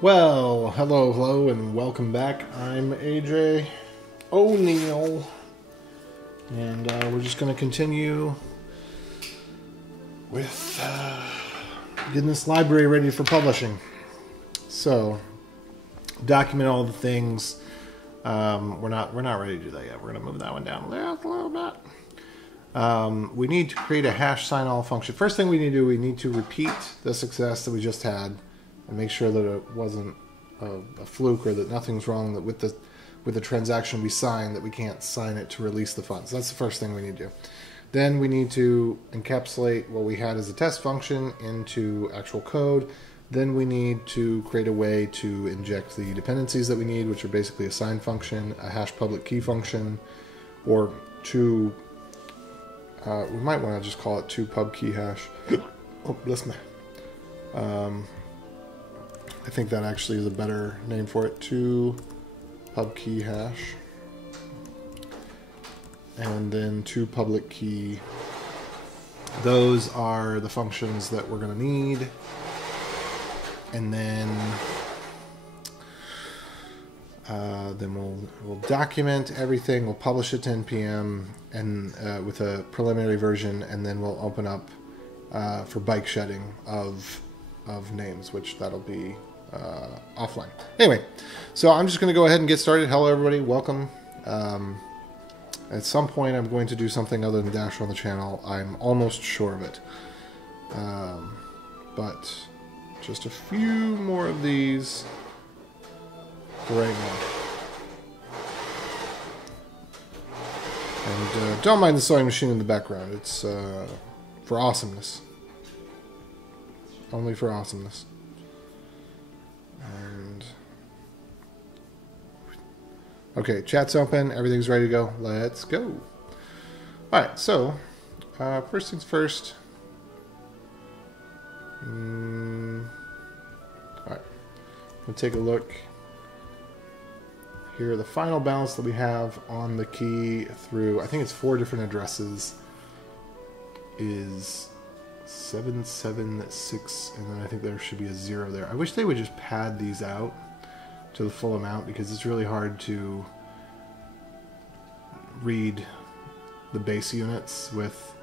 Well, hello, and welcome back. I'm AJ O'Neill, and we're just going to continue with getting this library ready for publishing. So, document all the things. We're not ready to do that yet. We're going to move that one down just a little bit. We need to create a hash sign all function. First thing we need to do, we need to repeat the success that we just had. And make sure that it wasn't a fluke, or that nothing's wrong that with the transaction we signed, that we can't sign it to release the funds. That's the first thing we need to do. Then we need to encapsulate what we had as a test function into actual code. Then we need to create a way to inject the dependencies that we need, which are basically a sign function, a hash public key function, or two. We might want to just call it two pub key hash. Oh, bless me. I think that actually is a better name for it. Two pub key hash. And then two public key. Those are the functions that we're going to need. And then we'll document everything. We'll publish it to NPM and with a preliminary version, and then we'll open up for bike shedding of names, which that'll be offline. Anyway, so I'm just going to go ahead and get started. Hello, everybody. Welcome. At some point, I'm going to do something other than Dash on the channel. I'm almost sure of it. But just a few more of these right now. And don't mind the sewing machine in the background. It's for awesomeness. Only for awesomeness. And okay, chat's open. Everything's ready to go. Let's go. All right. So first things first. All right. We'll take a look. Here, the final balance that we have on the key through, I think it's 4 different addresses, is 776, and then I think there should be a 0 there. I wish they would just pad these out to the full amount, because it's really hard to read the base units with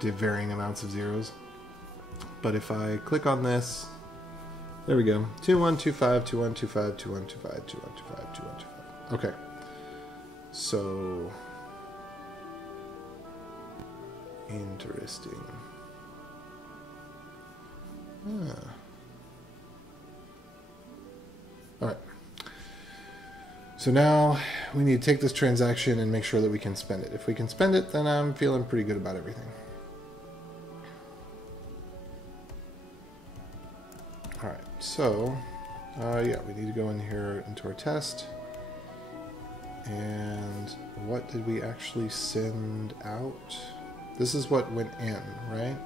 varying amounts of zeros. But if I click on this, there we go. 2125, 2125, 2125, 2125, 2125. Okay. So interesting. Alright. So now we need to take this transaction and make sure that we can spend it. If we can spend it, then I'm feeling pretty good about everything. Alright, so yeah, we need to go in here into our test. And what did we actually send out? This is what went in, right?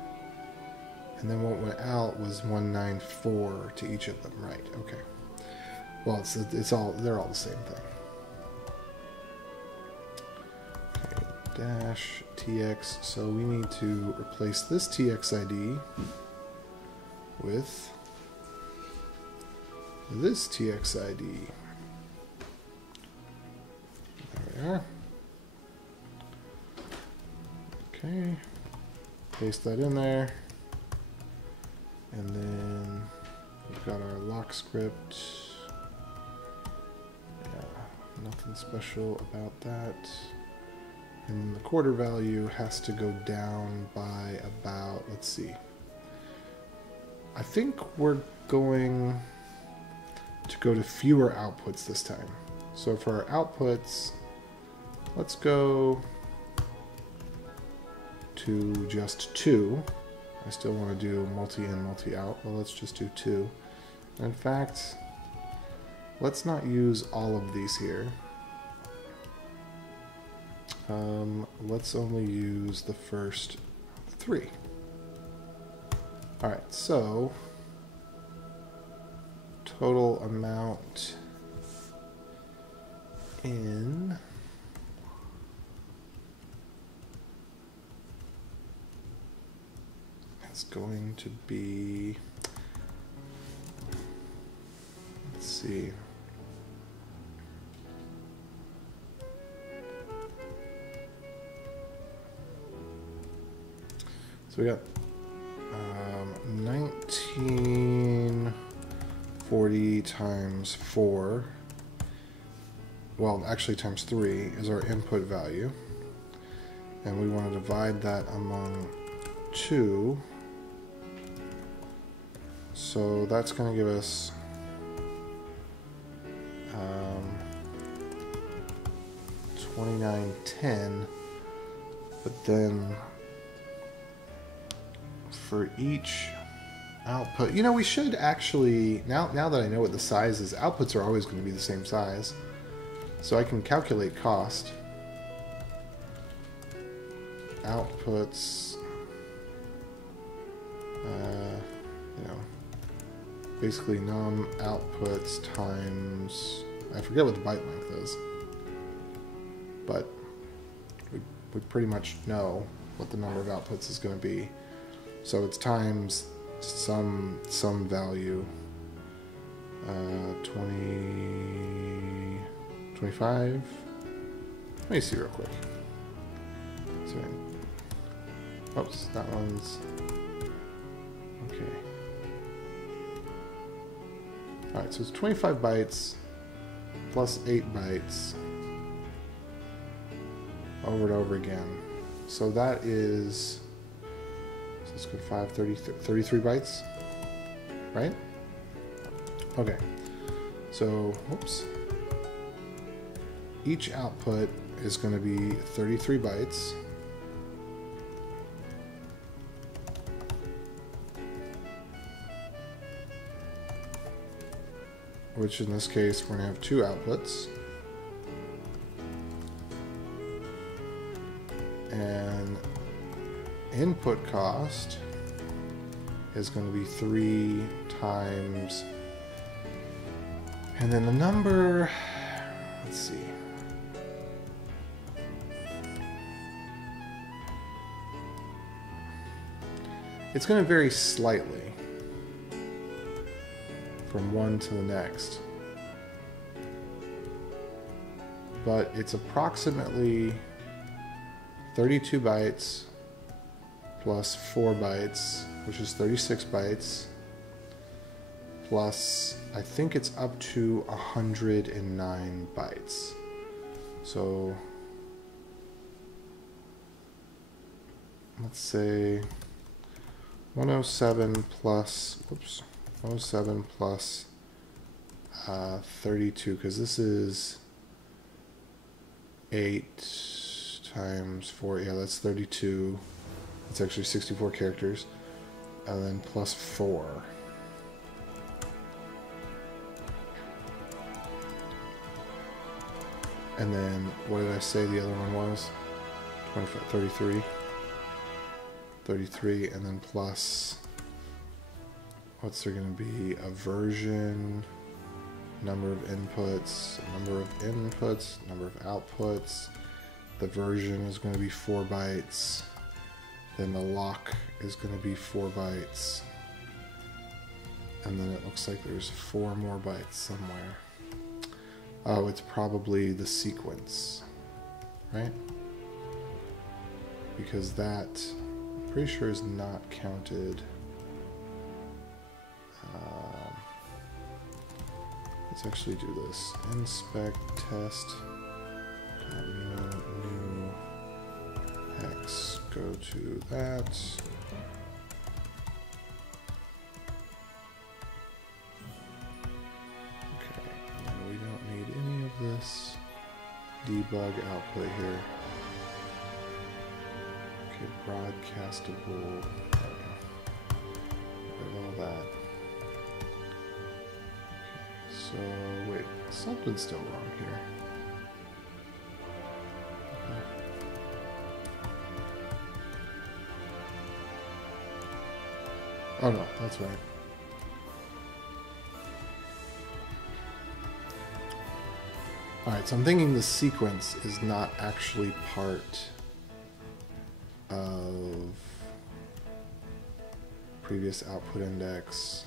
And then what went out was 194 to each of them, right? Okay. Well, they're all the same thing. Okay, DashTx. So we need to replace this TX ID with this TX ID. There we are. Okay. Paste that in there. And then we've got our lock script. Yeah, nothing special about that. And the quarter value has to go down by about, let's see. I think we're going to go to fewer outputs this time. So for our outputs, let's go to just 2. I still want to do multi-in, multi-out. Well, let's just do 2. In fact, let's not use all of these here. Let's only use the first 3. Alright, so total amount in is going to be see. So we got 1940 times 4. Well, actually times 3 is our input value. And we want to divide that among 2. So that's going to give us 2910. But then for each output, you know, we should actually, now that I know what the size is, outputs are always going to be the same size. So I can calculate cost. Outputs, you know, basically num outputs times, I forget what the byte length is, but we pretty much know what the number of outputs is going to be. So it's times some value, 20, 25. Let me see real quick. So, oops, that one's okay. All right, so it's 25 bytes plus 8 bytes over and over again. So that is, so let's go 5, 30, 33 bytes, right? Okay, so, whoops. Each output is going to be 33 bytes. Which in this case, we're going to have 2 outputs. And input cost is going to be 3 times, and then the number, let's see. It's going to vary slightly from one to the next, but it's approximately 32 bytes plus 4 bytes, which is 36 bytes, plus I think it's up to 109 bytes. So let's say 107 plus, whoops, 107 plus 32, because this is 8 times 4, yeah, that's 32. It's actually 64 characters. And then plus 4. And then, what did I say the other one was? 25, 33. 33, and then plus, what's there going to be? A version, number of inputs, number of inputs, number of outputs. The version is going to be 4 bytes. Then the lock is going to be 4 bytes. And then it looks like there's 4 more bytes somewhere. Oh, it's probably the sequence, right? Because that, I'm pretty sure, is not counted. Let's actually do this. Inspect test. New hex. Go to that. Okay, and we don't need any of this debug output here. Okay, broadcastable. There we go. Get all that. Okay, so wait, something's still wrong here. Oh no, that's right. Alright, so I'm thinking the sequence is not actually part of previous output index.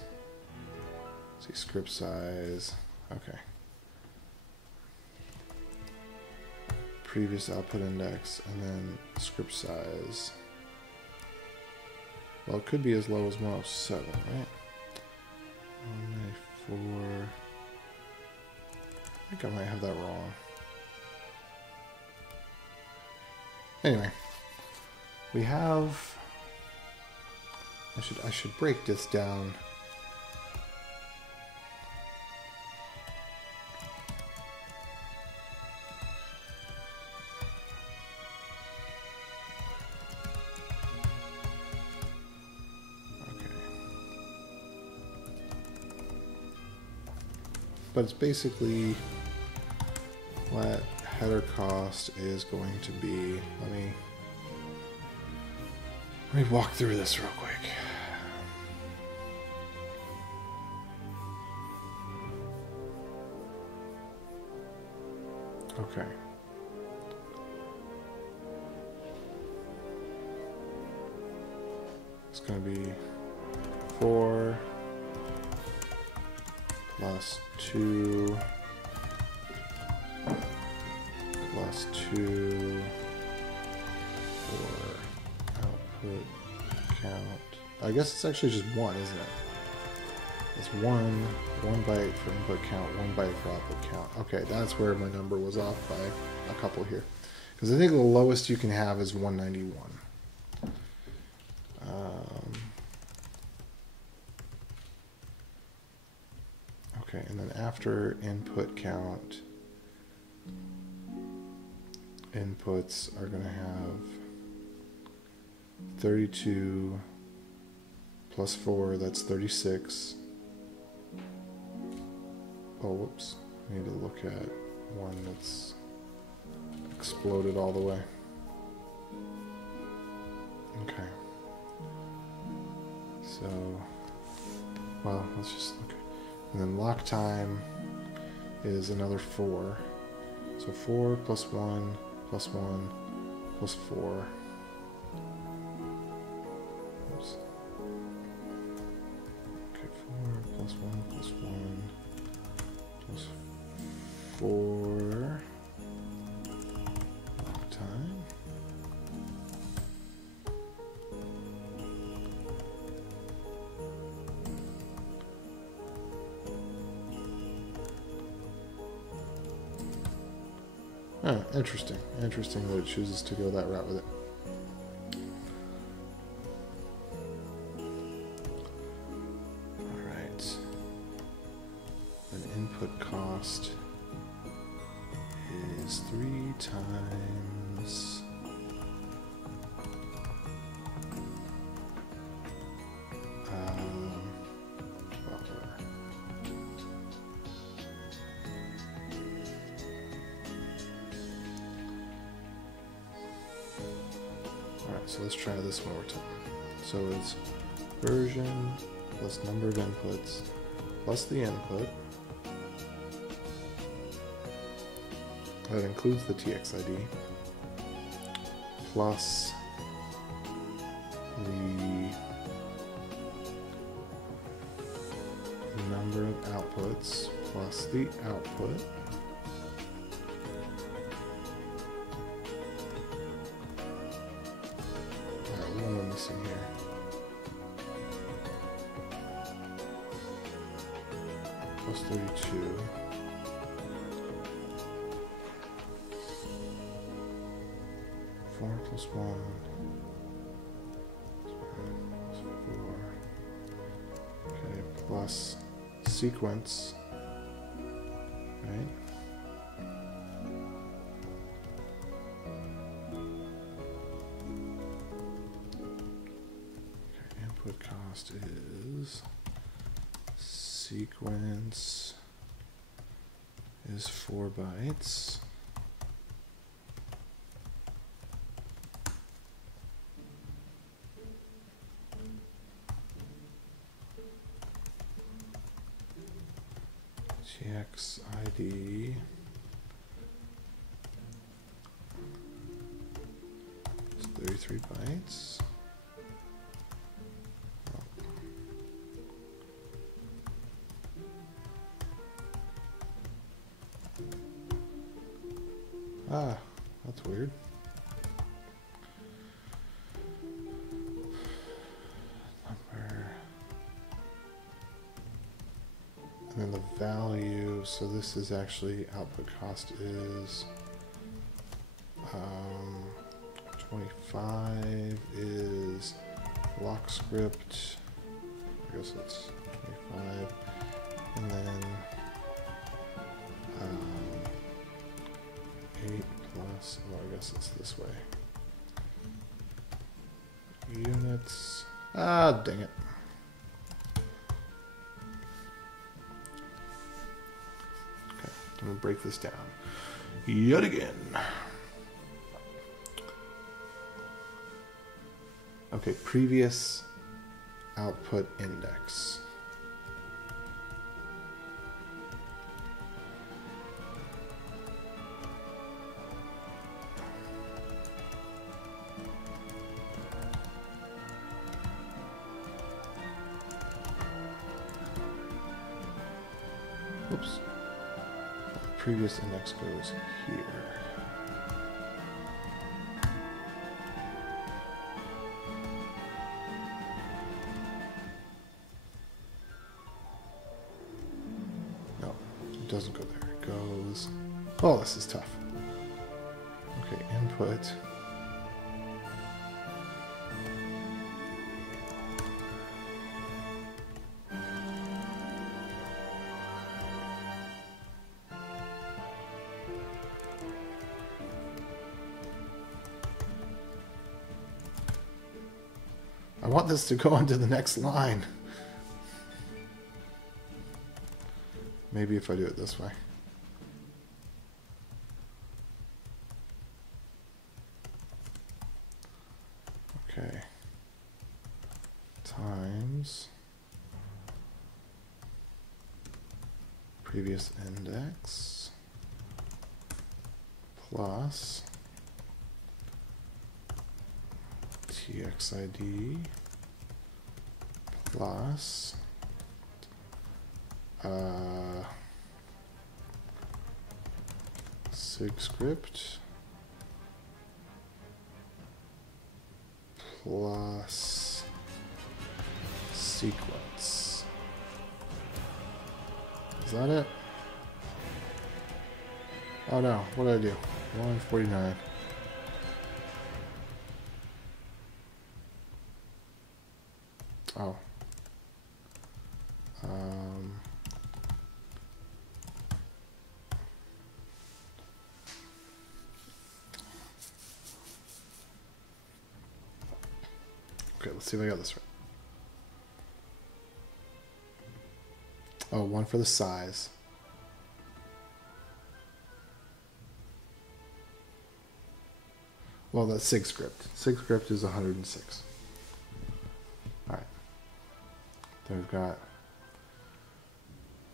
Let's see, script size. Okay. Previous output index, and then script size. Well, it could be as low as 107, right? 194. I think I might have that wrong. Anyway, we have. I should break this down. But it's basically what header cost is going to be. Let me walk through this real quick. Okay. It's going to be 4 plus 2 plus 2 for output count. I guess it's actually just 1, isn't it? It's 1 byte for input count, 1 byte for output count. Okay, that's where my number was off by a couple here. Because I think the lowest you can have is 191. Okay, and then after input count, inputs are going to have 32 plus 4, that's 36. Oh, whoops. I need to look at one that's exploded all the way. Okay. So, well, let's just look. And then lock time is another 4. So 4 plus 1 plus 1 plus 4. Oops. Okay, 4 plus 1 plus 1 plus 4. Lock time. Oh, interesting. Interesting that it chooses to go that route with it. Alright. An input cost is 3 times so let's try this one more time. So it's version plus number of inputs plus the input. That includes the TXID plus the number of outputs plus the output. Missing here. Plus 32. Four plus 1. Plus 4. Okay, plus sequence. Right? Input cost is sequence is 4 bytes. TXID is 33 bytes. Ah, that's weird. Number. And then the value, so this is actually output cost is 25 is lock script. I guess that's 25. And then 8 plus, oh, I guess it's this way. Units. Ah, dang it. Okay, I'm going to break this down yet again. Okay, previous output index. Oops. Previous index goes here. No, it doesn't go there. It goes... Oh, this is tough. Okay, input. I want this to go into the next line. Maybe if I do it this way. Okay. Times previous index plus TXID plus sig script plus sequence. Is that it? Oh no, what did I do? 149. Oh. Okay, let's see if I got this right. Oh, one for the size. Well, that's sig script. Sig script is 106. All right. Then we've got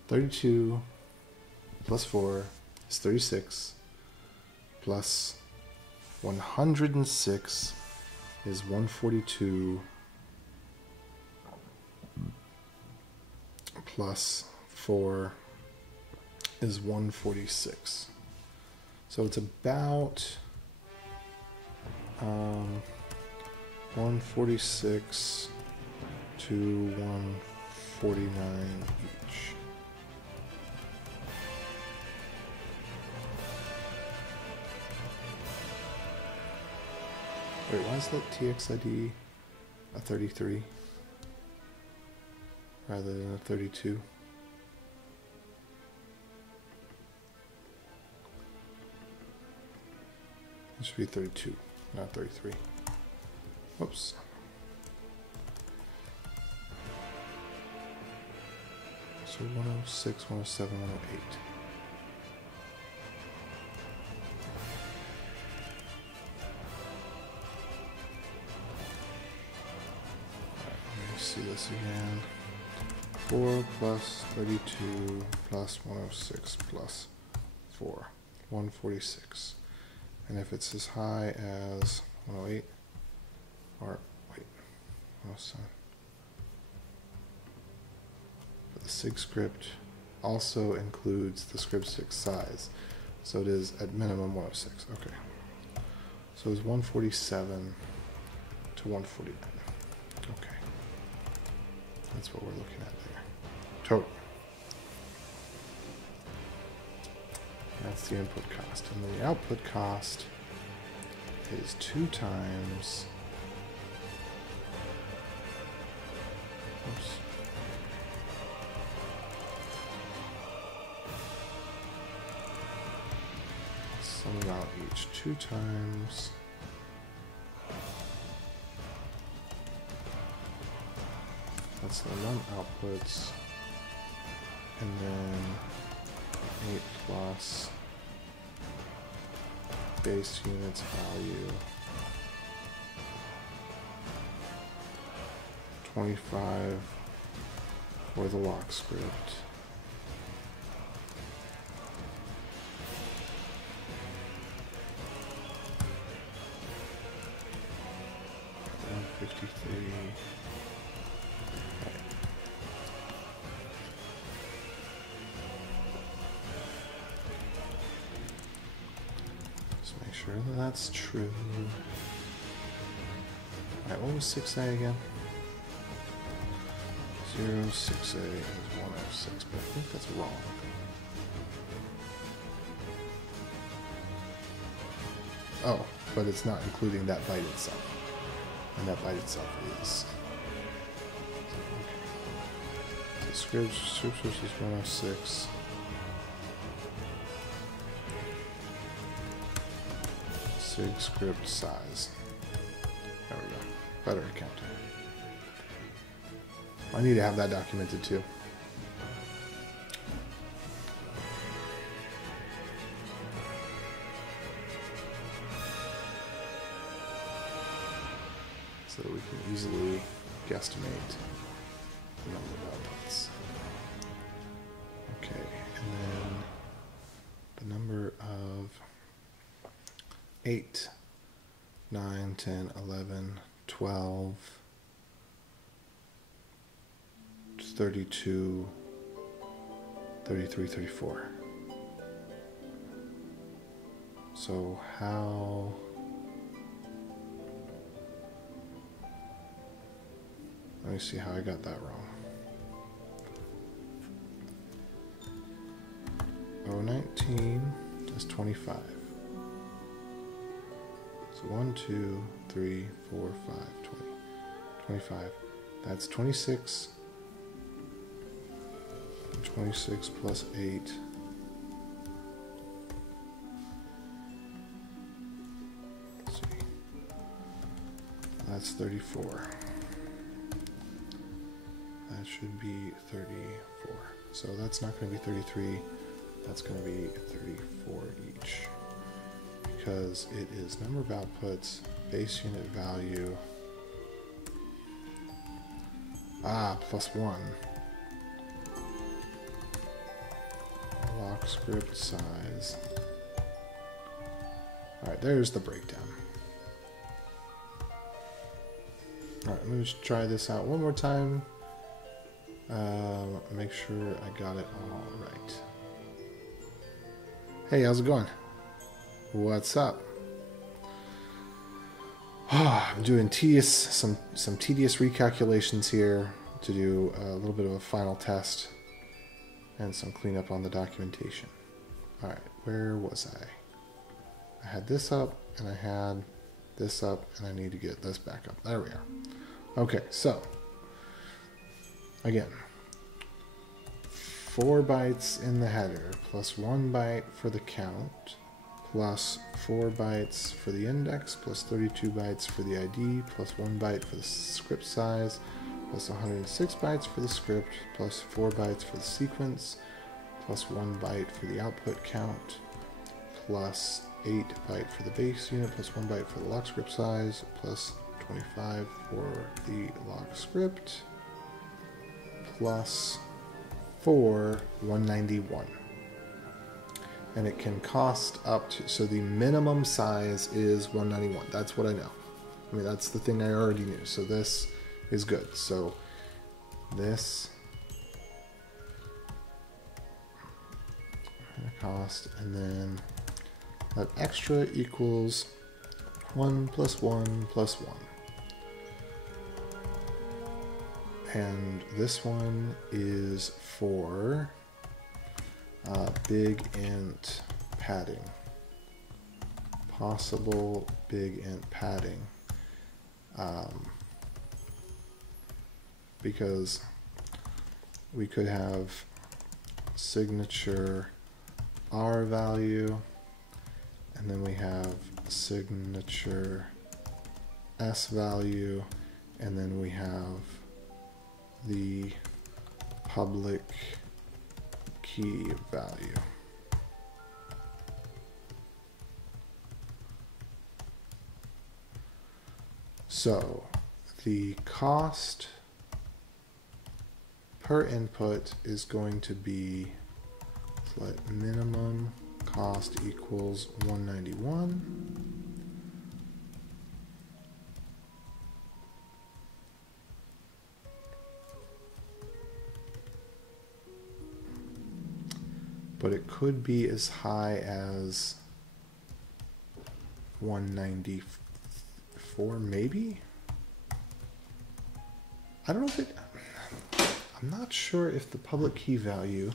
32 plus 4 is 36 plus 106 is 142 plus 4 is 146. So it's about 146 to 149 each. Wait, why is that TXID a 33 rather than a 32? It should be 32, not 33. Whoops. So 106, 107, 108. See this again. 4 plus 32 plus 106 plus 4. 146. And if it's as high as 108, or wait, 107. But the sig script also includes the script size. So it is at minimum 106. Okay. So it's 147 to 149. Okay. That's what we're looking at there. Total. That's the input cost. And then the output cost is 2 times. Oops. Sum out each 2 times. That's the num outputs. And then 8 plus base units value 25 for the lock script. Sure that that's true. Alright, what was 6A again? 0, 6A is 106, but I think that's wrong. Oh, but it's not including that byte itself. And that byte itself is... Okay. So script source is 106. Sig script size. There we go. Better accounting. I need to have that documented too. So that we can easily guesstimate the number of outputs. Okay, and then the number of 8, 9, 10, 11, 12, 32, 33, 34. So how... Let me see how I got that wrong. 019 is 25. So 1, 2, 3, 4, 5, 20, 25. That's 26. 26 plus 8. Let's see. That's 34. That should be 34. So that's not going to be 33. That's going to be 34 each. Because it is number of outputs, base unit value, plus 1. Lock script size. Alright, there's the breakdown. Alright, let me just try this out one more time. Make sure I got it all right. Hey, how's it going? What's up? I'm doing some tedious recalculations here to do a little bit of a final test and some cleanup on the documentation. All right, where was I? I had this up and I had this up and I need to get this back up. There we are. Okay, so again, 4 bytes in the header plus 1 byte for the count, plus 4 bytes for the index, plus 32 bytes for the ID, plus 1 byte for the script size, plus 106 bytes for the script, plus 4 bytes for the sequence, plus 1 byte for the output count, plus 8 byte for the base unit, plus 1 byte for the lock script size, plus 25 for the lock script, plus 191. And it can cost up to, so the minimum size is 191. That's what I know. I mean, that's the thing I already knew. So this is good. So this, cost, and then let extra equals 1 plus 1 plus 1. And this one is for big int padding. Possible big int padding. Because we could have signature R value, and then we have signature S value, and then we have the public key value. So the cost per input is going to be, let minimum cost equals 191. But it could be as high as 194, maybe? I don't know if it... I'm not sure if the public key value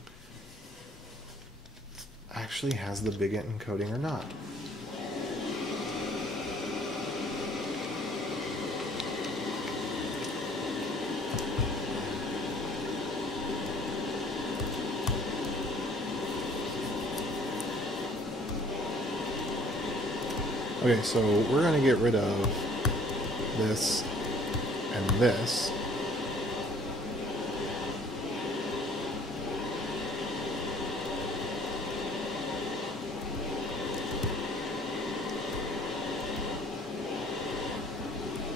actually has the big int encoding or not. Okay, so we're going to get rid of this and this.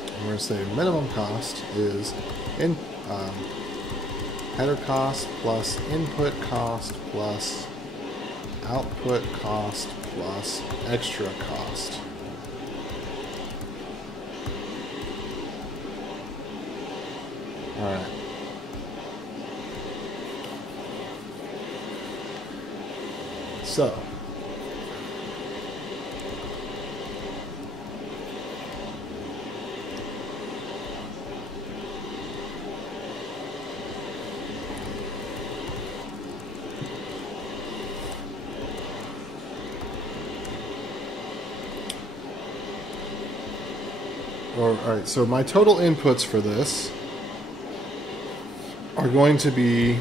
And we're going to say minimum cost is in header cost plus input cost plus output cost plus extra cost. All right. So all right, so my total inputs for this are going to be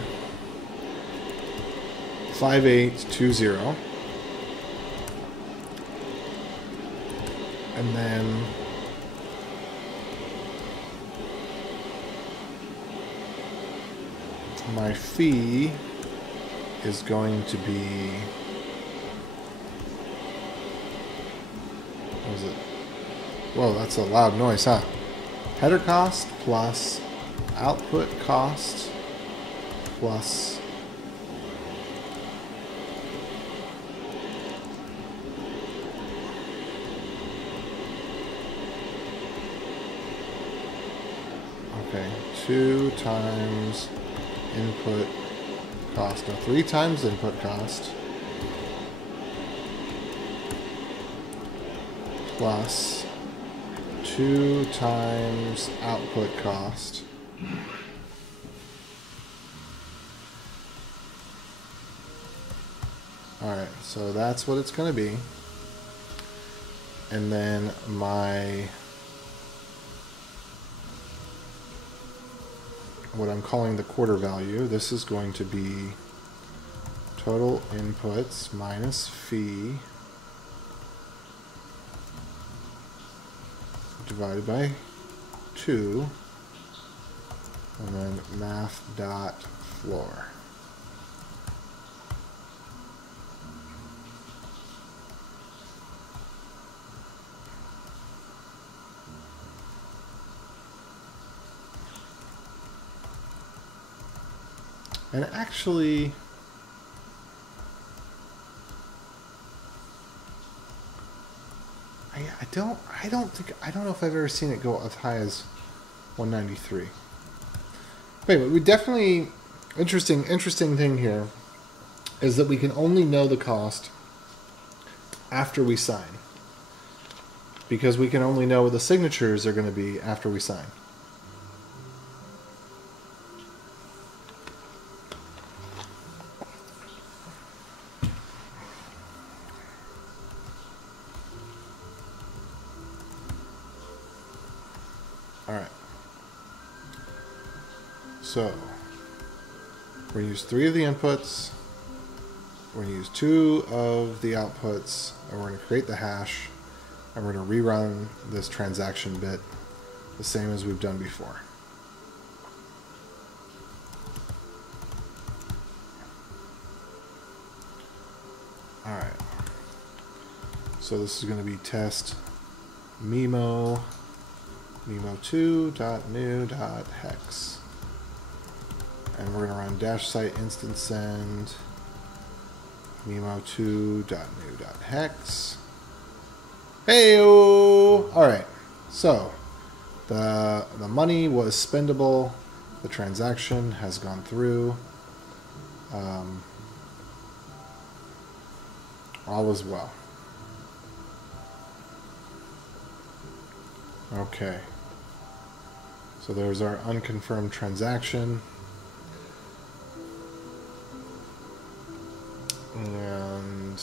5820, and then my fee is going to be, what is it? Whoa, that's a loud noise, huh? Header cost plus output cost plus okay, 2 times input cost, no, 3 times input cost plus 2 times output cost Alright, so that's what it's going to be. And then my, what I'm calling the quarter value, this is going to be total inputs minus fee divided by 2, and then math.floor. And actually, I don't know if I've ever seen it go as high as 193. But anyway, we definitely, interesting thing here is that we can only know the cost after we sign, because we can only know what the signatures are going to be after we sign. All right. So we're going to use 3 of the inputs. We're going to use 2 of the outputs, and we're going to create the hash, and we're going to rerun this transaction bit the same as we've done before. All right. So this is going to be test memo2.new.hex. And we're going to run dash site instance send memo2.new.hex. Hey-o! Alright, so the money was spendable. The transaction has gone through. All is well. Okay. So there's our unconfirmed transaction. And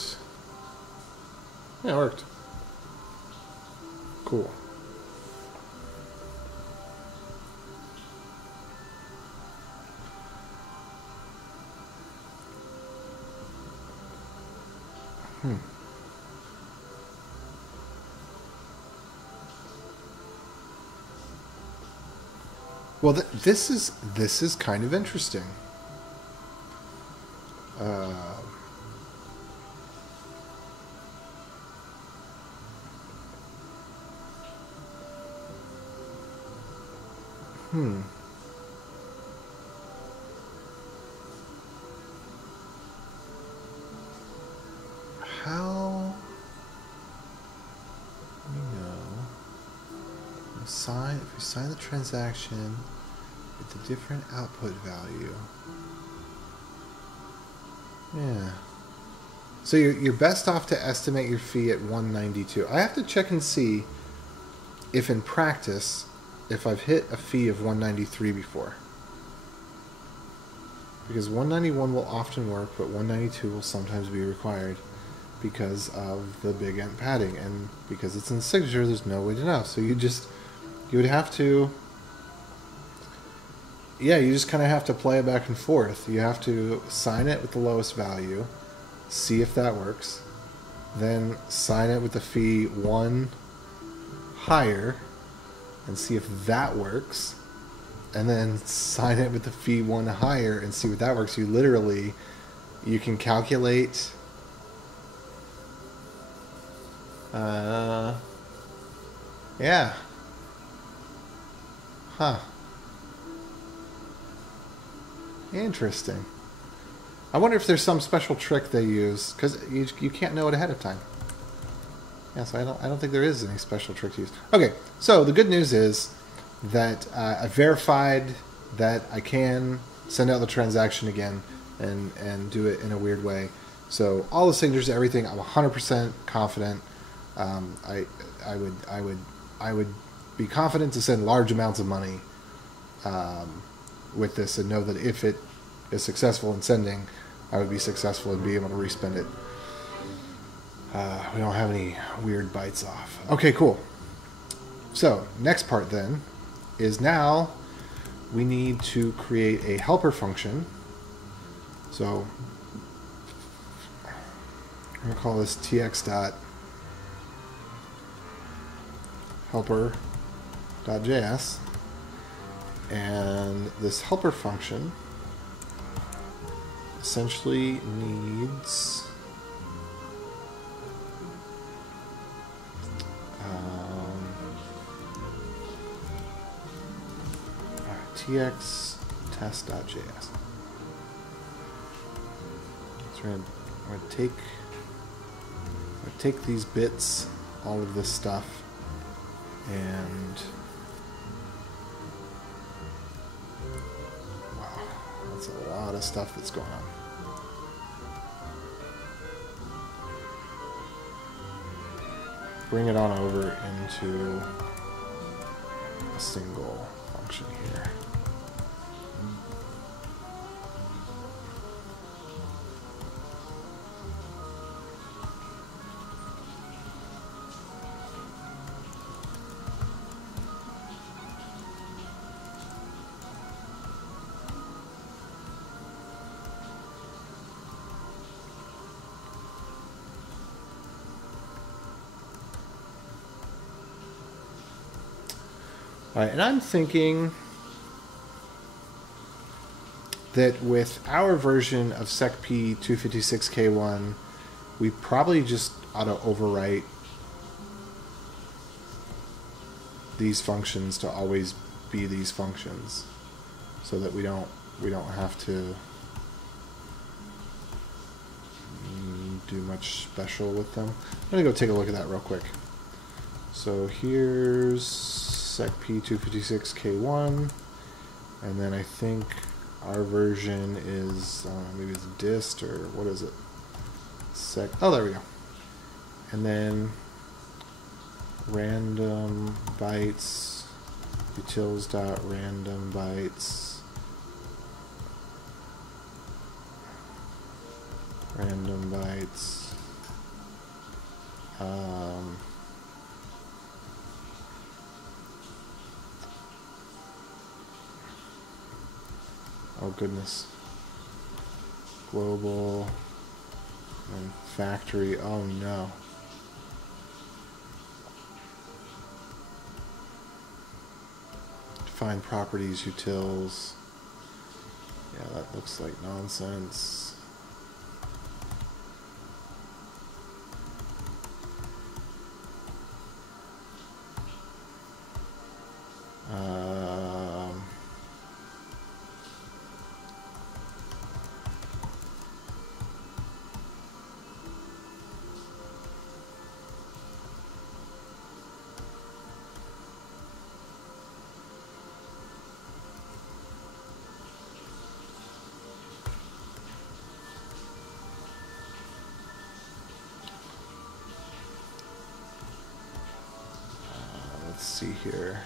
yeah, it worked. Cool. Well, this is kind of interesting. How we know if we sign the transaction with a different output value? Yeah. So you're best off to estimate your fee at 192. I have to check and see if in practice, if I've hit a fee of 193 before. Because 191 will often work, but 192 will sometimes be required because of the big end padding. And because it's in the signature, there's no way to know. So you would have to, yeah, you just kind of have to play it back and forth. You have to sign it with the lowest value, see if that works, then sign it with the fee 1 higher and see if that works, and then sign it with the fee 1 higher and see what that works. You can calculate yeah. Huh. Interesting. I wonder if there's some special trick they use, because you can't know it ahead of time. Yeah, so I don't think there is any special trick to use. Okay, so the good news is that I verified that I can send out the transaction again and do it in a weird way. So all the signatures, everything, I'm 100% confident. I would be confident to send large amounts of money with this, and know that if it is successful in sending, I would be successful in being able to respend it. We don't have any weird bites off. Okay, cool. So next part then is now we need to create a helper function. So I'm going to call this DashTx.helper.js. And this helper function essentially needs tx test.js. So we're going to take these bits, all of this stuff, and wow, that's a lot of stuff that's going on. bring it on over into a single function here. All right, and I'm thinking that with our version of SecP 256K1, we probably just ought to overwrite these functions to always be these functions, so that we don't have to do much special with them. I'm gonna go take a look at that real quick. So here's SecP 256K1, and then I think our version is maybe it's dist, or what is it? Oh, there we go. And then random bytes, utils.random bytes, random bytes. Oh goodness. Global and factory. Oh no. Define properties, utils. Yeah, that looks like nonsense. Let's see here.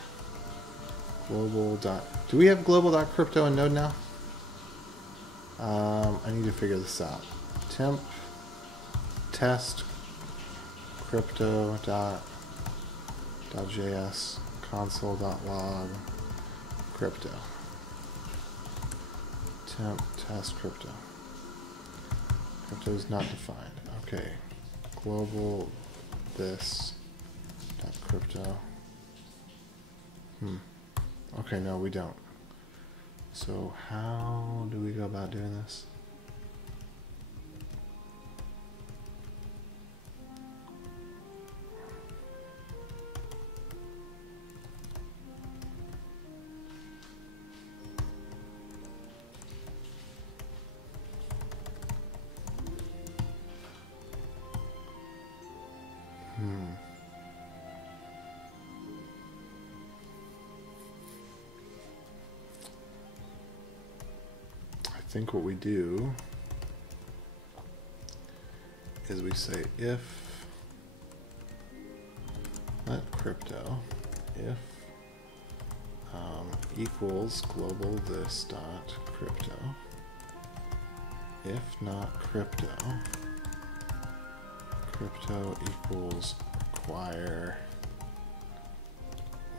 Global dot. Do we have global.crypto in Node now? I need to figure this out. Temp test crypto dot .js console.log crypto. Temp test crypto. Crypto is not defined. Okay. Global this dot crypto. Okay, no, we don't. So how do we go about doing this? I think what we do is we say if let crypto if equals global this dot crypto, if not crypto, crypto equals require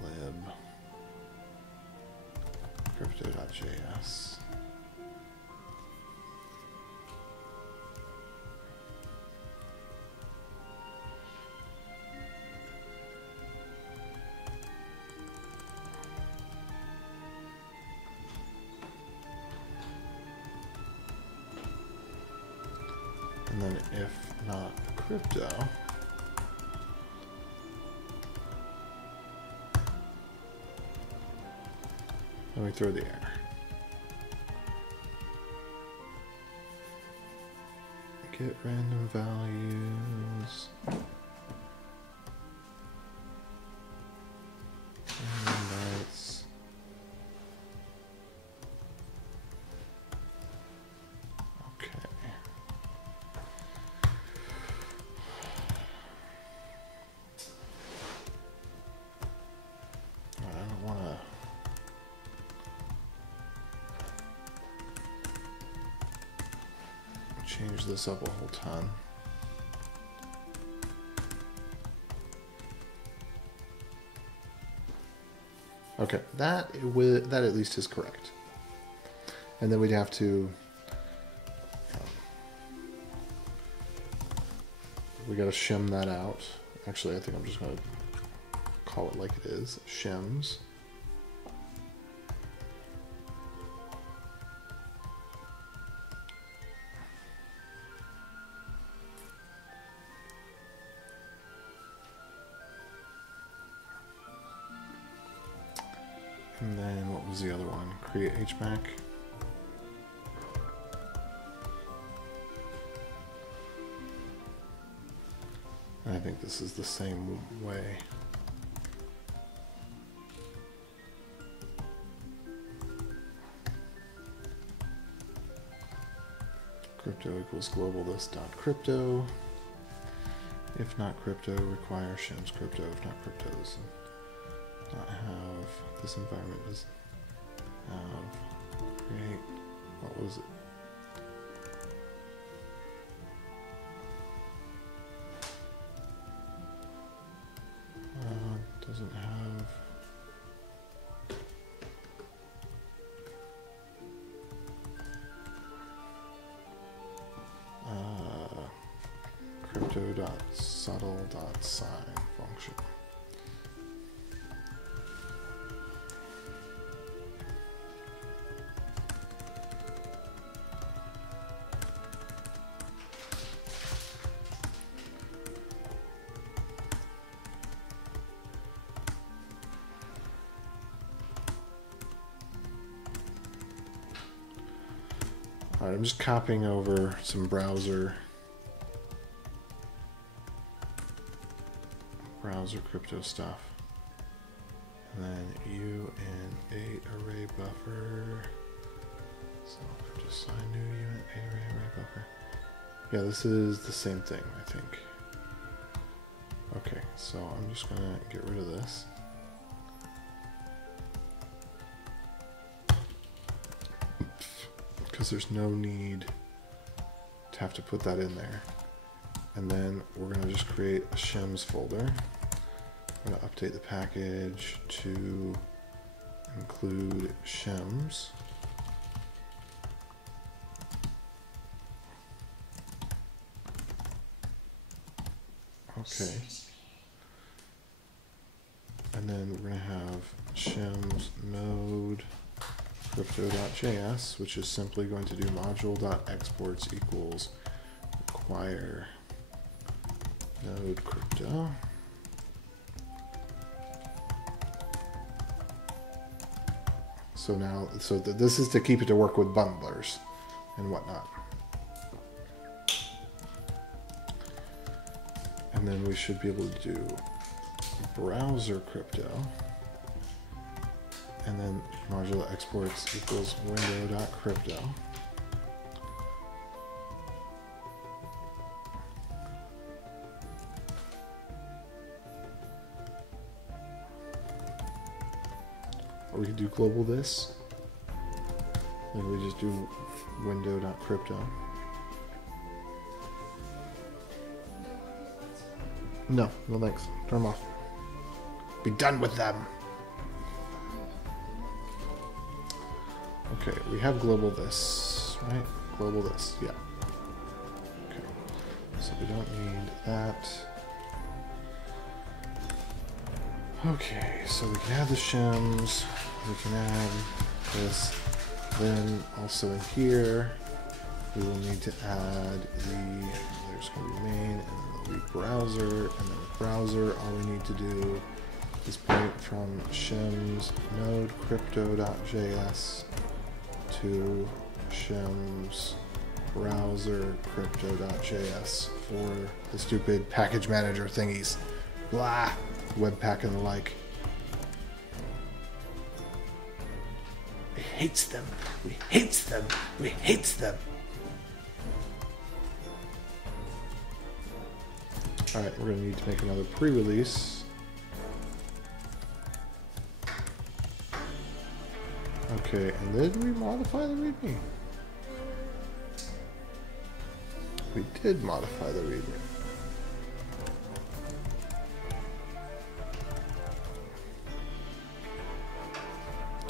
lib crypto.js. And then if not crypto, then we throw the error. Get random values. Random bytes. Okay. change this up a whole ton. Okay, that at least is correct. And then we'd have to, we got to shim that out. Actually, I think I'm just going to call it like it is, shims. And then what was the other one? Create HMAC. And I think this is the same way. Crypto equals global this dot crypto. If not crypto, require shims crypto. If not crypto, this does not have, this environment doesn't have, create, what was it? Doesn't have, crypto.subtle.sign function. All right, I'm just copying over some browser crypto stuff. And then UN8 array buffer. So just sign new UN8 array buffer. Yeah, this is the same thing, I think. Okay, so I'm just gonna get rid of this. Because there's no need to have to put that in there. And then we're going to just create a shims folder. We're going to update the package to include shims. Okay. And then we're going to have shims node crypto.js, which is simply going to do module.exports equals require node crypto. So now, this is to keep it to work with bundlers and whatnot. And then we should be able to do browser crypto. And then module exports equals window.crypto. Or we could do global this. Then we just do window.crypto. No thanks. Turn them off. Be done with them. Okay, we have global this, right? Global this, yeah. Okay, so we don't need that. Okay, so we can add the shims, we can add this, then also in here, we will need to add there's going to be main, and then there'll be browser, and then with browser, all we need to do is point from shims node crypto.js to shims browser crypto.js for the stupid package manager thingies. Blah! Webpack and the like. We hates them. We hates them. We hates them. Alright, we're going to need to make another pre-release. Okay, and then we modify the README. we did modify the readme.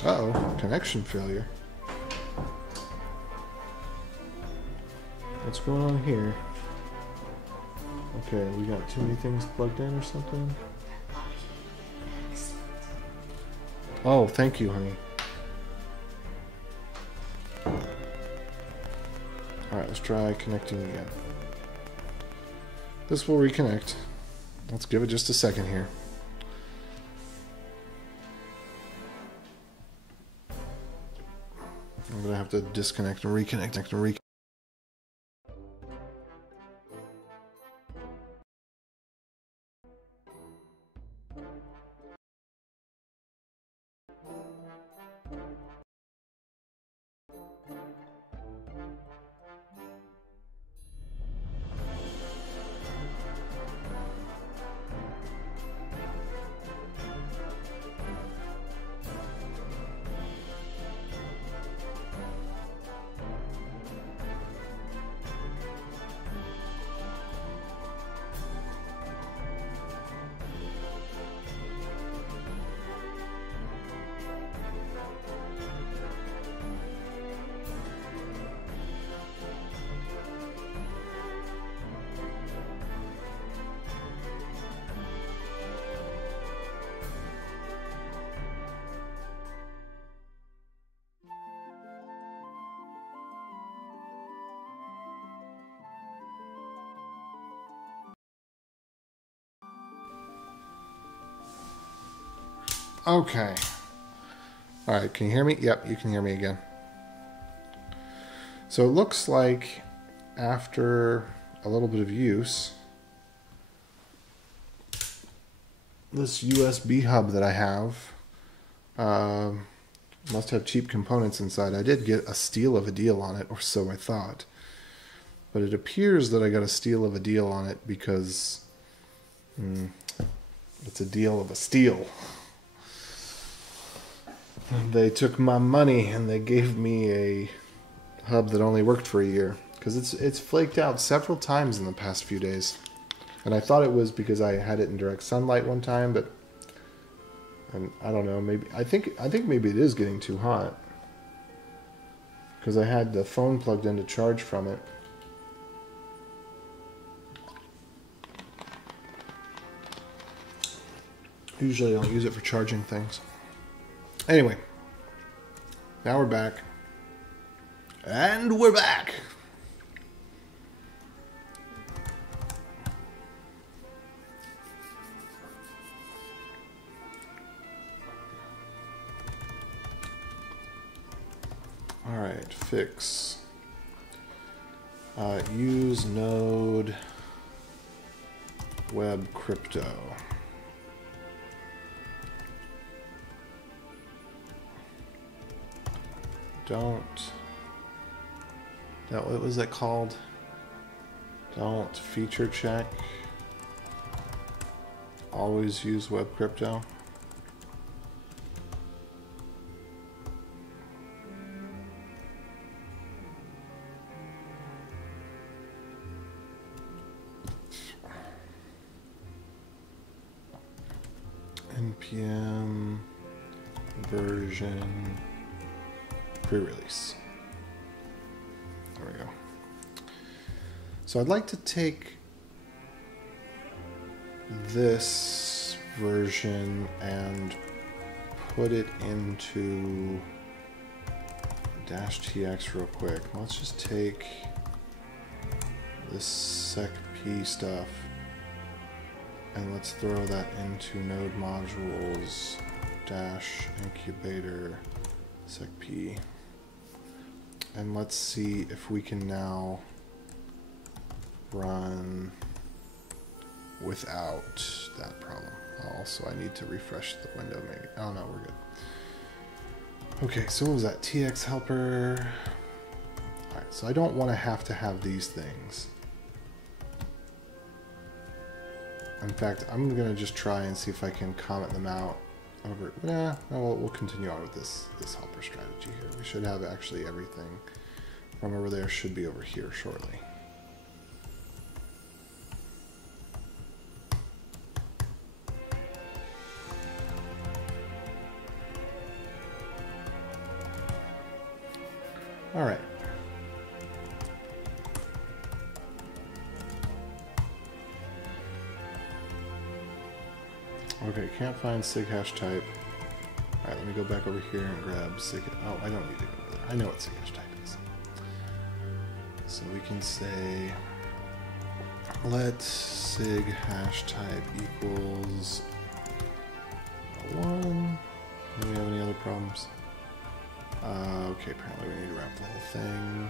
Uh-oh, connection failure. What's going on here? Okay, we got too many things plugged in or something? Oh, thank you, honey. Alright, let's try connecting again. This will reconnect. Let's give it just a second here. I'm gonna have to disconnect and reconnect and reconnect. Okay. Alright, can you hear me? Yep, you can hear me again. So it looks like after a little bit of use, this USB hub that I have must have cheap components inside. I did get a steal of a deal on it, or so I thought. But it appears that I got a steal of a deal on it because it's a deal of a steal. They took my money and they gave me a hub that only worked for a year because it's flaked out several times in the past few days. And I thought it was because I had it in direct sunlight one time, but and I don't know, maybe I think maybe it is getting too hot because I had the phone plugged in to charge from it. Usually I don't use it for charging things. Anyway, now we're back. And we're back! Alright, fix. Use node web crypto. What was that called? Don't feature check. Always use web crypto. NPM version pre-release. There we go. So I'd like to take this version and put it into DashTx real quick. Let's just take this secp stuff and let's throw that into node modules dash incubator secp. And let's see if we can now run without that problem. Also, I need to refresh the window maybe. Oh no, we're good. Okay, so what was that? TX helper. Alright, so I don't want to have these things. In fact, I'm going to just try and see if I can comment them out over. Nah, no, we'll continue on with this helper strategy here. We should have actually everything from over there should be over here shortly. Okay, can't find sig hash type. Alright, let me go back over here and grab sig. Oh, I don't need to go over there. I know what sig hash type is. So we can say let sig hash type equals 1. Do we have any other problems? Okay, apparently we need to wrap the whole thing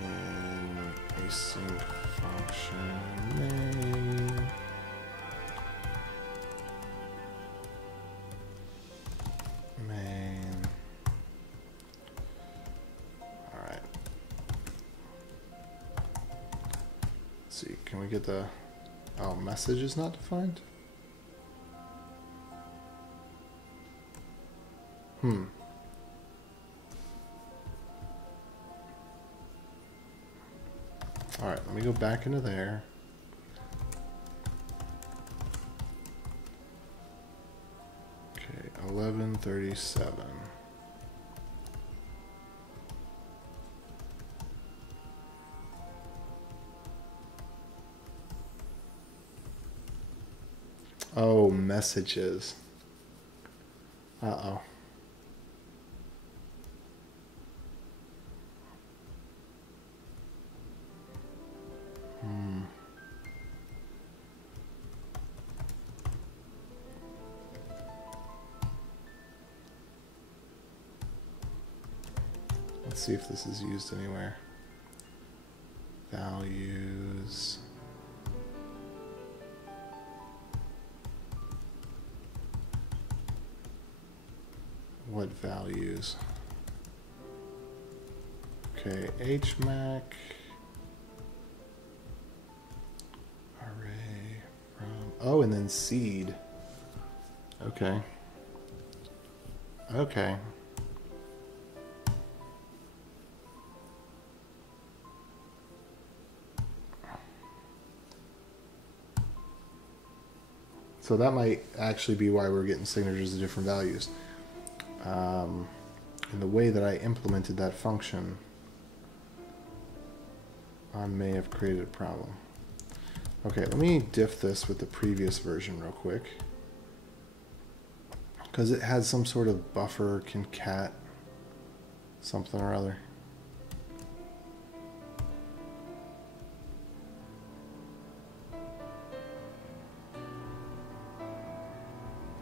in async function main. Main. Alright. Let's see, can we get the... Oh, message is not defined? Alright, let me go back into there. Okay, 1137. Oh, messages. Uh-oh. Let's see if this is used anywhere. Values. What values? Okay, HMAC. Array from... Oh, and then seed. Okay. Okay. So that might actually be why we're getting signatures of different values. And the way that I implemented that function may have created a problem. Okay, let me diff this with the previous version real quick. Because it had some sort of buffer concat something or other.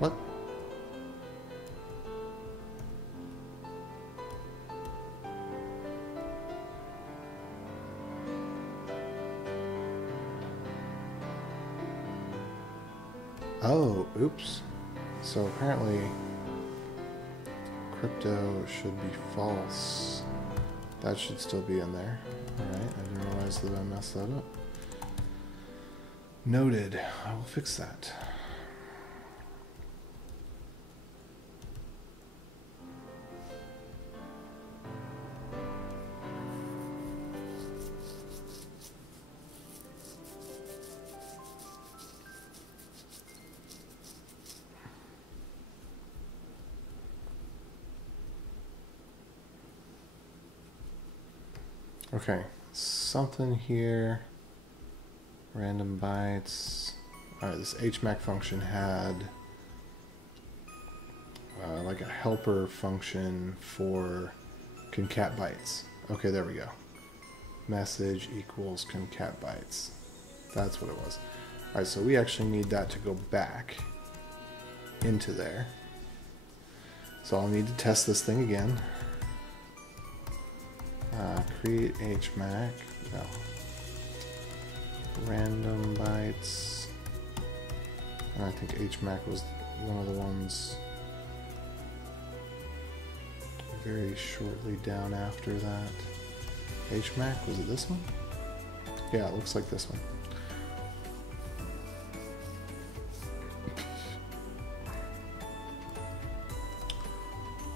What? Oh, oops. So apparently crypto should be false. That should still be in there. Alright, I didn't realize that I messed that up. Noted. I will fix that. Okay, something here, random bytes. Alright, this HMAC function had like a helper function for concat bytes. Okay, there we go. Message equals concat bytes. That's what it was. Alright, so we actually need that to go back into there. So I'll need to test this thing again. Create HMAC, no. Random bytes. And I think HMAC was one of the ones very shortly down after that. HMAC, was it this one? Yeah, it looks like this one.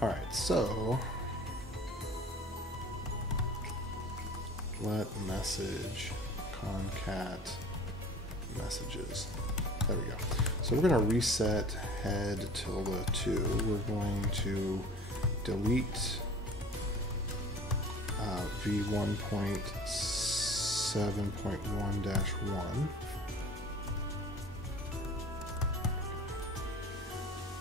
Alright, so let message concat messages. There we go. So we're going to reset head tilde 2. We're going to delete v1.7.1-1.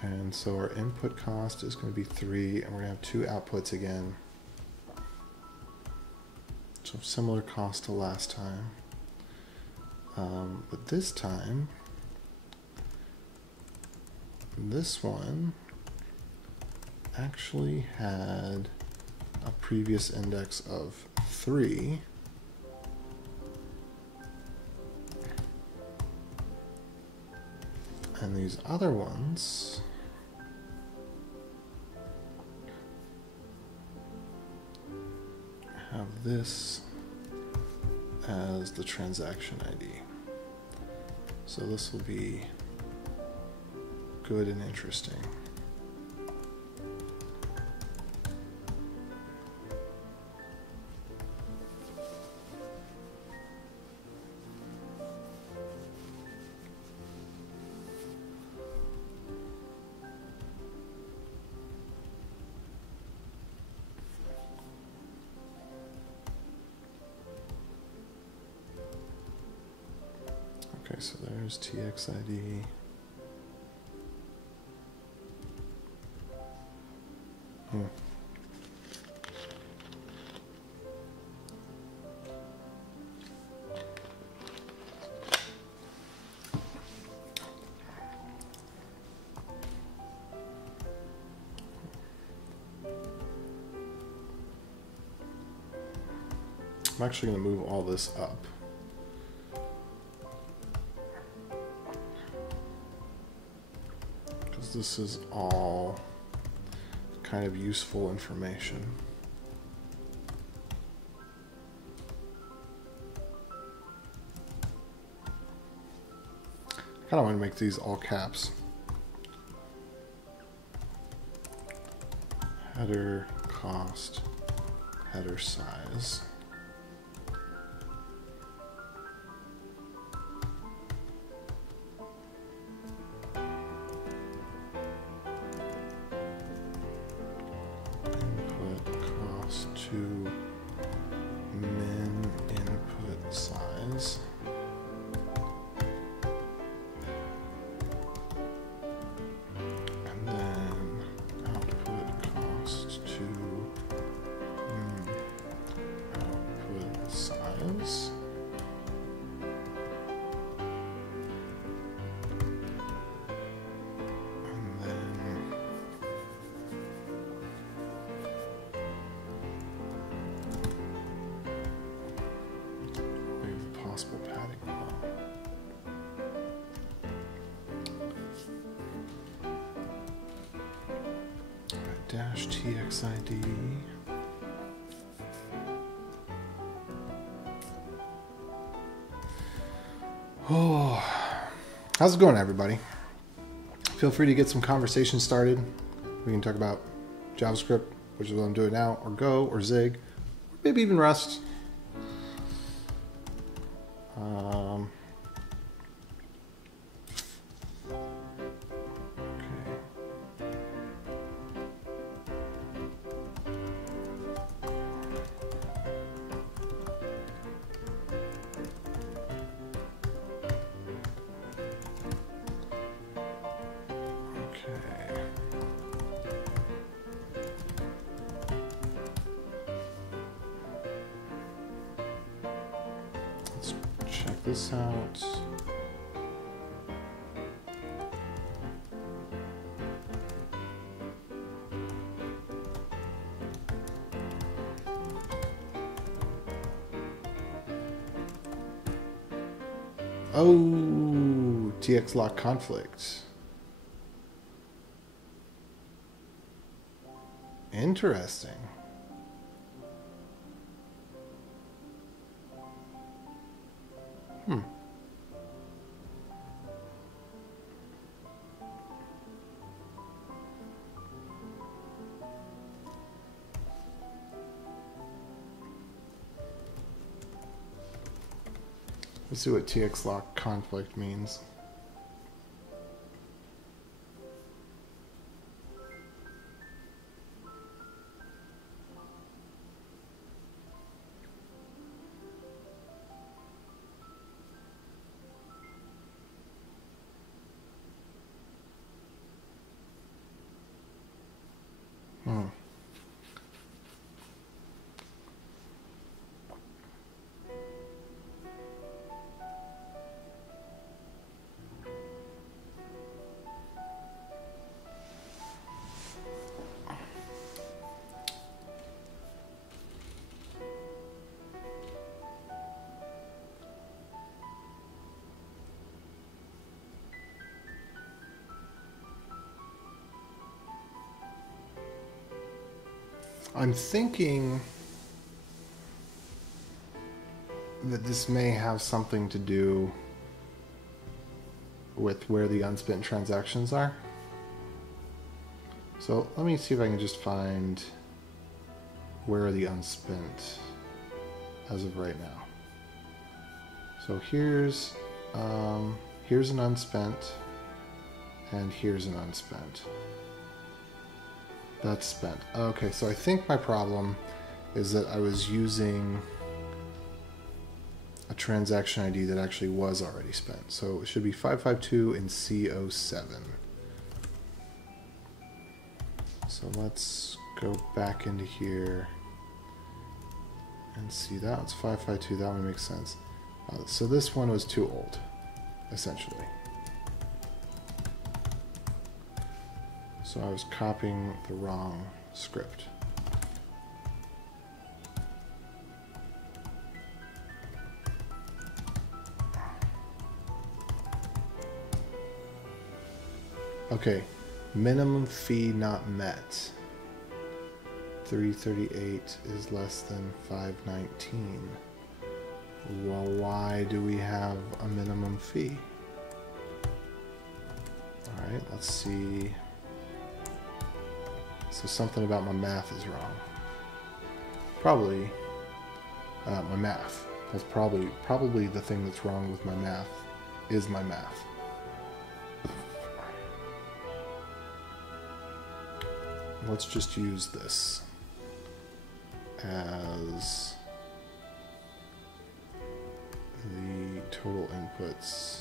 And so our input cost is going to be 3, and we're going to have 2 outputs again. So similar cost to last time. But this time, this one actually had a previous index of 3. And these other ones have this as the transaction ID. So this will be good and interesting. Okay, so there's TXID. I'm actually going to move all this up. Because this is all kind of useful information. I kind of want to make these all caps. Header cost, header size. To min input size. And then output cost to output size. Possible padding DashTx.js. Oh, how's it going, everybody? Feel free to get some conversation started. We can talk about JavaScript, which is what I'm doing now, or Go, or Zig, or maybe even Rust. Let's check this out. Oh, TX lock conflict. Interesting. Let's see what TX lock conflict means. I'm thinking that this may have something to do with where the unspent transactions are. So let me see if I can just find where are the unspent as of right now. So here's an unspent, and here's an unspent. That's spent. Okay, so I think my problem is that I was using a transaction ID that actually was already spent. So it should be 552 and C07. So let's go back into here and see that. It's 552. That one makes sense. So this one was too old, essentially. So I was copying the wrong script. Okay, minimum fee not met. 338 is less than 519. Well, why do we have a minimum fee? All right, let's see. So something about my math is wrong. Probably my math. That's probably the thing that's wrong with my math is my math. Let's just use this as the total inputs.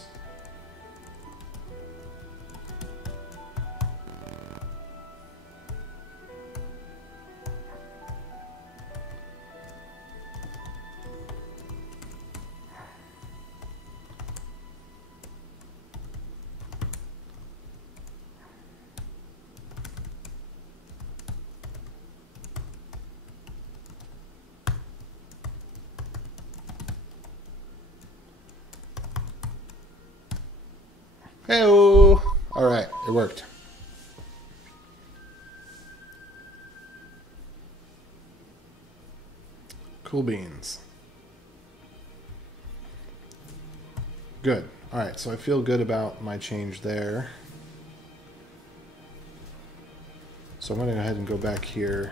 Hey-o! Alright, it worked. Cool beans. Good. Alright, so I feel good about my change there. So I'm going to go ahead and go back here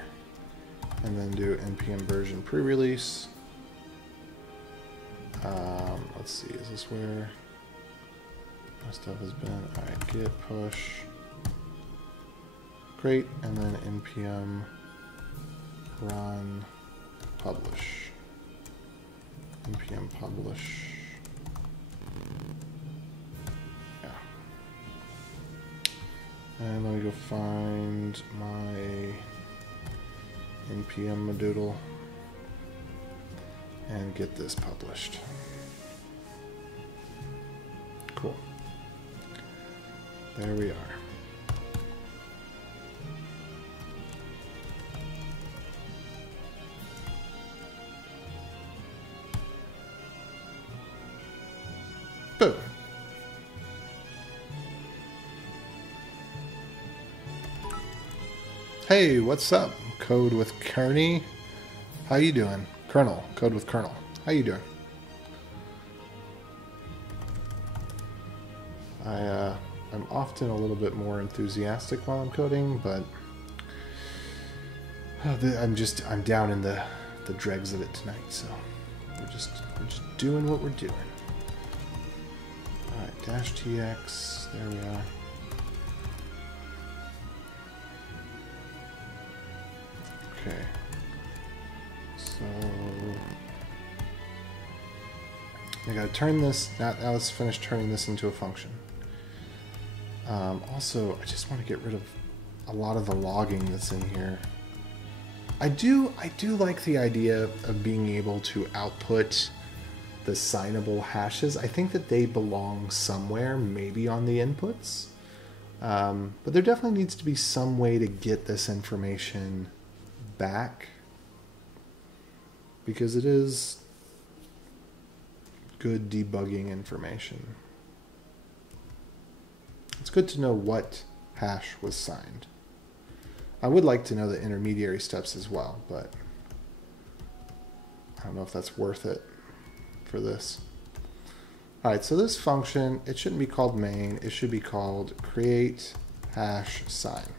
and then do npm version pre-release. Let's see, is this where my stuff has been? Alright, git push. Great, and then npm run publish. npm publish. Yeah. And let me go find my npm madoodle and get this published. Cool. There we are. Boom. Hey, what's up? Code with Kearney. How you doing? Colonel. Code with Colonel. How you doing? I'm often a little bit more enthusiastic while I'm coding, but I'm down in the dregs of it tonight, so we're just doing what we're doing. All right, DashTx. There we are. Okay. So I gotta turn this. Now let's finish turning this into a function. Also, I just want to get rid of a lot of the logging that's in here. I do like the idea of being able to output the signable hashes. I think that they belong somewhere, maybe on the inputs. But there definitely needs to be some way to get this information back, because it is good debugging information. It's good to know what hash was signed. I would like to know the intermediary steps as well, but I don't know if that's worth it for this. All right, so this function, it shouldn't be called main. It should be called create hash sign.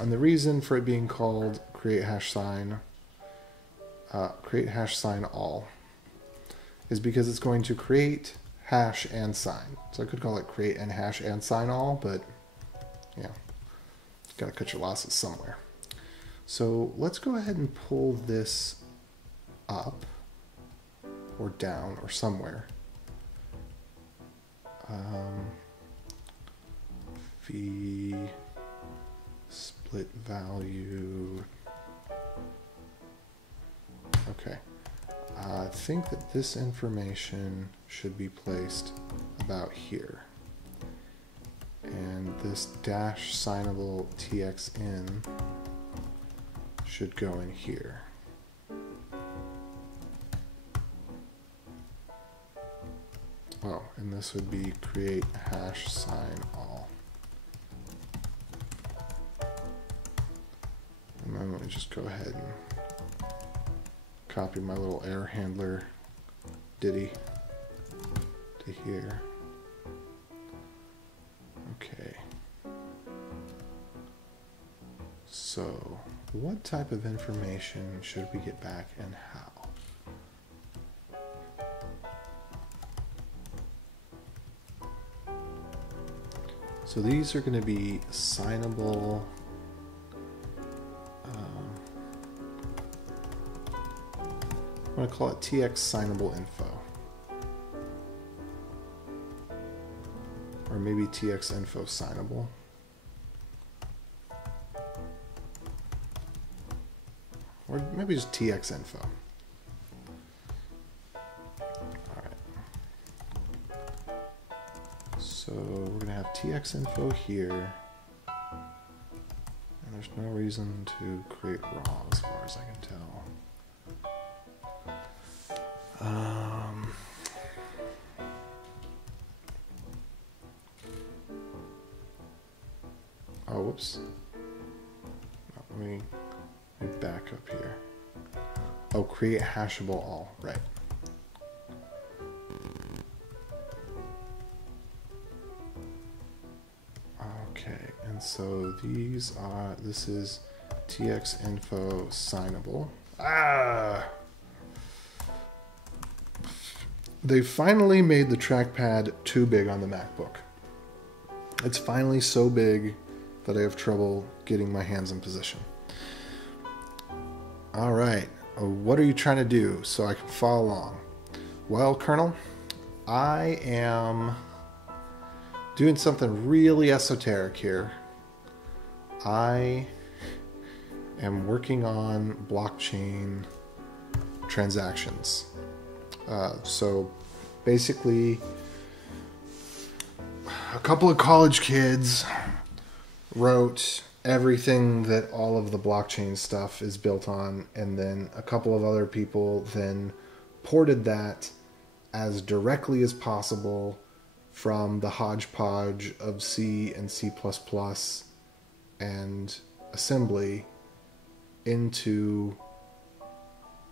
And the reason for it being called create hash sign all is because it's going to create hash and sign. So I could call it create and hash and sign all, but yeah, got to cut your losses somewhere. So let's go ahead and pull this up or down or somewhere. V split value. Okay. I think that this information should be placed about here. And this dash signable tx in should go in here. Oh, and this would be create hash sign all. And then let me just go ahead and copy my little error handler ditty to here. Okay. So, what type of information should we get back and how? So these are going to be signable. I'm going to call it TX signable info. Or maybe TX info signable. Or maybe just TX info. So we're going to have TX info here, and there's no reason to create ROM as far as I can tell. Oh, whoops. Let me back up here. Oh, create hashable all, right. Okay, and so these are, this is TX info signable. They finally made the trackpad too big on the MacBook. It's finally so big that I have trouble getting my hands in position. All right, what are you trying to do so I can follow along? Well, Colonel, I am doing something really esoteric here. I am working on blockchain transactions. So basically, a couple of college kids wrote everything that all of the blockchain stuff is built on, and then a couple of other people then ported that as directly as possible from the hodgepodge of C and C++ and assembly into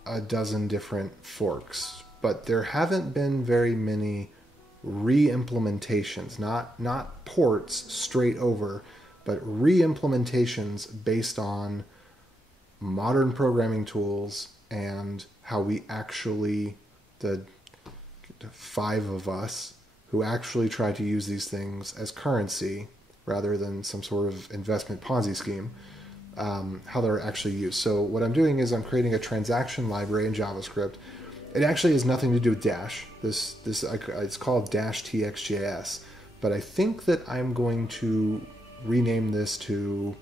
a dozen different forks. But there haven't been very many re-implementations, not ports straight over, but re-implementations based on modern programming tools and how we actually, the 5 of us who actually try to use these things as currency rather than some sort of investment Ponzi scheme, how they're actually used. So what I'm doing is I'm creating a transaction library in JavaScript. It actually has nothing to do with Dash. It's called DashTx.js, but I think that I'm going to rename this to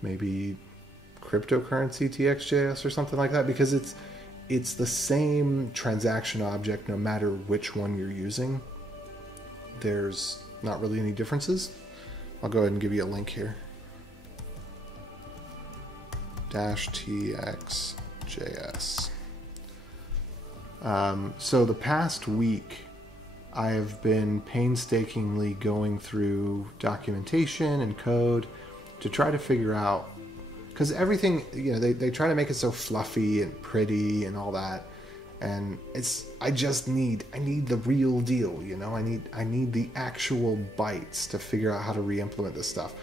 maybe cryptocurrency TX.js or something like that, because it's the same transaction object no matter which one you're using. There's not really any differences. I'll go ahead and give you a link here. DashTx.js. So the past week, I have been painstakingly going through documentation and code to try to figure out, because everything, you know, they try to make it so fluffy and pretty and all that, and I need the real deal, you know. I need the actual bytes to figure out how to re-implement this stuff.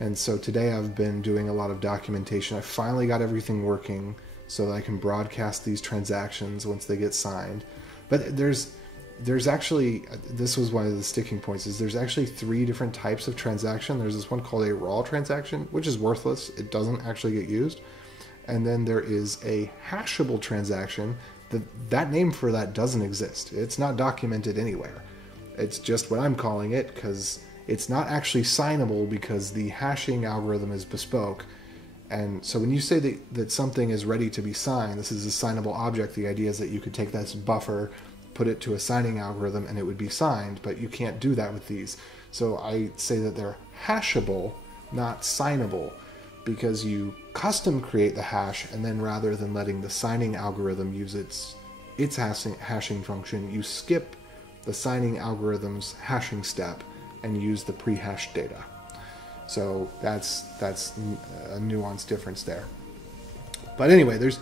And so today I've been doing a lot of documentation. I finally got everything working so that I can broadcast these transactions once they get signed. But there's actually, this was one of the sticking points, is there's actually 3 different types of transaction. There's this one called a raw transaction, which is worthless. It doesn't actually get used. And then there is a hashable transaction. That name for that doesn't exist. It's not documented anywhere. It's just what I'm calling it, because it's not actually signable, because the hashing algorithm is bespoke. And so when you say that something is ready to be signed, this is a signable object, the idea is that you could take this buffer, put it to a signing algorithm, and it would be signed, but you can't do that with these. So I say that they're hashable, not signable, because you custom create the hash, and then rather than letting the signing algorithm use its hashing function, you skip the signing algorithm's hashing step and use the pre-hashed data. So that's a nuanced difference there. But anyway, there's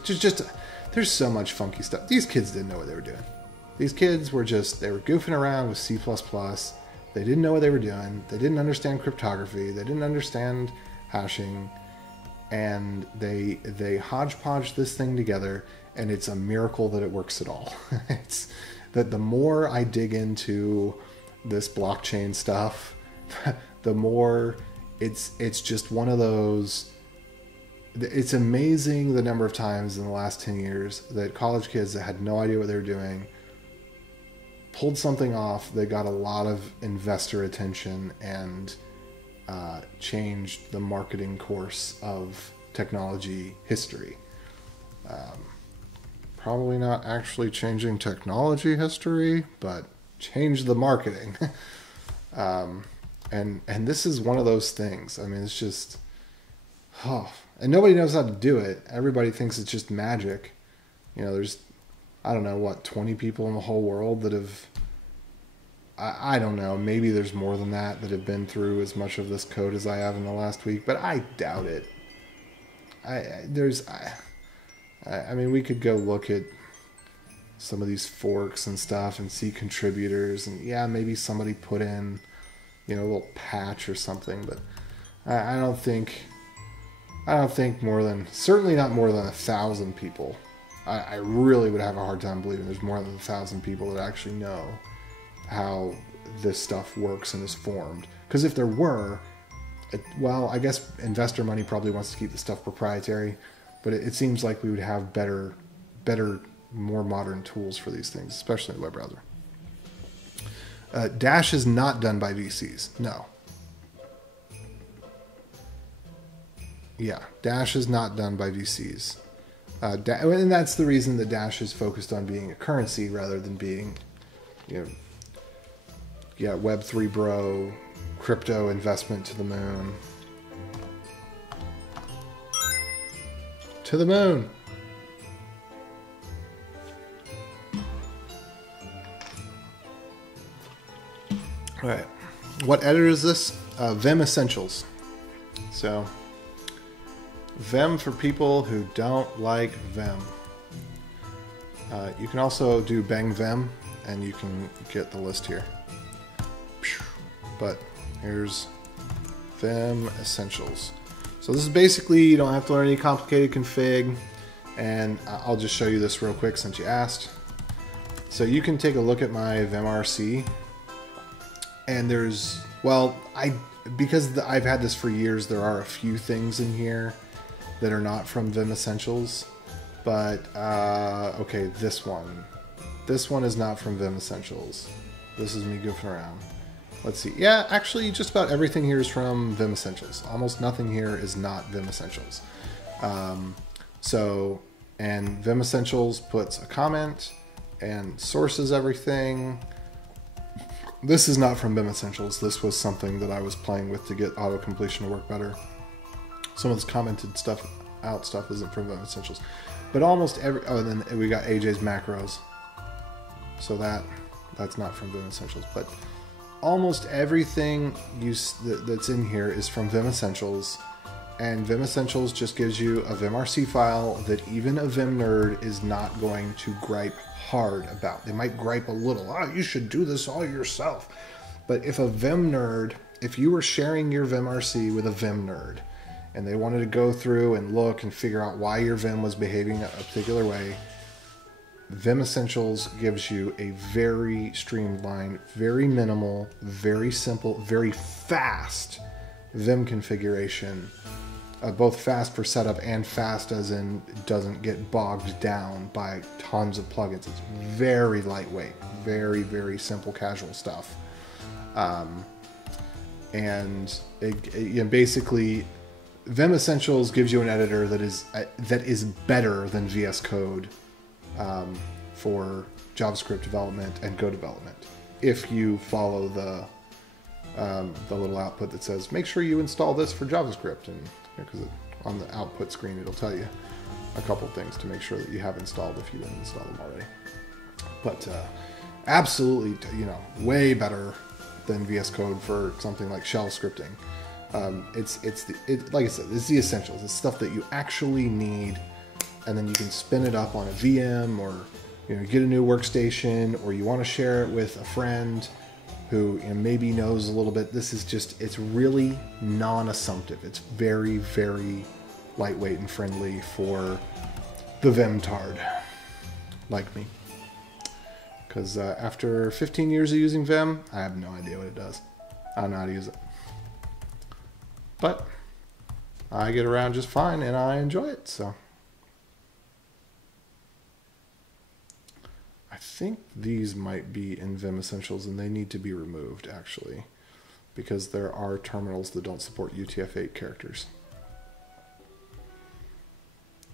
so much funky stuff. These kids didn't know what they were doing. These kids were they were goofing around with C++. They didn't know what they were doing. They didn't understand cryptography. They didn't understand hashing. And they hodgepodge this thing together, and it's a miracle that it works at all. It's that the more I dig into this blockchain stuff, the more it's just one of those. It's amazing the number of times in the last 10 years that college kids that had no idea what they were doing pulled something off. They got a lot of investor attention and changed the marketing course of technology history. Probably not actually changing technology history, but changed the marketing. And this is one of those things. I mean, it's just, and nobody knows how to do it. Everybody thinks it's just magic. You know, there's, I don't know, what, 20 people in the whole world that have, I don't know, maybe there's more than that have been through as much of this code as I have in the last week, but I doubt it. I mean, we could go look at some of these forks and stuff and see contributors, and yeah, maybe somebody put in, you know, a little patch or something, but I don't think more than, certainly not more than 1,000 people. I really would have a hard time believing there's more than 1,000 people that actually know how this stuff works and is formed. Because if there were, well, I guess investor money probably wants to keep the stuff proprietary, but it seems like we would have better, more modern tools for these things, especially in the web browser. Dash is not done by VCs. No. Yeah, Dash is not done by VCs. And that's the reason that Dash is focused on being a currency rather than being, you know, yeah, Web3 bro, crypto investment to the moon. To the moon. All right. What editor is this? Vim Essentials. So, Vim for people who don't like Vim. You can also do Bang Vim, and you can get the list here. But here's Vim Essentials. So this is basically, you don't have to learn any complicated config, and I'll just show you this real quick since you asked. So you can take a look at my vimrc, and there's, well, because I've had this for years, there are a few things in here that are not from Vim Essentials, but okay, this one is not from Vim Essentials. This is me goofing around. let's see. Yeah, actually, just about everything here is from Vim Essentials. Almost nothing here is not Vim Essentials. And Vim Essentials puts a comment and sources everything. This is not from Vim Essentials. This was something that I was playing with to get auto-completion to work better. Some of this commented stuff isn't from Vim Essentials. But almost every... Oh, and then we got AJ's macros. So that's not from Vim Essentials. But almost everything that's in here is from Vim Essentials. And Vim Essentials just gives you a vimrc file that even a Vim nerd is not going to gripe hard about. They might gripe a little. Oh, you should do this all yourself. But if a Vim nerd, if you were sharing your vimrc with a Vim nerd, and they wanted to go through and look and figure out why your Vim was behaving a particular way, Vim Essentials gives you a very streamlined, very minimal, very simple, very fast Vim configuration. Both fast for setup and fast as in it doesn't get bogged down by tons of plugins. It's very lightweight, very, very simple, casual stuff. Basically, Vim Essentials gives you an editor that is better than VS Code for JavaScript development and Go development. If you follow the little output that says, make sure you install this for JavaScript, and because on the output screen it'll tell you a couple things to make sure that you have installed if you didn't install them already. But absolutely, way better than VS Code for something like shell scripting. Like I said, it's the essentials. It's stuff that you actually need, and then you can spin it up on a VM, or get a new workstation, or you want to share it with a friend who maybe knows a little bit. This is just, it's really non-assumptive. It's very, very lightweight and friendly for the Vim-tard, like me. Because after 15 years of using Vim, I have no idea what it does. I don't know how to use it. But I get around just fine, and I enjoy it, so. I think these might be in Vim Essentials, and they need to be removed, actually, because there are terminals that don't support UTF-8 characters.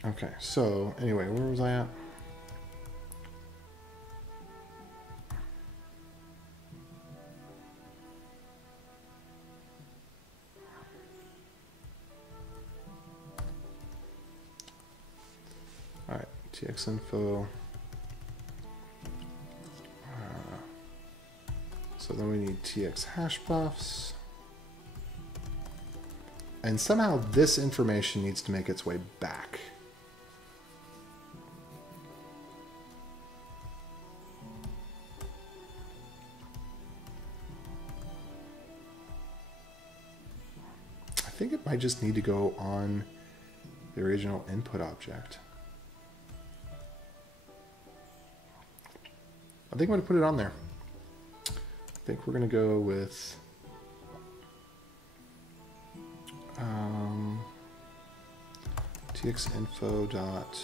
Okay, so anyway, where was I at? All right, txinfo. So then we need tx hash buffs. And somehow this information needs to make its way back. I think it might just need to go on the original input object. I think I'm going to put it on there. I think we're going to go with txinfo dot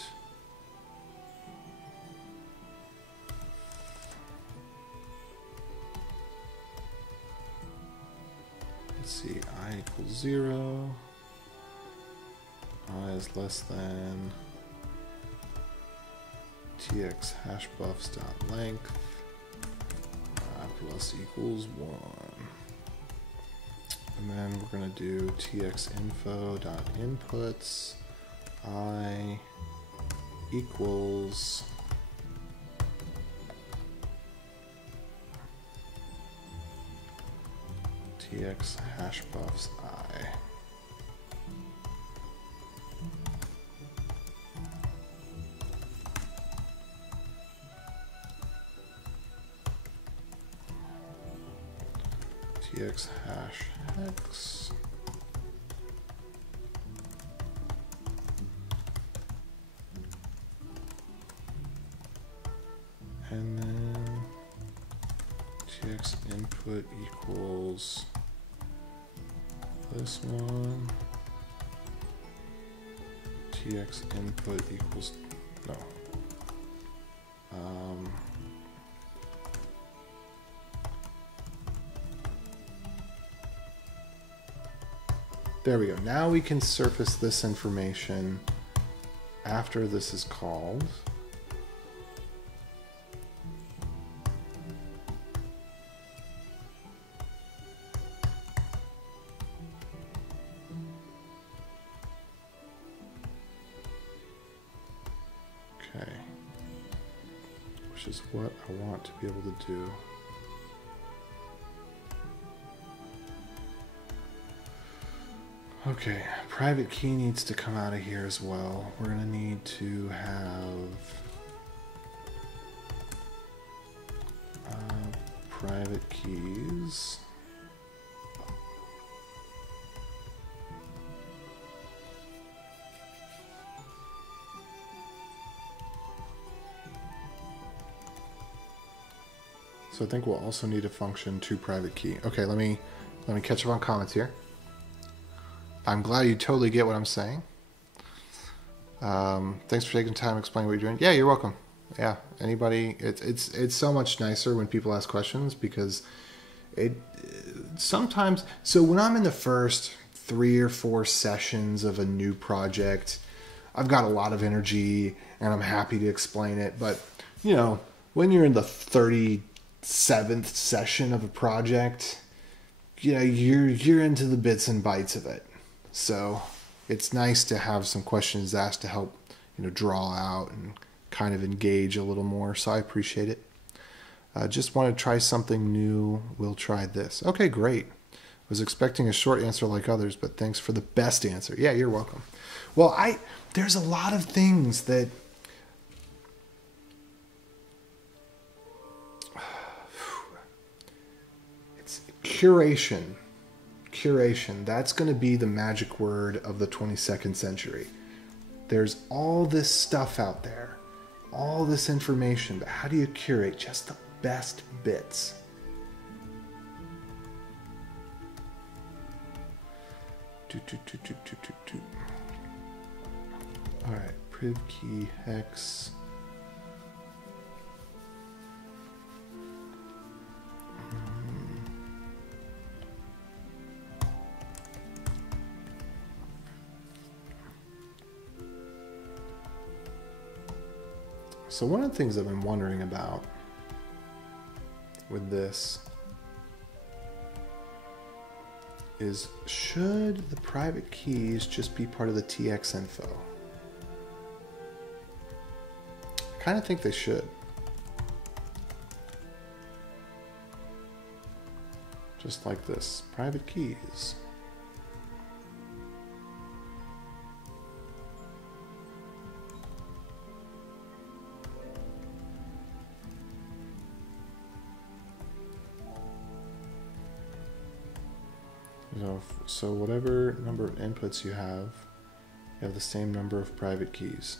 let's see, I equals 0, I is less than tx hash buffs dot length plus equals 1. And then we're going to do txinfo dot inputs I equals tx hash buffs I. tx hash hex and then tx input equals this one, tx input equals no There we go. Now we can surface this information after this is called. Okay. Which is what I want to be able to do. Okay, private key needs to come out of here as well. We're going to need to have private keys. So I think we'll also need a function to private key. Okay, let me catch up on comments here. I'm glad you totally get what I'm saying. Thanks for taking time to explain what you're doing. Yeah, you're welcome. Yeah, anybody. It's so much nicer when people ask questions because it sometimes. So when I'm in the first 3 or 4 sessions of a new project, I've got a lot of energy and I'm happy to explain it. But you know, when you're in the 37th session of a project, you know, you're into the bits and bytes of it. So it's nice to have some questions asked to help, you know, draw out and kind of engage a little more. So I appreciate it. Just want to try something new. We'll try this. Okay, great. Was expecting a short answer like others, but thanks for the best answer. Yeah, you're welcome. Well, there's a lot of things that it's curation. Curation, that's going to be the magic word of the 22nd century. There's all this stuff out there, all this information, but how do you curate just the best bits? All right, priv key hex. So one of the things I've been wondering about with this is, should the private keys just be part of the TX info? I kind of think they should. Just like this, private keys. So whatever number of inputs you have the same number of private keys.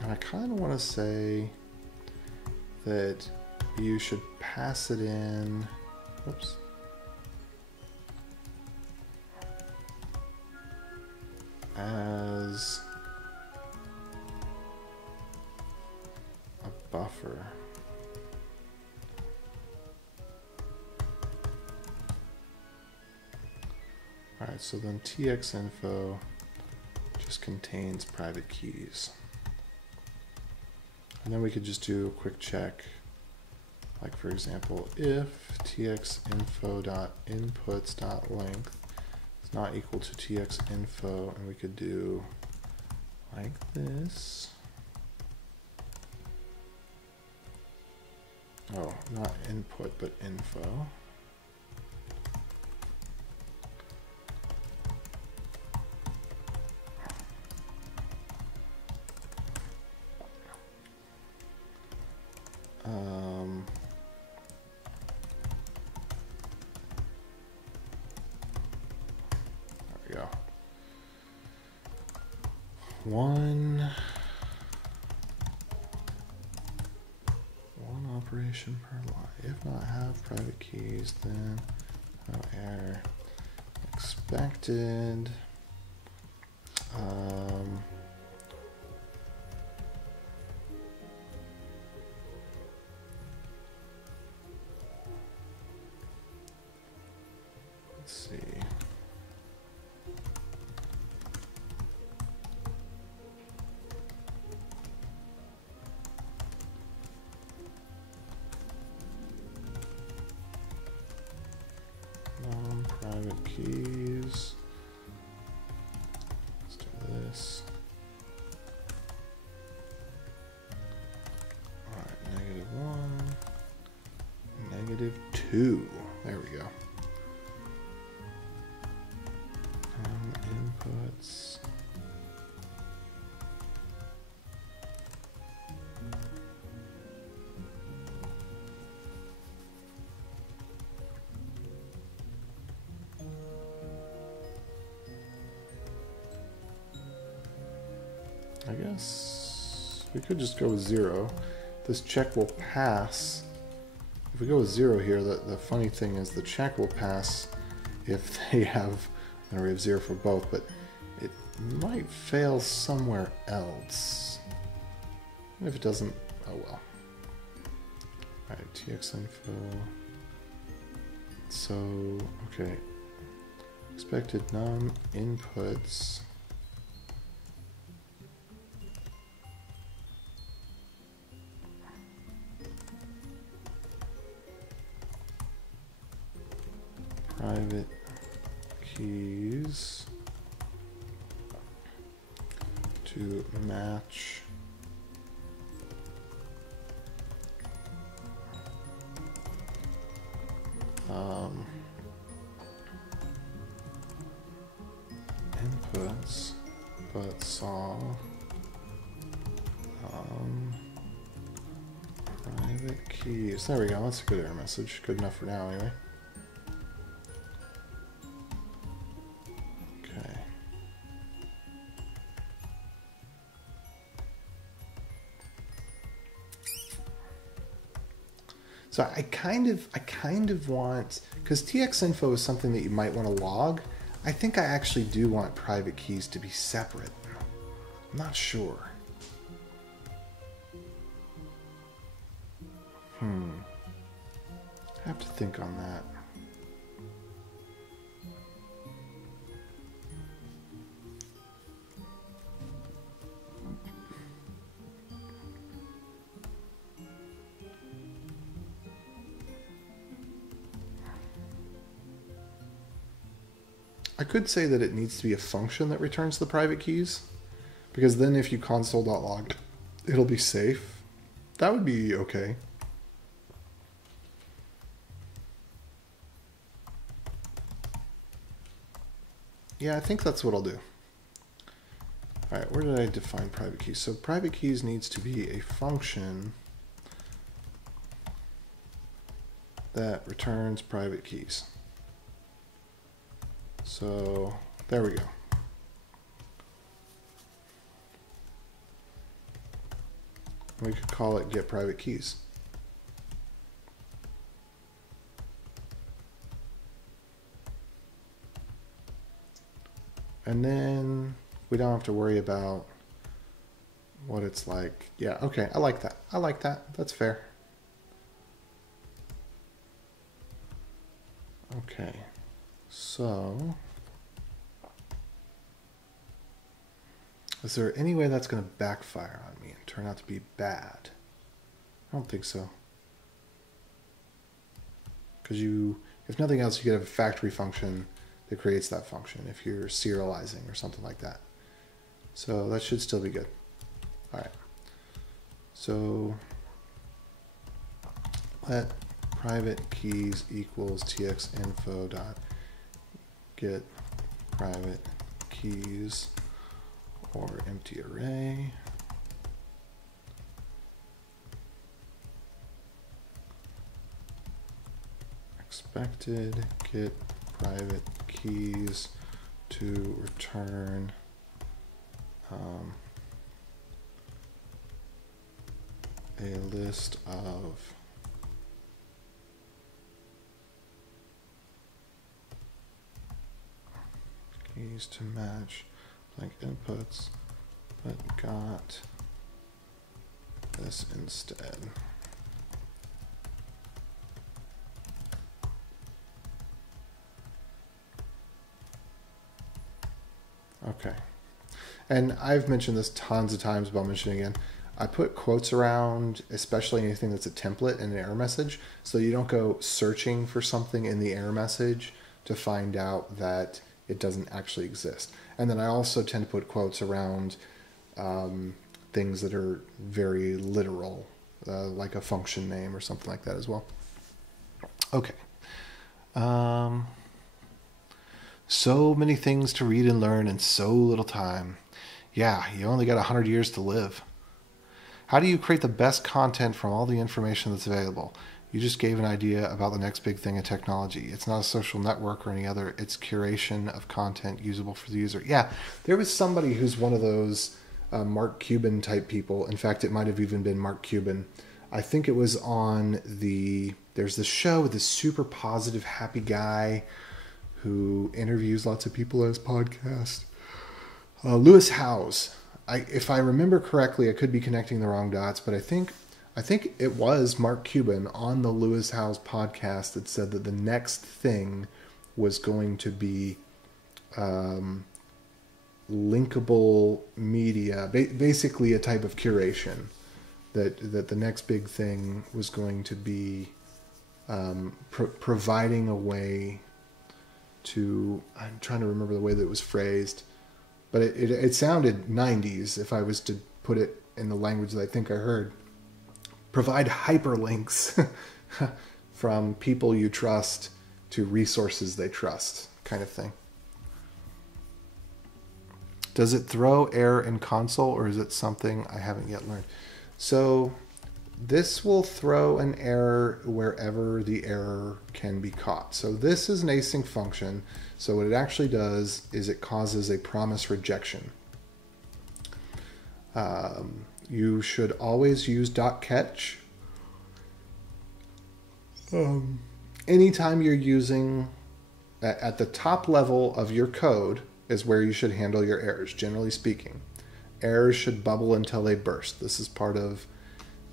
I kind of want to say that you should pass it in, whoops, as a buffer. Alright, so then TX info just contains private keys. And then we could just do a quick check, like for example, if txinfo.inputs.length is not equal to txinfo, and we could do like this. Oh, not input, but info. There we go. one operation per line. If not have private keys, then no error expected. Let's see. Non-private keys. Let's do this. All right, -1, -2. There we go. Inputs. I guess we could just go with 0. This check will pass. If we go with 0 here, the funny thing is the check will pass if they have an array of 0 for both, but it might fail somewhere else. If it doesn't, oh well. Alright, txinfo. So, okay. Expected num inputs. Private keys to match inputs, but saw private keys. There we go. That's a good error message. Good enough for now, anyway. So I kind of want, because txinfo is something that you might want to log. I think I actually do want private keys to be separate. I'm not sure. I have to think on that. I could say that it needs to be a function that returns the private keys, because then if you console.log, it'll be safe. That would be okay. Yeah, I think that's what I'll do. All right, where did I define private keys? So private keys needs to be a function that returns private keys. So there we go. We could call it get private keys. And then we don't have to worry about what it's like. Yeah, okay, I like that. I like that. That's fair. Okay. So, is there any way that's going to backfire on me and turn out to be bad? I don't think so. Because if nothing else, you could have a factory function that creates that function if you're serializing or something like that. So that should still be good. All right. So let private keys equals txinfo dot get private keys or empty array. Expected get private keys to return a list of keys to match blank inputs, but got this instead. Okay. And I've mentioned this tons of times, but I'll mention it again. I put quotes around, especially anything that's a template in an error message, so you don't go searching for something in the error message to find out that it doesn't actually exist. And then I also tend to put quotes around things that are very literal, like a function name or something like that as well. Okay. So many things to read and learn in so little time. Yeah, you only got 100 years to live. How do you create the best content from all the information that's available? You just gave an idea about the next big thing in technology. It's not a social network or any other. It's curation of content usable for the user. Yeah, there was somebody who's one of those Mark Cuban type people. In fact, it might have even been Mark Cuban. I think it was on there's this show with this super positive, happy guy who interviews lots of people on his podcast. Lewis Howes. If I remember correctly, I could be connecting the wrong dots, but I think it was Mark Cuban on the Lewis Howes podcast that said that the next thing was going to be linkable media, basically a type of curation. That the next big thing was going to be providing a way to, I'm trying to remember the way that it was phrased, but it sounded 90s if I was to put it in the language that I think I heard. Provide hyperlinks from people you trust to resources they trust, kind of thing. Does it throw error in console, or is it something I haven't yet learned? So this will throw an error wherever the error can be caught. So this is an async function. So what it actually does is it causes a promise rejection. You should always use .catch. Anytime you're using, at the top level of your code is where you should handle your errors, generally speaking. Errors should bubble until they burst. This is part of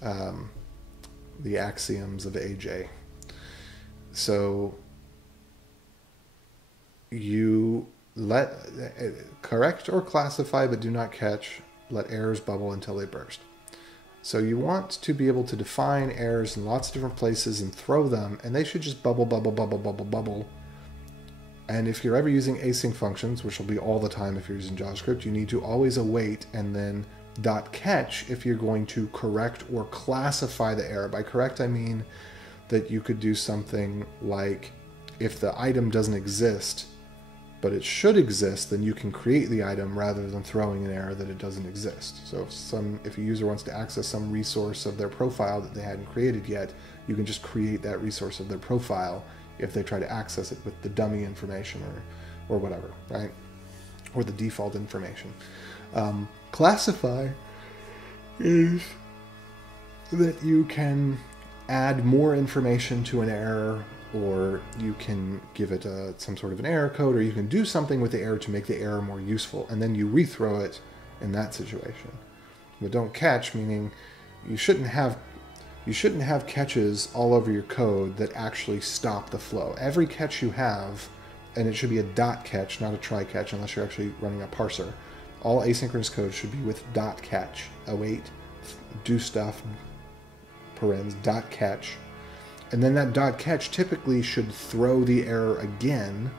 the axioms of AJ. So you correct or classify, but do not catch. Let errors bubble until they burst. So you want to be able to define errors in lots of different places and throw them, and they should just bubble, bubble, bubble, bubble, bubble. And if you're ever using async functions, which will be all the time if you're using JavaScript, you need to always await and then .catch if you're going to correct or classify the error. By correct, I mean that you could do something like, if the item doesn't exist, but it should exist, then you can create the item rather than throwing an error that it doesn't exist. So if a user wants to access some resource of their profile that they hadn't created yet, you can just create that resource of their profile if they try to access it with the dummy information or whatever, right? Or the default information. Classify is that you can add more information to an error, or you can give it some sort of an error code, or you can do something with the error to make the error more useful, and then you rethrow it in that situation. But don't catch, meaning you shouldn't have catches all over your code that actually stop the flow. Every catch you have, and it should be a .catch, not a try catch, unless you're actually running a parser. All asynchronous code should be with .catch. Await, do stuff, parens, .catch. And then that .catch typically should throw the error again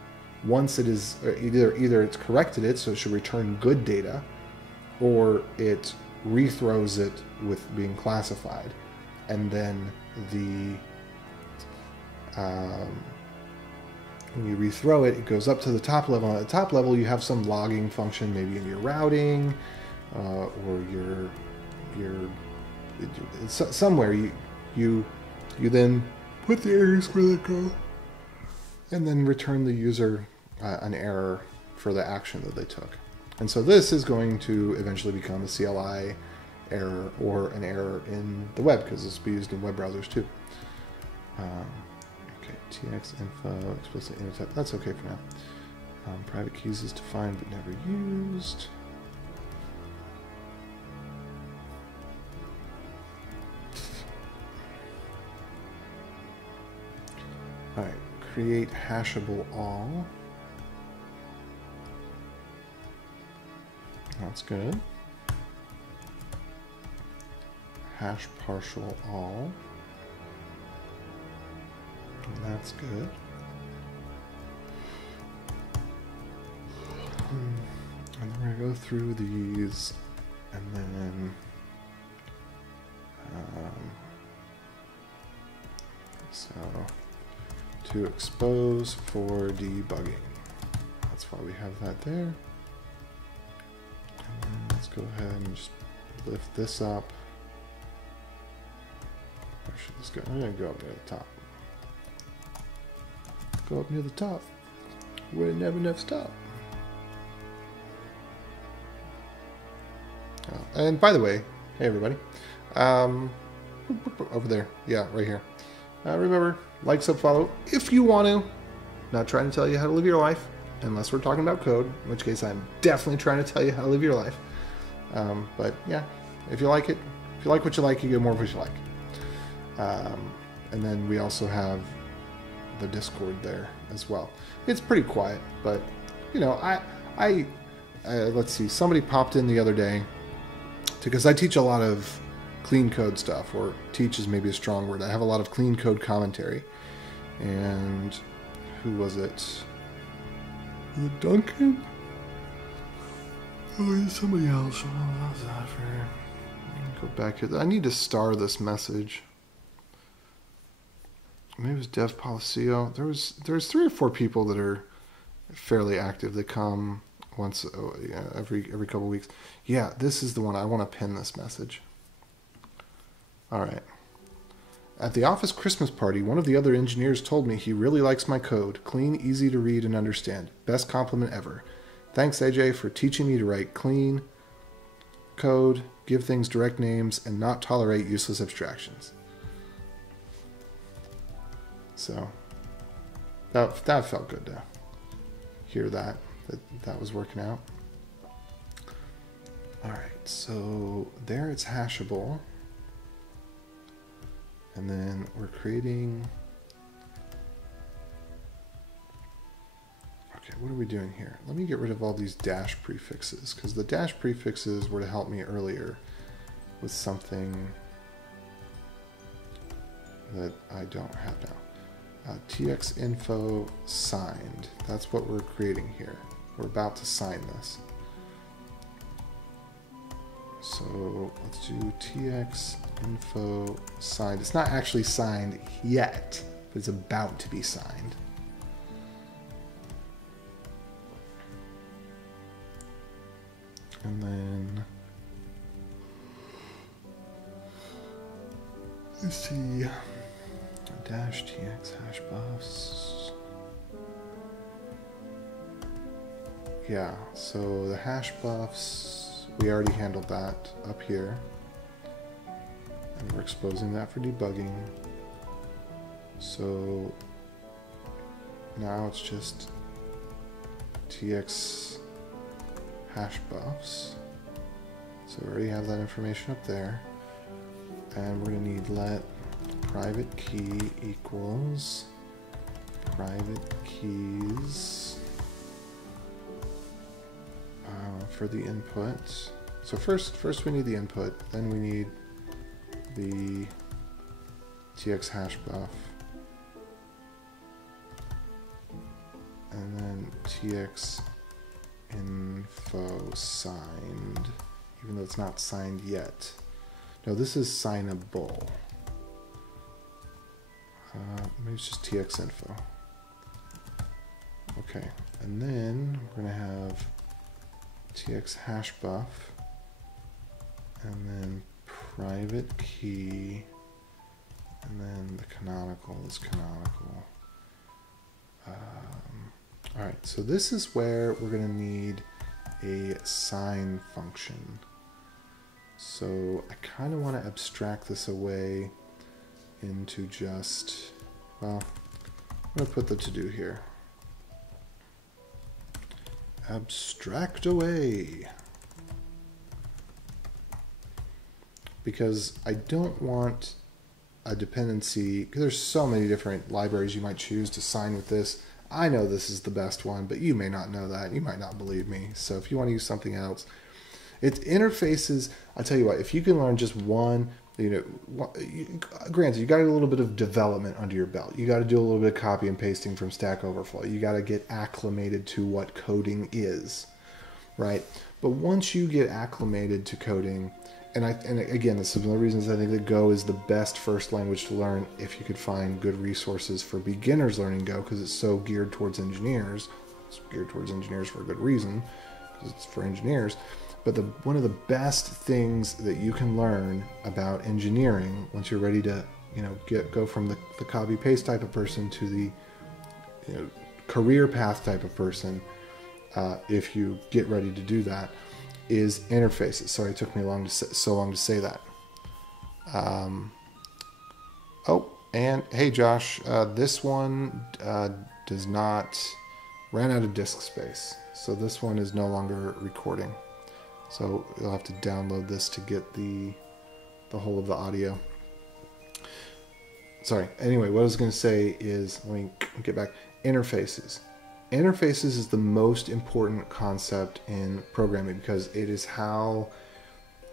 once it is, either it's corrected it, so it should return good data, or it rethrows it with being classified. And then when you rethrow it, it goes up to the top level. And at the top level, you have some logging function, maybe in your routing, or somewhere you then put the errors where they go, and then return the user an error for the action that they took. And so this is going to eventually become a CLI error or an error in the web, because this will be used in web browsers too. Okay, tx info explicit intertype. That's okay for now. Private keys is defined but never used. All right, create hashable all. That's good. Hash partial all. And that's good. And then we're going to go through these and then so to expose for debugging. That's why we have that there. And then let's go ahead and just lift this up. Where should this go? I'm going to go up near the top. Go up near the top. Where it never stops. Oh, and by the way, hey everybody, over there, yeah, right here. Remember, like, sub, follow if you want to. Not trying to tell you how to live your life, unless we're talking about code, in which case I'm definitely trying to tell you how to live your life. But yeah, if you like it, if you like what you like, you get more of what you like. And then we also have the Discord there as well. It's pretty quiet, but you know, let's see, somebody popped in the other day, because I teach a lot of clean code stuff, or teach is maybe a strong word. I have a lot of clean code commentary. And who was it? Was it Duncan? Oh, it's somebody else. What was that for? Go back here. I need to star this message. Maybe it was Dev Policio. There's 3 or 4 people that are fairly active. They come once, every couple of weeks. Yeah, this is the one. I want to pin this message. All right. At the office Christmas party, one of the other engineers told me he really likes my code. Clean, easy to read and understand. Best compliment ever. Thanks, AJ, for teaching me to write clean code, give things direct names, and not tolerate useless abstractions. So that felt good to hear that was working out. All right, so there it's hashable. And then we're creating, okay, what are we doing here? Let me get rid of all these dash prefixes, because the dash prefixes were to help me earlier with something that I don't have now. TX info signed. That's what we're creating here. We're about to sign this. So let's do TX info signed. It's not actually signed yet, but it's about to be signed. And then let's see, DashTx hash buffs. Yeah, so the hash buffs, we already handled that up here. And we're exposing that for debugging. So now it's just TX hash buffs. So we already have that information up there. And we're going to need let private key equals private keys for the input. So first we need the input, then we need the TX hash buff, and then TX info signed, even though it's not signed yet. No, this is signable. Maybe it's just TX info. Okay, and then we're going to have TX hash buff, and then private key, and then the canonical is canonical. All right, so this is where we're going to need a sign function. So I kind of want to abstract this away into just, well, I'm going to put the to-do here. Abstract away. Because I don't want a dependency, because there's so many different libraries you might choose to sign with this. I know this is the best one, but you may not know that. You might not believe me. So if you want to use something else, it's interfaces. I'll tell you what, if you can learn just one, granted, you got a little bit of development under your belt. You got to do a little bit of copy and pasting from Stack Overflow. You got to get acclimated to what coding is, right? But once you get acclimated to coding, and again, this is one of the reasons I think that Go is the best first language to learn if you could find good resources for beginners learning Go, because it's so geared towards engineers. It's geared towards engineers for a good reason, because it's for engineers. But one of the best things that you can learn about engineering, once you're ready to, go from the copy paste type of person to the career path type of person, if you get ready to do that, is interfaces. Sorry, it took me so long to say that. Oh, and hey Josh, this one ran out of disk space, so this one is no longer recording. So you'll have to download this to get the whole of the audio. Sorry. Anyway, what I was going to say is, let me get back. Interfaces. Interfaces is the most important concept in programming because it is how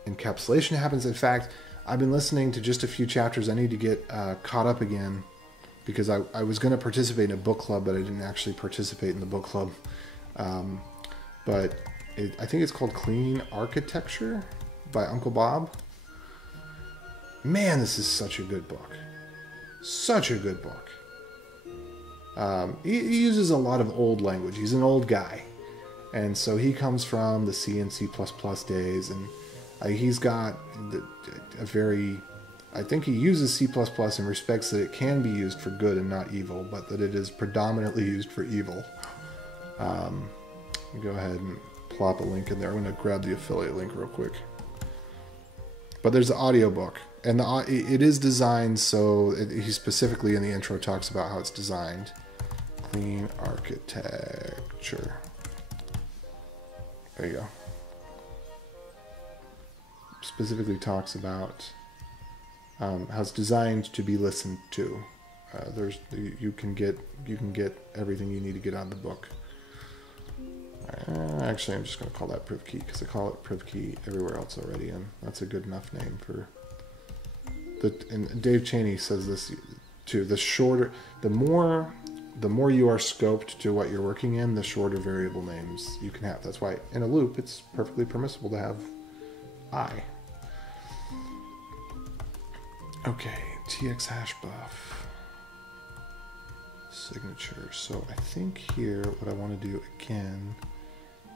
encapsulation happens. In fact, I've been listening to just a few chapters. I need to get caught up again because I was going to participate in a book club, but I didn't actually participate in the book club. But I think it's called Clean Architecture by Uncle Bob. Man, this is such a good book. Such a good book. He uses a lot of old language. He's an old guy. And so he comes from the C and C++ days. And he's got a very... I think he uses C++ in respects that it can be used for good and not evil, but that it is predominantly used for evil. Go ahead and plop a link in there. I'm going to grab the affiliate link real quick. But there's an audiobook, and it is designed so he specifically in the intro talks about how it's designed. Clean architecture. There you go. Specifically talks about how it's designed to be listened to. You can get everything you need to get out of the book. Actually, I'm just going to call that priv key because I call it priv key everywhere else already, and that's a good enough name for the. And Dave Cheney says this too. The more you are scoped to what you're working in, the shorter variable names you can have. That's why in a loop, it's perfectly permissible to have I. Okay, TX hash buff signature. So I think here what I want to do again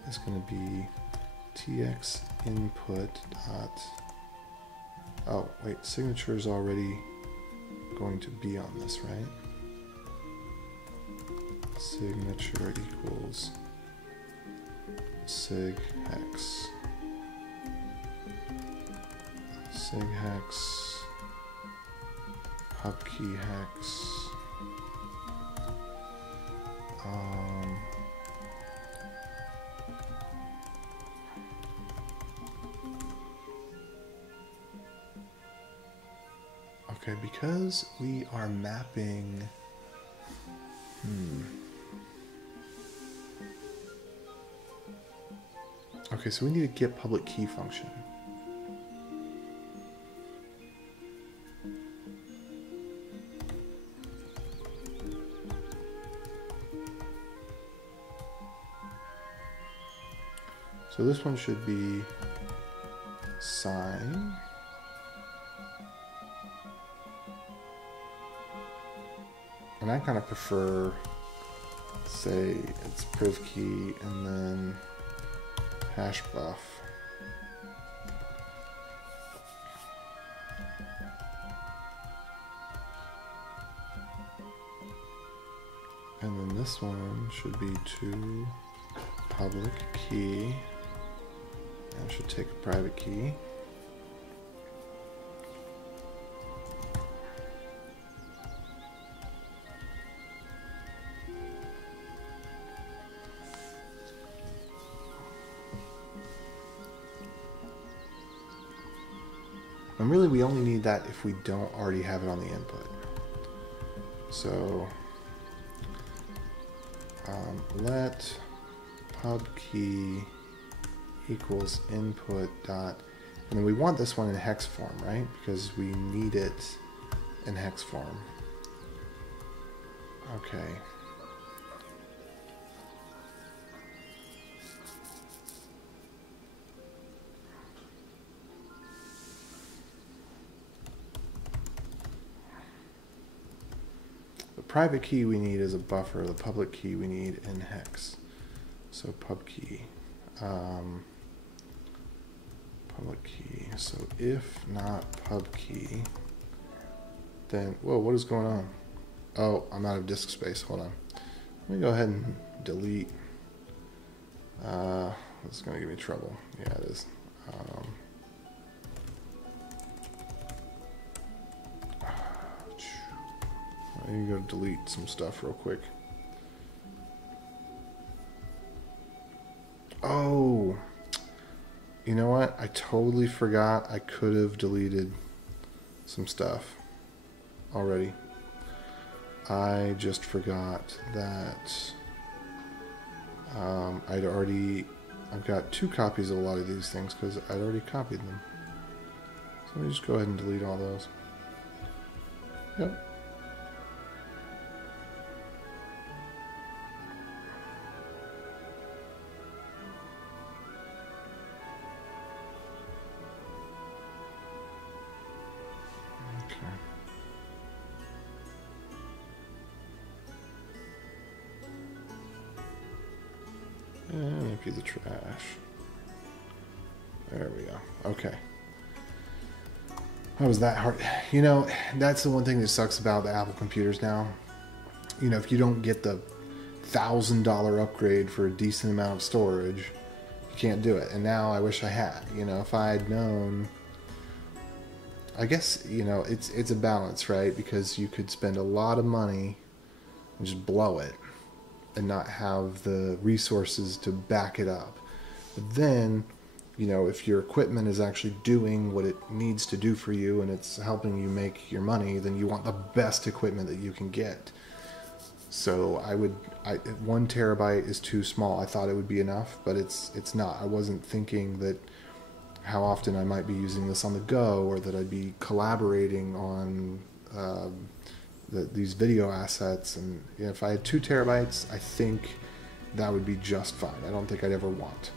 is going to be tx input dot. Oh wait, signature is already going to be on this, right? Signature equals sig hex. Sig hex, pub key hex. Okay, because we are mapping. Okay, so we need a get public key function. So this one should be sign. And I kind of prefer, say, it's priv key and then hash buff. And then this one should be to public key. I should take a private key. And really, we only need that if we don't already have it on the input. So let pub key equals input dot, and then we want this one in hex form, right? Because we need it in hex form. Okay. The private key we need is a buffer. The public key we need in hex. So pub key. Public key. So if not pub key, then, whoa, what is going on? Oh, I'm out of disk space. Hold on. Let me go ahead and delete. This is going to give me trouble. Yeah, it is. I need to go delete some stuff real quick. Oh, you know what? I totally forgot I could have deleted some stuff already. I just forgot that I've got 2 copies of a lot of these things because I'd already copied them. So let me just go ahead and delete all those. Yep. And empty the trash. There we go. Okay. How was that hard? You know, that's the one thing that sucks about the Apple computers now. You know, if you don't get the $1,000 upgrade for a decent amount of storage, you can't do it. And now I wish I had. You know, if I had known, I guess, you know, it's a balance, right? Because you could spend a lot of money and just blow it and not have the resources to back it up. But then, you know, if your equipment is actually doing what it needs to do for you and it's helping you make your money, then you want the best equipment that you can get. So 1 terabyte is too small. I thought it would be enough, but it's not. I wasn't thinking that how often I might be using this on the go, or that I'd be collaborating on these video assets. And you know, if I had 2 terabytes, I think that would be just fine. I don't think I'd ever want.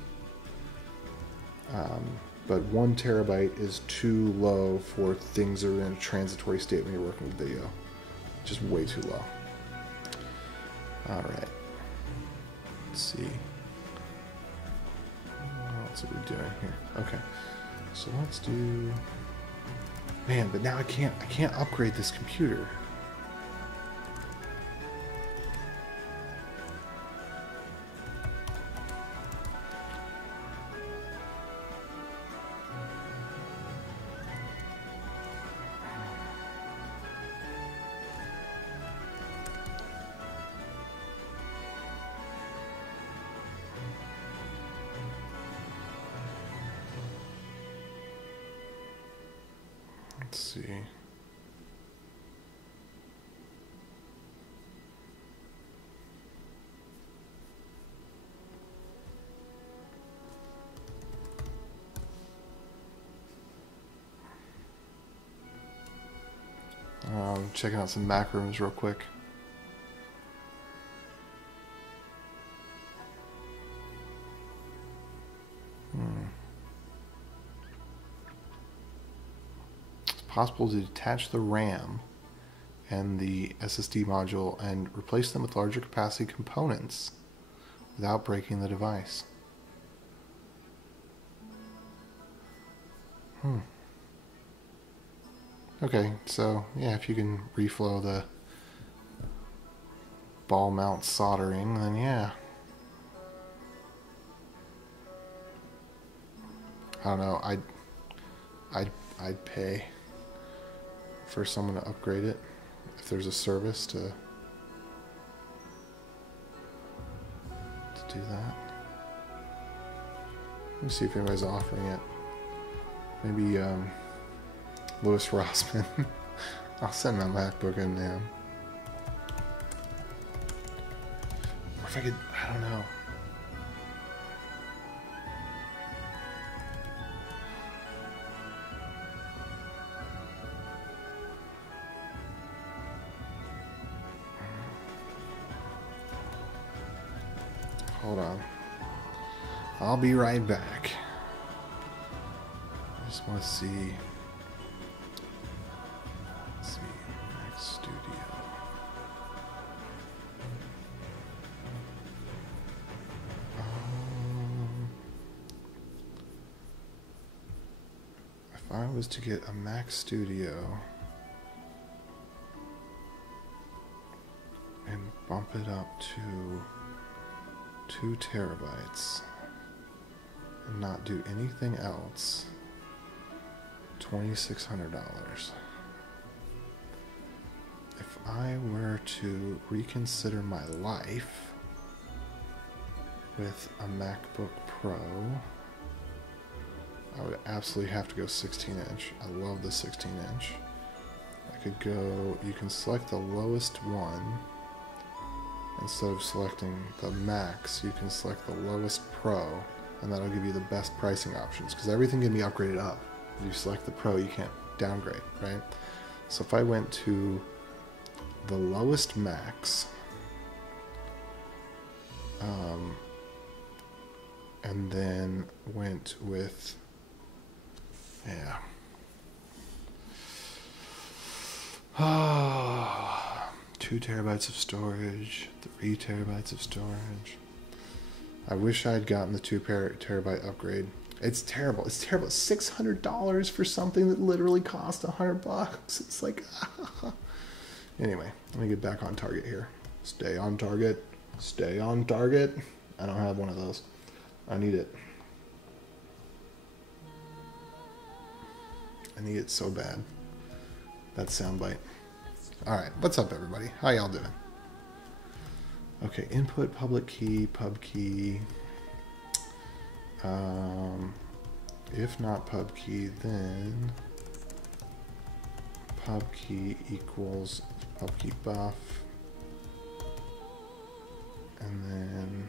But 1 terabyte is too low for things that are in a transitory state when you're working with video. Just way too low. All right. Let's see. What are we doing here? Okay. So let's do. Man, but now I can't upgrade this computer. Let's see. Checking out some macros real quick. Possible to detach the RAM and the SSD module and replace them with larger capacity components without breaking the device. Okay, so yeah, if you can reflow the ball mount soldering, then yeah. I don't know. I'd pay for someone to upgrade it if there's a service to do that. Let me see if anybody's offering it. Maybe Louis Rossman. I'll send my MacBook in to him. Or if I could, I don't know. Hold on. I'll be right back. I just want to see. Let's see. Mac Studio. If I was to get a Mac Studio and bump it up to 2 terabytes and not do anything else, $2,600. If I were to reconsider my life with a MacBook Pro, I would absolutely have to go 16-inch. I love the 16-inch. I could go, you can select the lowest one. Instead of selecting the max, you can select the lowest Pro, and that'll give you the best pricing options, because everything can be upgraded up. If you select the Pro, you can't downgrade, right? So if I went to the lowest max, and then went with, yeah. 2 terabytes of storage, 3 terabytes of storage. I wish I had gotten the 2 terabyte upgrade. It's terrible. It's terrible. $600 for something that literally cost $100. It's like, Anyway, let me get back on target here. Stay on target. Stay on target. I don't have one of those. I need it. I need it so bad. That soundbite. Alright, what's up everybody? How y'all doing? Okay, input public key, pub key. If not pub key, then pub key equals pub key buff. And then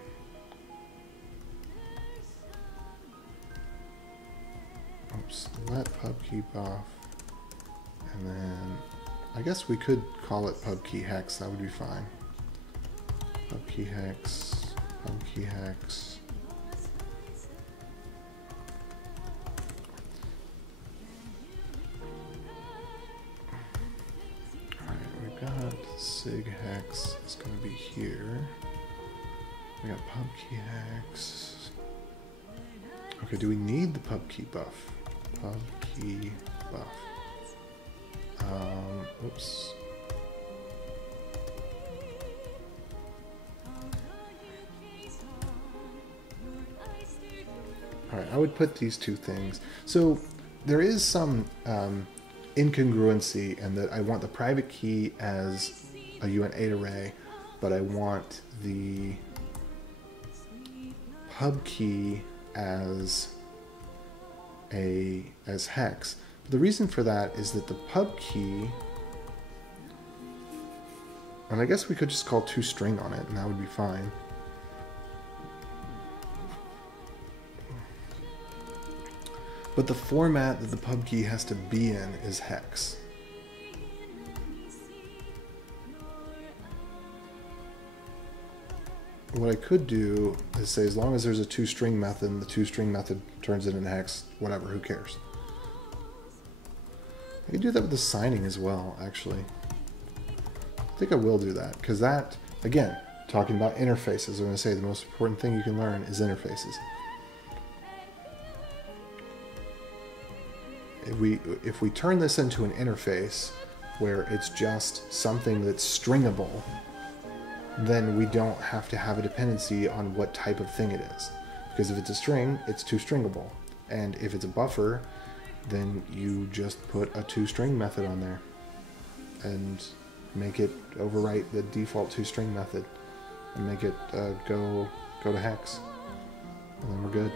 let pub key buff. And then I guess we could call it pub key hex, that would be fine. Pub key hex, pub key hex. Alright, we've got sig hex, it's going to be here. We got pub key hex. Okay, do we need the pub key buff? Pub key buff. Oops. Alright, I would put these 2 things. So there is some incongruency in that I want the private key as a UN8 array, but I want the pub key as hex. The reason for that is that the pub key, and I guess we could just call toString on it and that would be fine. But the format that the pub key has to be in is hex. What I could do is say as long as there's a toString method and the toString method turns it in hex, whatever, who cares? I could do that with the signing as well, actually. I think I will do that, because that, again, talking about interfaces, I'm going to say the most important thing you can learn is interfaces. If we turn this into an interface where it's just something that's stringable, then we don't have to have a dependency on what type of thing it is. Because if it's a string, it's toStringable. And if it's a buffer, then you just put a toString method on there and make it overwrite the default toString method and make it go to hex. And then we're good.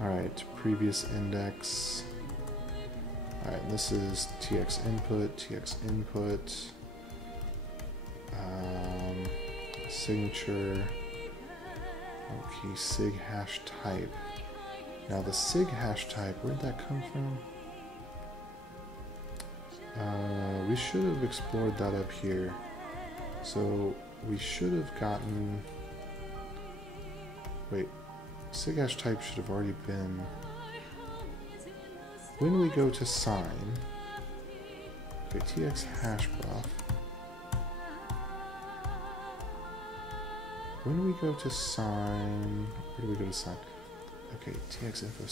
Alright, previous index. Alright, this is tx input, signature, okay, sig hash type. Now the sig hash type, where'd that come from? We should have explored that up here. So we should have gotten, wait, sig hash type should have already been, when we go to sign, okay, tx hash buff, when we go to sign, where do we go to sign? Okay, tx info.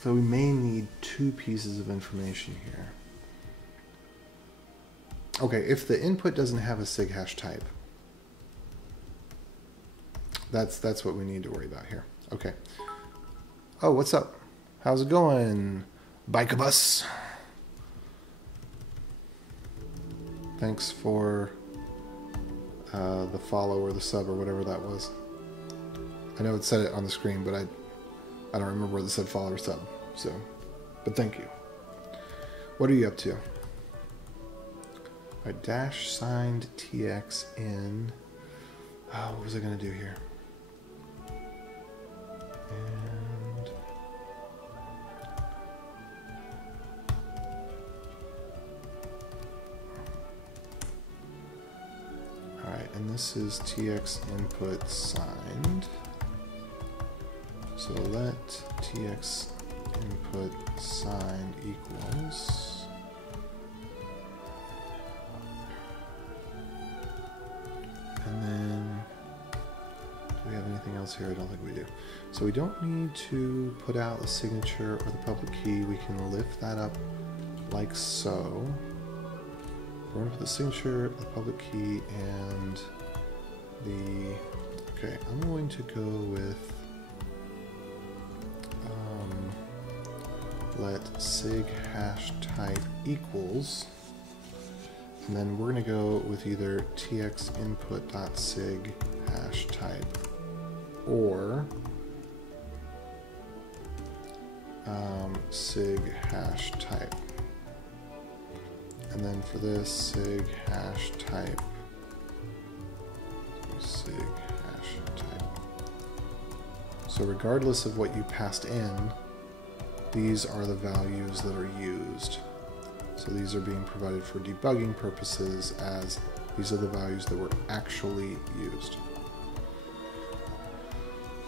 So we may need two pieces of information here. Okay, if the input doesn't have a sig hash type, that's what we need to worry about here. Okay. Oh, what's up? How's it going, Bike-a-bus? Thanks for the follow or the sub or whatever that was. I know it said it on the screen, but I don't remember whether it said follow or sub. So, but thank you. What are you up to? Alright, dash signed tx in. Oh, what was I going to do here? And alright, and this is tx input signed. So let tx input sign equals and then do we have anything else here? I don't think we do. So we don't need to put out the signature or the public key. We can lift that up like so. We're going to put the signature, the public key, and the, okay, I'm going to go with let sig hash type equals, and then we're going to go with either tx input dot sig hash type or sig hash type, and then for this sig hash type, sig hash type. So regardless of what you passed in, these are the values that are used. So these are being provided for debugging purposes, as these are the values that were actually used.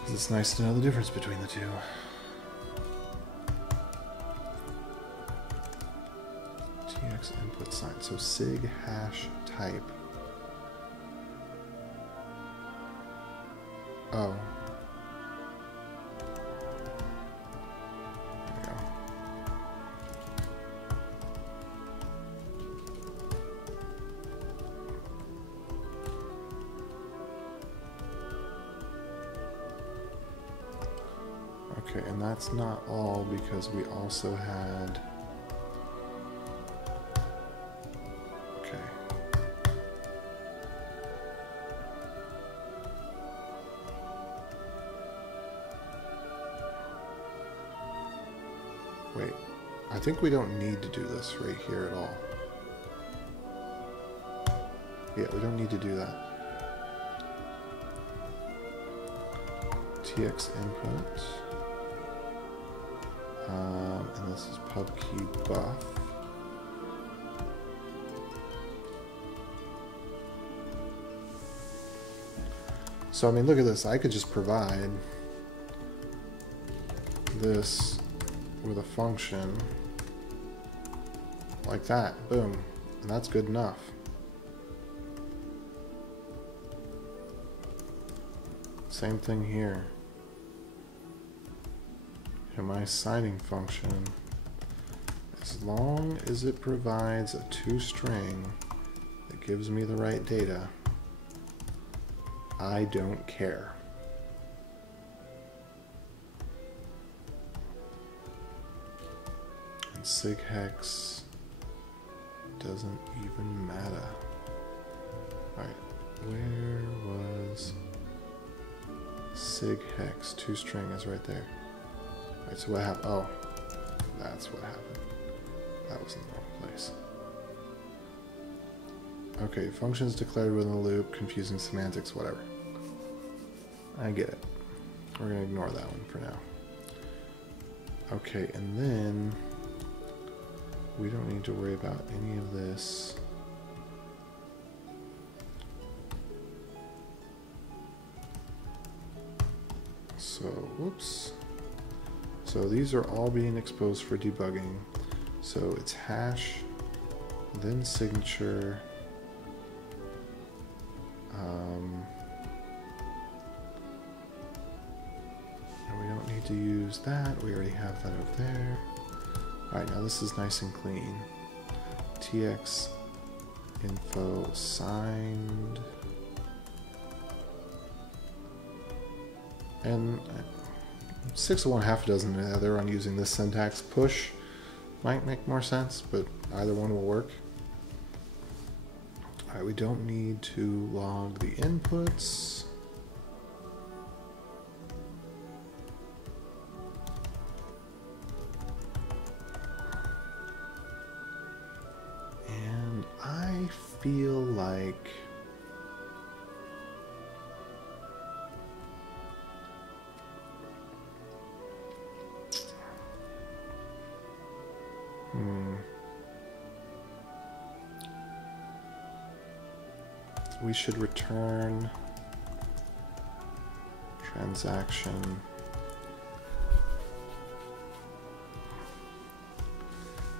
It's nice to know the difference between the two. Tx input sign. So sig hash type. Oh. Okay, and that's not all, because we also had, okay. Wait, I think we don't need to do this right here at all. Yeah, we don't need to do that. TX input. And this is pub key buff. So, I mean, look at this. I could just provide this with a function like that. Boom. And that's good enough. Same thing here. And my signing function, as long as it provides a toString that gives me the right data, I don't care. And sig hex doesn't even matter. Alright, where was sig hex? toString is right there. Alright, so what happened? Oh, that's what happened. That was in the wrong place. Okay, functions declared within the loop, confusing semantics, whatever. I get it. We're going to ignore that one for now. Okay, and then we don't need to worry about any of this. So, whoops. So these are all being exposed for debugging. So it's hash, then signature, and we don't need to use that. We already have that over there. All right, now this is nice and clean. TX info signed. And 6 of one, half a dozen of the other on using this syntax. Push might make more sense, but either one will work. All right, we don't need to log the inputs. And I feel like we should return transaction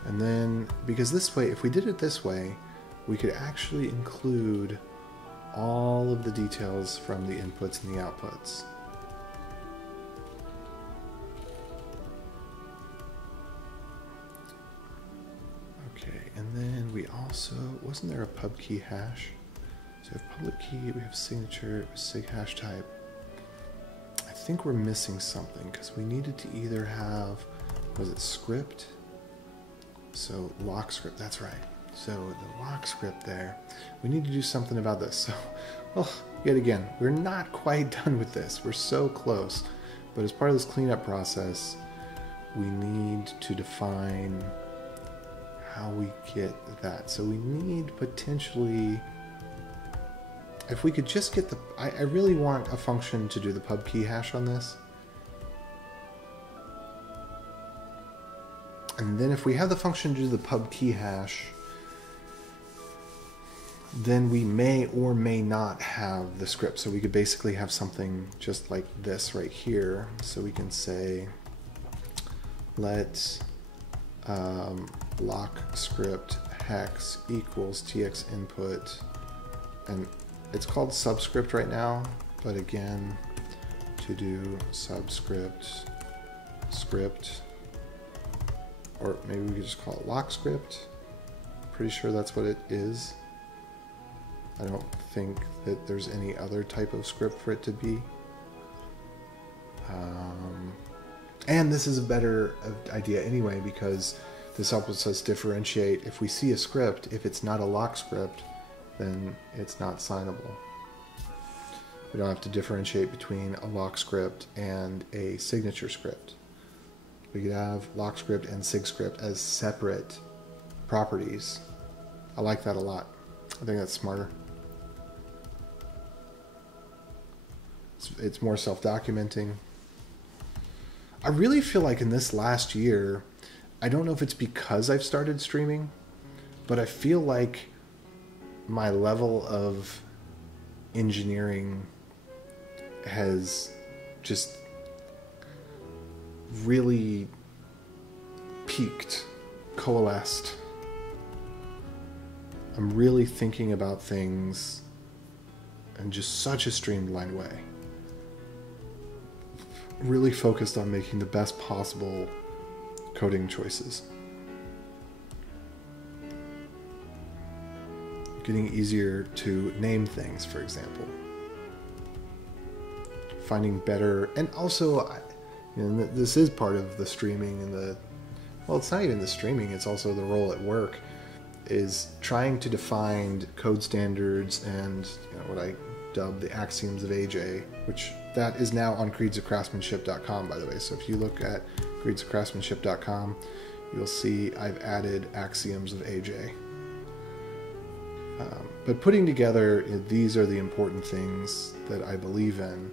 and then, because this way, if we did it this way, we could actually include all of the details from the inputs and the outputs. Okay, and then we also, wasn't there a pub key hash? So we have public key, we have signature, sig hash type. I think we're missing something because we needed to either have, was it script? So lock script, that's right. So the lock script there, we need to do something about this. So, well, yet again, we're not quite done with this. We're so close. But as part of this cleanup process, we need to define how we get that. So we need potentially, if we could just get the, I really want a function to do the pub key hash on this. And then if we have the function to do the pub key hash, then we may or may not have the script. So we could basically have something just like this right here. So we can say, let lock script hex equals tx input, and it's called subscript right now, but again, to do subscript script, or maybe we could just call it lock script. Pretty sure that's what it is. I don't think that there's any other type of script for it to be. And this is a better idea anyway, because this helps us differentiate. If we see a script, if it's not a lock script, then it's not signable. We don't have to differentiate between a lock script and a signature script. We could have lock script and sig script as separate properties. I like that a lot. I think that's smarter. It's more self-documenting. I really feel like in this last year, I don't know if it's because I've started streaming, but I feel like my level of engineering has just really peaked, coalesced. I'm really thinking about things in just such a streamlined way. Really focused on making the best possible coding choices. Getting easier to name things, for example. Finding better, and also, you know, this is part of the streaming and the, well, it's not even the streaming, it's also the role at work, is trying to define code standards and, you know, what I dub the axioms of AJ, which that is now on creedsofcraftsmanship.com, by the way. So if you look at creedsofcraftsmanship.com, you'll see I've added axioms of AJ. But putting together, you know, these are the important things that I believe in.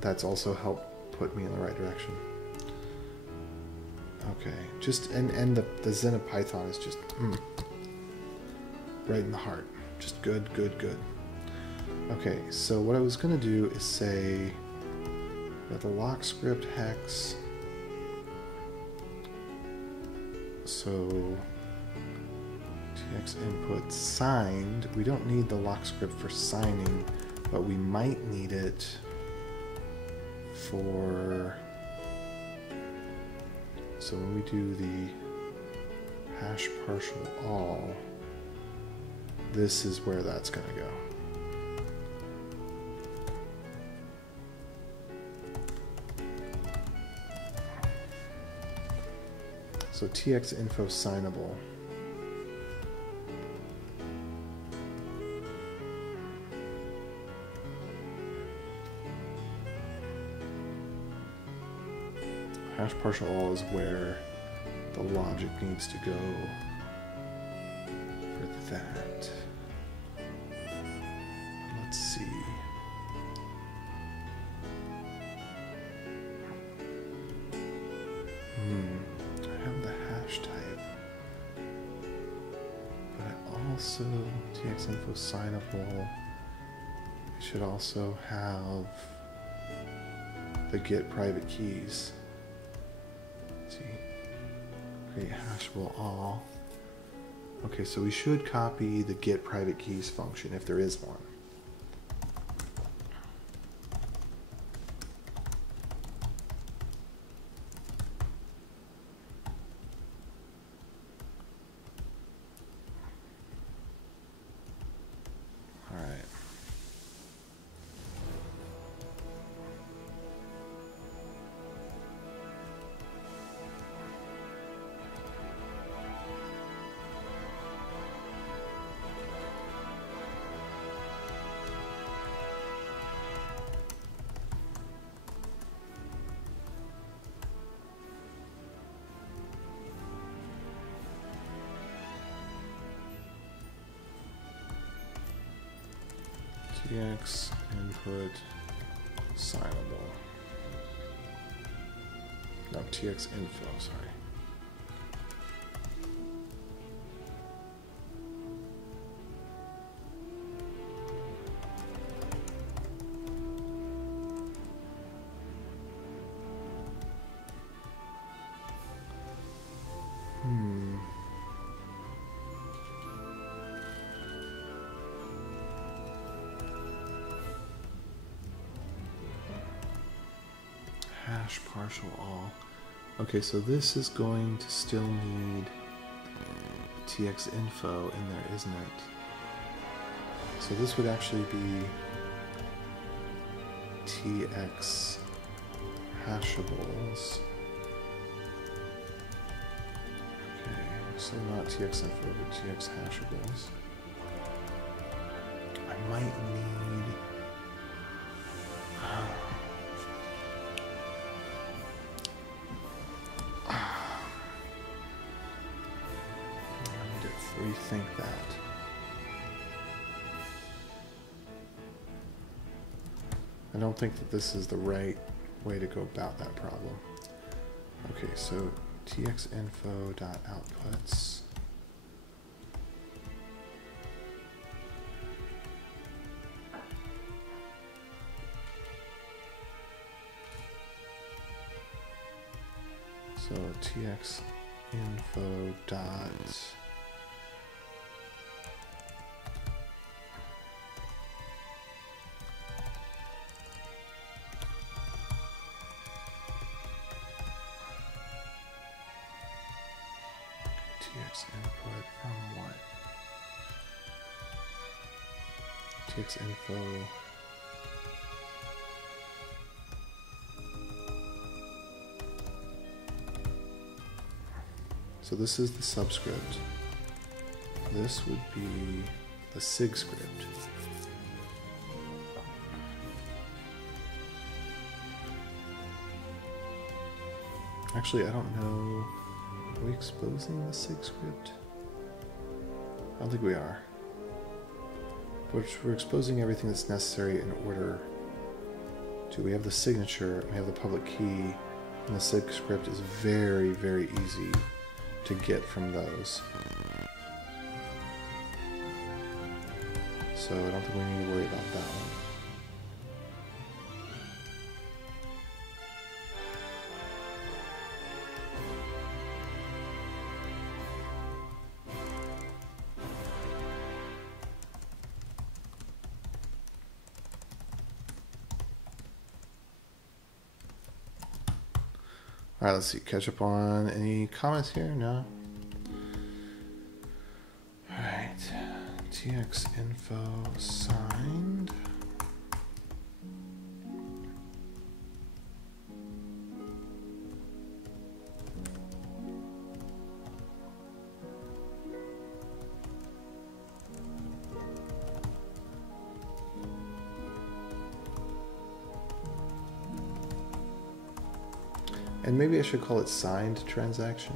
That's also helped put me in the right direction. Okay, just and the Zen of Python is just right in the heart. Just good, good, good. Okay, so what I was gonna do is say that the lock script hex. So tx input signed. We don't need the lock script for signing, but we might need it for, so when we do the hash partial all, this is where that's going to go. So tx info signable. Hash partial all is where the logic needs to go for that. Let's see. I have the hash type, but I also, tx info signable, I should also have the get private keys. Create hashable all. Okay, so we should copy the get private keys function if there is one. All right. Tx input signable. No, tx info, sorry. Hash partial all. Okay, so this is going to still need tx info in there, isn't it? So this would actually be tx hashables. Okay, so not tx info, but tx hashables. I might need. Rethink that. I don't think that this is the right way to go about that problem. Okay, so txinfo.outputs. So tx info dot tx input from what? Tx info. So this is the subscript. This would be the SIG script. Actually, I don't know. Are we exposing the SIG script? I don't think we are. But we're exposing everything that's necessary in order to. We have the signature, we have the public key, and the SIG script is very, very easy to get from those. So I don't think we need to worry about that one. All right, let's see. Catch up on any comments here? No. All right. TX info signed. And maybe I should call it signed transaction.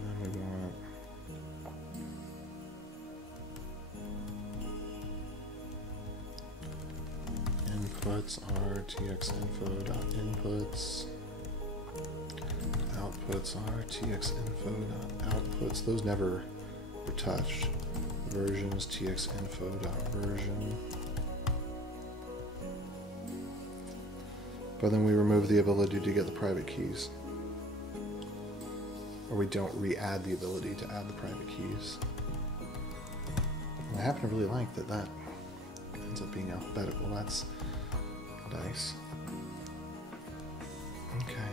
And then we want inputs are txinfo.inputs. Outputs are txinfo.outputs. Those never were touched. Versions txinfo.version. But then we remove the ability to get the private keys. Or we don't re-add the ability to add the private keys. And I happen to really like that that ends up being alphabetical. That's nice. Okay.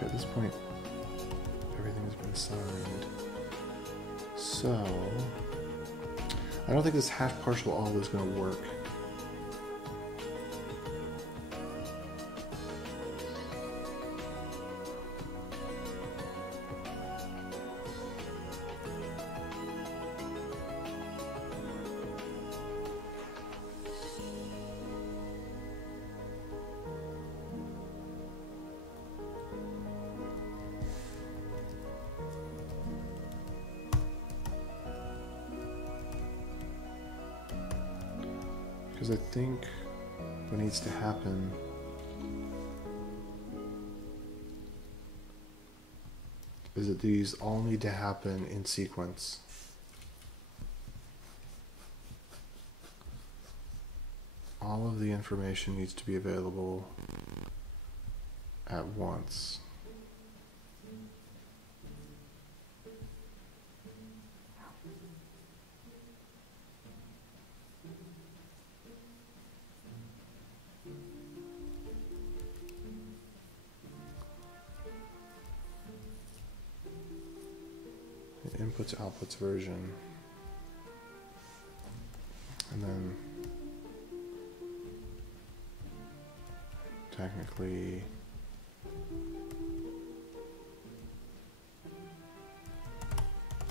At this point, everything's been signed. So, I don't think this hash partial all is going to work. Because I think what needs to happen is that these all need to happen in sequence. All of the information needs to be available at once. Inputs outputs version, and then technically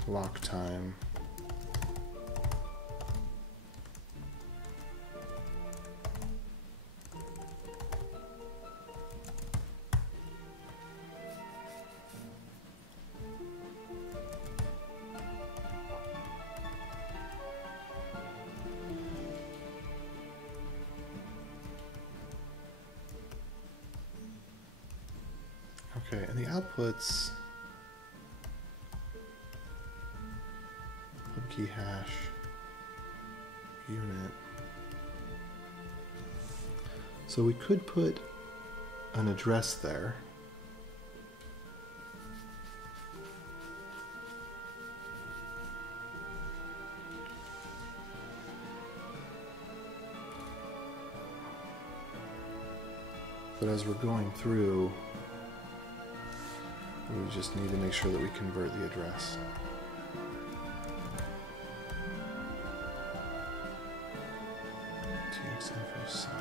lock time Okay, and the outputs, pub key hash unit. So we could put an address there. But as we're going through, we just need to make sure that we convert the address. TXinfo signed.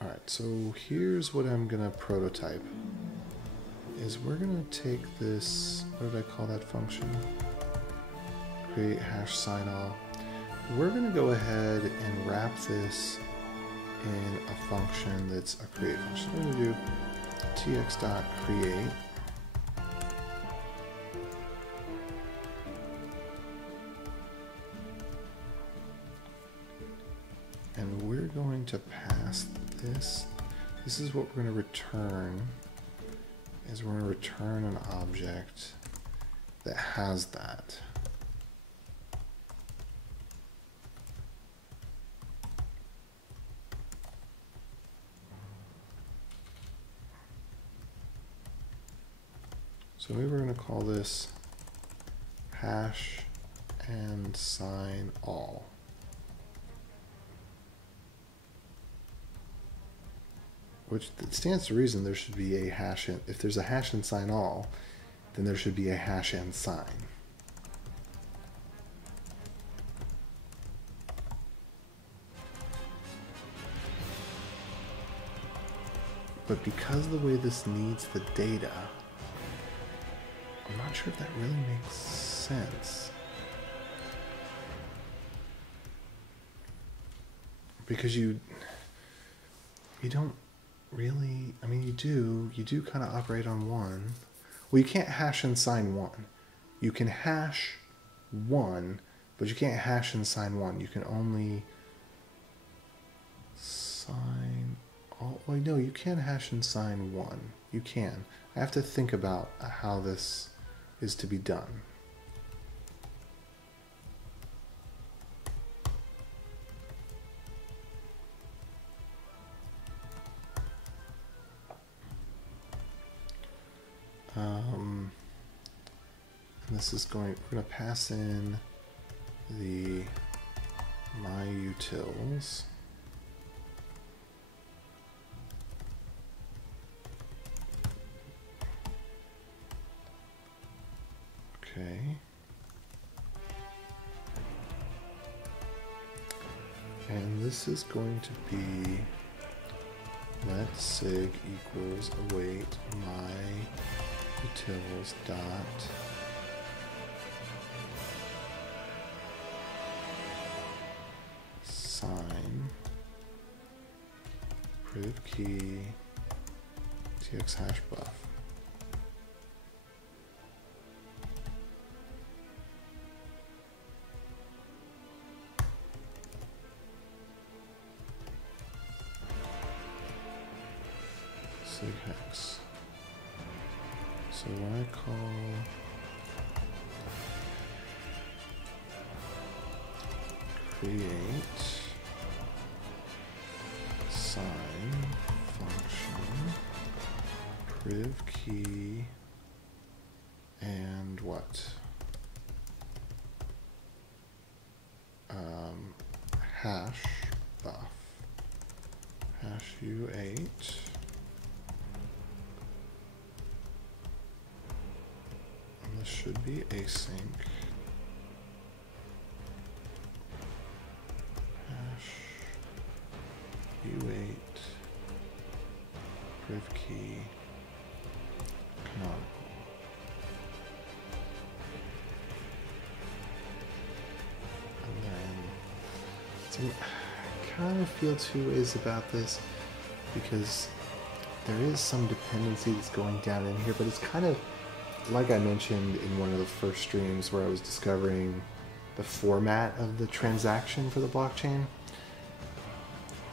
Alright, so here's what I'm gonna prototype. Is we're gonna take this, what did I call that function? Create hash sign all. We're going to go ahead and wrap this in a function that's a create function. We're going to do tx.create. And we're going to pass this. This is what we're going to return. Is we're going to return an object that has that. So we were going to call this hash and sign all. Which stands to reason there should be a hash and, if there's a hash and sign all, then there should be a hash and sign. But because of the way this needs the data, I'm not sure if that really makes sense. Because you don't really, I mean you do kind of operate on one. Well, you can't hash and sign one. You can hash one, but you can't hash and sign one. You can only sign all, well no, you can hash and sign one. You can. I have to think about how this is to be done. And this is going, we're going to pass in the myutils. Okay. And this is going to be let sig equals await my utils dot sign priv key tx hash buff. Sig hex. So when I call create sign function priv key and what? Hash buff hash u8 and this should be async hash u8 priv key canonical. And then so I kind of feel two ways about this because there is some dependency that's going down in here, but it's kind of like I mentioned in one of the first streams where I was discovering the format of the transaction for the blockchain.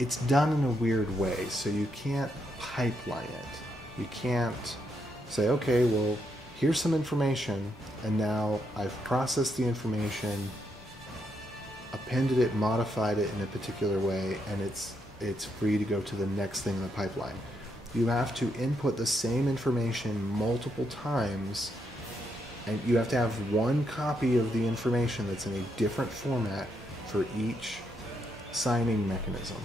it's done in a weird way, so you can't pipeline it. You can't say, okay, well, here's some information, and now I've processed the information, appended it, modified it in a particular way, and it's free to go to the next thing in the pipeline. You have to input the same information multiple times, and you have to have one copy of the information that's in a different format for each signing mechanism.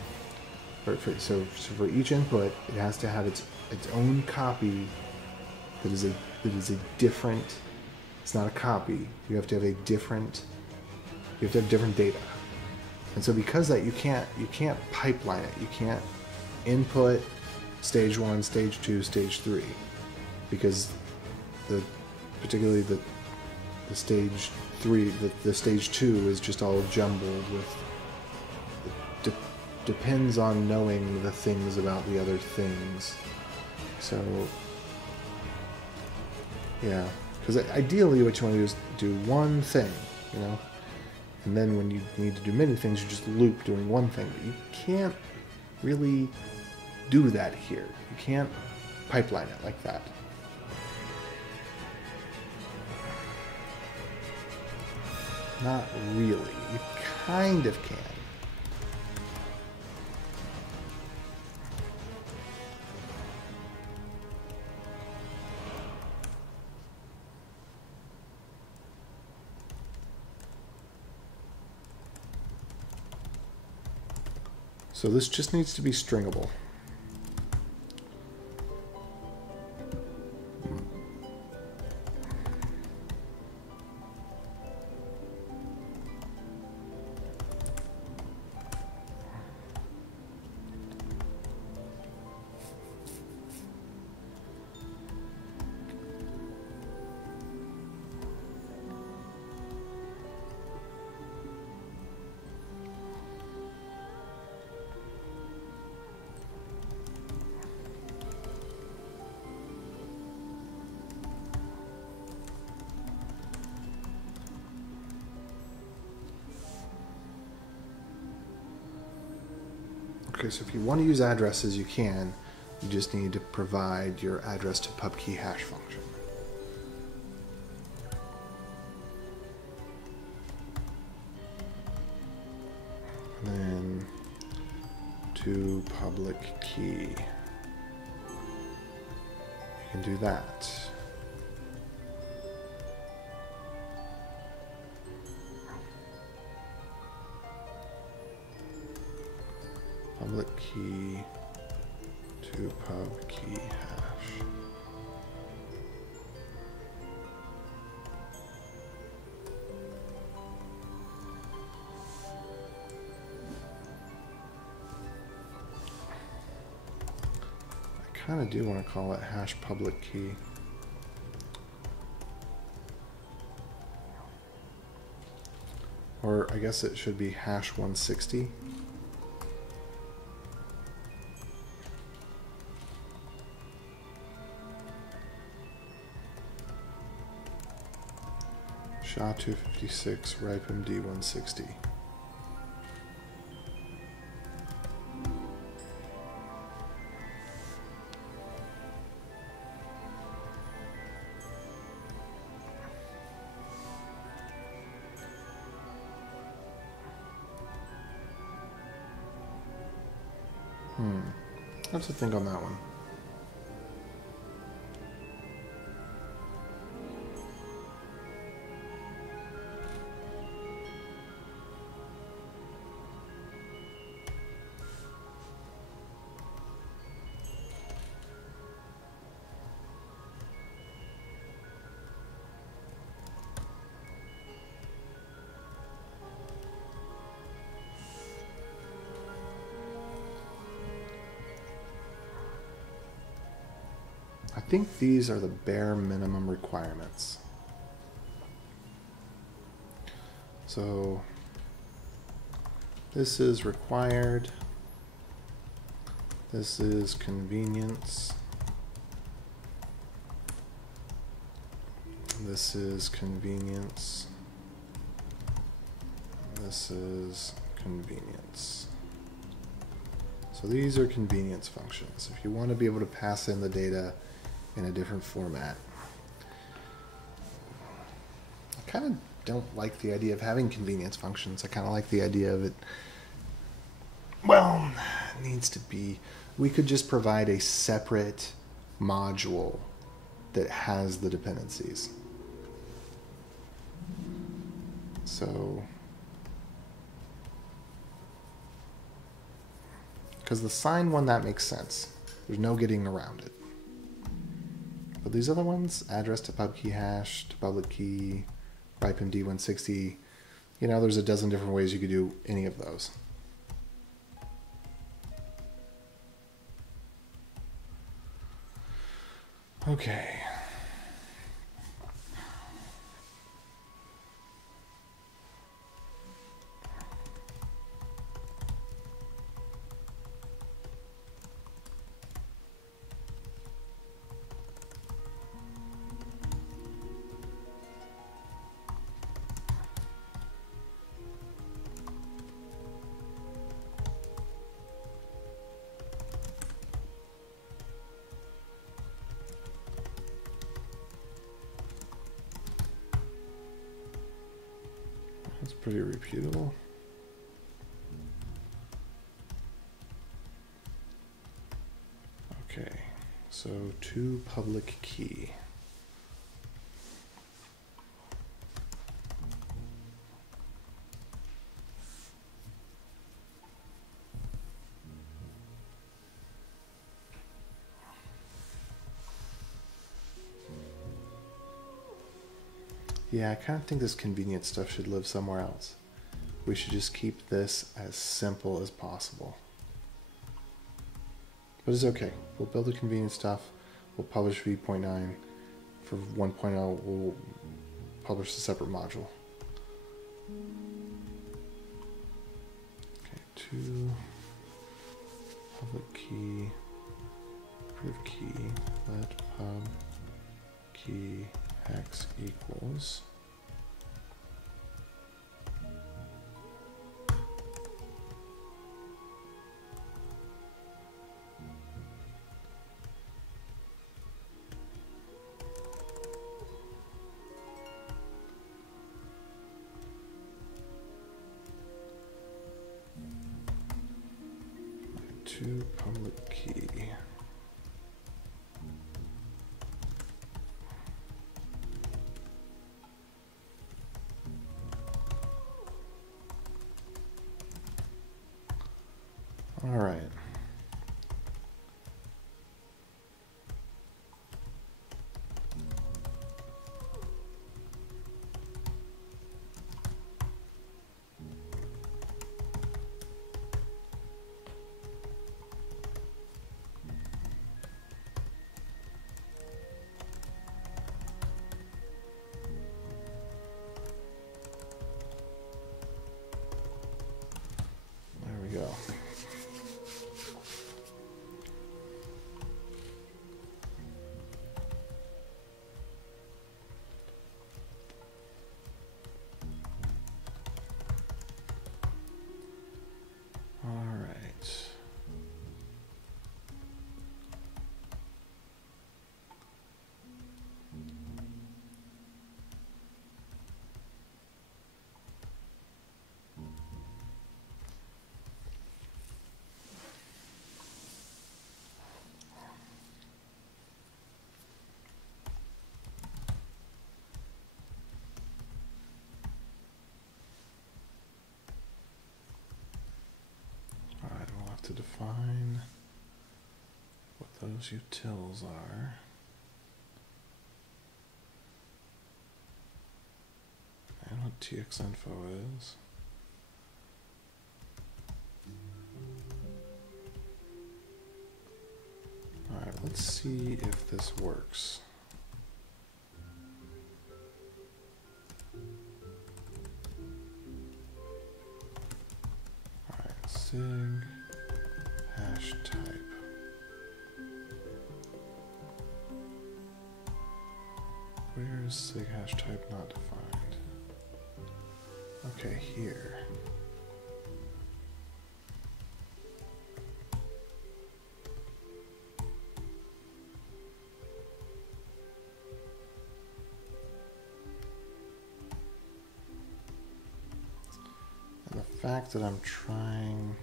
So for each input, it has to have its own copy that is a different. It's not a copy. You have to have different data. And so because that, you can't pipeline it. You can't input stage 1, stage 2, stage 3, because particularly the stage 3, the stage 2 is just all jumbled with. Depends on knowing the things about the other things. So yeah, because ideally what you want to do is do one thing, you know, and then when you need to do many things, you just loop doing one thing. But you can't really do that here. You can't pipeline it like that. Not really. You kind of can. So this just needs to be stringable. Okay, so if you want to use addresses, you can. You just need to provide your address to pubkey hash function. And then to public key. You can do that. Public key to pub key hash. I kind of do want to call it hash public key. Or I guess it should be hash 160. SHA-256, RIPE MD-160. I have to think on that one. I think these are the bare minimum requirements. So this is required. This is convenience. This is convenience. This is convenience. So these are convenience functions. If you want to be able to pass in the data in a different format. I kind of don't like the idea of having convenience functions. I kind of like the idea of it, well, it needs to be, we could just provide a separate module that has the dependencies. So, because the sign one, that makes sense. There's no getting around it. But these other ones, address to pub key hash to public key, ripen D160, you know, there's a dozen different ways you could do any of those. Okay. That's pretty repeatable. Okay, so to public key. Yeah, I kind of think this convenience stuff should live somewhere else. We should just keep this as simple as possible. But it's okay. We'll build the convenience stuff. We'll publish v.9. For 1.0, we'll publish a separate module. Okay, to public key, proof key, let pub key x equals to public key. All right. There we go. To define what those utils are. And what txinfo is. Alright, let's see if this works. Alright, sig hash type. Where is sig hash type not defined? Okay, here. fact that I'm trying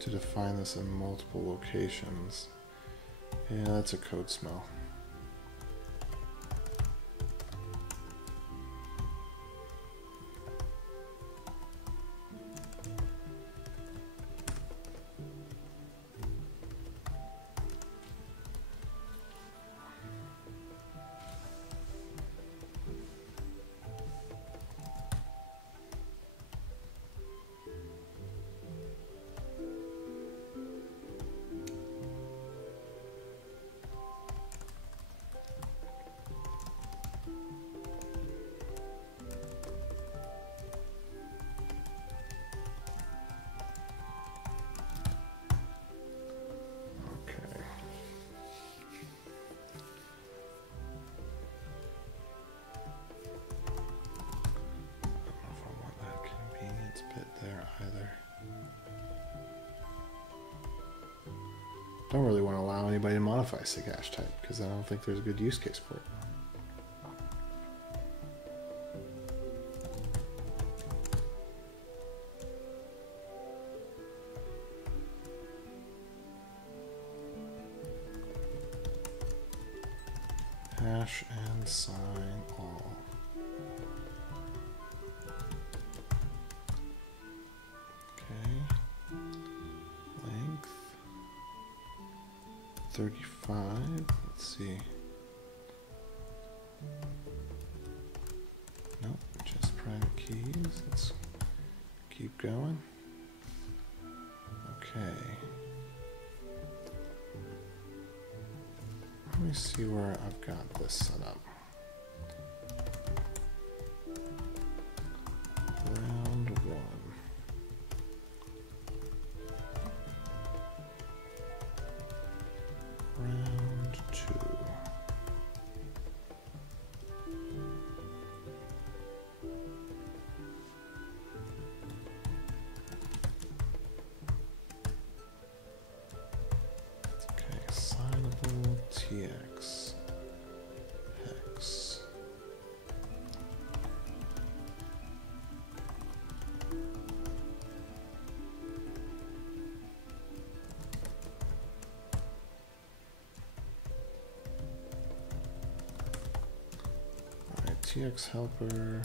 to define this in multiple locations. Yeah, that's a code smell. Don't really want to allow anybody to modify SIG-hash type because I don't think there's a good use case for it. Hash and sign all. Okay. Length 35. Let's see. Nope, just private keys. Let's keep going. Okay. Let me see where I've got this set up. Round one. Round two. Okay, assignable TX hex. Alright, TX helper.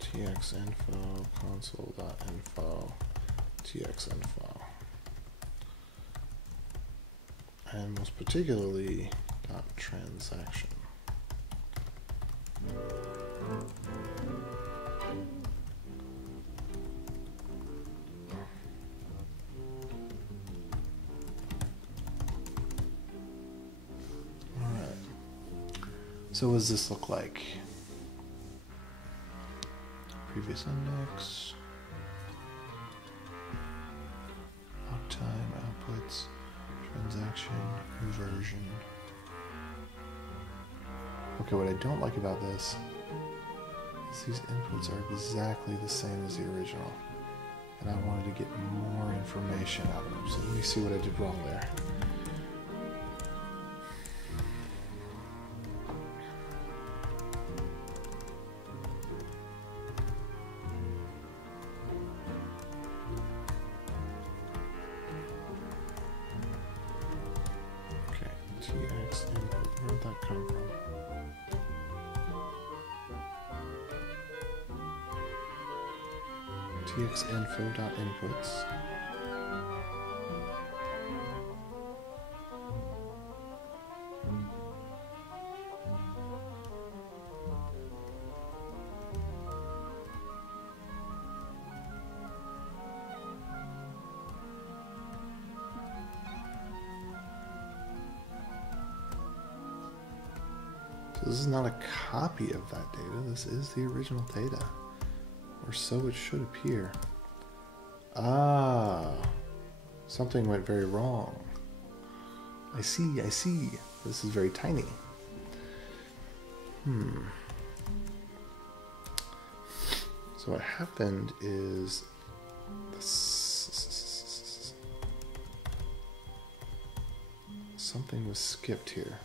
TX info, console.info, TX info. And most particularly, .transaction. Alright. So what does this look like? Previous index, log time, outputs, transaction, conversion. Okay, what I don't like about this is these inputs are exactly the same as the original. And I wanted to get more information out of them. So let me see what I did wrong there. TX input, where'd that come from? TX info.inputs. So this is not a copy of that data, this is the original data. Or so it should appear. Ah, something went very wrong. I see, I see. This is very tiny. So what happened is this something was skipped here.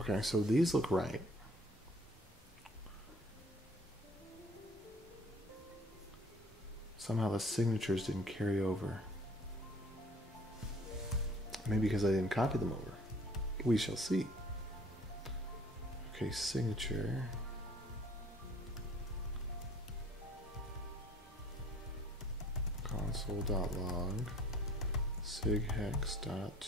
Okay, so these look right. Somehow the signatures didn't carry over. Maybe because I didn't copy them over. We shall see. Okay, signature. Console.log. Sighex dot.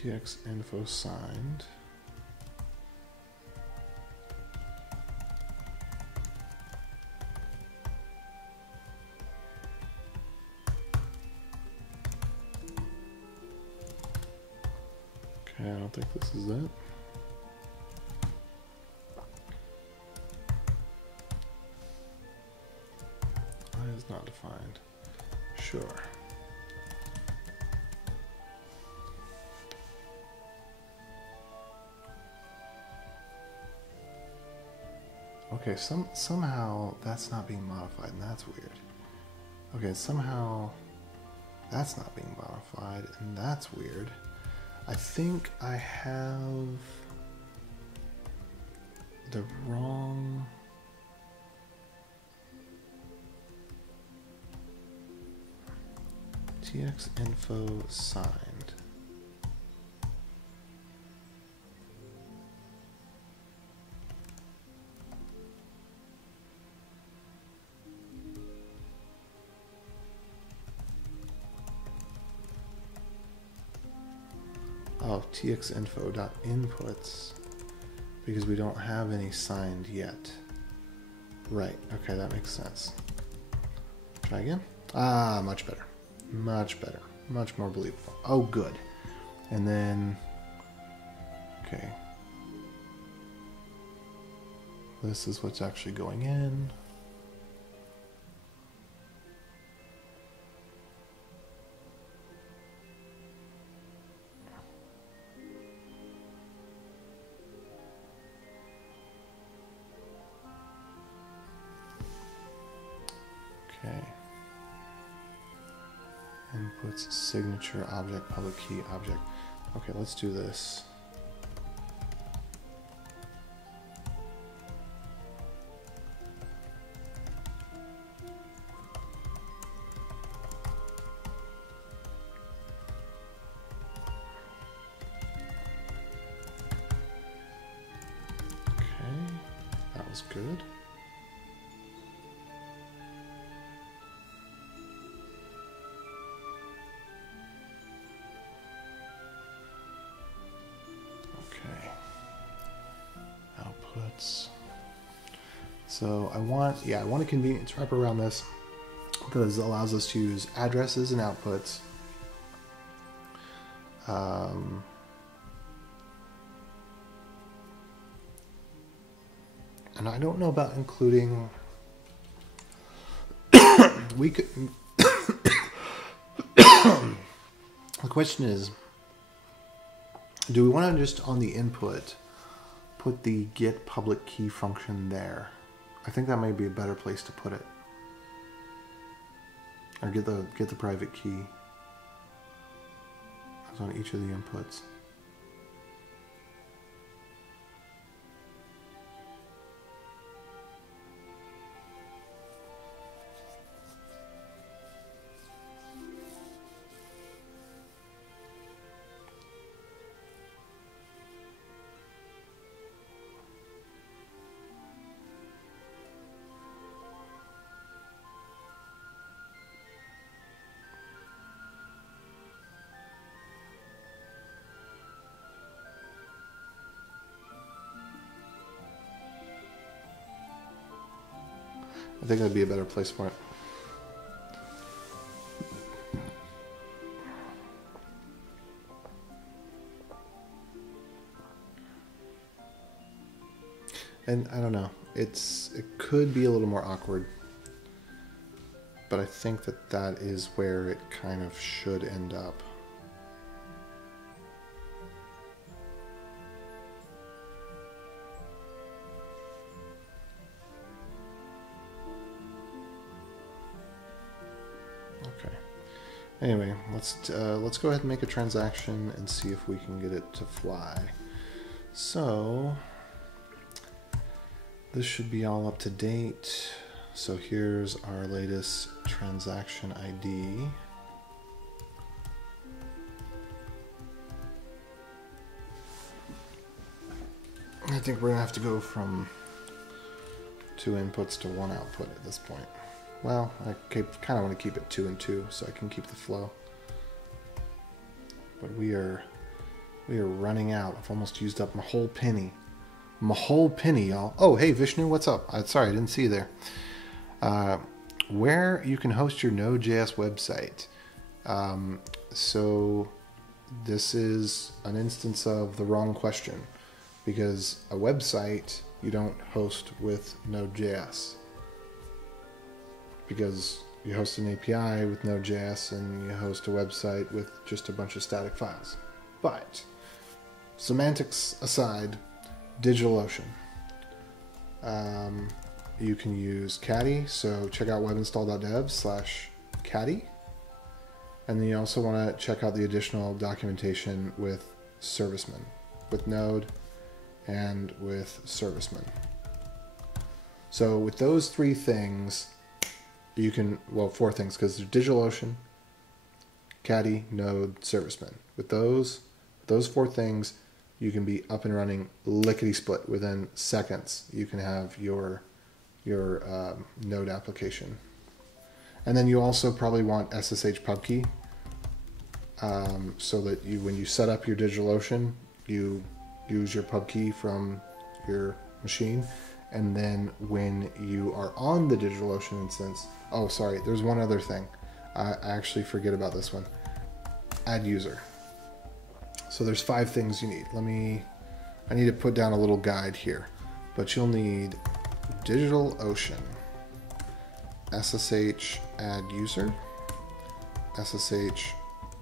DashTx info signed. Okay, I don't think this is it. That is not defined. Sure. Okay, somehow that's not being modified, and that's weird. Okay, somehow that's not being modified, and that's weird. I think I have the wrong... TX info signed. Oh, txinfo.inputs, because we don't have any signed yet. Right, okay, that makes sense. Try again. Ah, much better. Much better. Much more believable. Oh, good. And then, okay. This is what's actually going in. Okay. Inputs, signature, object, public key, object. Okay, let's do this. Okay, that was good. So I want a convenience wrapper around this because it allows us to use addresses and outputs. And I don't know about including, we could, the question is, do we want to just on the input put the get public key function there? I think that may be a better place to put it. Or get the private key. That's on each of the inputs. I think that'd be a better place for it. And I don't know, it could be a little more awkward, but I think that is where it kind of should end up. Okay. Anyway, let's go ahead and make a transaction and see if we can get it to fly. So this should be all up to date. So here's our latest transaction ID. I think we're gonna have to go from 2 inputs to 1 output at this point. Well, I kind of want to keep it 2 and 2 so I can keep the flow. But we are running out. I've almost used up my whole penny. My whole penny, y'all. Oh, hey, Vishnu, what's up? Sorry, I didn't see you there. Where you can host your Node.js website. So this is an instance of the wrong question, because a website you don't host with Node.js, because you host an API with Node.js and you host a website with just a bunch of static files. But semantics aside, DigitalOcean. You can use Caddy, so check out webinstall.dev/Caddy. And then you also want to check out the additional documentation with Serviceman, with Node and with Serviceman. So with those 3 things, you can, well, 4 things, because there's DigitalOcean, Caddy, Node, Serviceman. With those 4 things, you can be up and running lickety-split. Within seconds, you can have your Node application. And then you also probably want SSH pub key, so that when you set up your DigitalOcean, you use your pub key from your machine. And then when you are on the DigitalOcean instance, oh, sorry, there's one other thing. I actually forget about this one. Add user. So there's 5 things you need. I need to put down a little guide here, but you'll need DigitalOcean, SSH add user, SSH,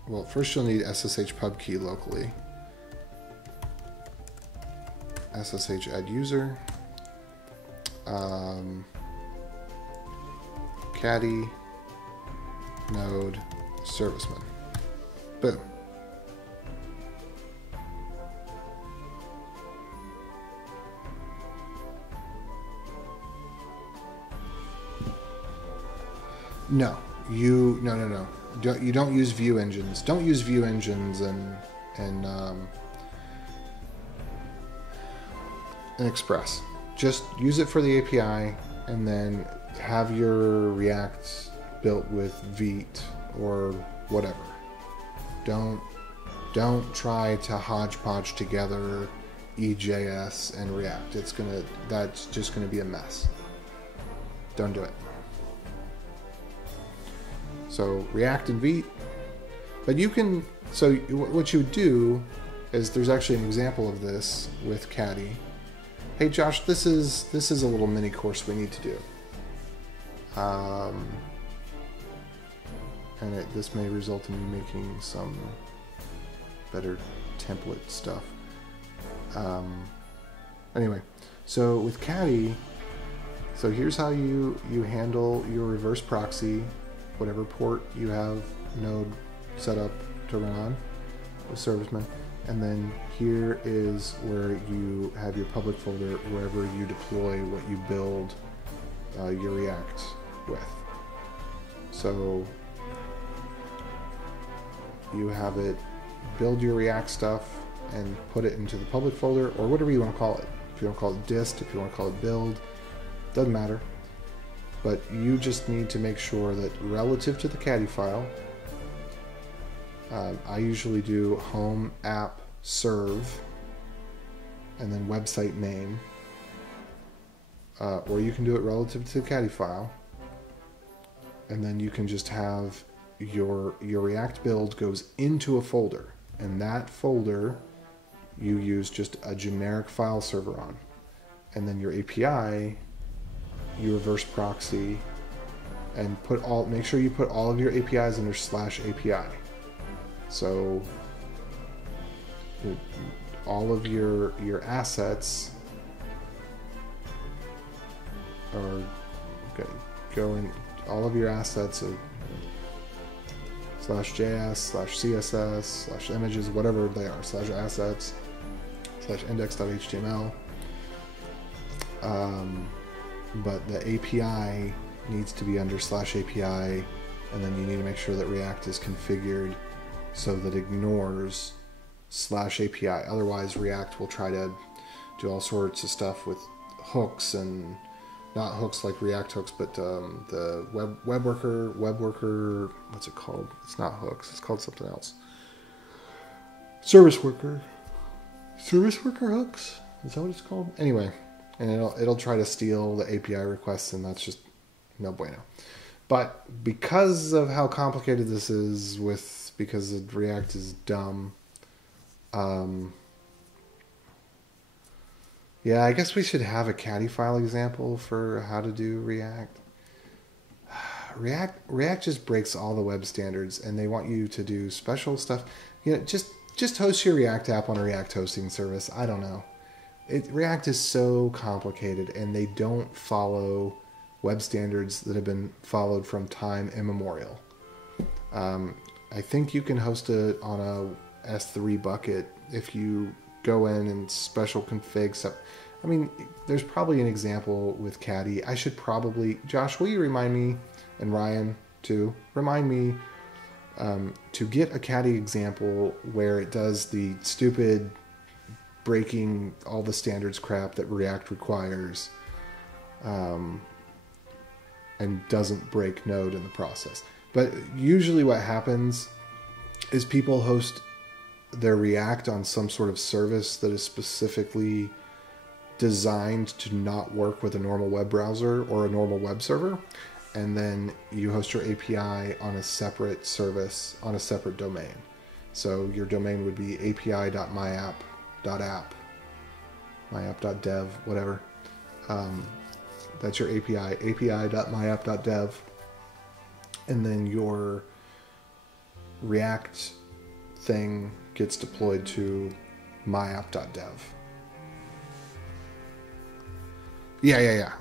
well, first you'll need SSH pub key locally, SSH add user, Caddy, Node, Serviceman. Boom. No. You don't use view engines. Don't use view engines and Express. Just use it for the API, and then have your React built with Vite or whatever. Don't try to hodgepodge together EJS and React. That's just gonna be a mess. Don't do it. So React and Vite, but you can. So what you would do is, there's actually an example of this with Caddy. Hey Josh, this is a little mini course we need to do, and this may result in me making some better template stuff. Anyway, so with Caddy, so here's how you handle your reverse proxy, whatever port you have Node set up to run on with Serviceman. And then here is where you have your public folder, wherever you deploy what you build your React with. So you have it build your React stuff and put it into the public folder, or whatever you want to call it. If you want to call it dist, if you want to call it build, doesn't matter. But you just need to make sure that relative to the Caddy file, I usually do home app serve and then website name. or you can do it relative to the Caddy file. And then you can just have your React build goes into a folder, and that folder you use just a generic file server on. And then your API, you reverse proxy and make sure you put all of your APIs under /API. So all of your assets are go in. All of your assets are /JS, /CSS, /images, whatever they are, /assets, /index.html. But the API needs to be under /API, and then you need to make sure that React is configured so that it ignores /API. Otherwise, React will try to do all sorts of stuff with hooks, and not hooks like React hooks, but the web worker, what's it called? It's not hooks, it's called something else. Service worker hooks? Is that what it's called? Anyway, and it'll try to steal the API requests, and that's just no bueno. But because of how complicated this is, because React is dumb, yeah, I guess we should have a Caddy file example for how to do React. React just breaks all the web standards, and they want you to do special stuff. You know, just host your React app on a React hosting service. I don't know. React is so complicated, and they don't follow web standards that have been followed from time immemorial. I think you can host it on a S3 bucket if you go in and special config stuff. I mean, there's probably an example with Caddy. I should probably, Josh, will you remind me, and Ryan too, remind me to get a Caddy example where it does the stupid breaking all the standards crap that React requires, and doesn't break Node in the process. But usually what happens is people host their React on some sort of service that is specifically designed to not work with a normal web browser or a normal web server, and then you host your API on a separate service on a separate domain. So your domain would be api.myapp.app, myapp.dev, whatever. That's your API, api.myapp.dev, and then your React thing gets deployed to myapp.dev. Yeah.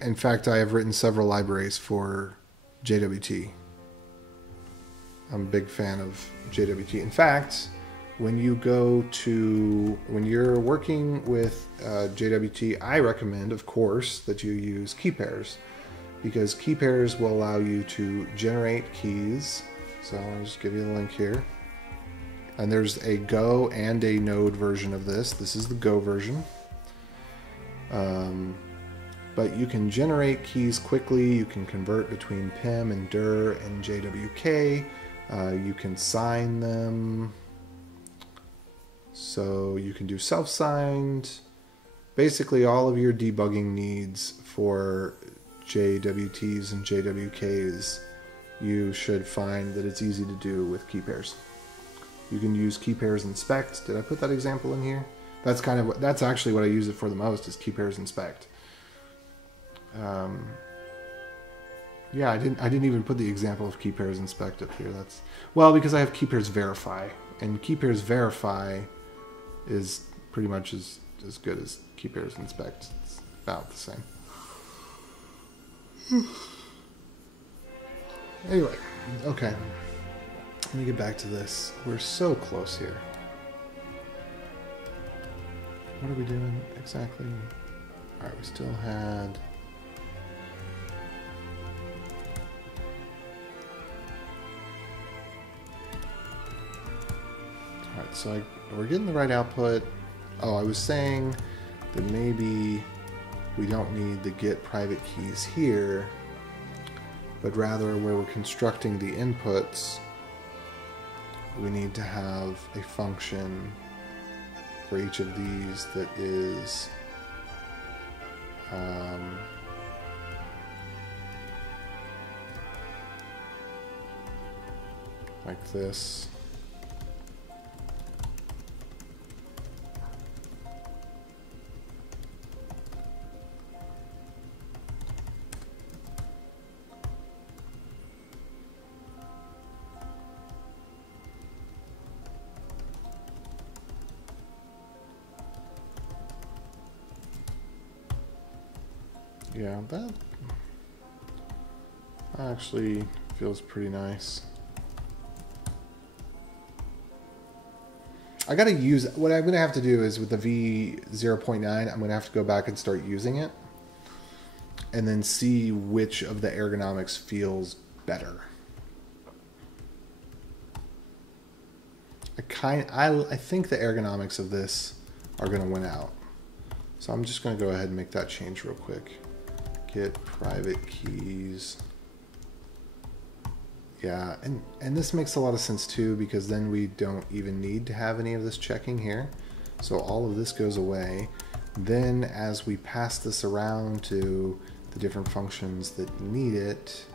In fact, I have written several libraries for JWT. I'm a big fan of JWT. In fact, when you're working with JWT, I recommend, of course, that you use key pairs, because key pairs will allow you to generate keys. So I'll just give you the link here. And there's a Go and a Node version of this. This is the Go version. But you can generate keys quickly. You can convert between PIM and dir and JWK. You can sign them. So you can do self-signed. Basically all of your debugging needs for JWTs and JWKs, you should find that it's easy to do with key pairs. You can use key pairs inspect. Did I put that example in here? That's actually what I use it for the most, is key pairs inspect. Yeah, I didn't even put the example of key pairs inspect up here. That's, well, because I have key pairs verify, and key pairs verify is pretty much as good as key pairs inspect. It's about the same. Anyway, okay. Let me get back to this. We're so close here. What are we doing exactly? All right, we still had... All right, so we're getting the right output. Oh, I was saying that maybe we don't need the get private keys here, but rather where we're constructing the inputs, we need to have a function for each of these that is Like this. Yeah, that actually feels pretty nice. I gotta use, what I'm gonna have to do is with the V0.9, I'm gonna have to go back and start using it and then see which of the ergonomics feels better. I think the ergonomics of this are gonna win out. So I'm just gonna go ahead and make that change real quick. Get private keys. Yeah, and this makes a lot of sense too, because then we don't even need to have any of this checking here. So all of this goes away. Then as we pass this around to the different functions that need it,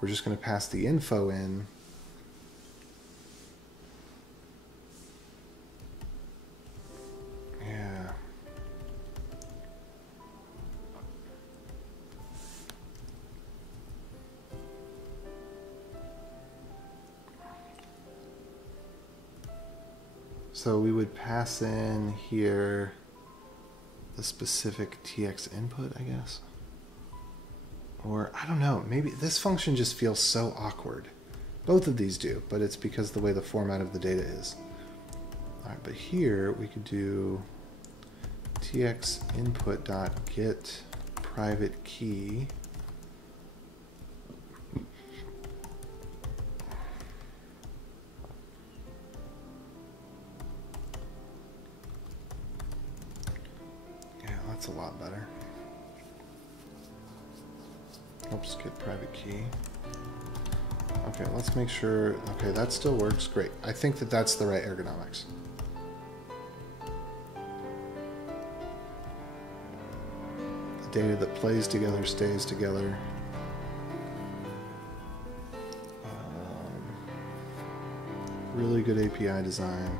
we're just going to pass the info in. Yeah. So we would pass in here the specific TX input, I guess. Or, I don't know, maybe this function just feels so awkward. Both of these do, but it's because the way the format of the data is. All right, but here we could do tx input.get private key. That's a lot better. Oops, get private key. Okay, let's make sure. Okay, that still works. Great. I think that that's the right ergonomics. The data that plays together stays together. Really good API design.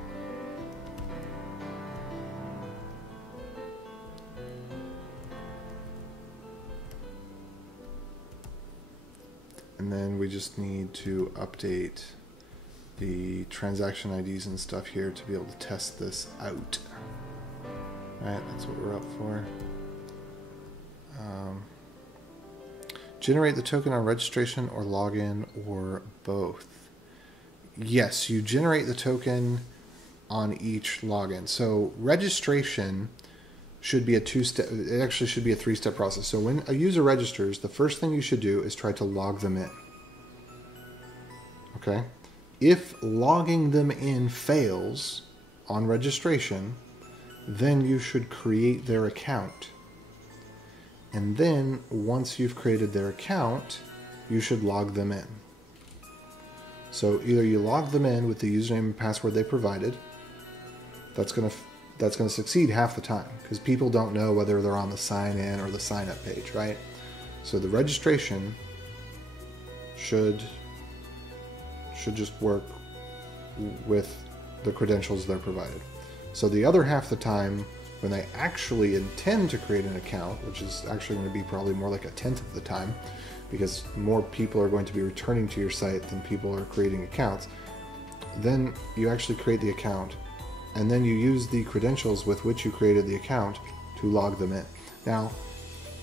And then we just need to update the transaction IDs and stuff here to be able to test this out. All right, that's what we're up for. Generate the token on registration or login or both. Yes, you generate the token on each login. So registration should be a two-step, it actually should be a three-step process. So when a user registers, the first thing you should do is try to log them in. Okay? If logging them in fails on registration, then you should create their account. And then once you've created their account, you should log them in. So either you log them in with the username and password they provided. That's going to succeed half the time because people don't know whether they're on the sign in or the sign up page, right? So the registration should just work with the credentials they're provided. So the other half the time, when they actually intend to create an account, which is actually going to be probably more like 1/10 of the time, because more people are going to be returning to your site than people are creating accounts, then you actually create the account, and then you use the credentials with which you created the account to log them in. Now,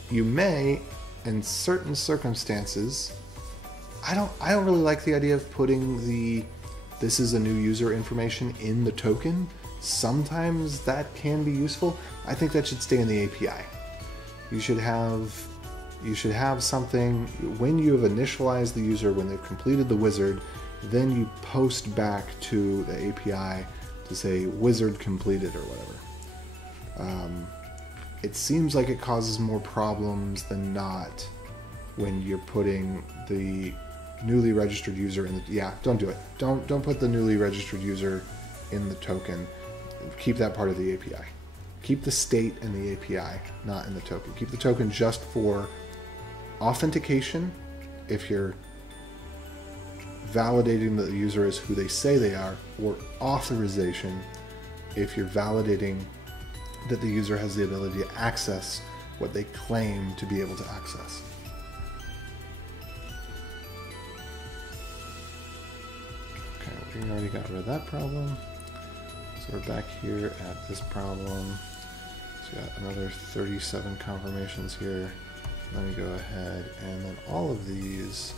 you may, in certain circumstances, I don't really like the idea of putting the "this is a new user" information in the token. Sometimes that can be useful. I think that should stay in the API. You should have something when you have initialized the user, when they've completed the wizard, then you post back to the API to say wizard completed or whatever. It seems like it causes more problems than not when you're putting the newly registered user in the, yeah, don't do it. Don't put the newly registered user in the token. Keep that part of the API. Keep the state in the API, not in the token. Keep the token just for authentication, if you're validating that the user is who they say they are, or authorization, if you're validating that the user has the ability to access what they claim to be able to access. Okay, we already got rid of that problem. So we're back here at this problem. So we got another 37 confirmations here. Let me go ahead and then all of these.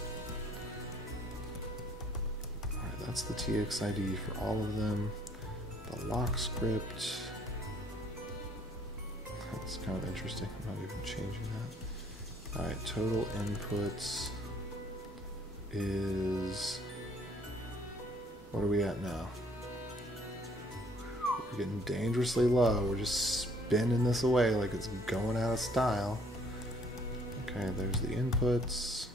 All right, that's the TXID for all of them. The lock script. That's kind of interesting. I'm not even changing that. All right, total inputs is, what are we at now? We're getting dangerously low. We're just spinning this away like it's going out of style. Okay, there's the inputs.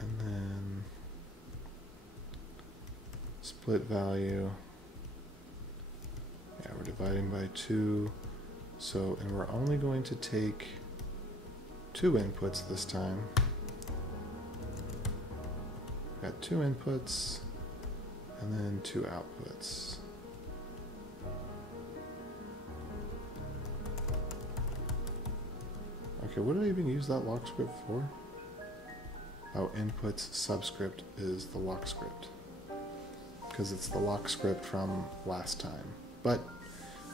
And then split value. Yeah, we're dividing by 2. So, and we're only going to take 2 inputs this time. Got 2 inputs and then 2 outputs. Okay, what did I even use that lock script for? Oh, inputs subscript is the lock script, because it's the lock script from last time. But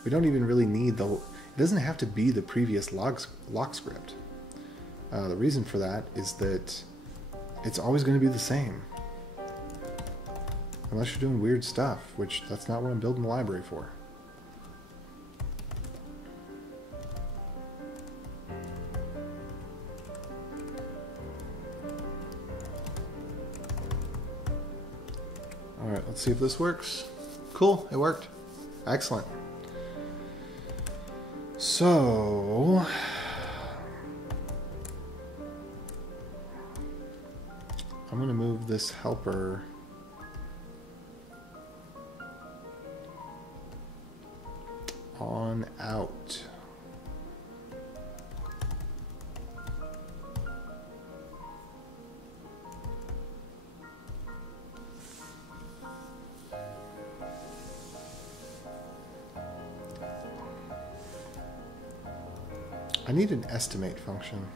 we don't even really need the, it doesn't have to be the previous lock script. The reason for that is that it's always going to be the same. Unless you're doing weird stuff, which that's not what I'm building the library for. Alright, let's see if this works. Cool, it worked. Excellent. So, I'm going to move this helper on out. I need an estimate function.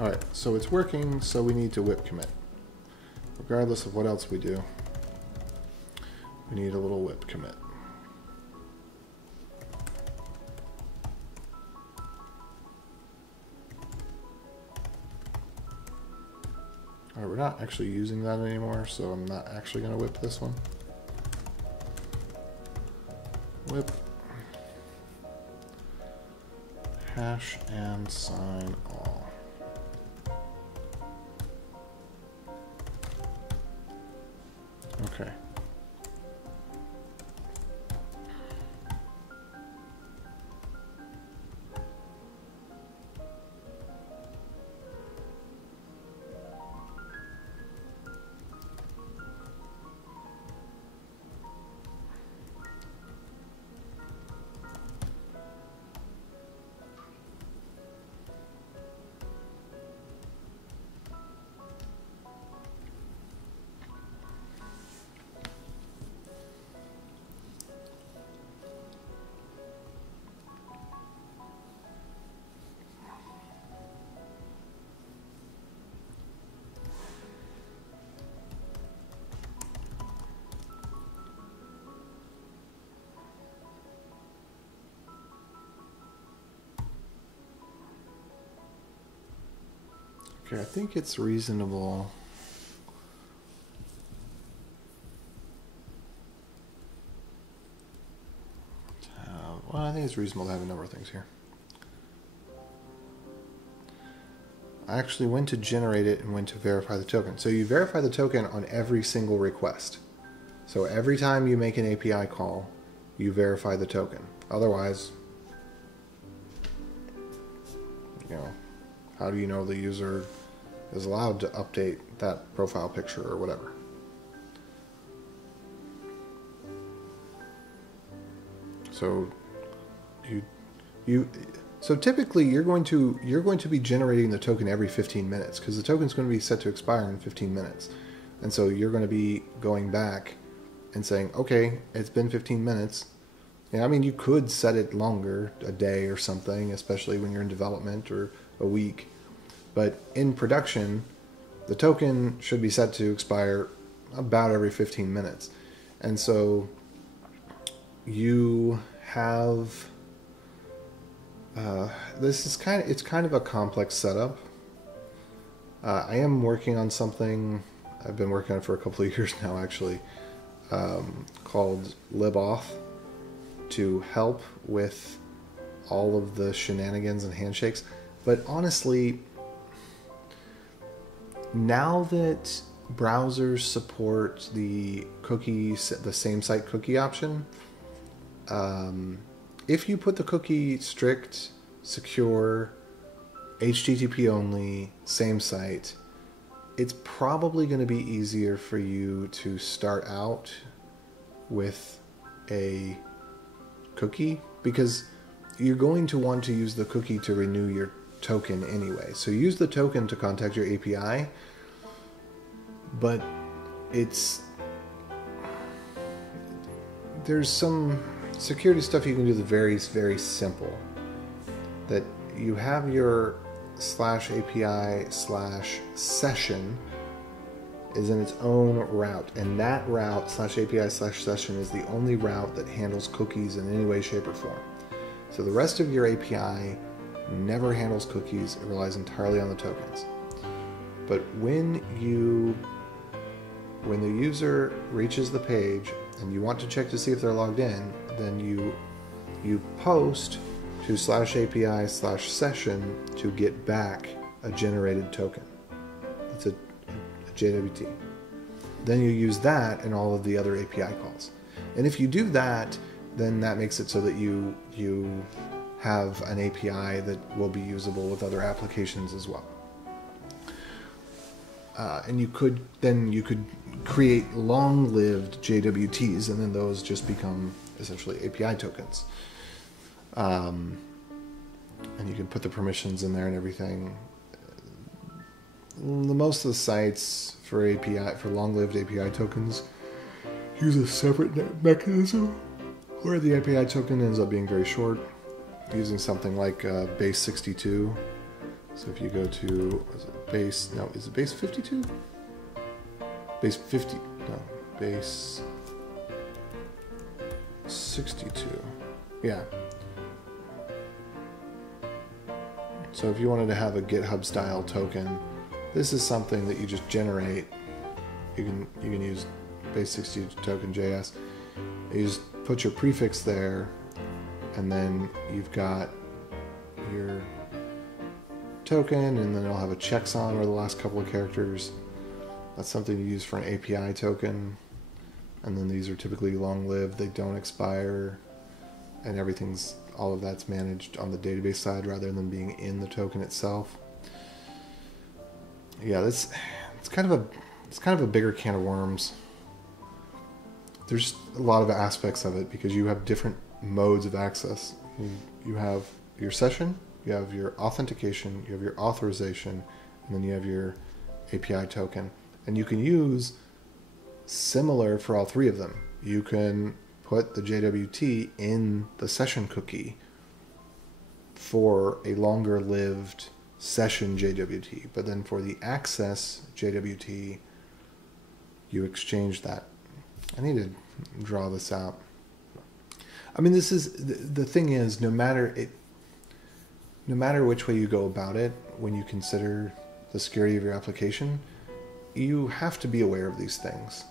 Alright, so it's working, so we need to whip commit. Regardless of what else we do, we need a little whip commit. Alright, we're not actually using that anymore, so I'm not actually going to whip this one. Whip hash and sign all. Okay. Okay, I think it's reasonable. Well, I think it's reasonable to have a number of things here. I actually went to generate it and went to verify the token. So you verify the token on every single request. So every time you make an API call, you verify the token. Otherwise, you know, how do you know the user is allowed to update that profile picture or whatever? So so typically you're going to be generating the token every 15 minutes because the token's going to be set to expire in 15 minutes. And so you're going to be going back and saying, okay, it's been 15 minutes. Yeah, I mean, you could set it longer, a day or something, especially when you're in development, or a week. But in production, the token should be set to expire about every 15 minutes. And so you have, it's kind of a complex setup. I am working on something, I've been working on it for a couple of years now actually, called libauth, to help with all of the shenanigans and handshakes. But honestly, now that browsers support the same site cookie option, if you put the cookie strict, secure, HTTP only, same site, it's probably going to be easier for you to start out with a cookie, because you're going to want to use the cookie to renew your token anyway. So use the token to contact your API, but there's some security stuff you can do that's very, very simple. That you have your /API/session is in its own route, and that route /API/session is the only route that handles cookies in any way, shape, or form. So the rest of your API never handles cookies, it relies entirely on the tokens. But when the user reaches the page and you want to check to see if they're logged in, then you post to /API/session to get back a generated token. It's a JWT. Then you use that in all of the other API calls. And if you do that, then that makes it so that you have an API that will be usable with other applications as well. And you could create long-lived JWTs, and then those just become essentially API tokens. And you can put the permissions in there and everything. Most of the sites for long-lived API tokens use a separate mechanism where the API token ends up being very short, using something like base 62. So if you go to, is it base 52? Base 50, no, base 62, yeah. So if you wanted to have a GitHub style token, this is something that you just generate. You can use base 62 token.js. You just put your prefix there, and then you've got your token, and then it'll have a checksum or the last couple of characters. That's something you use for an API token. And then these are typically long-lived, they don't expire, and all of that's managed on the database side rather than being in the token itself. Yeah, it's kind of a bigger can of worms. There's a lot of aspects of it because you have different modes of access. You have your session, you have your authentication, you have your authorization, and then you have your API token. And you can use similar for all three of them. You can put the JWT in the session cookie for a longer lived session JWT, but then for the access JWT, you exchange that. I need to draw this out. I mean, this is the thing is, no matter which way you go about it, when you consider the security of your application, you have to be aware of these things.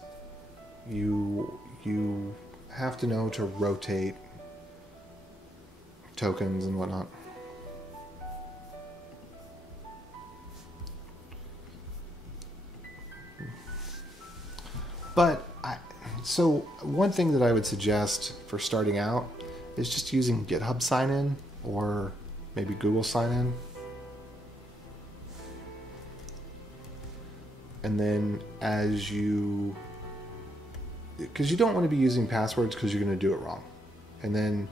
You have to know to rotate tokens and whatnot. So one thing that I would suggest for starting out is just using GitHub sign-in or maybe Google sign-in. And then because you don't want to be using passwords because you're going to do it wrong. And then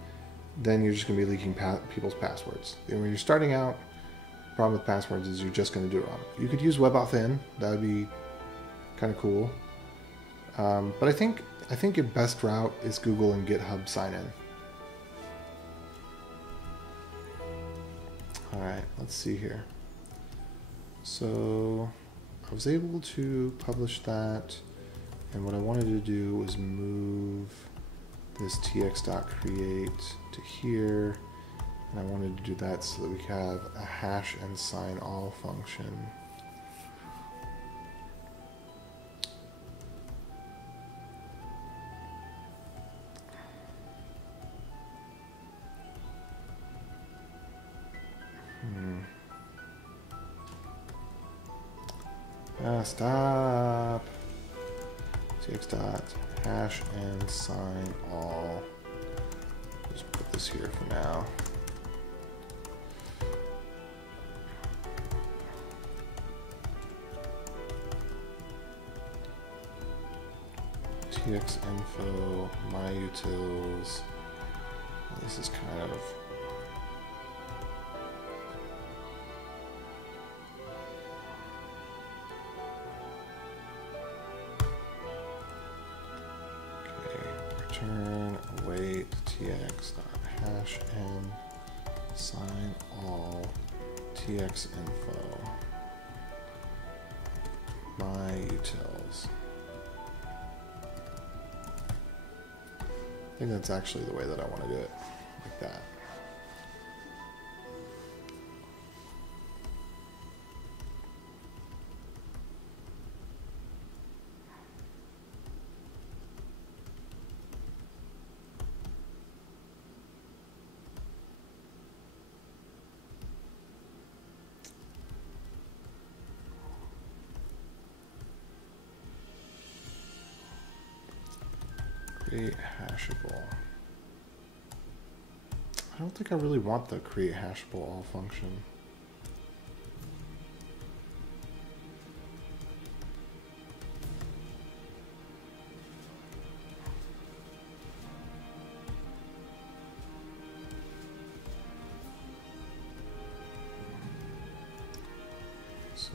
you're just going to be leaking people's passwords. And when you're starting out, the problem with passwords is you're just going to do it wrong. You could use WebAuthn. That would be kind of cool. But I think your best route is Google and GitHub sign-in. All right, let's see here. So I was able to publish that, and what I wanted to do was move this tx.create to here, and I wanted to do that so that we could have a hash and sign all function. Stop. tx.hash and sign all. Just put this here for now. txinfo, myutils. This is kind of return await tx.hash and sign all txinfo myutils. I think that's actually the way that I want to do it, like that. Create hashable. I don't think I really want the create hashable all function. So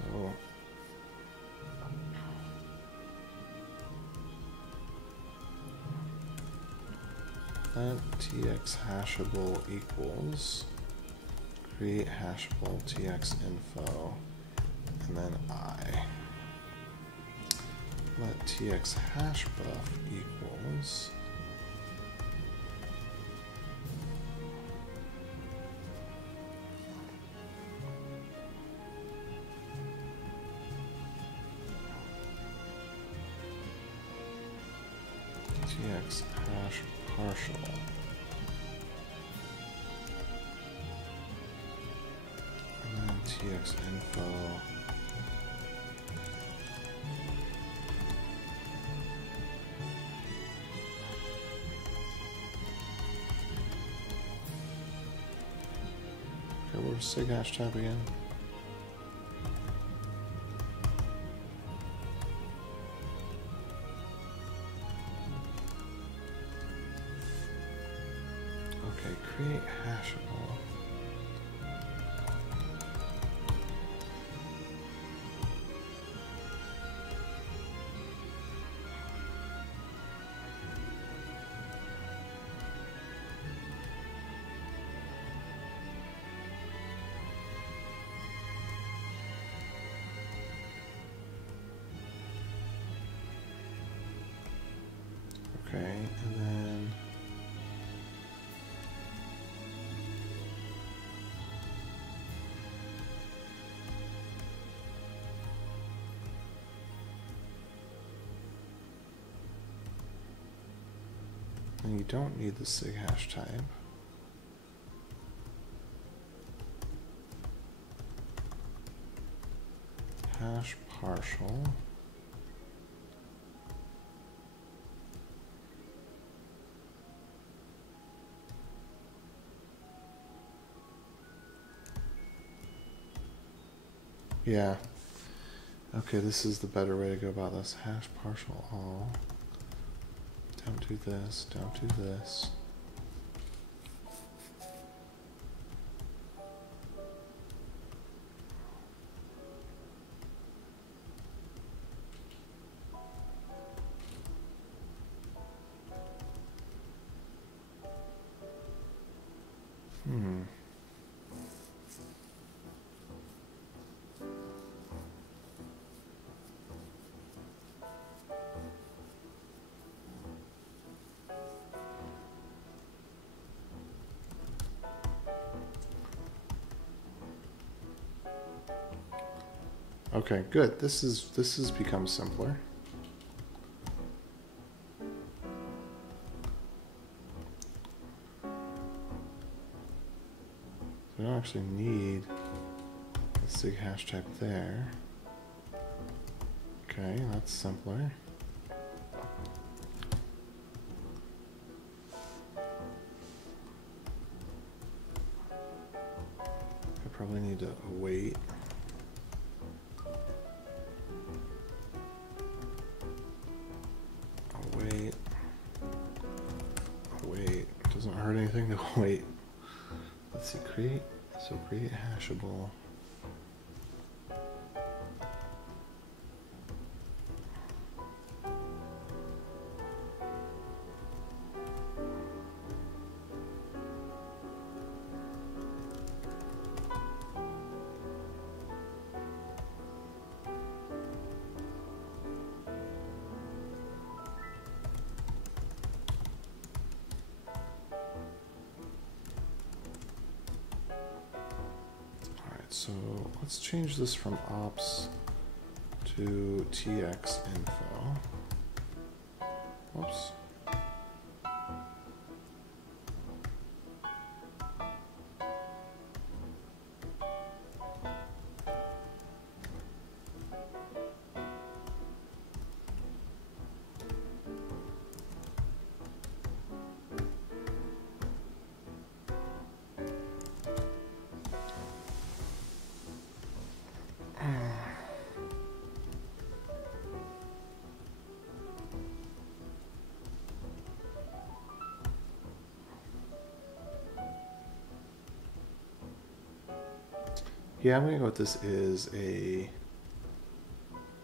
let tx hashable equals create hashable tx info, and then I let tx hash buff equals tx hash partial. And then tx info. Okay, where's sig hash tab again? Okay, create hashable. Okay, and then you don't need the sig hash type. Hash partial. Yeah. Okay, this is the better way to go about this. Hash partial all. Don't do this, don't do this. Okay, good. This has become simpler. We don't actually need a sig hash type there. Okay, that's simpler. I probably need to await. Await. Doesn't hurt anything to wait. Let's see, create. So create hashable. So let's change this from ops to tx info. Whoops. Yeah, I'm gonna go with this is a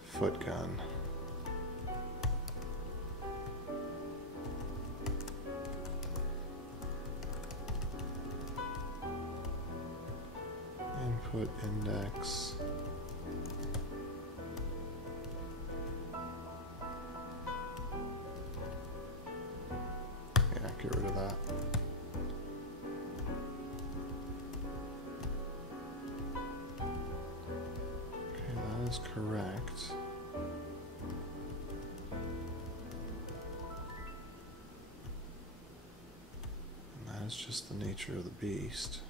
foot gun. Input index. Yeah, get rid of that. Is correct. And that is just the nature of the beast.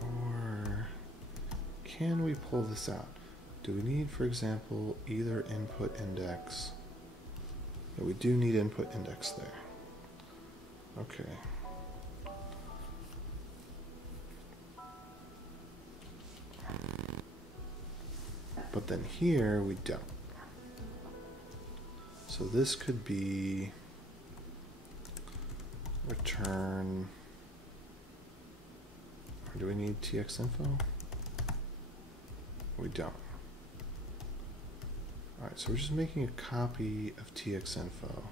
Or can we pull this out? Do we need, for example, either input index? Yeah, we do need input index there. Okay. But then here we don't. So this could be return, or do we need tx info? We don't. All right, so we're just making a copy of tx info.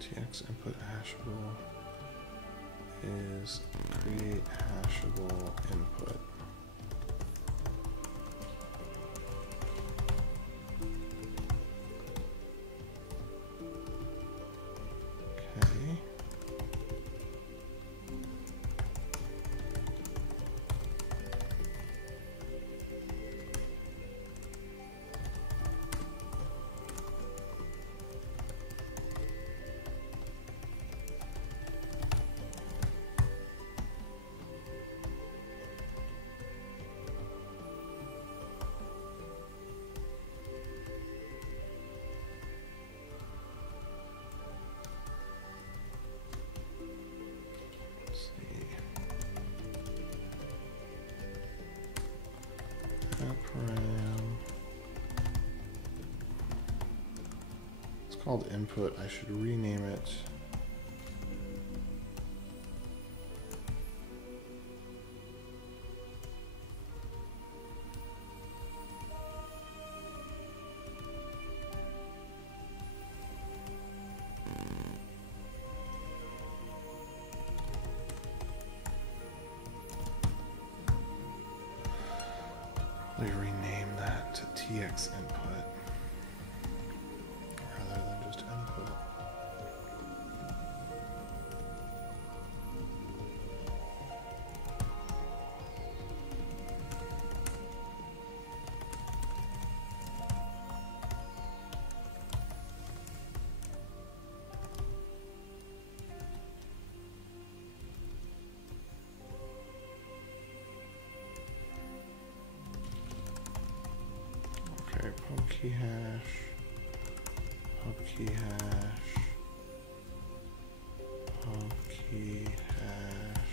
Tx input hashable is create hashable input. Okay. param. It's called input. I should rename it. We rename that to TX input rather than just input. Pub key hash, pub key hash, pub key hash,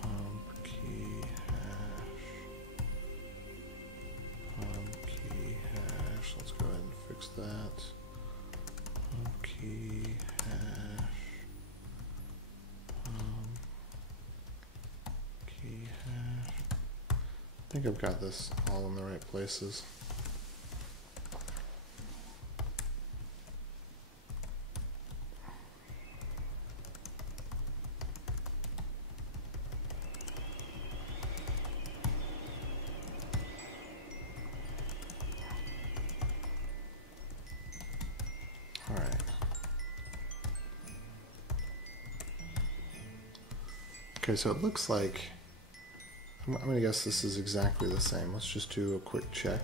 pub key hash, pub key hash. Let's go ahead and fix that. Pub key hash, key hash. I think I've got this all in the right places. All right. Okay, so it looks like I'm going to guess this is exactly the same. Let's just do a quick check.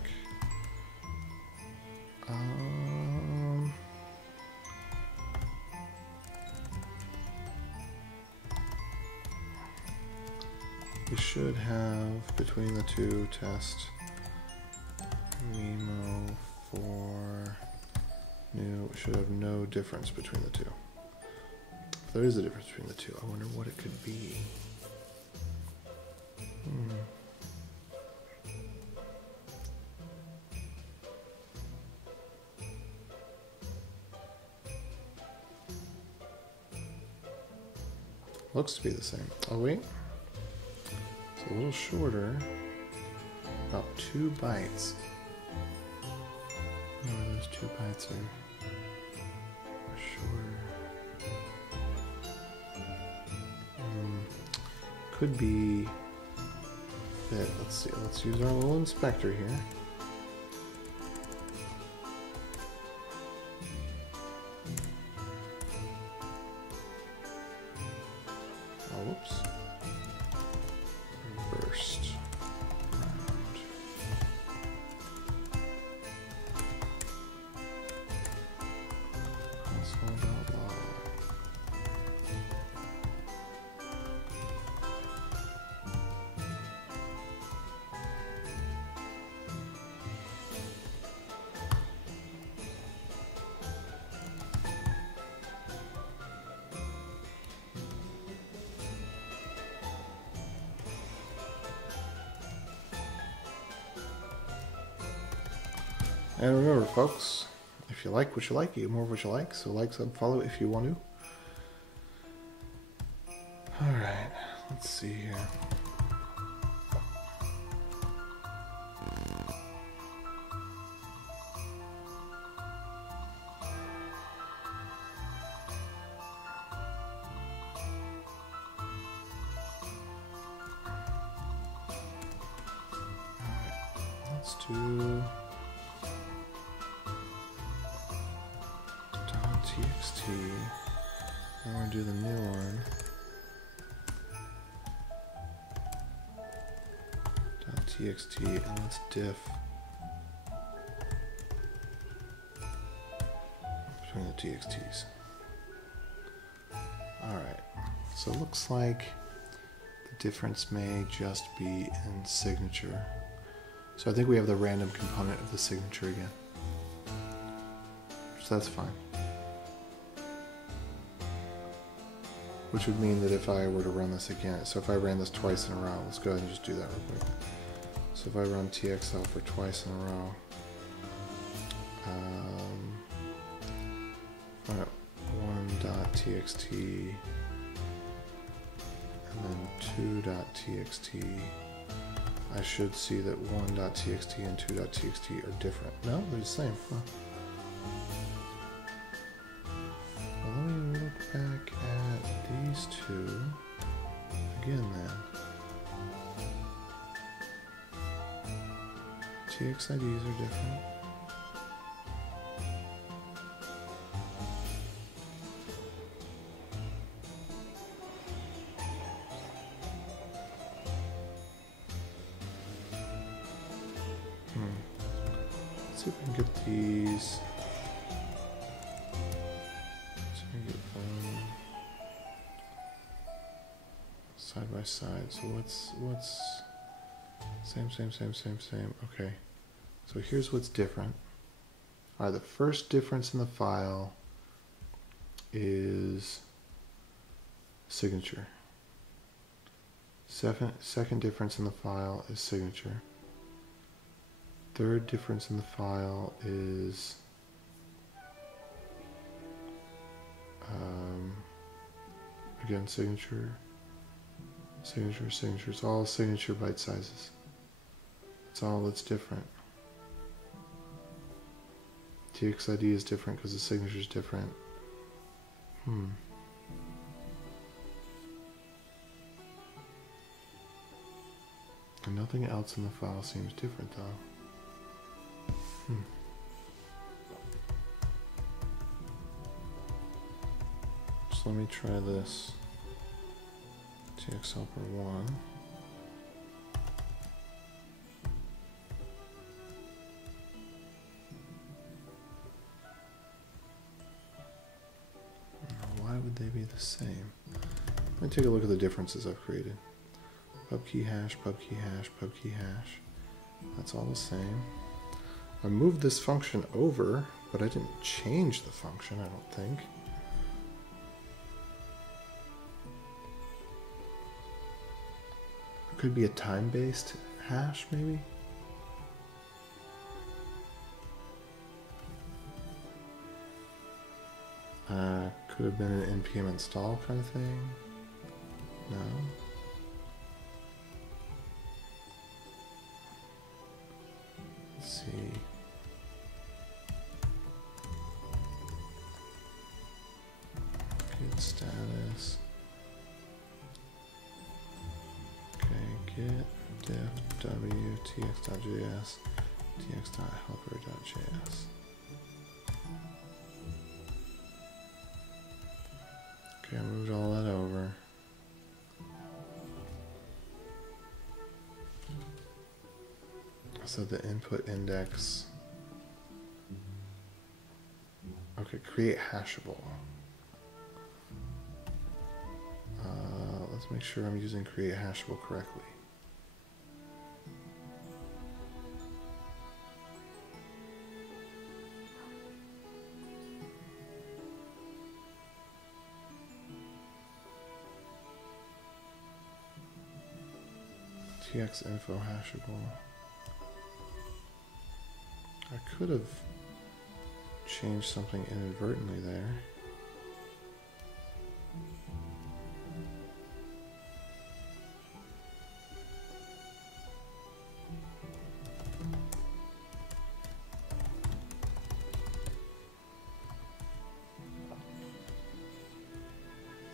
We should have between the two test Memo for new. We should have no difference between the two. If there is a difference between the two, I wonder what it could be. Looks to be the same. Oh wait, it's a little shorter, about 2 bytes. No, those 2 bytes are shorter. Could be that, let's see, let's use our little inspector here. Oh, whoops. Reversed. Round. Household outlaw. And remember, folks, if you like what you like, you get more of what you like. So like, sub, follow if you want to. All right, let's see here. All right, let's do .txt. I want to do the new one. .txt, and let's diff between the txts. All right, so it looks like the difference may just be in signature. So I think we have the random component of the signature again. So that's fine. Which would mean that if I were to run this again, so if I ran this twice in a row, let's go ahead and just do that real quick. So if I run TXL for twice in a row, all right, 1.txt and then 2.txt, I should see that 1.txt and 2.txt are different. No, they're the same. Huh? Well, let me look back at these two again then. TXIDs are different. Let's see if we can get these. Let's see if we can get them side by side. So what's same. Okay. So here's what's different. All right, the first difference in the file is signature. Second difference in the file is signature. Third difference in the file is again signature. It's all signature byte sizes. That's all that's different. TXID is different because the signature is different. And nothing else in the file seems different though. So let me try this. TXL per 1. Why would they be the same? Let me take a look at the differences I've created. Pub key hash, pub key hash, pub key hash. That's all the same. I moved this function over, but I didn't change the function, I don't think. It could be a time-based hash, maybe? Could have been an npm install kind of thing. No. Let's see. Git status. Okay, git diff w tx.js tx.helper.js. Okay, I moved all that over. So the input index. Okay, create hashable. Let's make sure I'm using create hashable correctly. TX info hashable. I could have changed something inadvertently there.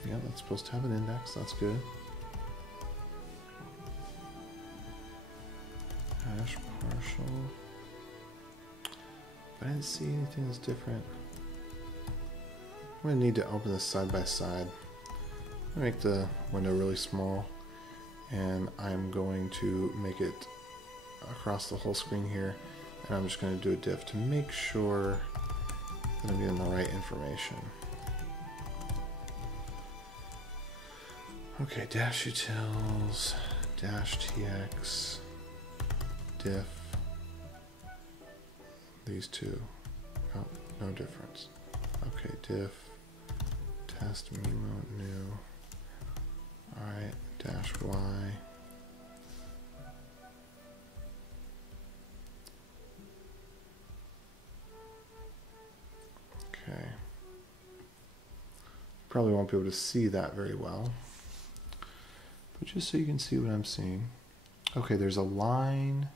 Yeah, that's supposed to have an index, that's good. Hash partial. I didn't see anything that's different. I'm going to need to open this side by side. I'm going to make the window really small, and I'm going to make it across the whole screen here, and I'm just going to do a diff to make sure that I'm getting the right information. Okay, dash utils, DashTx, diff. These two. Oh, no difference. Okay, diff, test memo new. Alright, dash y. Probably won't be able to see that very well. But just so you can see what I'm seeing. Okay, there's a line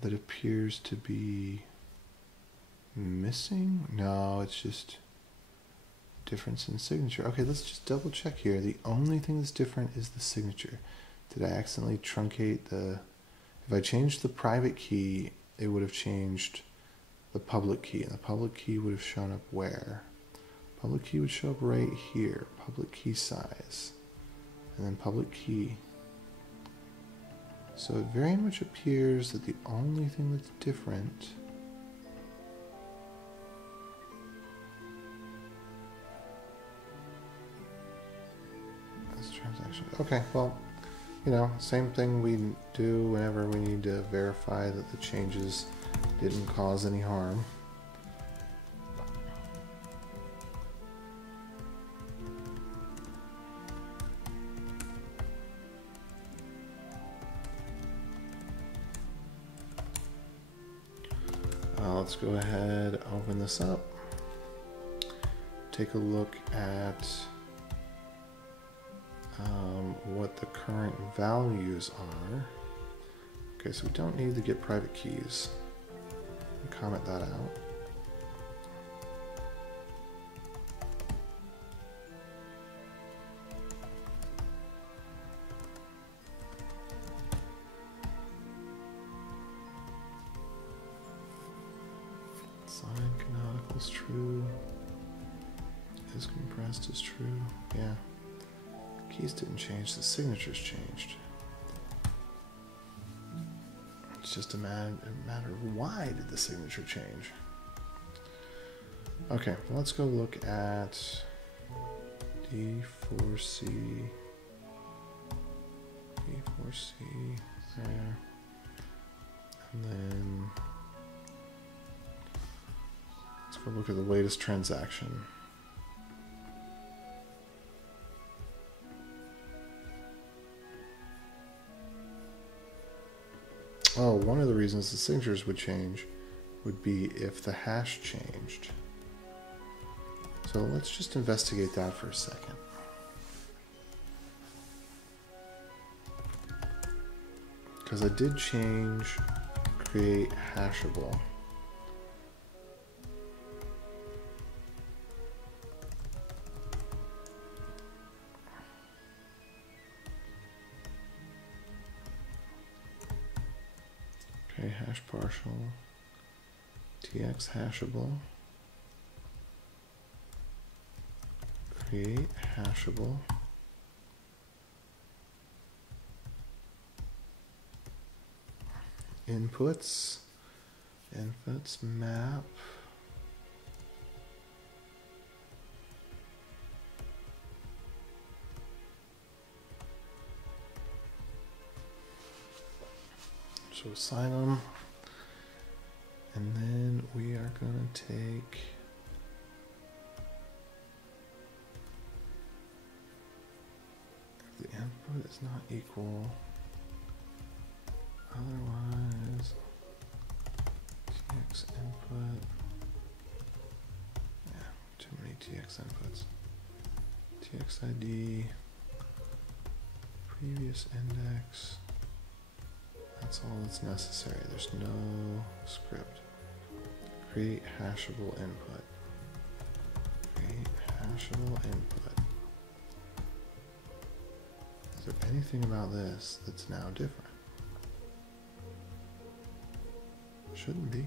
that appears to be missing. No, it's just difference in signature. Okay, let's just double check here. The only thing that's different is the signature. Did I accidentally truncate the... If I changed the private key, it would have changed the public key. And the public key would have shown up where? Public key would show up right here. Public key size. And then public key. So it very much appears that the only thing that's different is transaction. Okay, well, you know, same thing we do whenever we need to verify that the changes didn't cause any harm. Let's go ahead, open this up, take a look at what the current values are. Okay, so we don't need to get private keys. Comment that out. Sign canonical is true. Is compressed is true. Yeah. Keys didn't change, the signatures changed. It's just a matter of why did the signature change. Okay, let's go look at D4C. D4C there. And then let's go look at the latest transaction. Oh, one of the reasons the signatures would change would be if the hash changed. So let's just investigate that for a second. Because I did change create hashable. Okay, hash partial, tx hashable, create hashable, inputs map, so assign them, and then we are going to take if the input is not equal, otherwise tx input, yeah, too many tx inputs, tx id, previous index. That's all that's necessary. There's no script. Create hashable input. Create hashable input. Is there anything about this that's now different? Shouldn't be.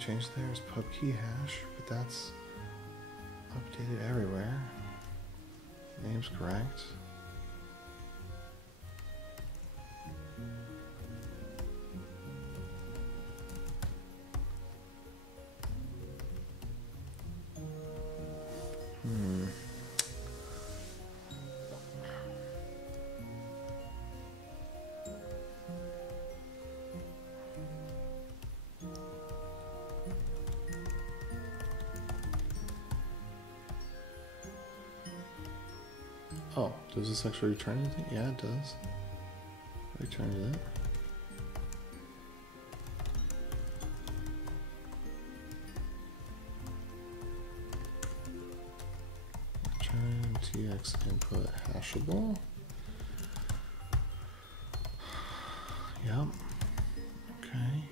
Change there is pub key hash, but that's updated everywhere. Name's correct. Oh, does this actually return anything? Yeah, it does. Returns it. Return tx input hashable. Yep. Okay.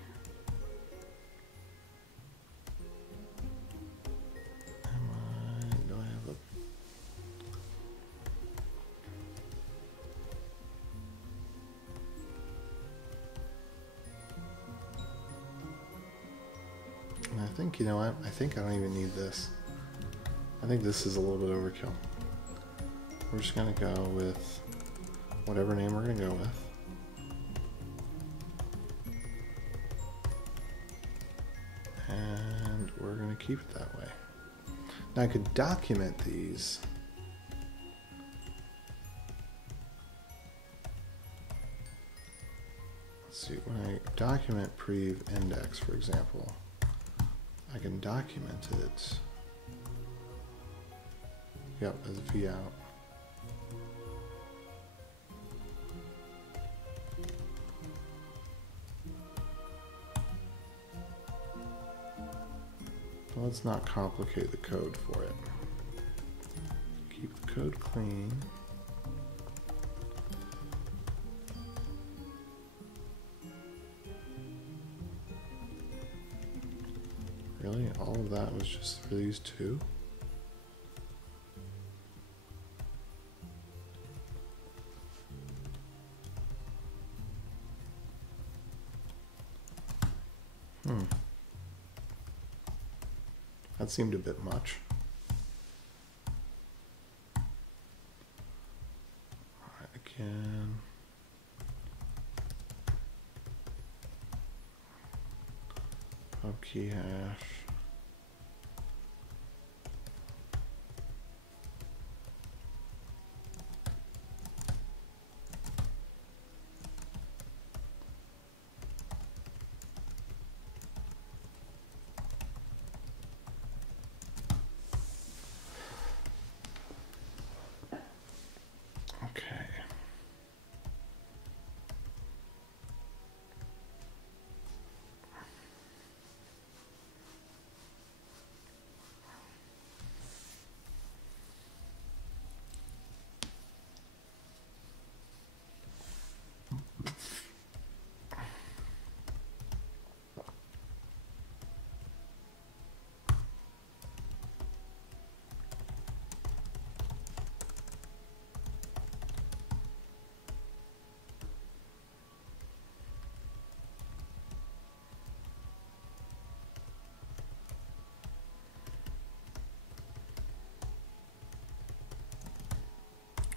Do I have a... I think, you know what? I think I don't even need this. I think this is a little bit overkill. We're just gonna go with whatever name we're gonna go with. And we're gonna keep it that way. Now I could document these. Let's see, when I document prev index, for example, I can document it. Yep, as v out. Let's not complicate the code for it. Keep the code clean. Really? All of that was just for these two? That seemed a bit much. All right, again. Pub key hash.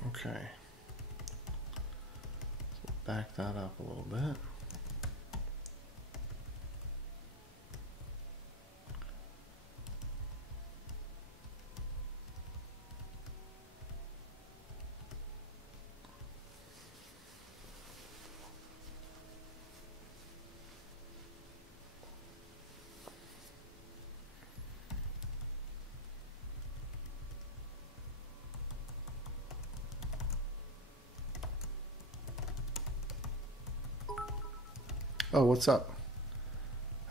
Okay, so back that up a little bit. Oh, what's up?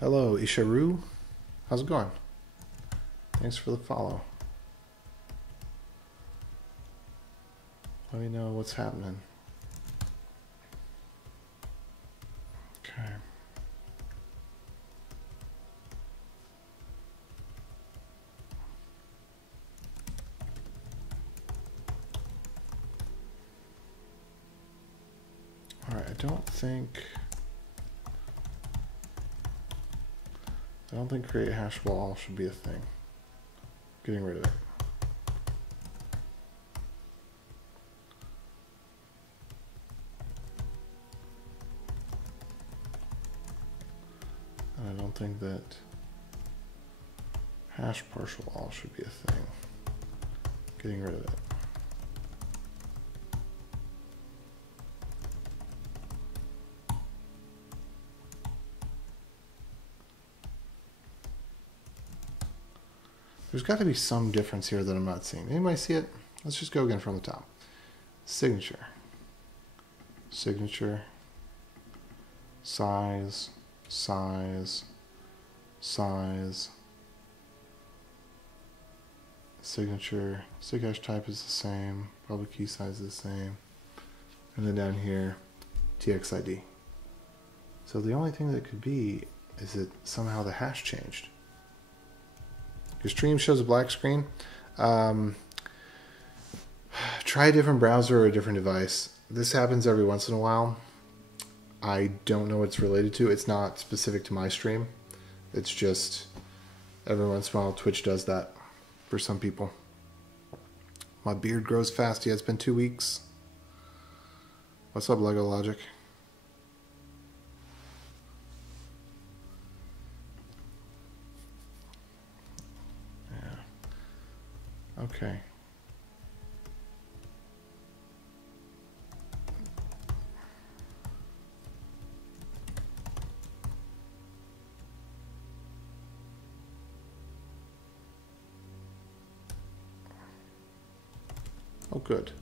Hello, Isharu. How's it going? Thanks for the follow. Let me know what's happening. Okay. All right, I don't think create hash wall should be a thing. Getting rid of it. And I don't think that hash partial all should be a thing. Getting rid of it. There's got to be some difference here that I'm not seeing. Anybody see it? Let's just go again from the top. signature, signature, size, size, size, signature, sig hash type is the same, public key size is the same, and then down here, TXID. So the only thing that could be is that somehow the hash changed. Your stream shows a black screen. Try a different browser or a different device. This happens every once in a while. I don't know what it's related to. It's not specific to my stream. It's just every once in a while Twitch does that for some people. My beard grows fast. Yeah, it's been 2 weeks. What's up, Lego Logic? Yeah. Okay. Oh, good.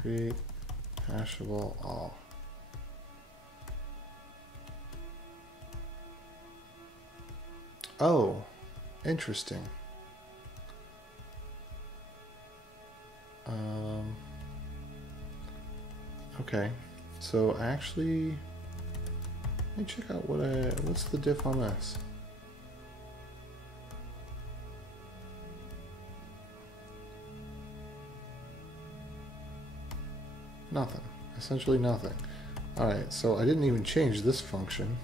Create hashable all. Oh, interesting. Okay, so actually, let me check out what's the diff on this. Nothing. Essentially nothing. Alright, so I didn't even change this function.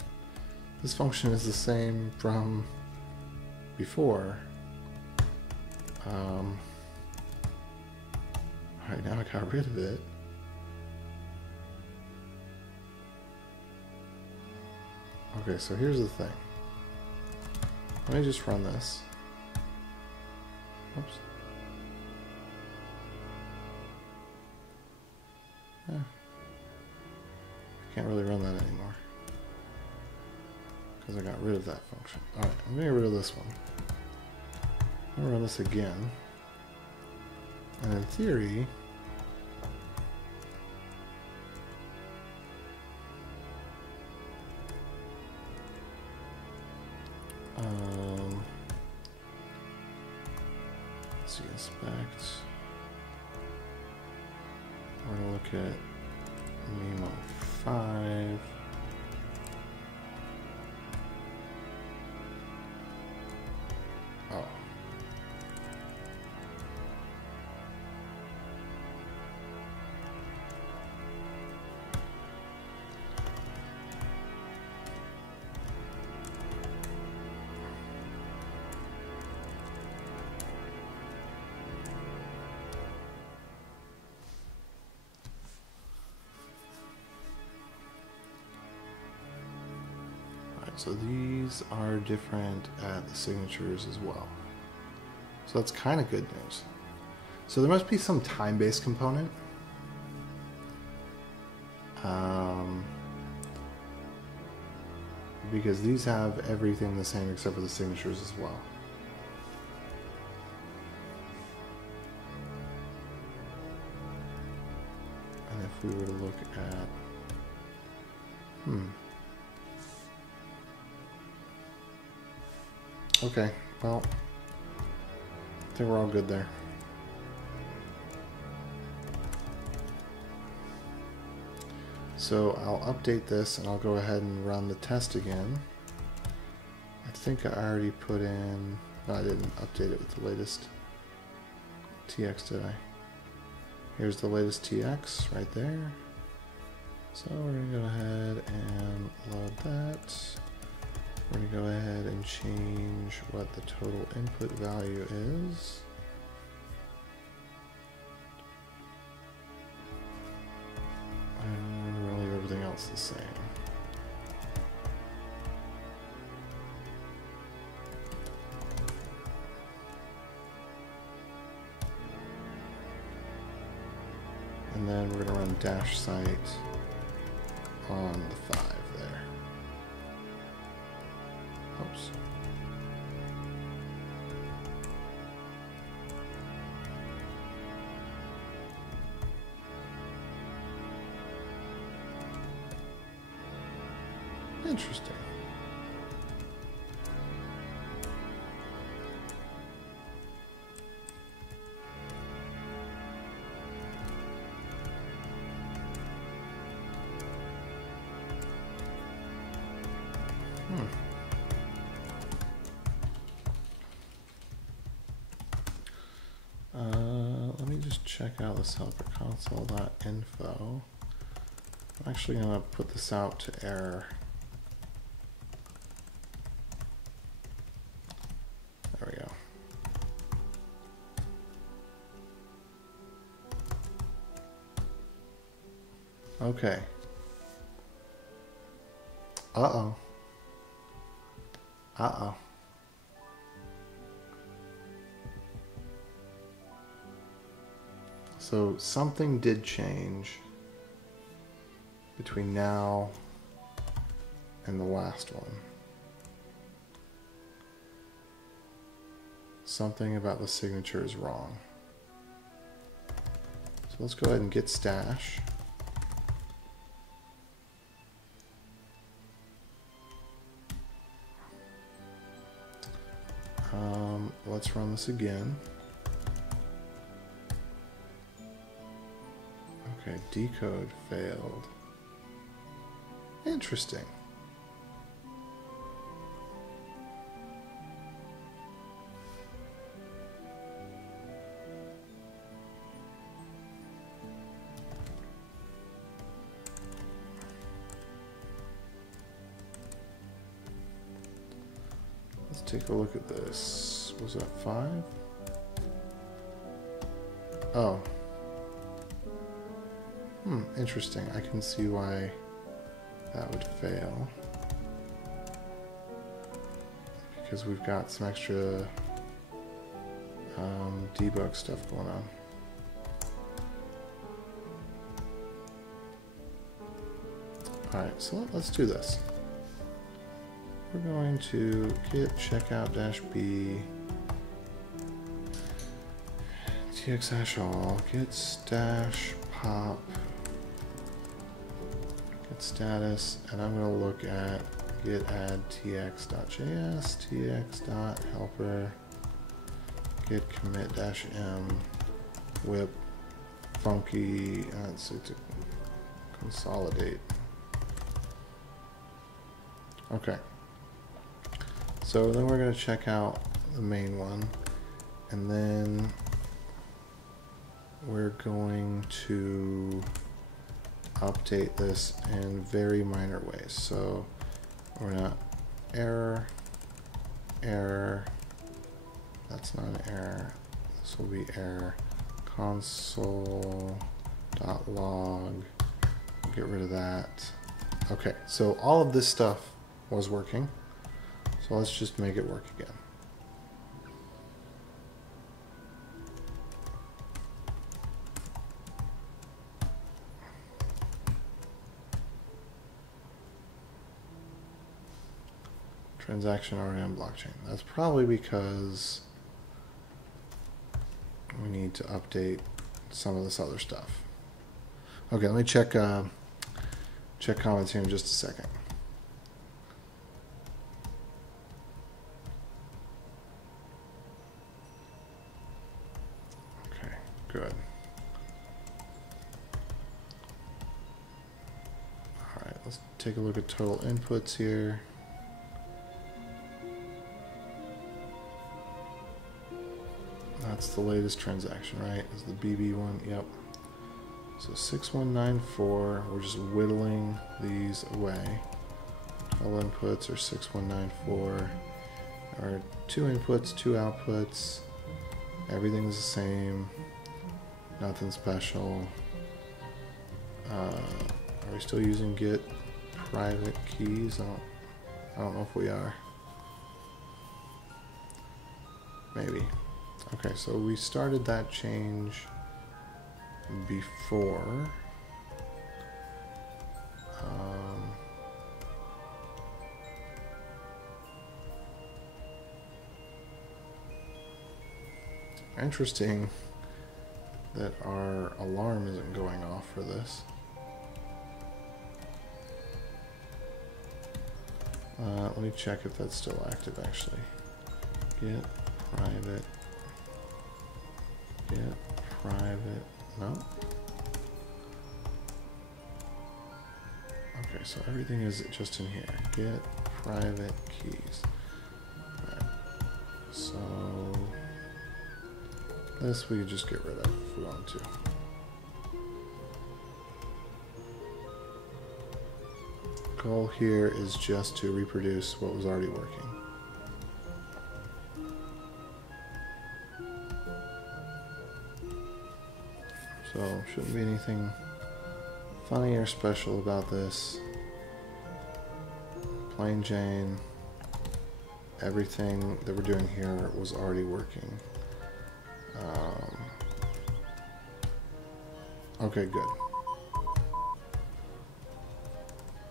This function is the same from before. Alright, now I got rid of it. Okay, so here's the thing. Let me just run this. Oops. Yeah. I can't really run that anymore because I got rid of that function. Alright, I'm going to get rid of this one. I'm going to run this again. And in theory, let's see, inspect. We're going to look at Memo 5. Oh. So these are different at the signatures as well. So that's kind of good news. So there must be some time-based component. Because these have everything the same except for the signatures as well. And if we were to look at... Okay, well, I think we're all good there. So I'll update this and I'll go ahead and run the test again. I think I already put in... No, I didn't update it with the latest TX, did I? Here's the latest TX right there. So we're going to go ahead and load that. We're going to go ahead and change what the total input value is. And we're going to leave everything else the same. And then we're going to run dash site on the 5 there. Interesting. Let me just check out this helper console.info. I'm actually going to put this out to error. There we go. Okay. Uh-oh. Uh-oh. So something did change between now and the last one. Something about the signature is wrong. So let's go ahead and git stash. Let's run this again. Okay, decode failed. Interesting. Let's take a look at this. Was that 5? Oh. Interesting. I can see why that would fail. Because we've got some extra debug stuff going on. Alright, so let's do this. We're going to git checkout-b tx-all git stash pop git status, and I'm going to look at git add tx.js, tx.helper, git commit -m, whip, funky, let's see, to consolidate. Okay. So then we're going to check out the main one, and then we're going to update this in very minor ways. So we're not error, that's not an error, this will be error, console.log, get rid of that. Okay, so all of this stuff was working. So let's just make it work again. Transaction already on blockchain. That's probably because we need to update some of this other stuff. Okay, let me check comments here in just a second. Good. All right, let's take a look at total inputs here. That's the latest transaction, right? Is the BB one? Yep. So 6194, we're just whittling these away. All inputs are 6194. There are 2 inputs, 2 outputs. Everything's the same. Nothing special. Are we still using git private keys? I don't know if we are. Maybe. Okay, so we started that change before. Interesting that our alarm isn't going off for this. Let me check if that's still active actually. Get private. No. Okay, so everything is just in here. Get private keys. Alright. So this we could just get rid of if we wanted to. Goal here is just to reproduce what was already working. So shouldn't be anything funny or special about this. Plain Jane. Everything that we're doing here was already working. Okay, good.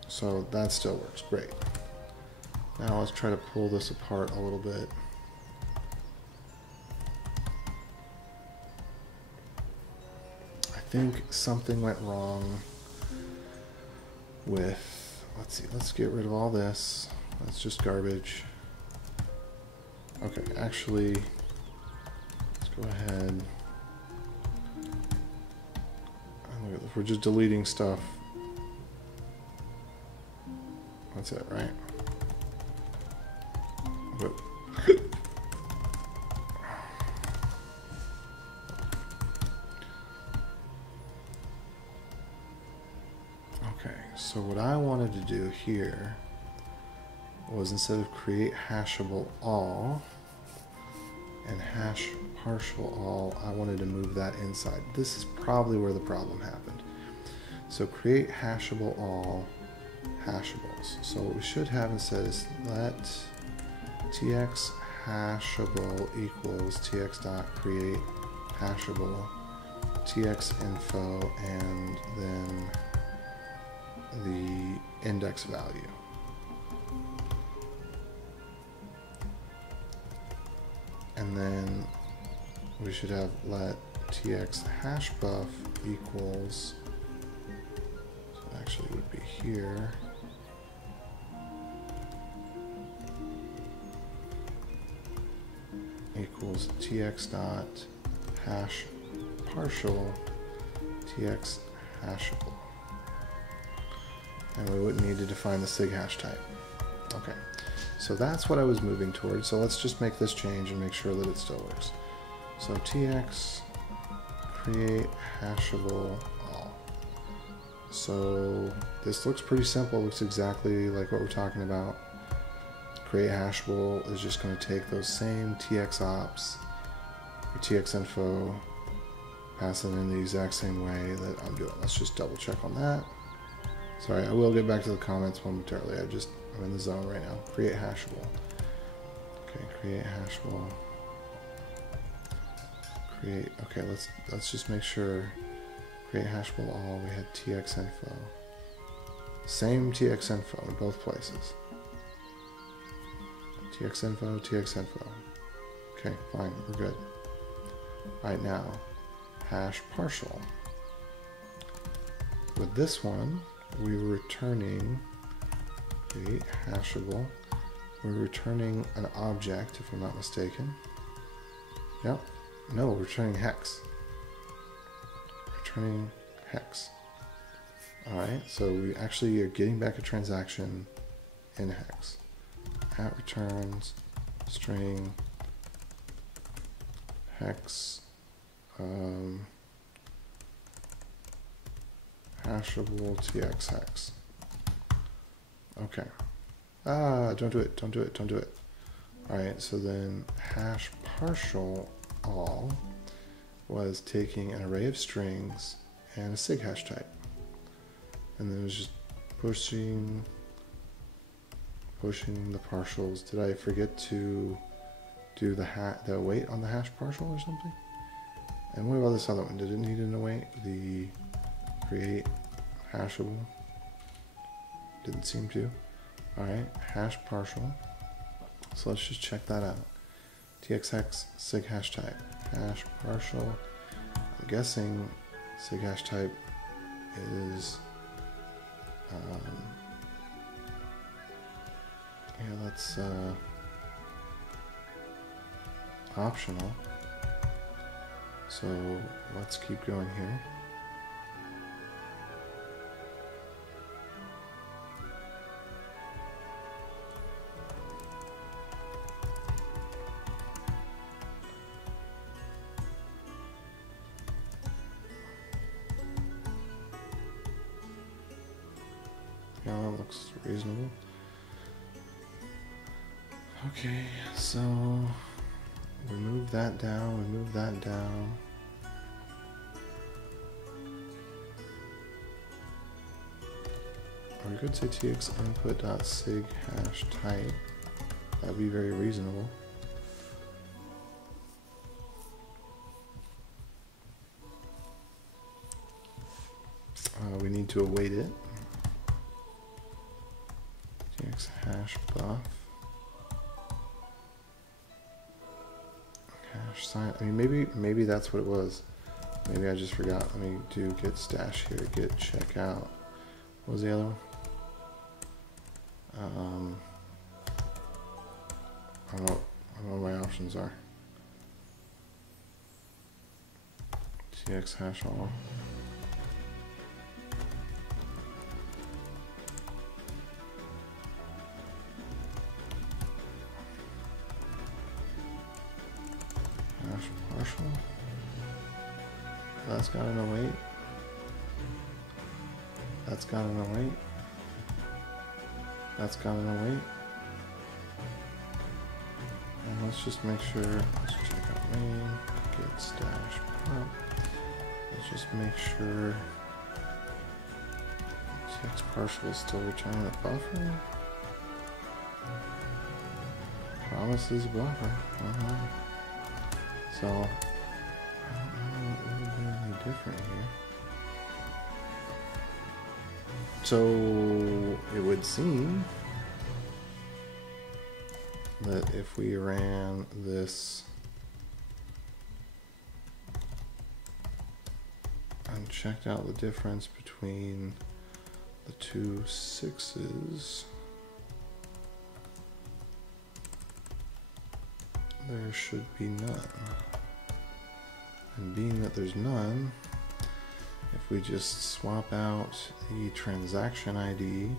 So that still works, great. Now let's try to pull this apart a little bit. I think something went wrong with, let's see, let's get rid of all this. That's just garbage. Okay, actually, let's go ahead. And look at this. We're just deleting stuff. That's it, right? But okay, so what I wanted to do here was instead of create hashable all and hash partial all, I wanted to move that inside. This is probably where the problem happened. So create hashable all hashables. So what we should have instead is let tx hashable equals tx dot create hashable tx info and then the index value. And then we should have let tx hash buff equals, so it actually would be here. Equals tx dot hash partial tx hashable. And we wouldn't need to define the sig hash type. Okay, so that's what I was moving towards. So let's just make this change and make sure that it still works. So tx create hashable all. So this looks pretty simple. It looks exactly like what we're talking about. Create hashable is just going to take those same tx ops or tx info, pass it in the exact same way that I'm doing. Let's just double check on that. Sorry, I will get back to the comments momentarily. I'm in the zone right now. Create hashable. Okay, create hashable. Create. Okay, let's just make sure. Create hashable all. We had tx info. Same tx info in both places. tx info, tx info. Okay, fine, we're good. Right now, hash partial. With this one, we were returning create hashable. We're returning an object, if I'm not mistaken. Yep. No, we're returning hex. Returning hex. Alright, so we actually are getting back a transaction in hex. At returns string hex hashable tx hex. Okay. Don't do it, don't do it, don't do it. Alright, so then hash partial all was taking an array of strings and a sig hash type. And then it was just pushing the partials. Did I forget to do the await on the hash partial or something? And what about this other one? Did it need an await? The create hashable? Didn't seem to. Alright, hash partial. So let's just check that out. txx sig hash type. Hash partial. I'm guessing sig hash type is Yeah, that's optional. So let's keep going here. Yeah, that looks reasonable. Okay, so we move that down, we move that down. Or we could say tx input.sig hash type. That'd be very reasonable. We need to await it. Tx hash buff. Hash sign. I mean, maybe that's what it was. Maybe I just forgot. Let me do get stash here. Get checkout. What was the other one? I don't know what my options are. Tx hash all. Hash partial. That's got an await. That's got an await. That's got an await. And let's just make sure, let's check out main, get stash pop. Let's just make sure tx partial is still returning the buffer. Promises buffer. So I don't know what would be any different here. So it would seem that if we ran this and checked out the difference between the two 6s, there should be none. And being that there's none, if we just swap out the transaction ID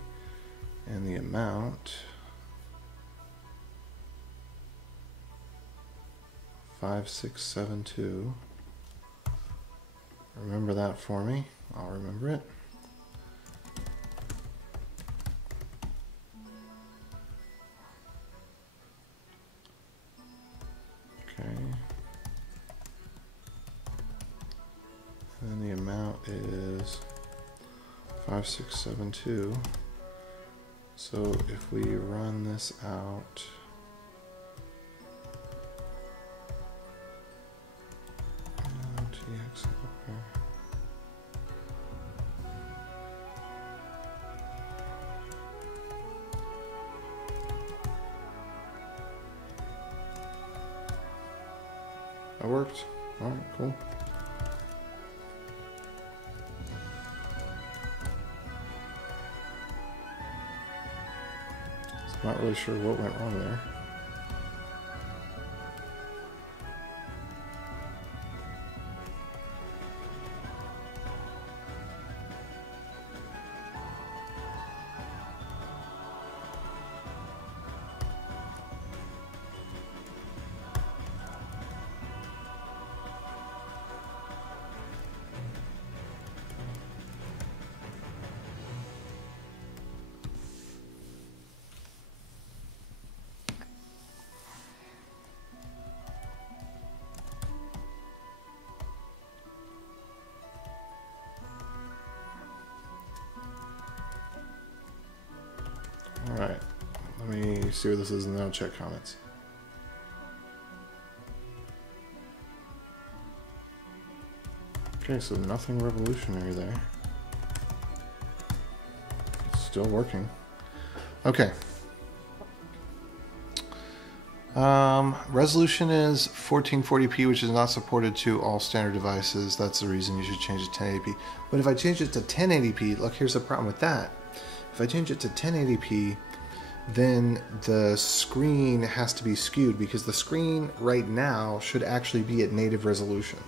and the amount, 5672. Remember that for me. I'll remember it. Okay. And then the amount is 5672. So if we run this out, that worked. All right, cool. So not really sure what went wrong there. Alright, let me see what this is and then I'll check comments. Okay, so nothing revolutionary there. It's still working. Okay. Resolution is 1440p, which is not supported to all standard devices. That's the reason you should change it to 1080p. But if I change it to 1080p, look, here's the problem with that. If I change it to 1080p, then the screen has to be skewed, because the screen right now should actually be at native resolution.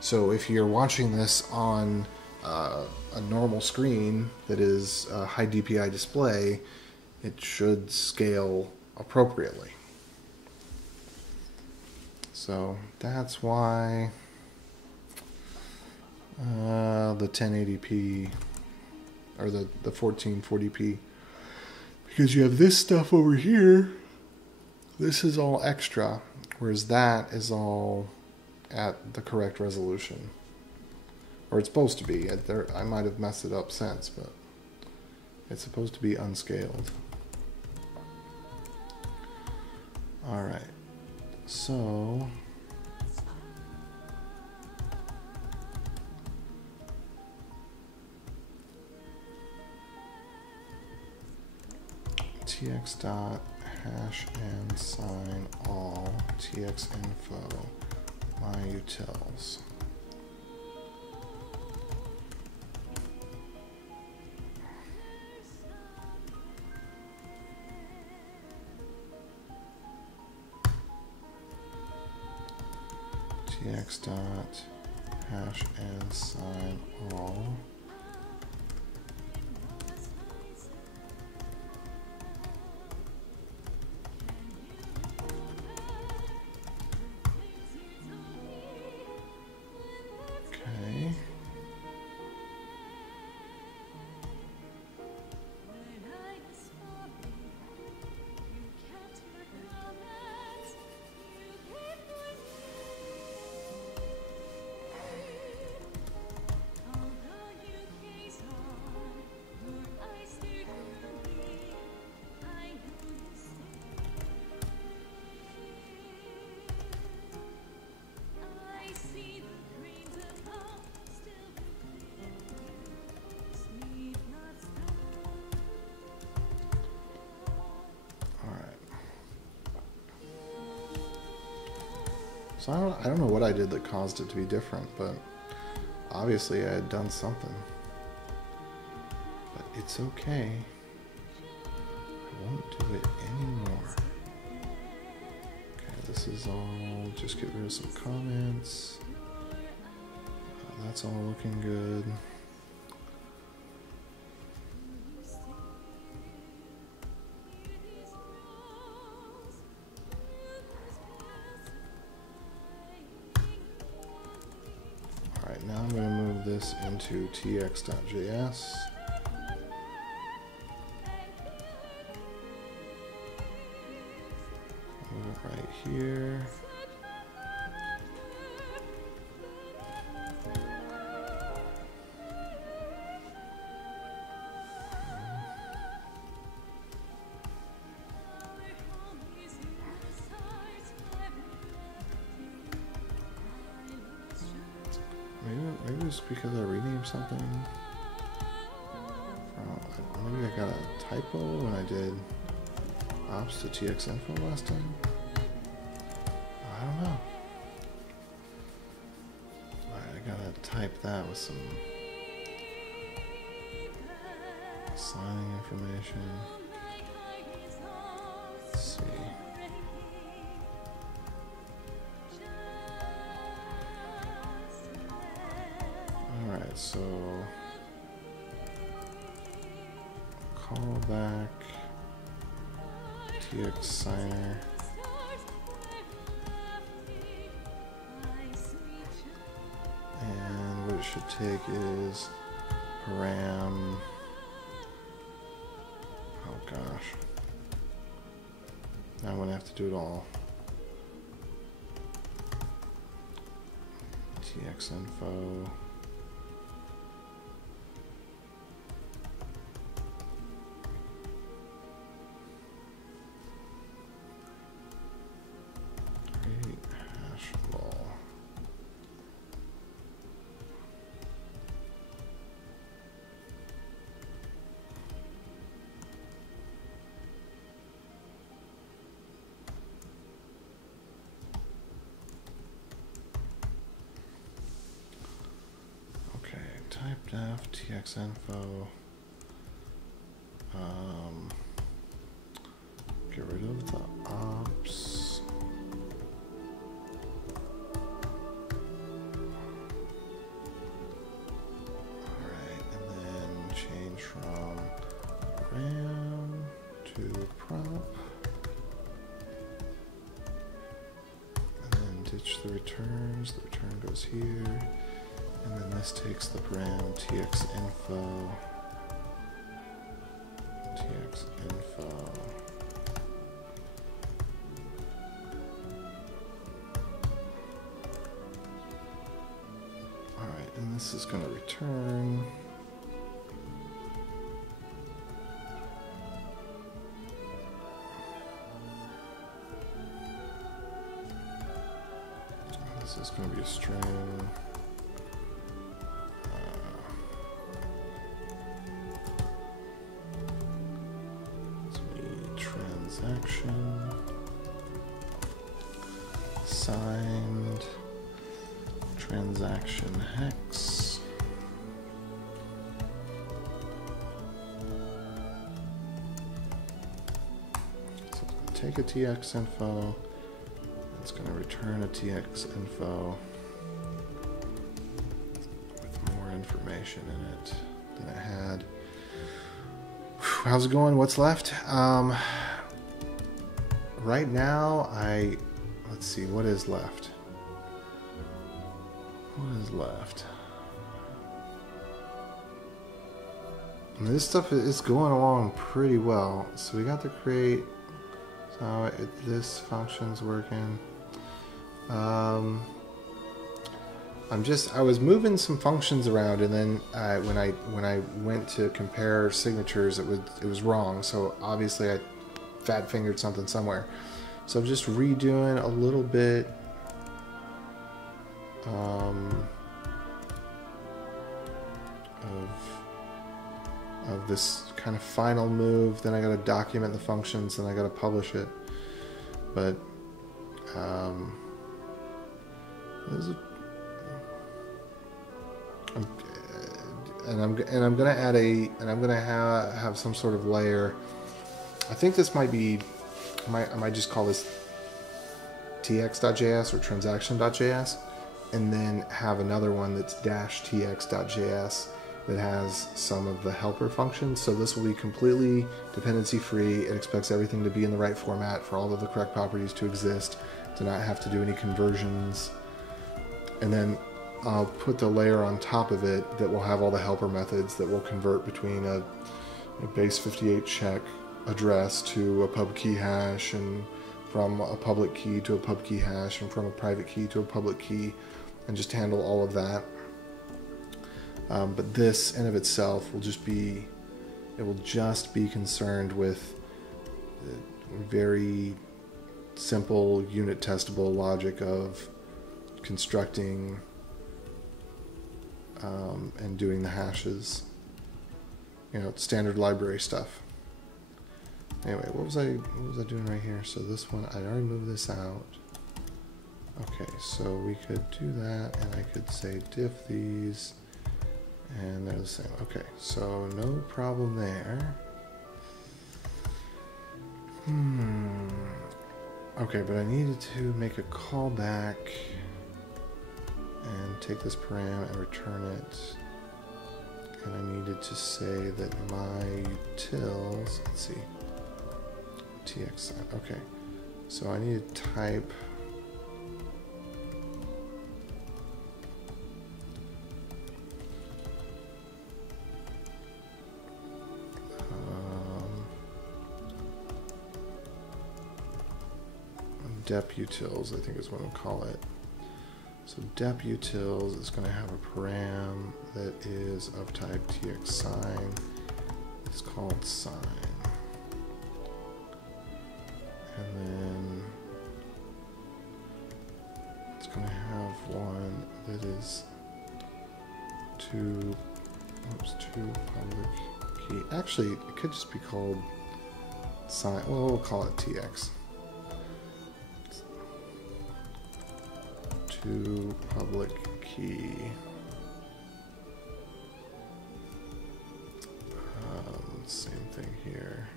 So if you're watching this on a normal screen that is a high DPI display, it should scale appropriately. So that's why the 1080p or the 1440p, because you have this stuff over here, this is all extra, whereas that is all at the correct resolution, or it's supposed to be. I might have messed it up since, but it's supposed to be unscaled. All right, so tx dot hash and sign all tx info my utils. Tx dot hash and sign all. Okay. So I don't know what I did that caused it to be different, but obviously I had done something. But it's okay. I won't do it anymore. Okay, this is all, just get rid of some comments. That's all looking good. Now I'm going to move this into DashTx.js. Move it right here. Maybe it's because I renamed something. Maybe I got a typo when I did ops to txinfo last time. I don't know. Alright, I gotta type that with some signing information. Let's see. Alright, so call back tx signer. And what it should take is param. Oh gosh. Now I'm gonna have to do it all. txinfo. Type def txinfo. to prop. And then ditch the returns. The return goes here. And then this takes the param txinfo. Txinfo. Alright, and this is going to return. This is going to be a string. Transaction signed transaction hex. So it's going to take a txinfo. It's going to return a txinfo with more information in it than it had. How's it going? What's left? Right now, let's see, what is left? What is left? And this stuff is going along pretty well. So we got to create, so this function's working. I was moving some functions around, and then when I went to compare signatures, it was wrong. So obviously I fat fingered something somewhere. So I'm just redoing a little bit of this kind of final move. Then I got to document the functions, and I got to publish it. But I'm gonna add I'm gonna have some sort of layer. I think this might be, I might just call this tx.js or transaction.js, and then have another one that's DashTx.js that has some of the helper functions. So this will be completely dependency free. It expects everything to be in the right format for all of the correct properties to exist, to not have to do any conversions. And then I'll put the layer on top of it that will have all the helper methods that will convert between a base 58 check address to a pub key hash, and from a public key to a pub key hash, and from a private key to a public key, and just handle all of that. But this in of itself will just be, it will just be concerned with very simple unit testable logic of constructing and doing the hashes, standard library stuff. Anyway, what was I doing right here? So this one, I already moved this out. Okay, so we could do that, and I could say diff these, and they're the same. Okay, so no problem there. Okay, but I needed to make a callback and take this param and return it. And I needed to say that my utils, let's see, tx, okay. So I need to type deputils, I think is what we'll call it. So deputils is going to have a param that is of type tx sign. It's called sign. And then it's going to have one that is to public key. Actually, it could just be called sign. Well, we'll call it tx. To public key. Same thing here.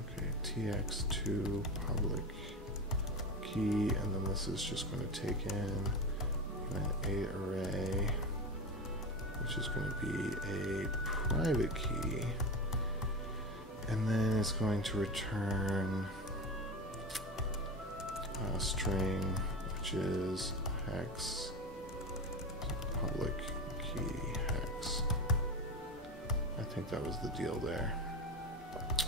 Okay, tx to public key, and then this is just going to take in an 8 array which is going to be a private key, and then it's going to return a string, which is hex, public key hex. I think that was the deal there.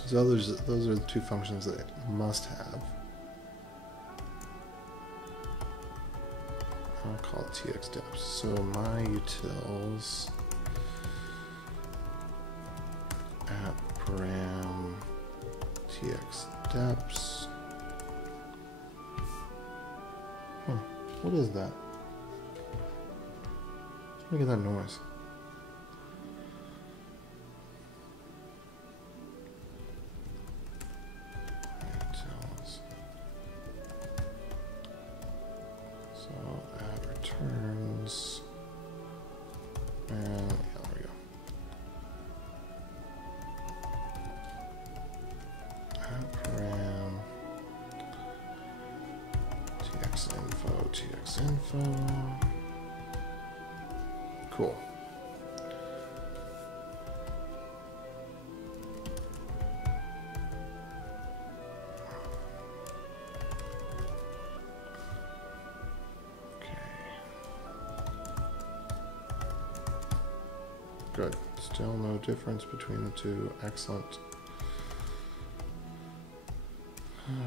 So those are the two functions that it must have. I'll call it tx.deps. So my utils at param tx.deps. What is that? What's making that noise? Utils. So add returns. And yeah, there we go. At param txinfo. Cool. Okay. Good. Still no difference between the two. Excellent.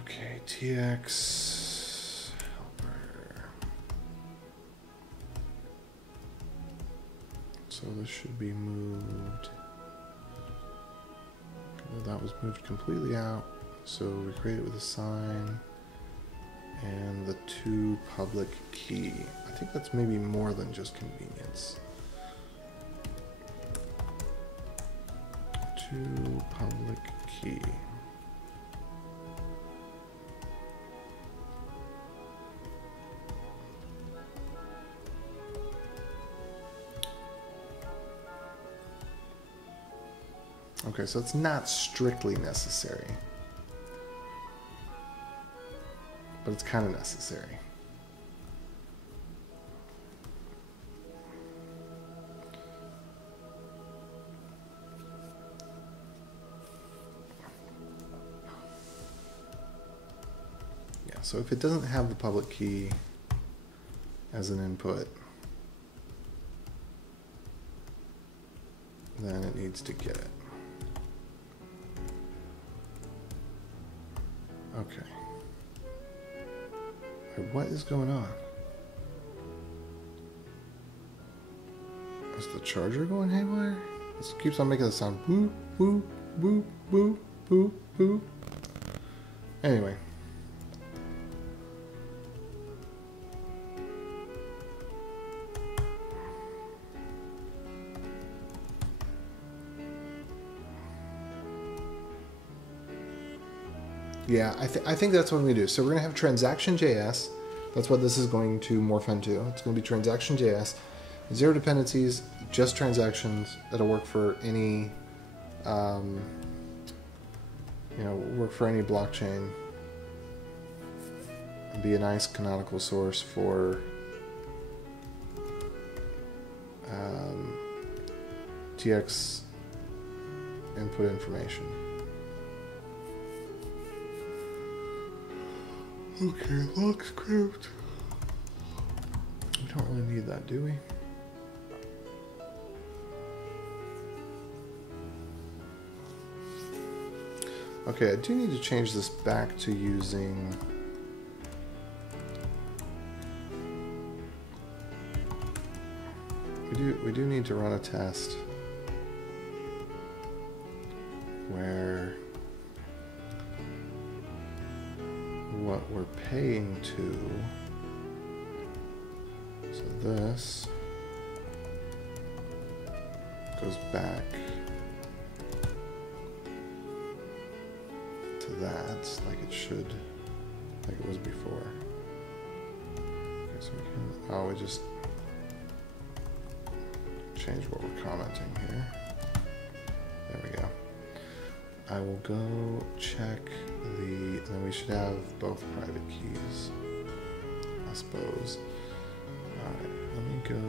Okay, tx helper. So this should be moved. That was moved completely out. So we create it with a sign and the to public key. I think that's maybe more than just convenience. To public key. Okay, so it's not strictly necessary, but it's kind of necessary. Yeah, so if it doesn't have the public key as an input, then it needs to get it. Okay. Wait, what is going on? Is the charger going haywire? This keeps on making the sound boop, boop, boop, boop, boop, boop. Anyway. Yeah, I think that's what we're going to do. So we're going to have transaction.js. That's what this is going to morph into. It's going to be transaction.js. Zero dependencies, just transactions. That'll work for any, work for any blockchain. And be a nice canonical source for TX input information. Okay, lock script. We don't really need that, do we? Okay, I do need to change this back to using we do need to run a test where what we're paying to, so this goes back to that like it should, like it was before. Okay, so we can, we just change what we're commenting here. There we go. I will go check then we should have both private keys, I suppose. Alright, let me go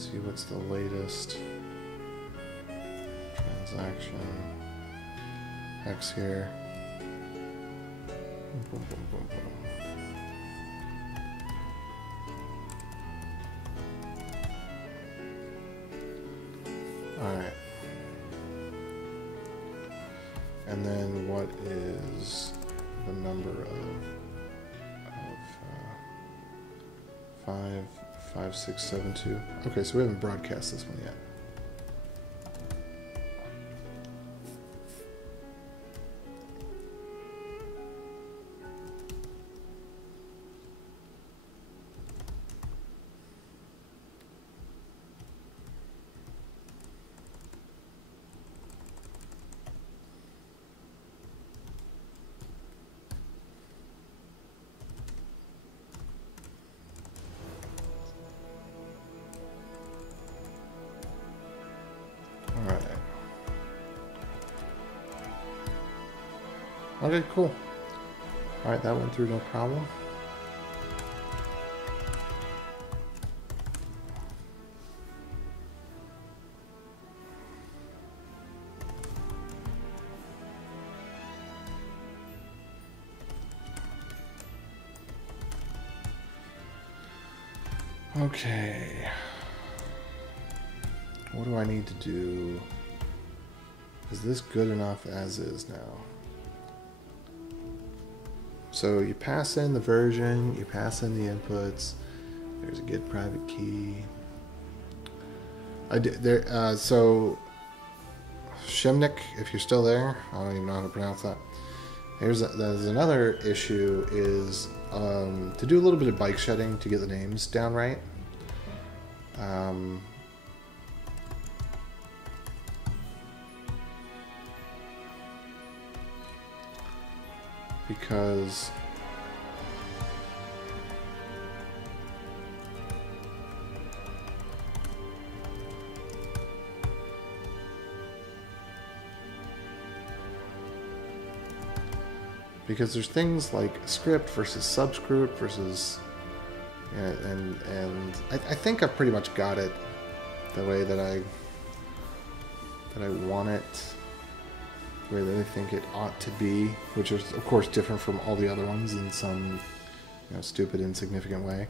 See what's the latest transaction. Hex here. Boom, boom, boom, boom. All right. And then what is the number of 55672? Okay, so we haven't broadcast this one yet. Okay, cool. Alright, that went through no problem. Okay. What do I need to do? Is this good enough as is now? So you pass in the version, you pass in the inputs. There's a get private key. So Shimnik, if you're still there, I don't even know how to pronounce that. There's another issue is to do a little bit of bike shedding to get the names down right. Because there's things like script versus subscript versus and I think I've pretty much got it the way that I want it, the way that I think it ought to be, which is of course different from all the other ones in some stupid insignificant way.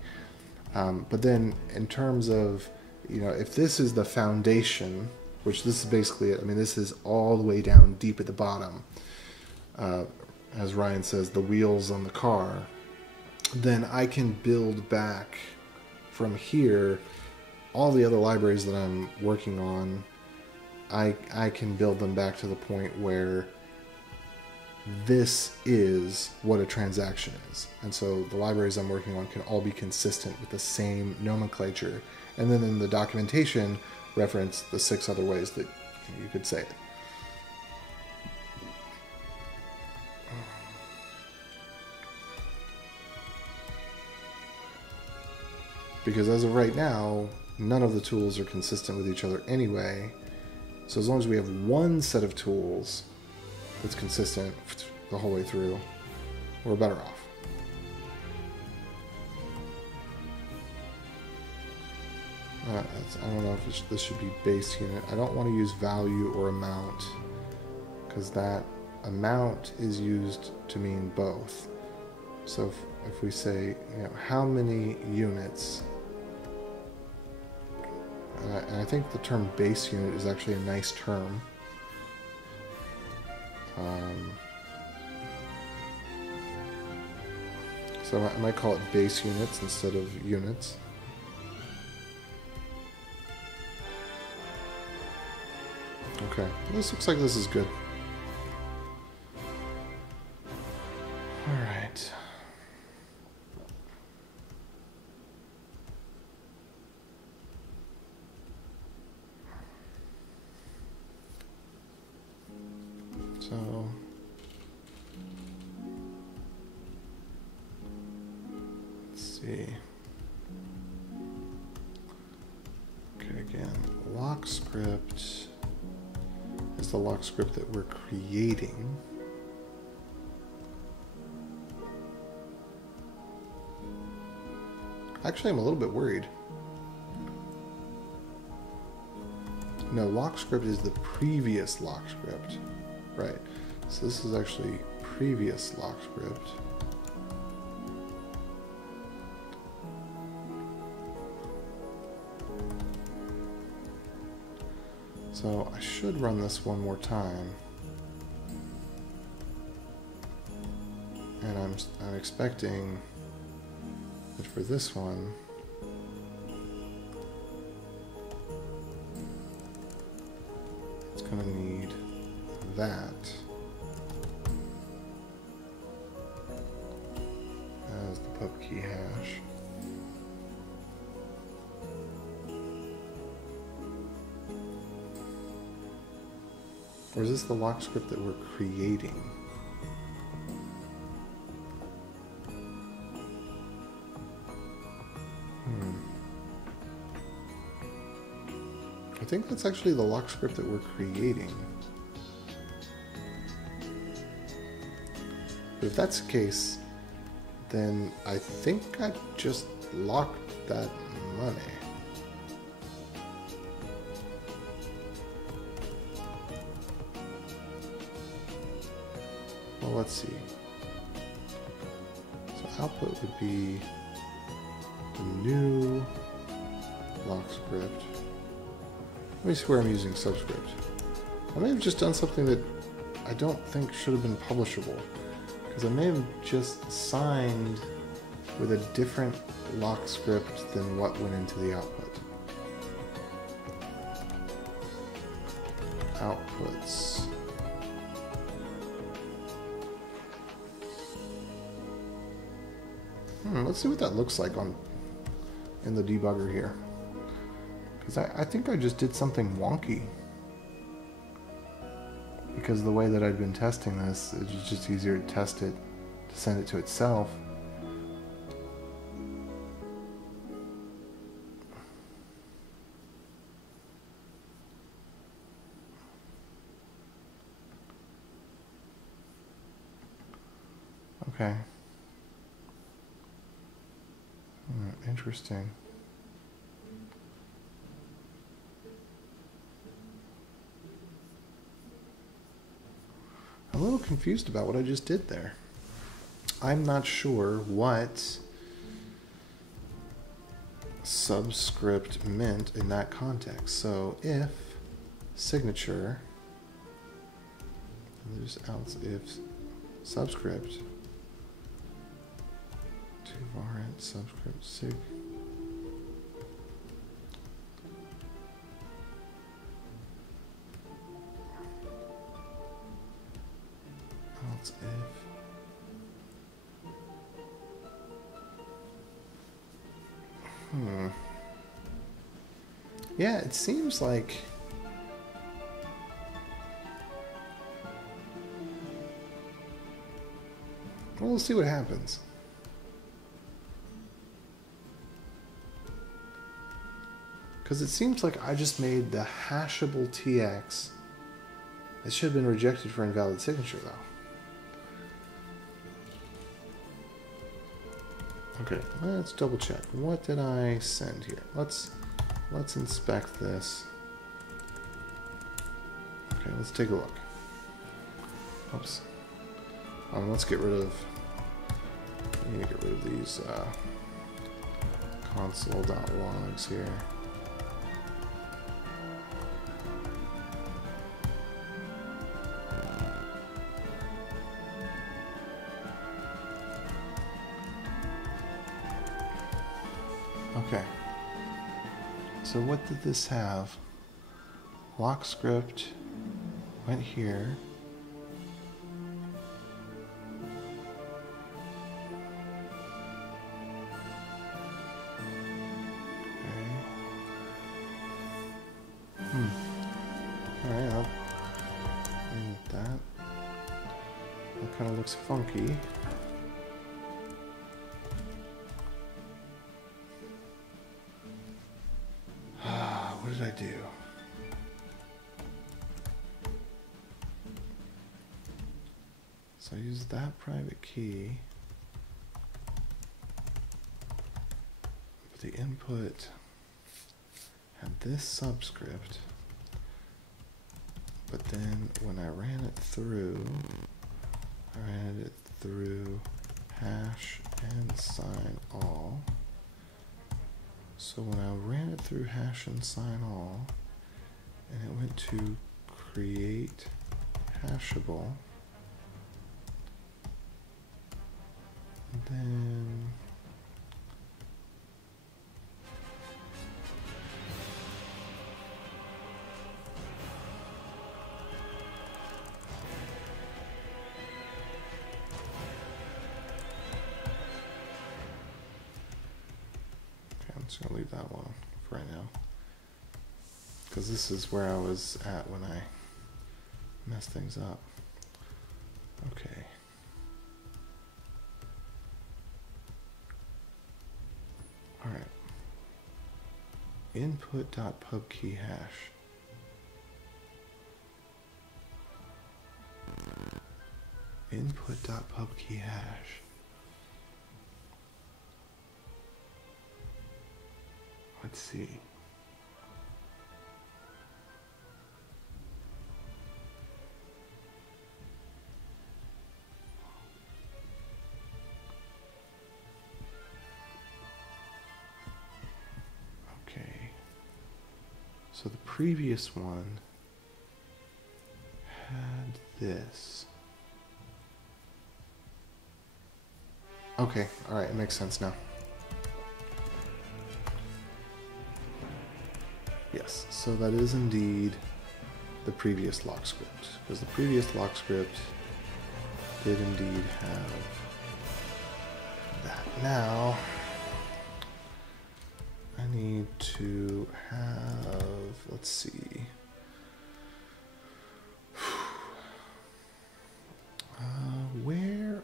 But then in terms of if this is the foundation, which this is basically it. I mean, this is all the way down deep at the bottom. As Ryan says, the wheels on the car, then I can build back from here all the other libraries that I'm working on. I can build them back to the point where this is what a transaction is. And so the libraries I'm working on can all be consistent with the same nomenclature. And then in the documentation, reference the 6 other ways that you could say it. Because as of right now, none of the tools are consistent with each other anyway. So as long as we have one set of tools that's consistent the whole way through, we're better off. I don't know if this should be base unit. I don't want to use value or amount, because that amount is used to mean both. So if we say, how many units, and I think the term base unit is actually a nice term. So I might call it base units instead of units. Okay, this looks like this is good. All right. So let's see. Okay, again, lock script is the lock script that we're creating. Actually, I'm a little bit worried. No, lock script is the previous lock script. Right. So this is actually previous lock script. So I should run this one more time. And I'm expecting that for this one, it's going to need that as the pub key hash. Or is this the lock script that we're creating? I think that's actually the lock script that we're creating. But if that's the case, then I think I just locked that money. Well, let's see. So output would be the new lock script. Let me see where I'm using subscript. I may have just done something that I don't think should have been publishable, because I may have just signed with a different lock script than what went into the output. Outputs. Let's see what that looks like in the debugger here. Because I think I just did something wonky. Because the way that I'd been testing this, it was just easier to test it, to send it to itself. Okay. Interesting. I'm a little confused about what I just did there. I'm not sure what subscript meant in that context. So if signature, there's else if subscript to varant subscript sig. Else if yeah, it seems like we'll see what happens. Because it seems like I just made the hashable TX. It should have been rejected for invalid signature, though. Okay, let's double check. What did I send here? Let's inspect this. Okay, let's take a look. Oops. Let's get rid of. I need to get rid of these console.logs here. Okay. So what did this have? Lock script went here. Alright, I'll end that. That kind of looks funky. What did I do? So I used that private key. But the input had this subscript. But then when I ran it through, hash and sign all. So when I ran it through hash and sign all, and it went to create hashable, and then I'm just going to leave that one for right now, because this is where I was at when I messed things up. Okay. All right. Input.pubkey hash. Input.pubkey hash. Let's see. Okay. So the previous one had this. Okay, all right, it makes sense now. Yes, so that is indeed the previous lock script, because the previous lock script did indeed have that. Now, I need to have, let's see, where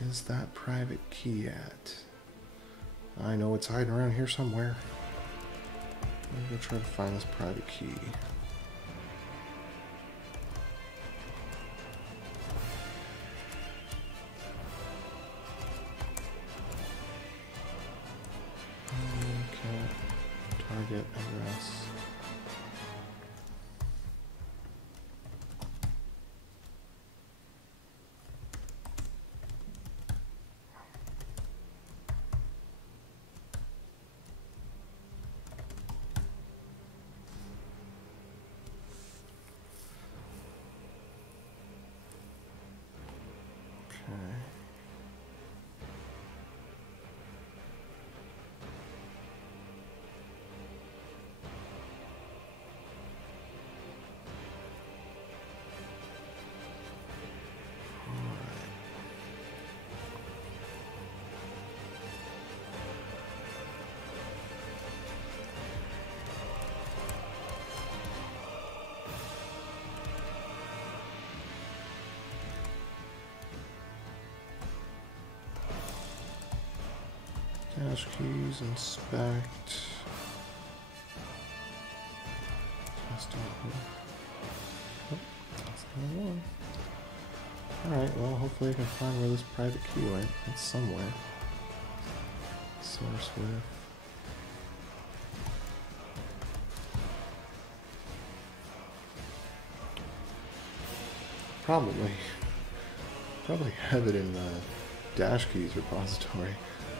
is that private key at? I know it's hiding around here somewhere. I'm going to try to find this private key. Okay, target address. Dash keys, inspect. Test open. Oh, that's not one. Alright, well, hopefully I can find where this private key went. It's somewhere. Source with. Probably have it in the Dash keys repository.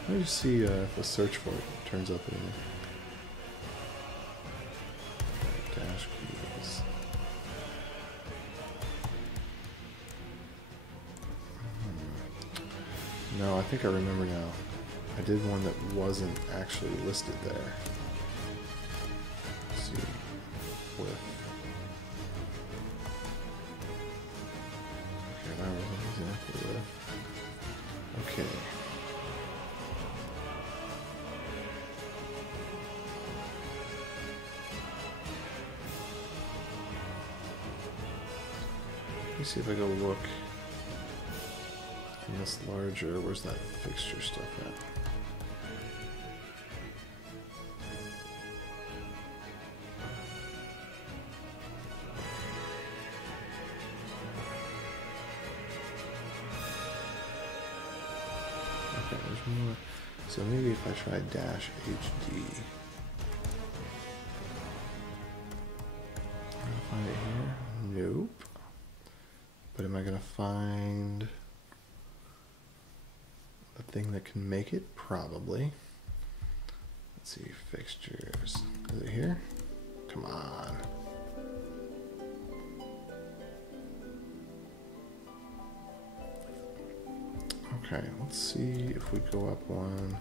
Let me just see if a search for it turns up in Dash keys. No, I think I remember now. I did one that wasn't actually listed there. Let's see. With. Okay, that wasn't exactly with. Okay. Let me see if I go look in this larger, where's that fixture stuff at? Okay, there's more. So maybe if I try Dash HD. I going to find the thing that can make it? Probably. Let's see, fixtures. Is it here? Come on. Okay, let's see if we go up one.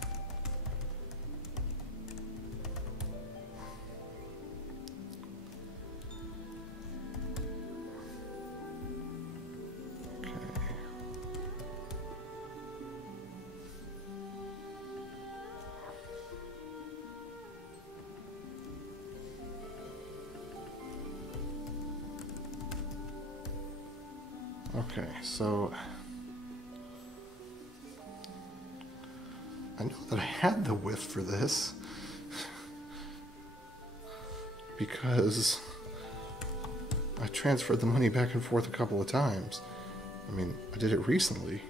Okay, so I know that I had the width for this because I transferred the money back and forth a couple of times. I mean, I did it recently.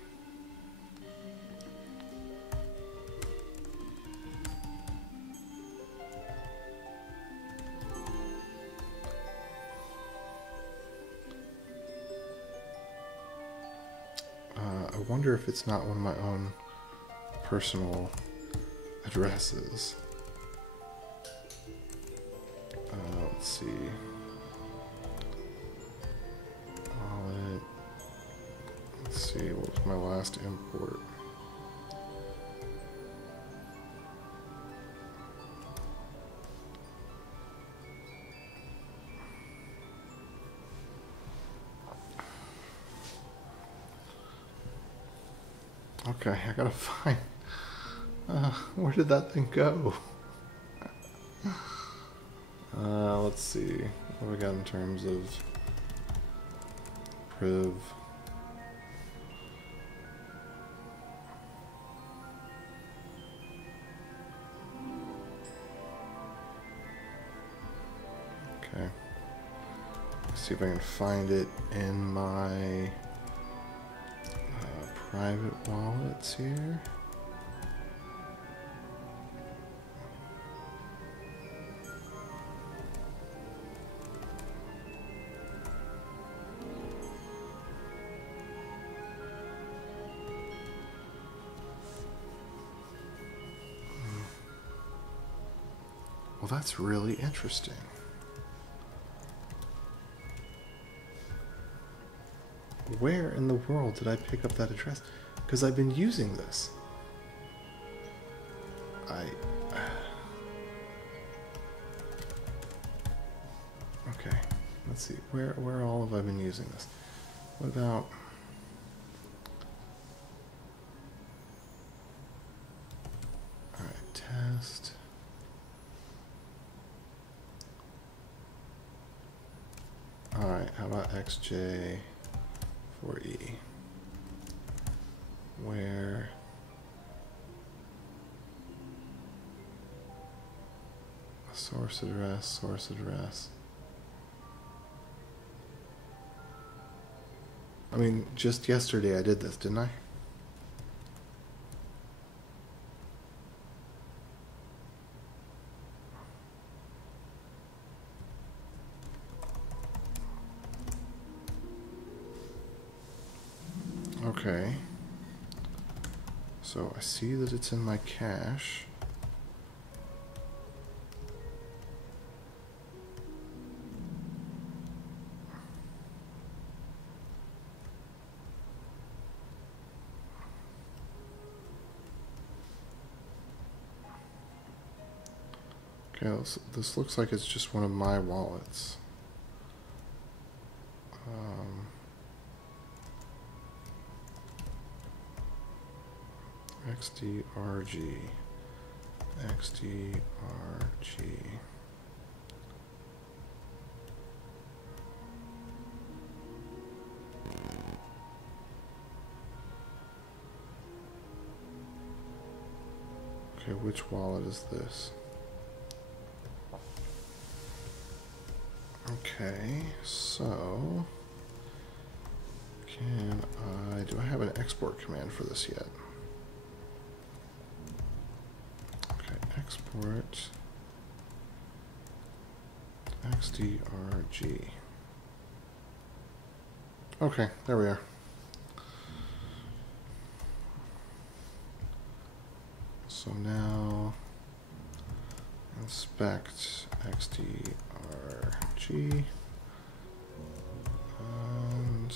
I wonder if it's not one of my own personal addresses. Let's see. Wallet. Let's see, what was my last import? Okay, I gotta find. Where did that thing go? Let's see. What do we got in terms of priv? Okay. Let's see if I can find it in my private wallets here. Well, that's really interesting. Where in the world did I pick up that address? Because I've been using this. Okay, let's see. Where all have I been using this? What about... Alright, test. Alright, how about XJ? For E, where source address. I mean, just yesterday I did this, didn't I? Okay, so I see that it's in my cache. Okay, this looks like it's just one of my wallets. XDRG. Okay, which wallet is this? Okay, so do I have an export command for this yet? Okay, export XDRG. Okay, there we are. So now inspect xdrg, and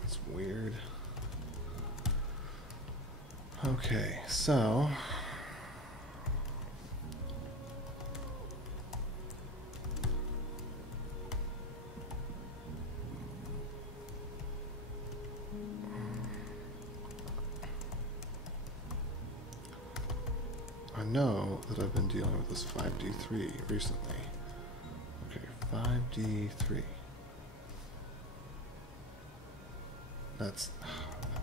that's weird. Okay, so I know that I've been dealing with this 5D3 recently. Okay, 5D3. That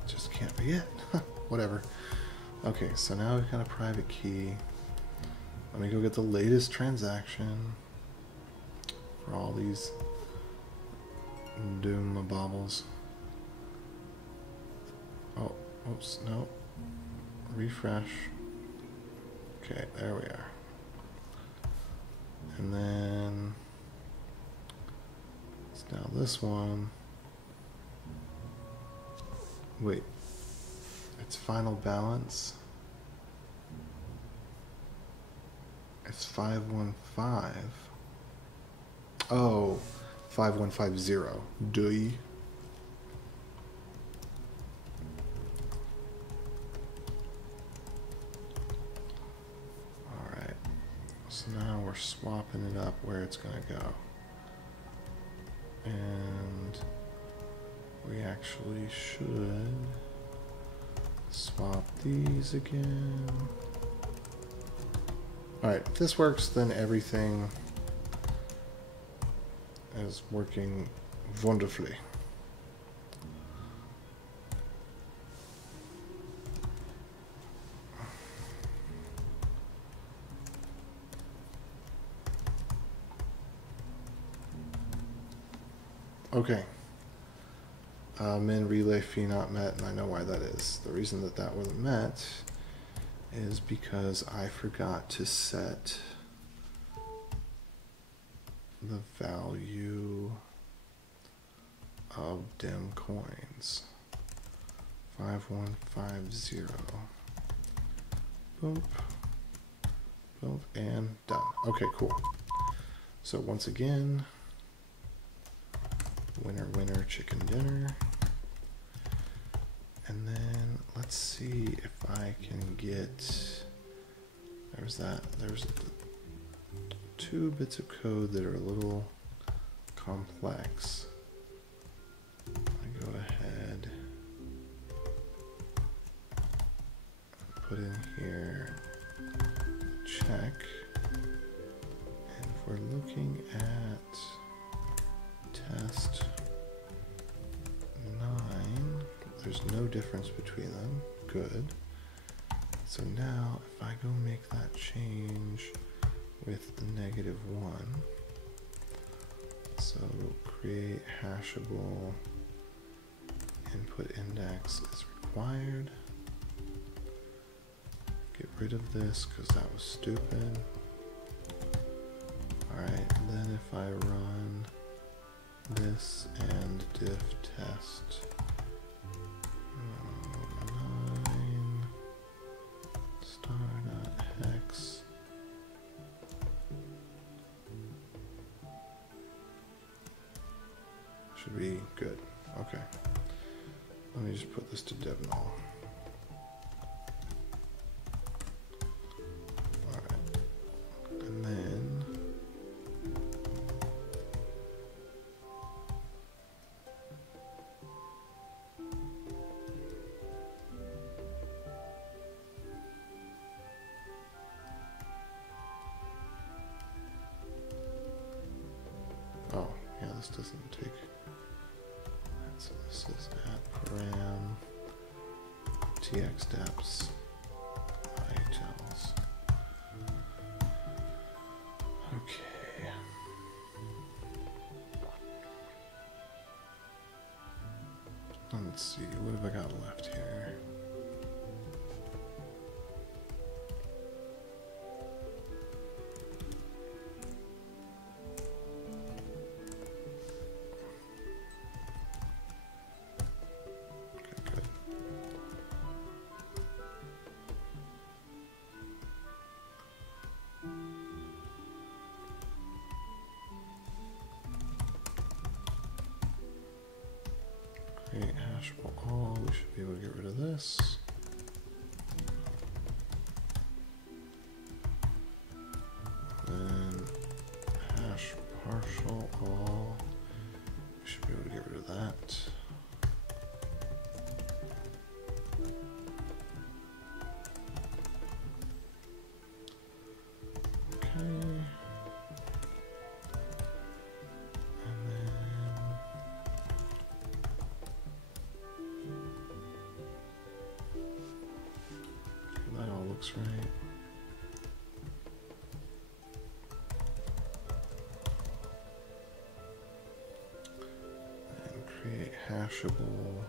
just can't be it. Whatever. Okay, so now we've got a private key. Let me go get the latest transaction for all these doom baubles. Oh, oops, no. Refresh. Okay, there we are. And then it's now this one. Wait, it's final balance. It's 515. Oh, 5150. Duh. Alright. So now we're swapping it up where it's going to go. And we actually should swap these again. Alright, if this works, then everything is working wonderfully. Okay. Min relay fee not met, and I know why that is. The reason that that wasn't met is because I forgot to set the value of dim coins. 5150. Boom. Boom, and done. Okay, cool. So once again, winner, winner, chicken dinner. And then let's see if I can get, there's two bits of code that are a little complex. I go ahead and put in here check, and if we're looking at test 9, there's no difference between them. Good. So now if I go make that change with the -1, so create hashable input index is required. Get rid of this because that was stupid. Alright, then if I run this and diff test 9 star.hex, should be good. Okay, let me just put this to dev null. Alright, and then oh, yeah, this doesn't take, so this is at param txdeps IHLs. Okay. Let's see, what have I got left here? hashable all. We should be able to get rid of this. Then hash partial all. We should be able to get rid of that. Right. And create hashable.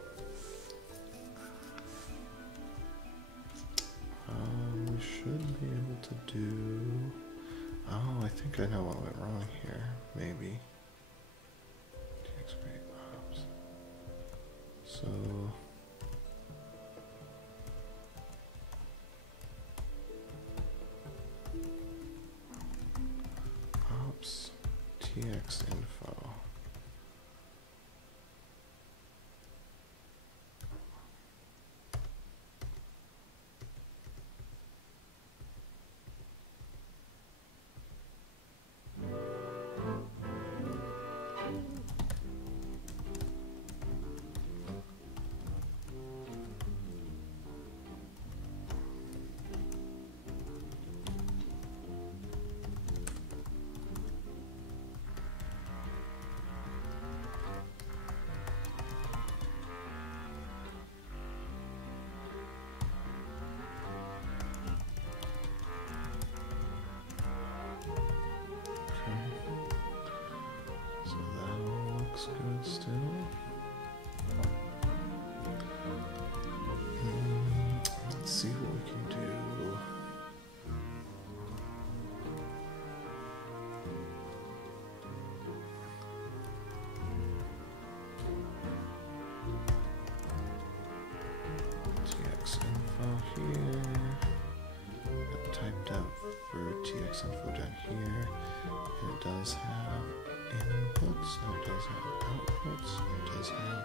We should be able to do. Oh, I think I know what went wrong here. Maybe. So. TX info. Good still. Let's see what we can do. TX info here. Got typed out for TX info down here. And it does have inputs, and it does have outputs, and it does have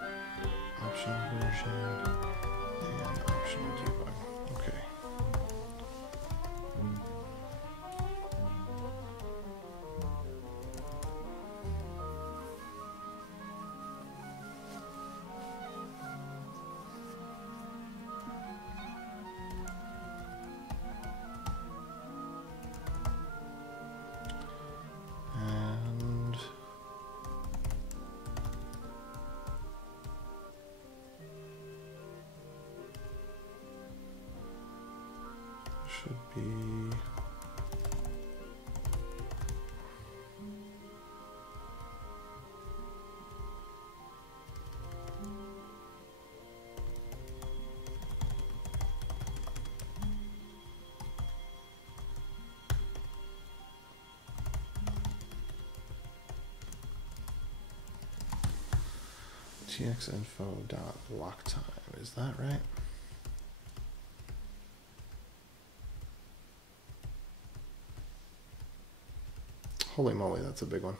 optional version and optional debug. Okay. Should be txinfo.blockTime. Is that right? Holy moly, that's a big one.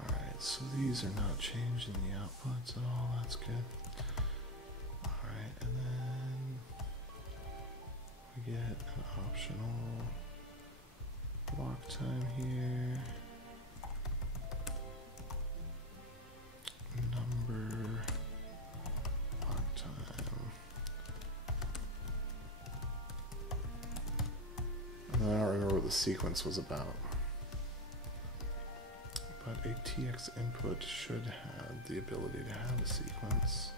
All right, so these are not changing the outputs at all. That's good. And then we get an optional block time here. Number block time. And then I don't remember what the sequence was about. But a TX input should have the ability to have a sequence.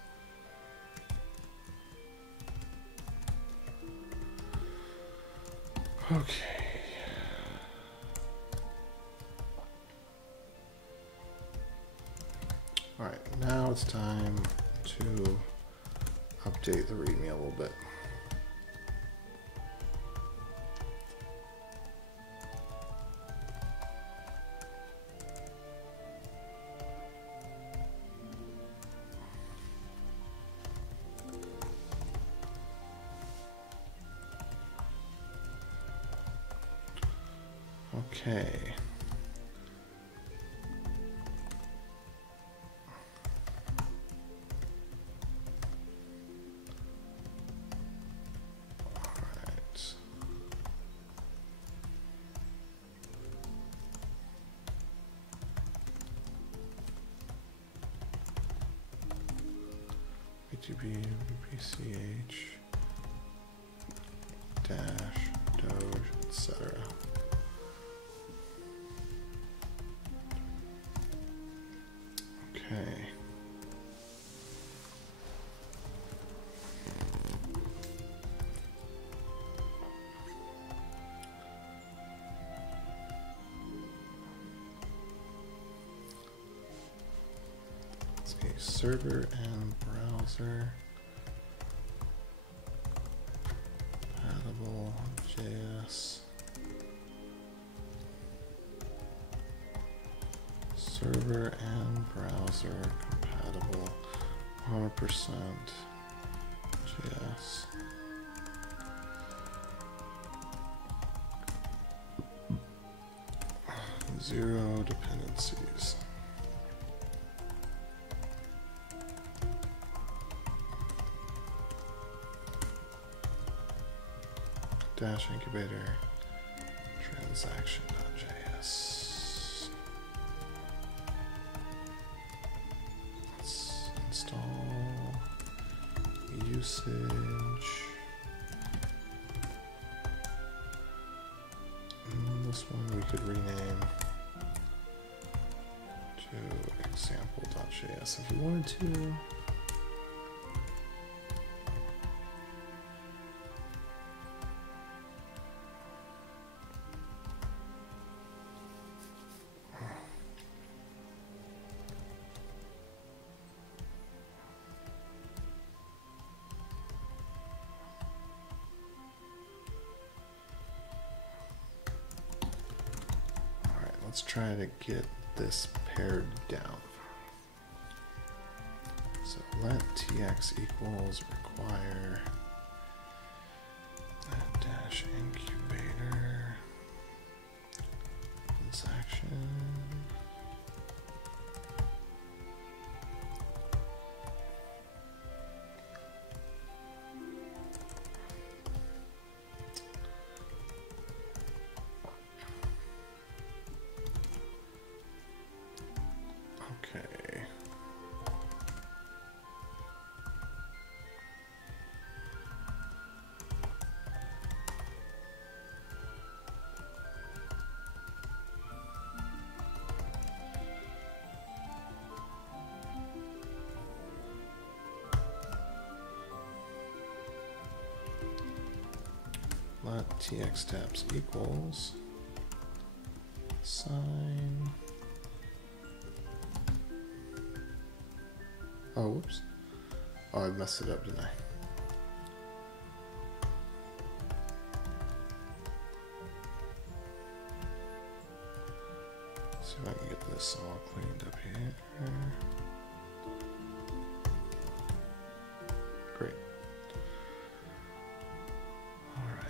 Okay. All right, now it's time to update the README a little bit. Okay. VPCH, Dash, Doge, etc. Okay. Let's get server and browser. Compatible JS. Server and browser compatible 100% JS. Zero dependencies. Dash incubator transaction.js. Let's install usage. This one we could rename to example.js if we wanted to. Let's try to get this pared down. So let tx equals require dash incubator transaction. Okay. Let tx steps equals sign. Oh, whoops. Oh, I messed it up, didn't I? See if I can get this all cleaned up here. Great. All right.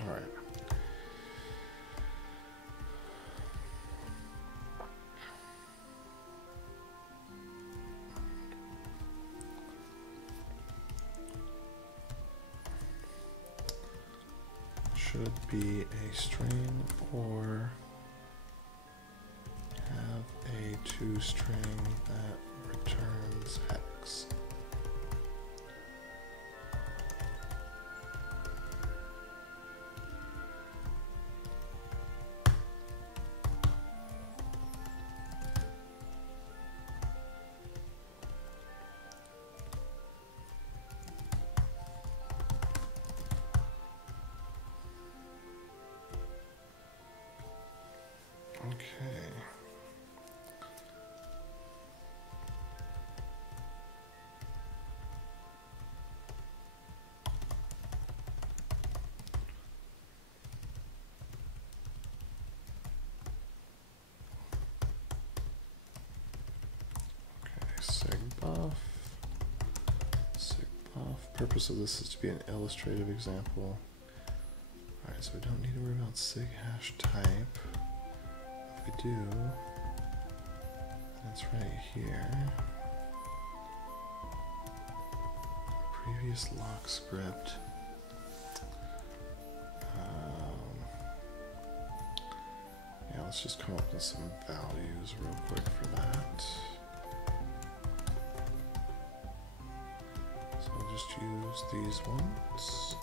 All right. Should be a string or have a toString that returns hex. purpose of this is to be an illustrative example. Alright, so we don't need to worry about sig hash type. If we do, that's right here. Previous lock script. Yeah, let's just come up with some values real quick for that. So I'll just use these ones.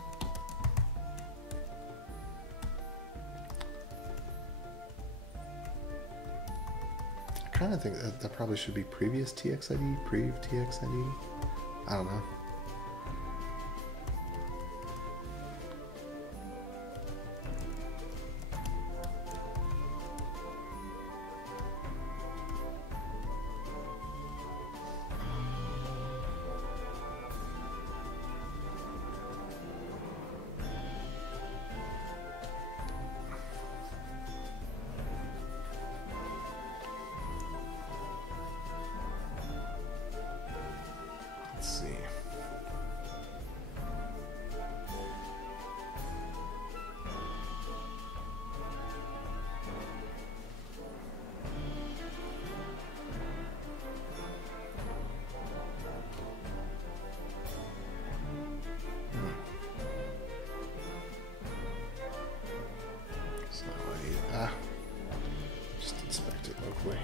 I kind of think that probably should be previous TXID, prev TXID. I don't know. Just inspect it locally.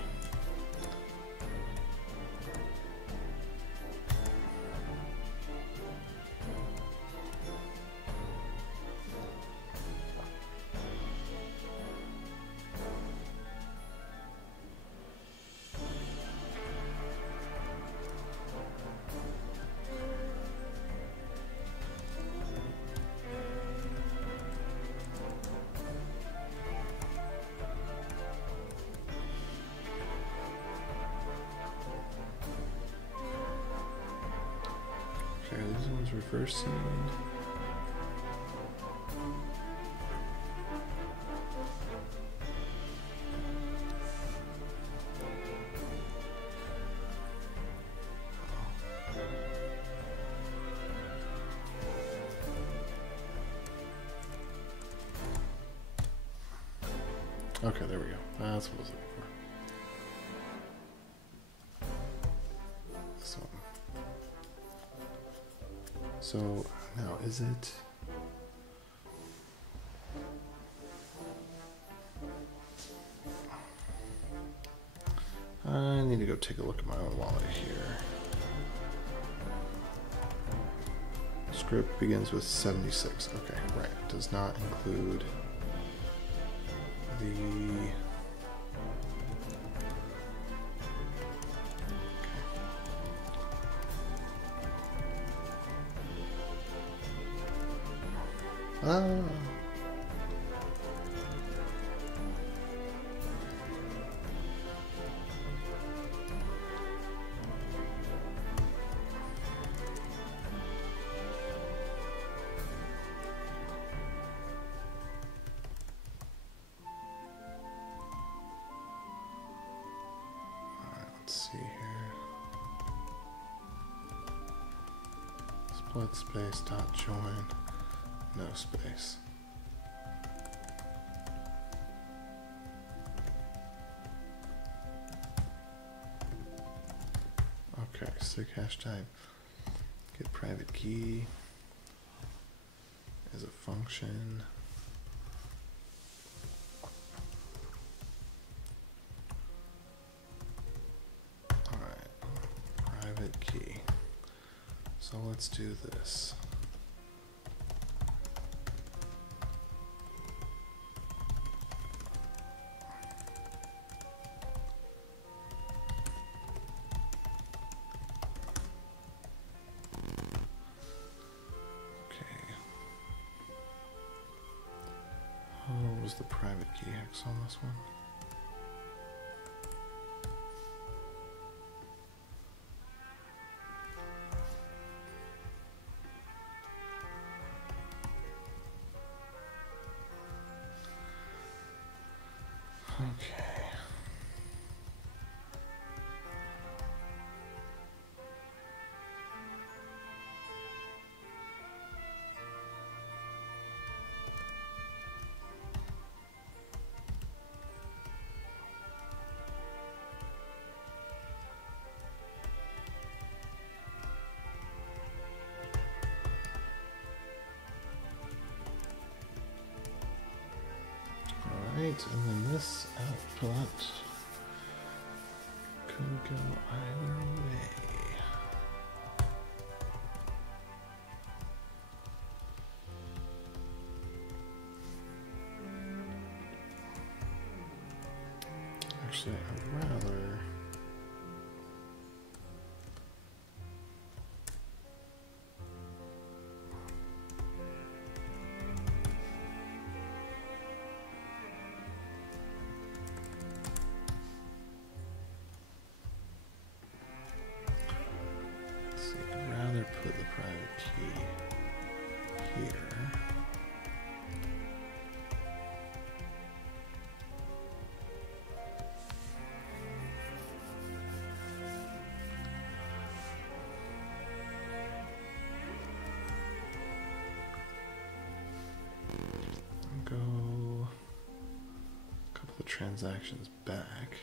Okay, these ones reversing. Okay, there we go. That's what I was looking for. This one. So now is it? I need to go take a look at my own wallet here. Script begins with 76. Okay, right. Does not include the let's see here. Split space dot join, no space. Okay, sig hash type. Get private key as a function. Key. So let's do this. Okay. What was the private key hex on this one? Okay. and then this output could go either way. Actually, I'd rather put the private key here. Go a couple of transactions back.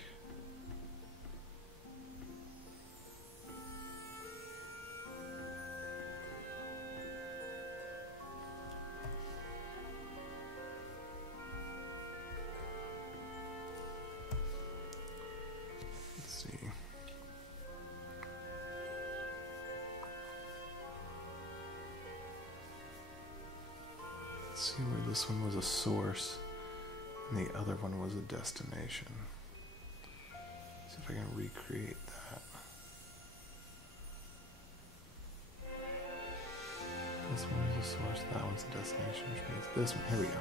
See where this one was a source and the other one was a destination. See if I can recreate that. This one is a source, that one's a destination, which means this one. Here we go.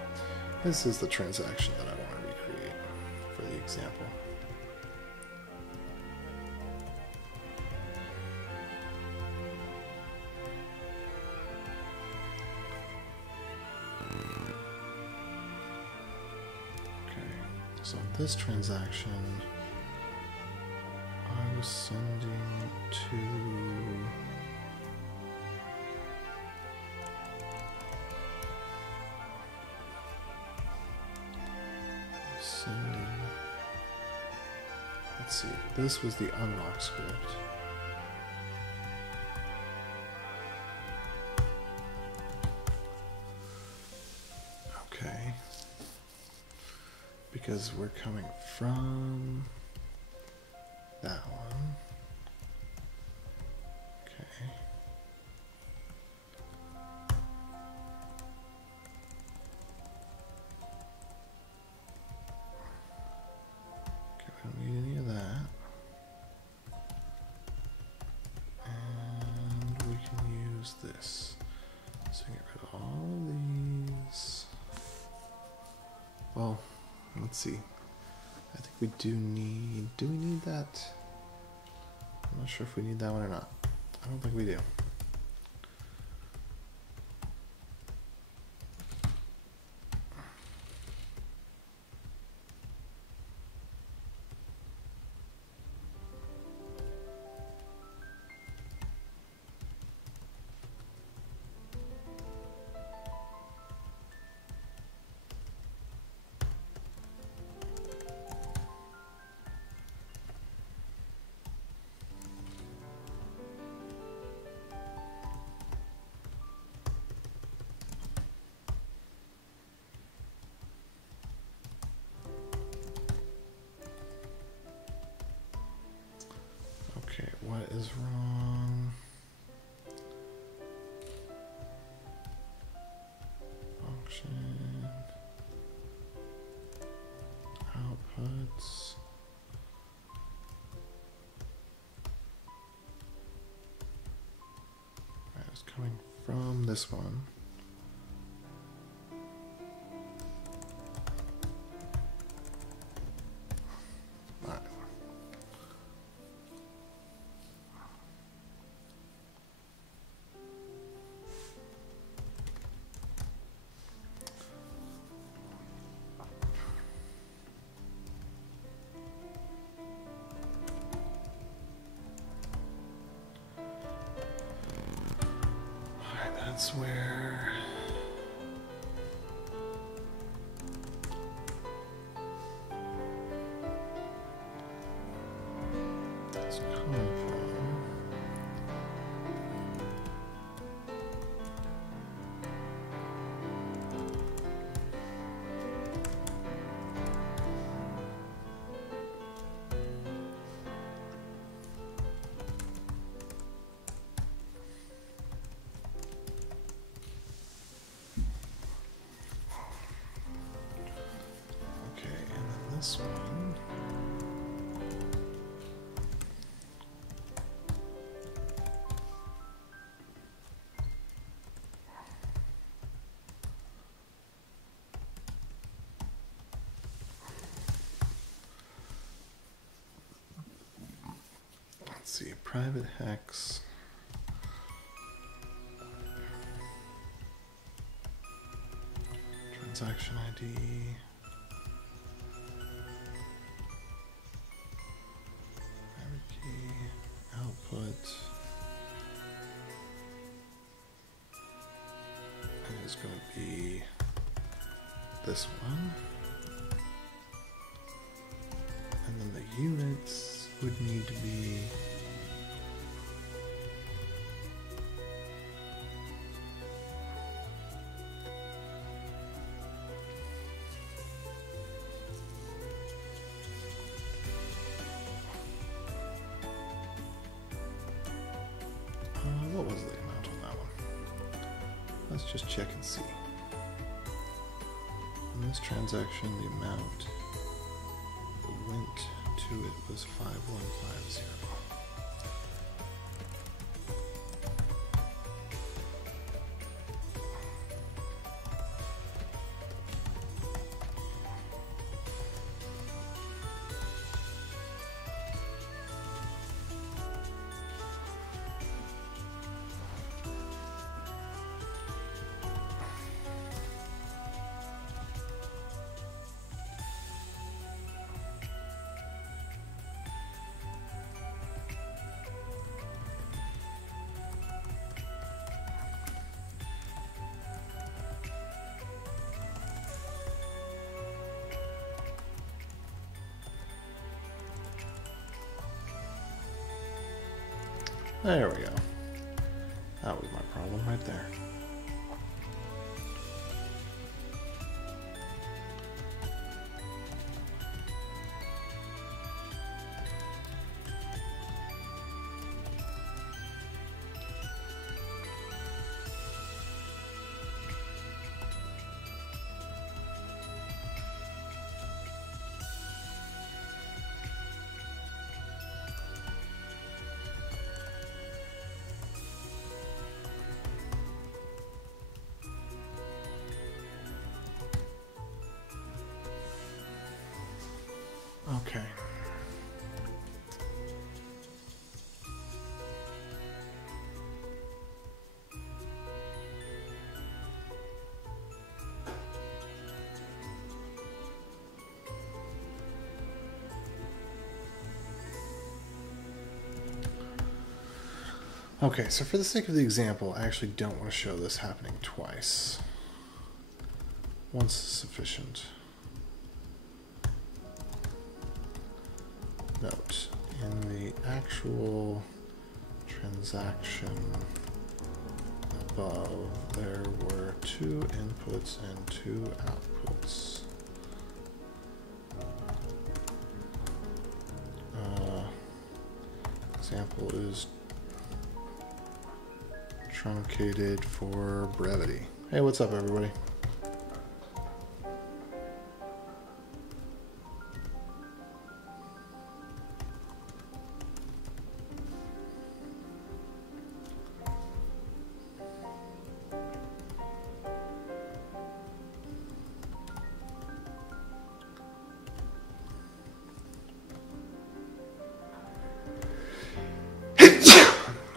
This is the transaction that I want to recreate for the example. So this transaction, I was sending to let's see, this was the unlock script. Okay. Because we're coming from that one. Okay. Okay, we don't need any of that. And we can use this. So get rid of all of these. Well, let's see. I think we do we need that? I'm not sure if we need that one or not. I don't think we do. Okay, what is wrong? Function. Outputs. Right, it's coming from this one. That's where it's coming from. this one. Let's see, private hex. Transaction ID. Private key. Output. And it's going to be this one. And then the units would need to be what was the amount on that one? Let's just check and see. In this transaction, the amount that went to it was 5150. There we go. That was my problem right there. Okay. Okay, so for the sake of the example, I actually don't want to show this happening twice. Once is sufficient. Note, in the actual transaction above, there were 2 inputs and 2 outputs. Example is truncated for brevity. Hey, what's up, everybody?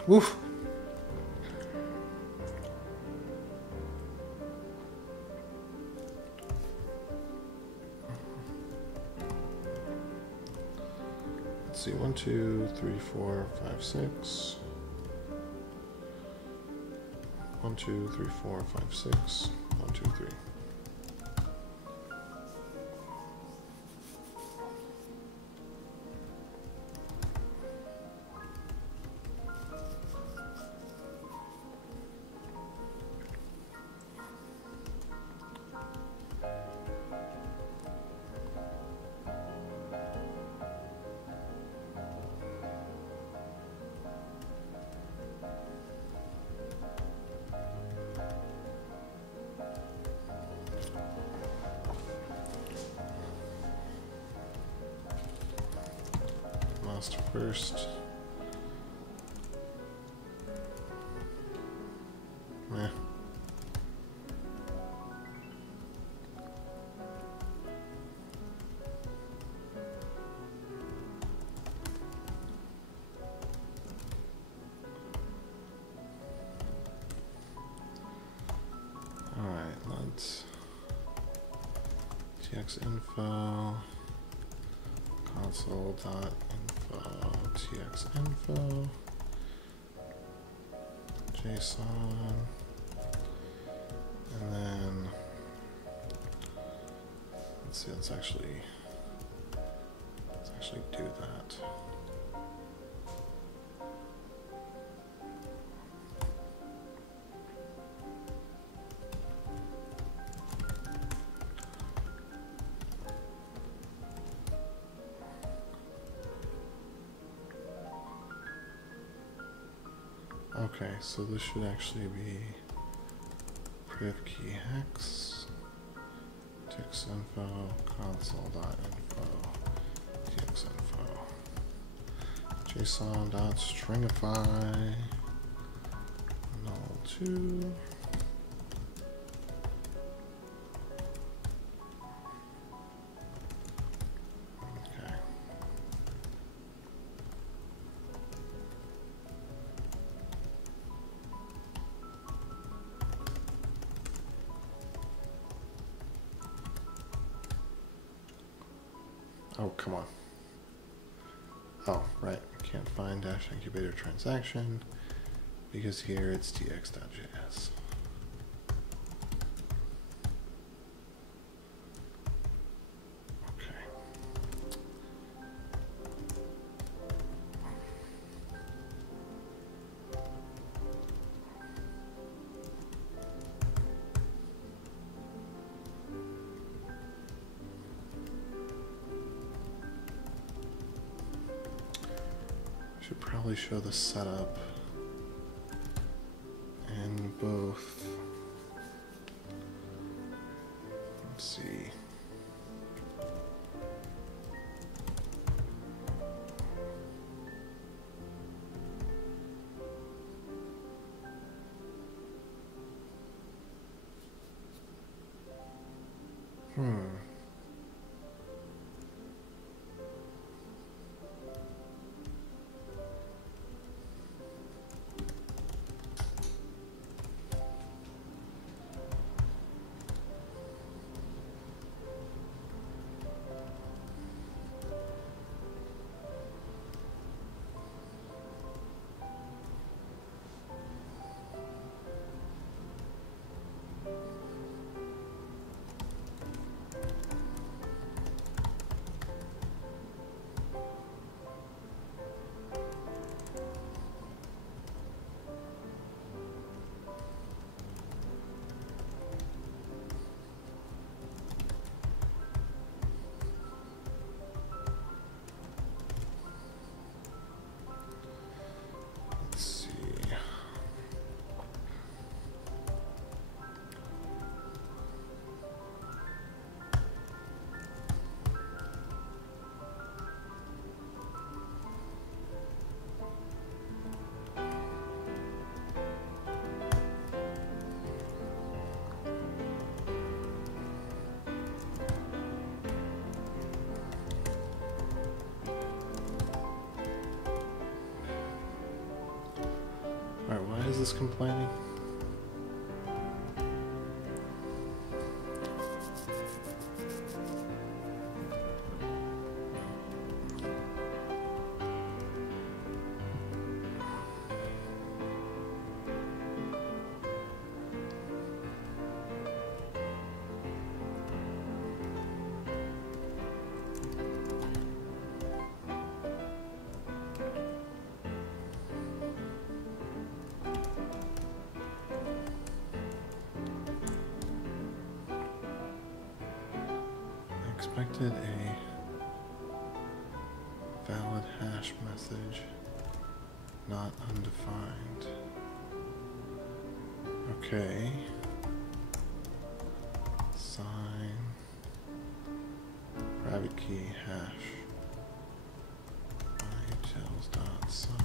Woof. Let's see, 1, 2, 3, 4, 5, 6. 1, 2, 3, 4, 5, 6. 1, 2, 3. first. Meh. Alright, let's txinfo console.info txinfo JSON, and then let's see, let's actually do that. Okay, so this should actually be priv key hex txinfo console.info txinfo json.stringify null2. Oh, come on. Oh, right. Can't find Dash incubator transaction because here it's DashTx.js. Okay. Should probably show the setup in both. Let's see. Alright, why is this complaining? Expected a valid hash message, not undefined. Okay. Sign private key hash. Utility. sign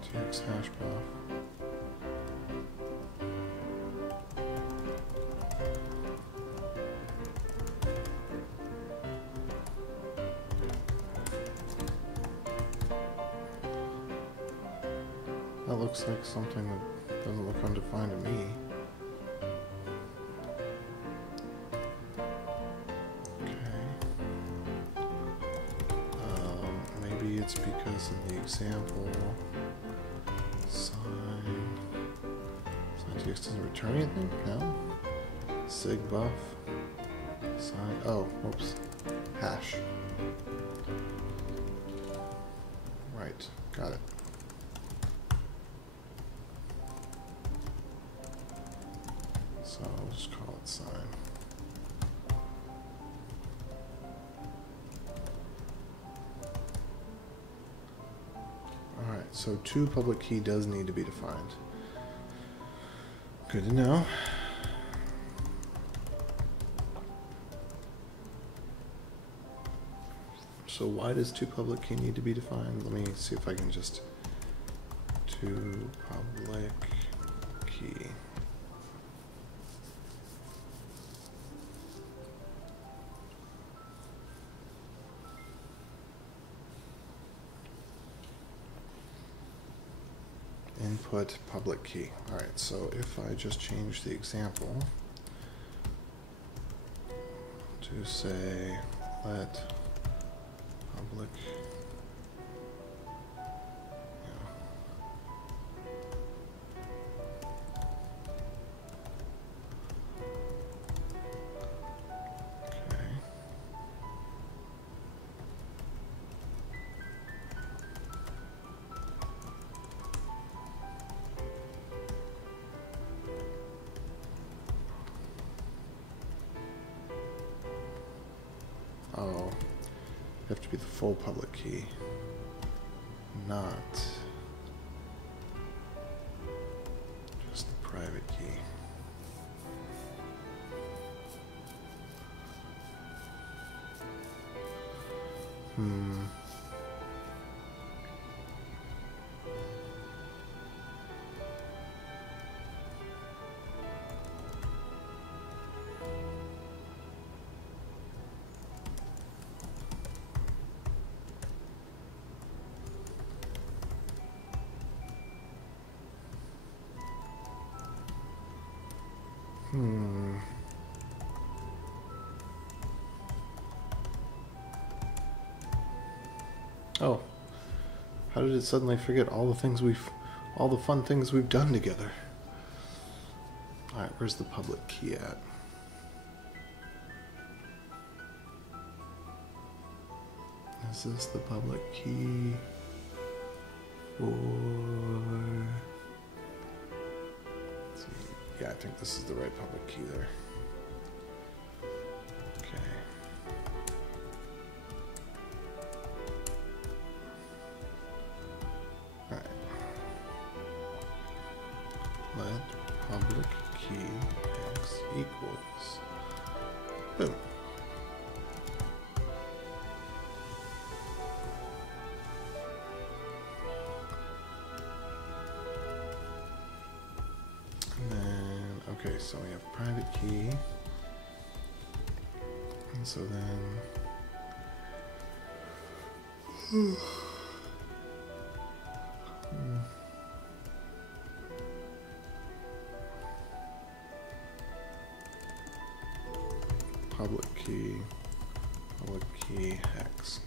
tx hash buff. That looks like something that doesn't look undefined to me. Maybe it's because in the example, sign tx doesn't return anything? No? Sig buff, sign, oh, whoops, hash. Right, got it. So I'll just call it sign. So toPublic key does need to be defined. Good to know. So why does toPublic key need to be defined? Let me see if I can just toPublic key. Input public key. All right, so if I just change the example to say let public, oh, you have to be the full public key, not just the private key. Oh, how did it suddenly forget all the fun things we've done together? All right, where's the public key at? Is this the public key? Or let's see. Yeah, I think this is the right public key there. Okay. All right. Let public key x equals. Boom. Okay, so we have private key, and so then public key hex.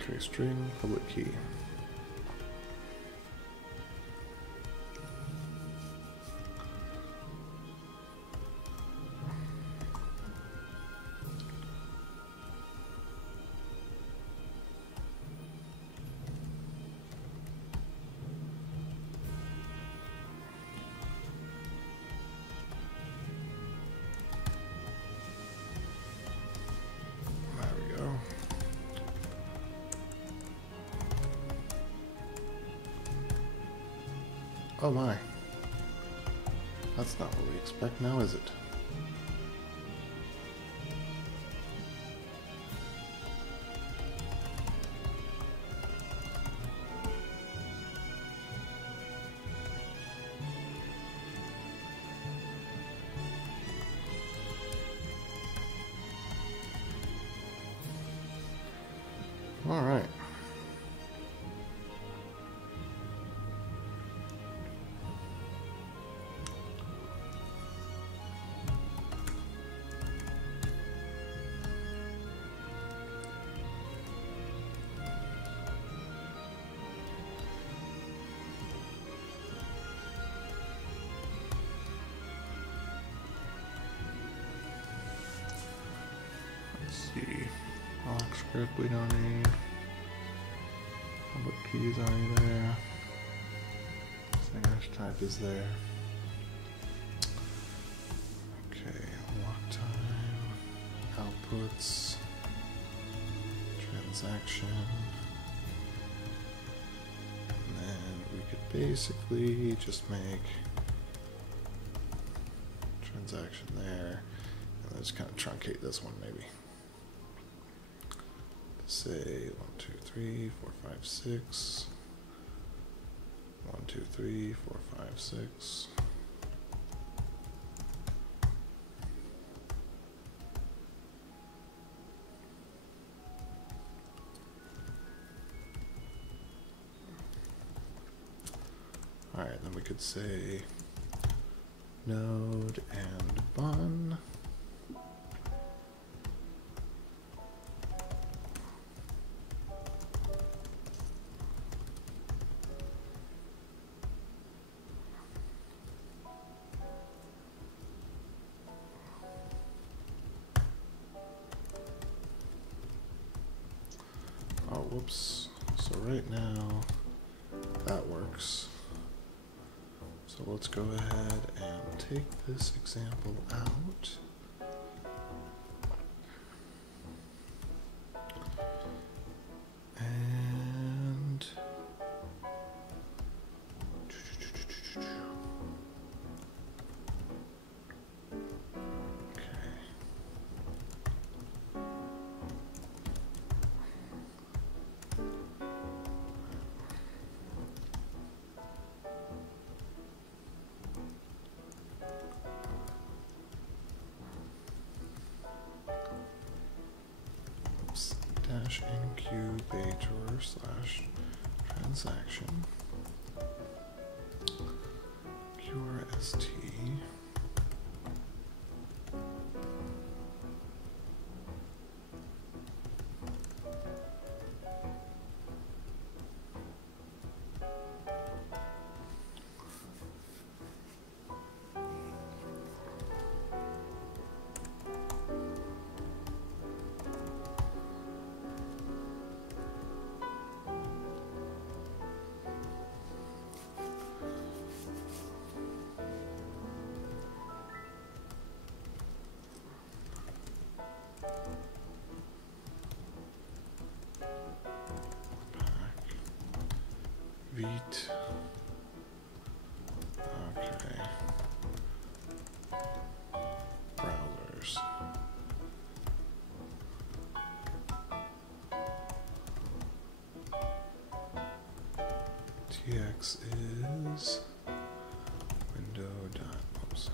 Okay, string public key. Oh my. That's not what we expect now, is it? All right. Let's see. Block script we don't need. Public keys already there. Hash type is there. Okay, lock time, outputs, transaction, and then we could basically just make transaction there, and then just kind of truncate this one maybe. Say 1, 2, 3, 4, 5, 6. 1, 2, 3, 4, 5, 6. All right, then we could say node and bun. Oh, whoops. So right now, that works. So let's go ahead and take this example out. And dash incubator slash transaction QRST Vite. Okay. Browsers. TX is window dot. Oops.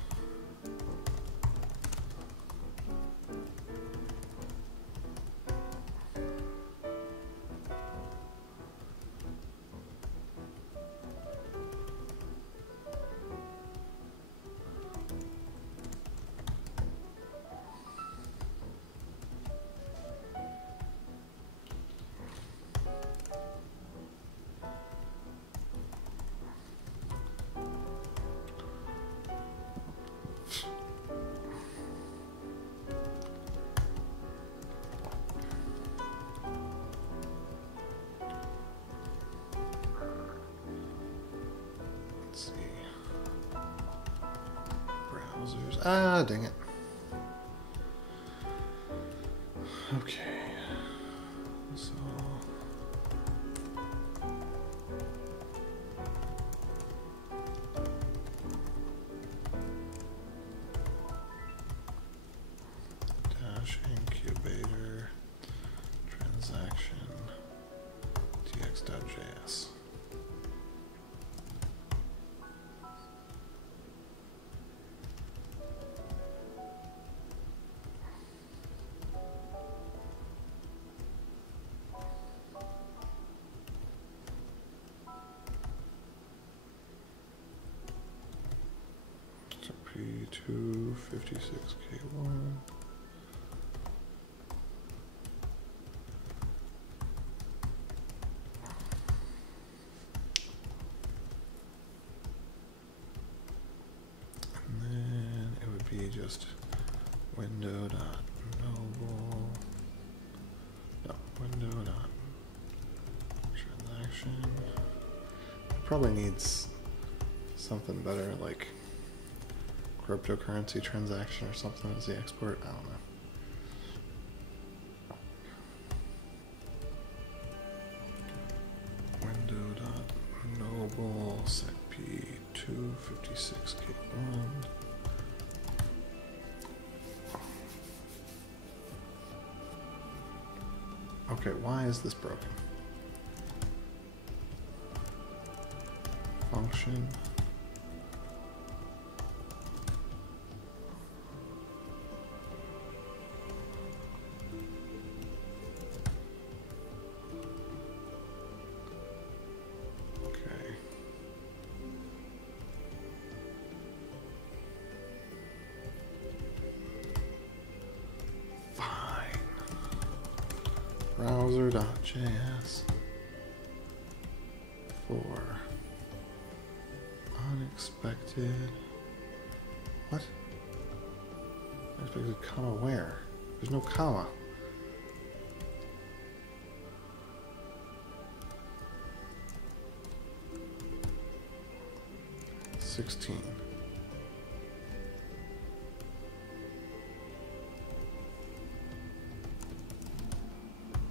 Ah, dang it. Okay. So 256K1. And then it would be just window.noble. No, window.transaction. Probably needs something better like cryptocurrency transaction or something as the export. I don't know. Window.noble set p 256K1. Okay, why is this broken? Function. Okay. Fine. Browser.js for unexpected. What? Unexpected comma where? There's no comma. $16.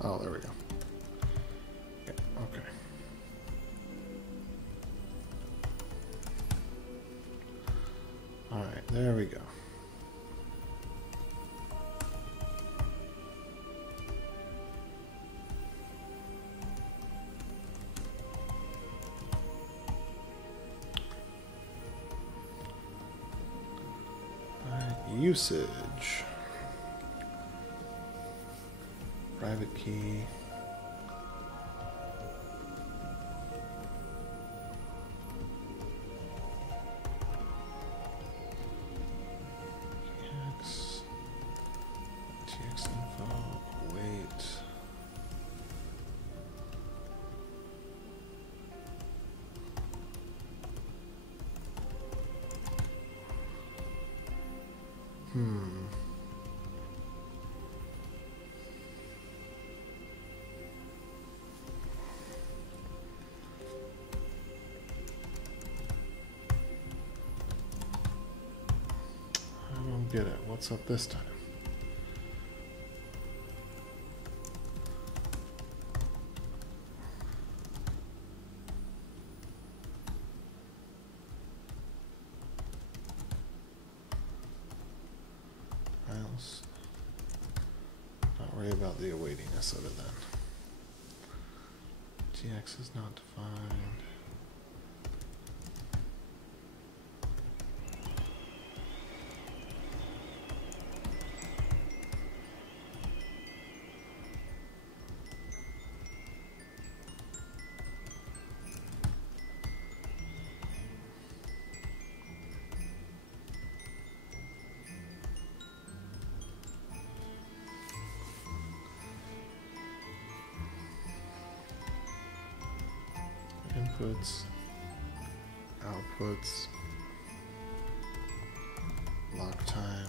Oh, there we go. Yeah, okay. All right, there we go. All right, usage. Private key. DashTx info. Wait. I don't get it. What's up this time? Not worry about the awaitiness of it then. TX is not defined. Inputs, outputs, lock time.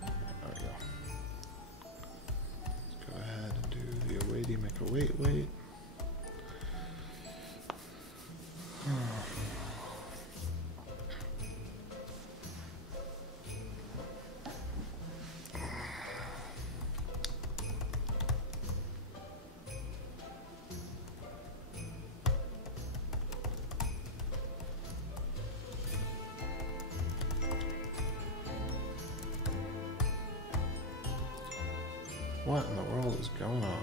There we go. Let's go ahead and do the awaiting, make a wait. What in the world is going on?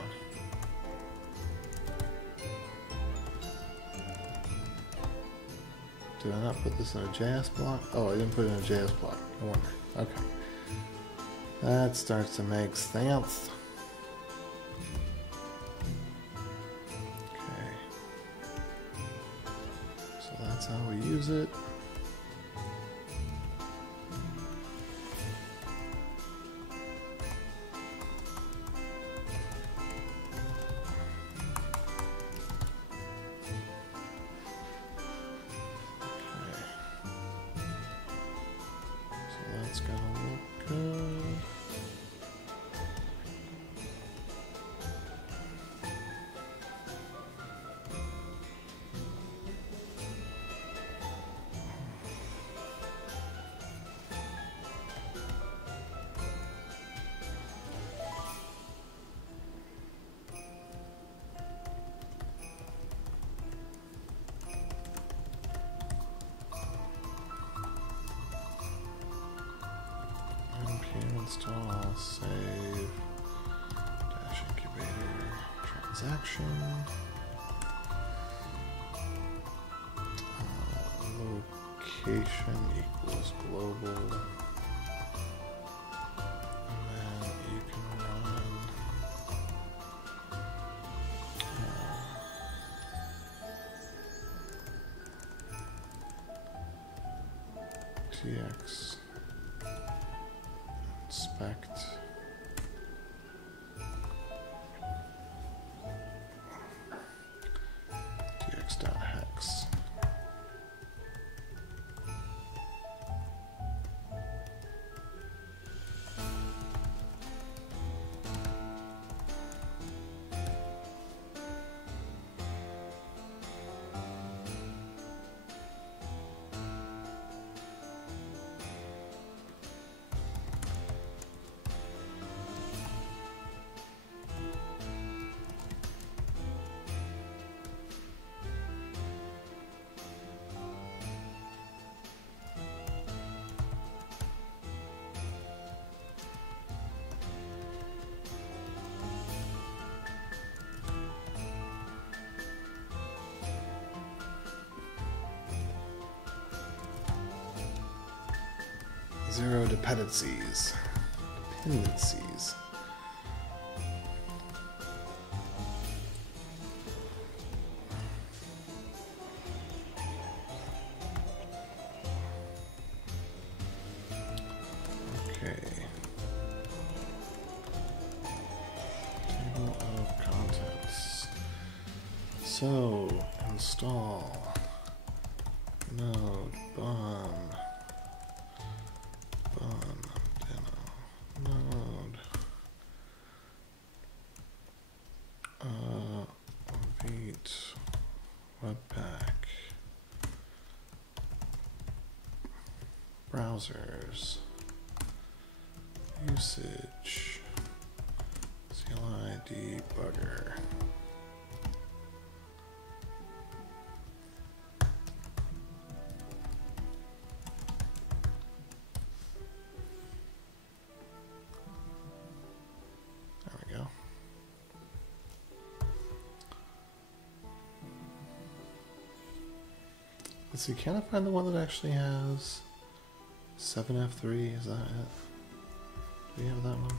Did I not put this in a JS block? Oh, I didn't put it in a JS block. No wonder. Okay. That starts to make sense. Okay. So that's how we use it. install, save, dash incubator, transaction, location equals global, and then you can run tx inspect tx.hex. Zero dependencies. Dependencies. Okay. Table of contents. So, install node bun. Node Vite Webpack browsers usage CLI debugger. Let's see, can I find the one that actually has 7F3? Is that it? Do we have that one?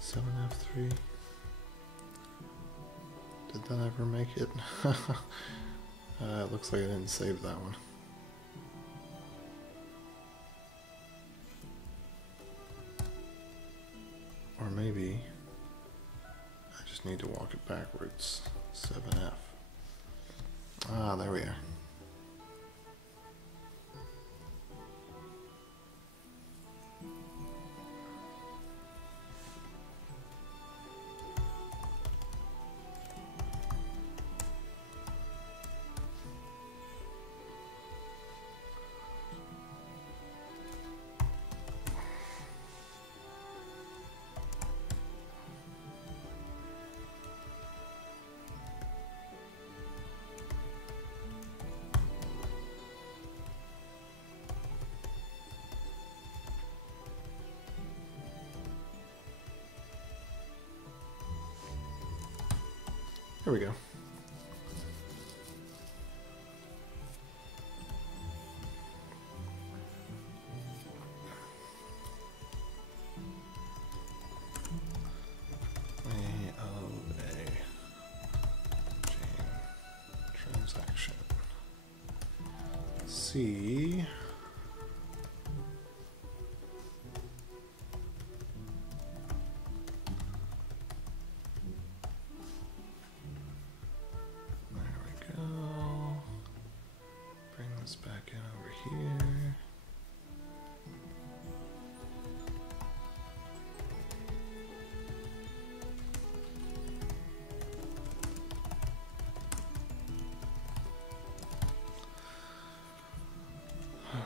7F3? Did that ever make it? It looks like I didn't save that one. Or maybe I just need to walk it backwards. 7F. Ah, there we are. Here we go. Transaction. C. Back in over here.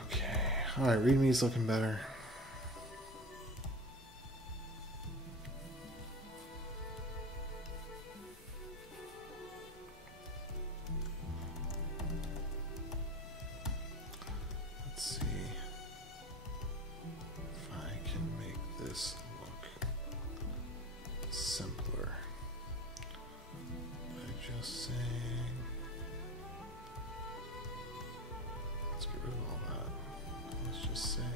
Okay. All right, README's looking better. Let's see if I can make this simpler by just saying, let's get rid of all that. Let's just say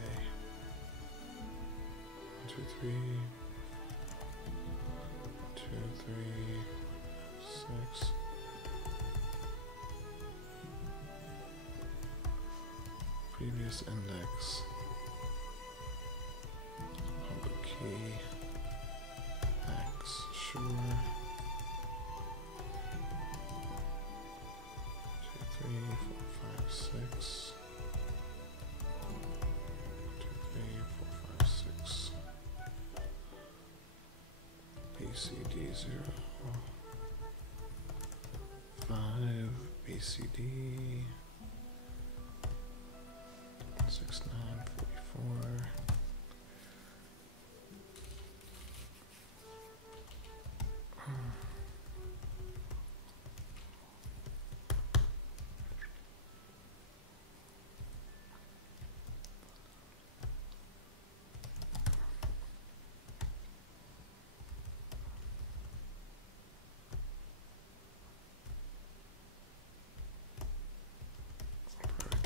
1, 2, 3, 1, 2, 3, 6. Previous index. Public key. X. Sure. 2, 3, 4, 5, 6. 2, 3, 4, 5, 6. BCD 0. 5. BCD. 6, 9, 44.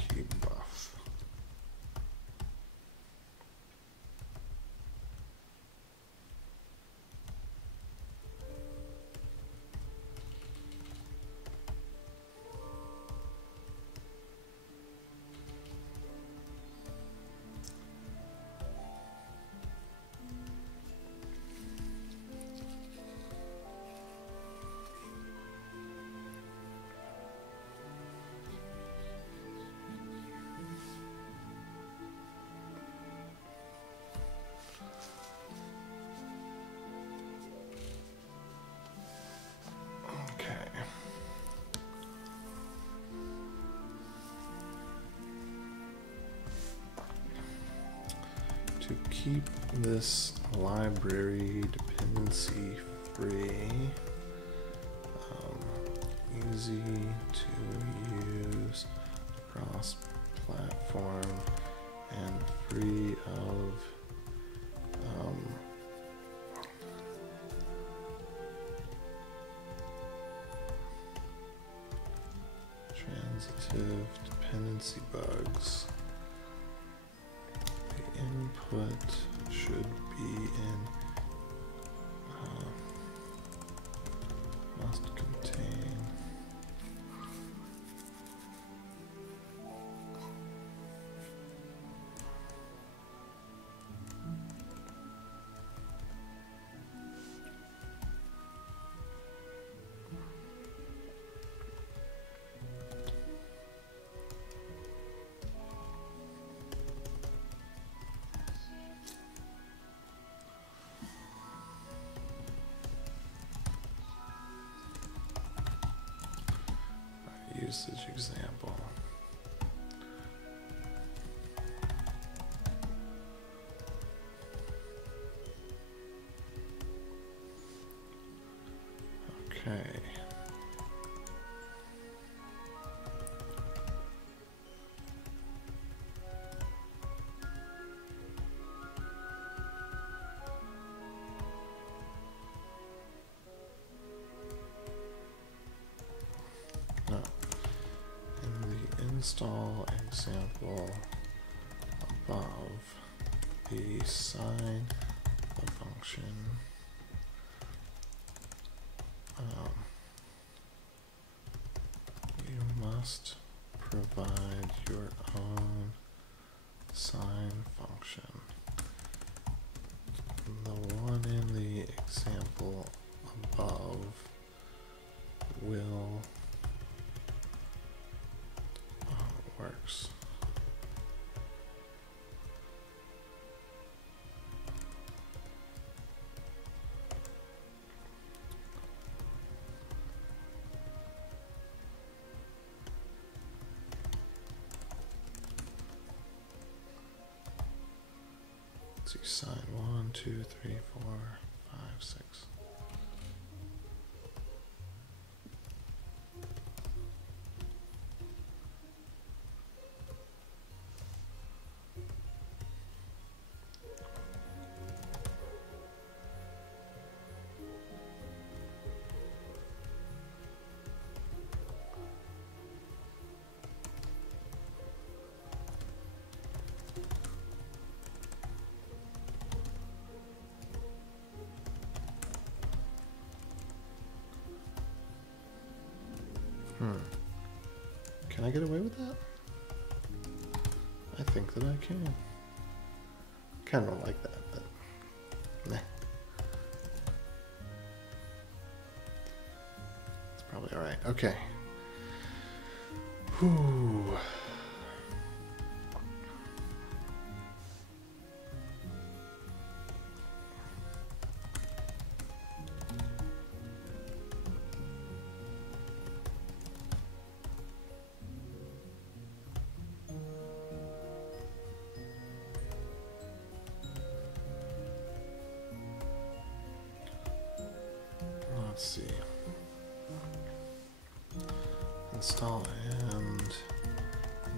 Key buff. To keep this library dependency free, easy to use, cross-platform, and free of transitive dependency bugs. The input should be in must contain usage example. Okay. Install example above the sign the function. You must provide your own sign function. The one in the example above will works. So you sign 1, 2, 3, 4, 5, 6. Can I get away with that? I think that I can. Kind of don't like that, but meh. It's probably all right. Okay. Whew. Let's see. Install and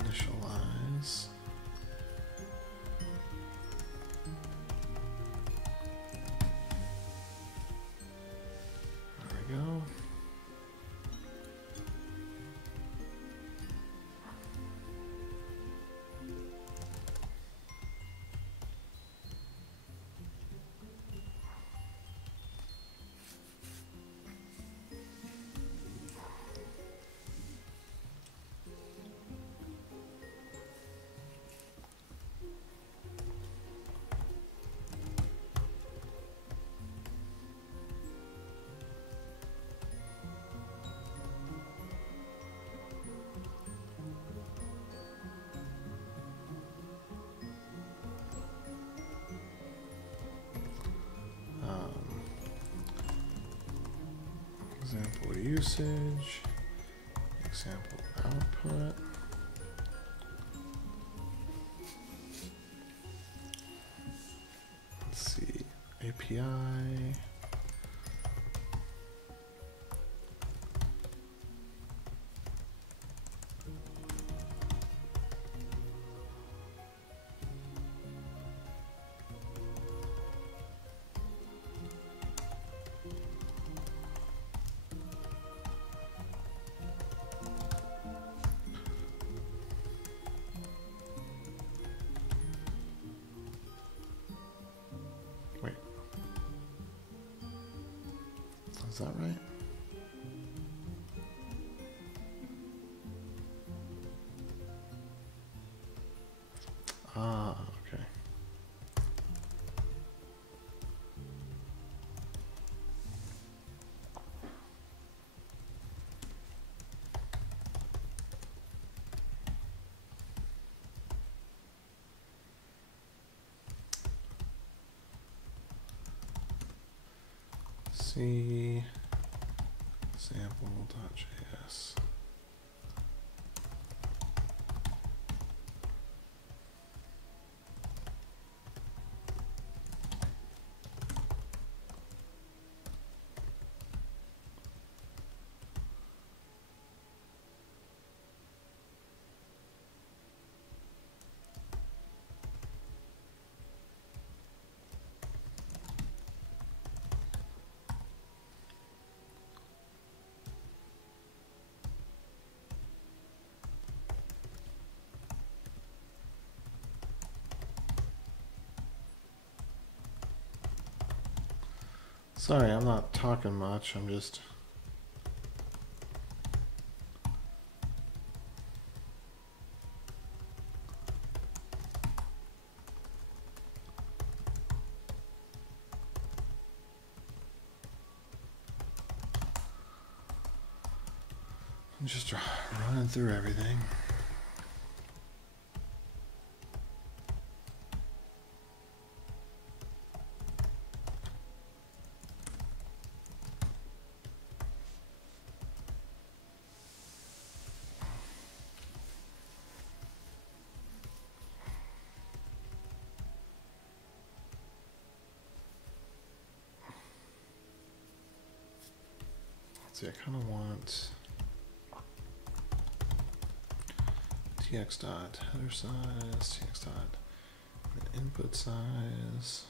initialize. There we go. Example usage, example output. Let's see, API. Wait. Is that right? Ah, okay. See sample.js. Sorry, I'm not talking much. I'm just running through everything. See, I kind of want tx dot header size, tx dot input size.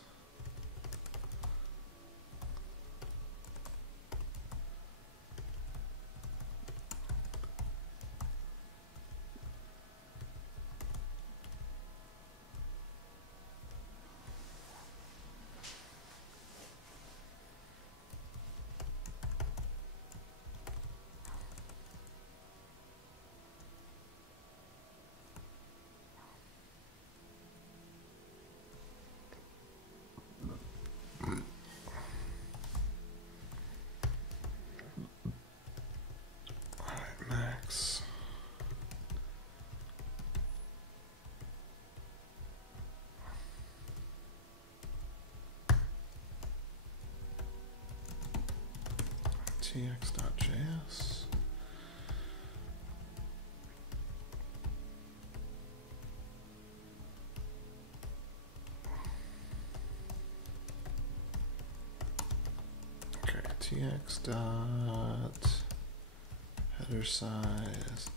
DashTx.js. Okay, tx dot header size,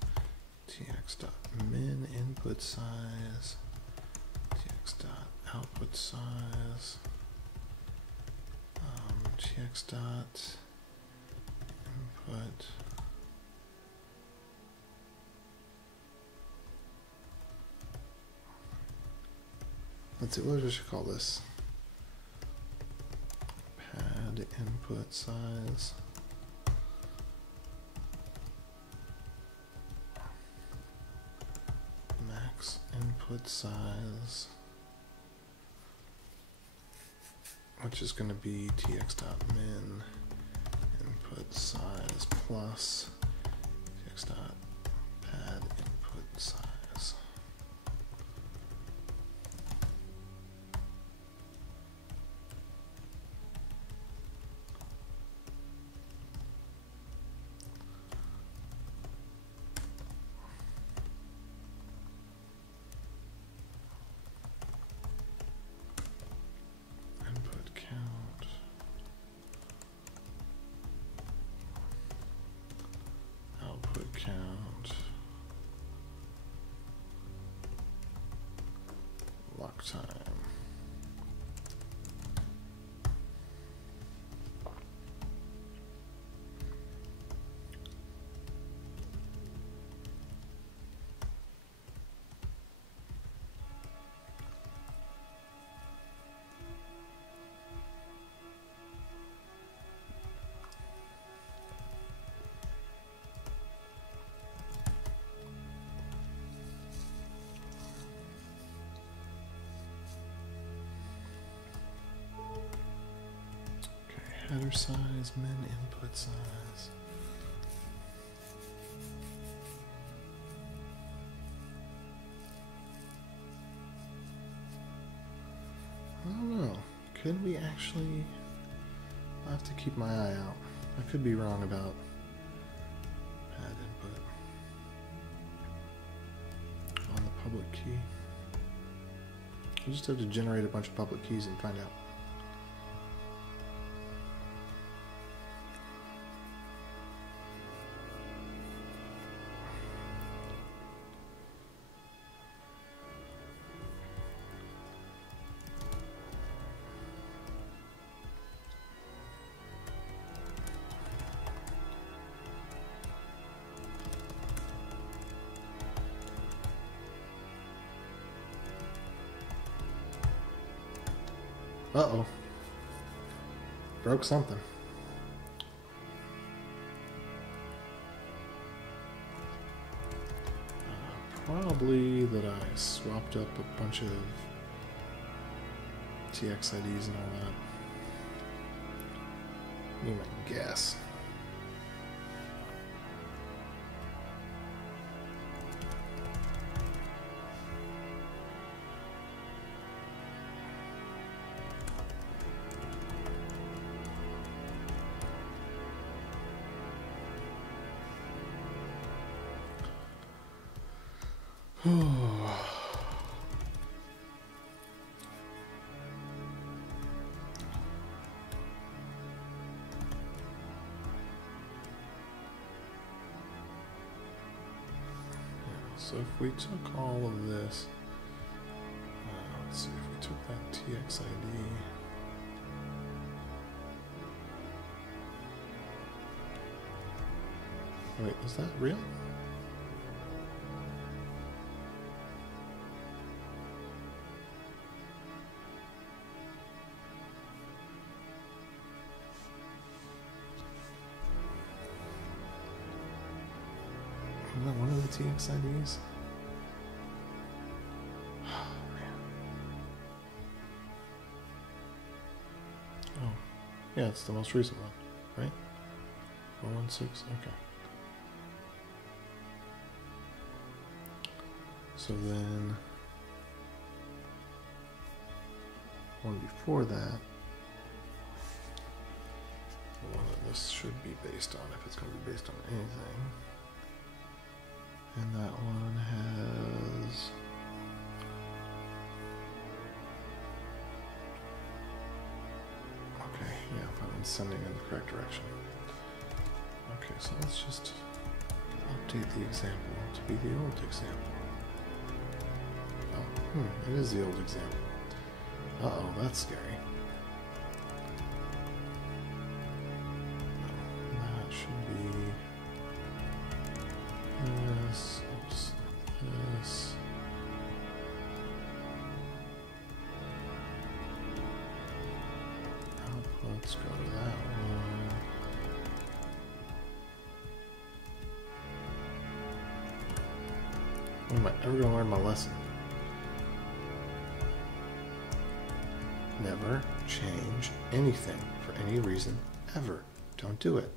tx dot min input size, tx dot output size, tx dot input. Let's see, what should I call this? Pad input size. Max input size, which is going to be tx.min input size plus tx.pad input size. Count, lock time. Header size, min input size. I don't know. Could we actually? I'll have to keep my eye out. I could be wrong about pad input on the public key. You just have to generate a bunch of public keys and find out. Uh-oh. Broke something. Probably that I swapped up a bunch of TX IDs and all that. You might guess. So if we took all of this, let's see if we took that TX ID. Wait, was that real? Is that one of the TX IDs? Oh, man. Oh, yeah, it's the most recent one, right? 416, okay. So then, one before that, one of the this should be based on, if it's going to be based on anything. And that one has... Okay, yeah, that one's sending in the correct direction. Okay, so let's just update the example to be the old example. Oh, it is the old example. Uh-oh, that's scary. That should be this, oops, this. Outputs go to that one. When am I ever going to learn my lesson? Never change anything for any reason, ever. Don't do it.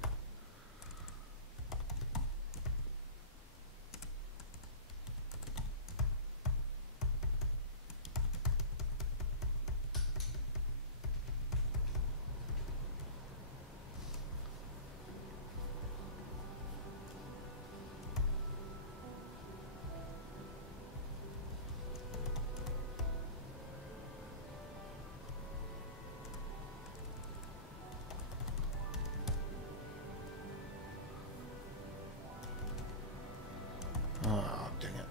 Oh, dang it.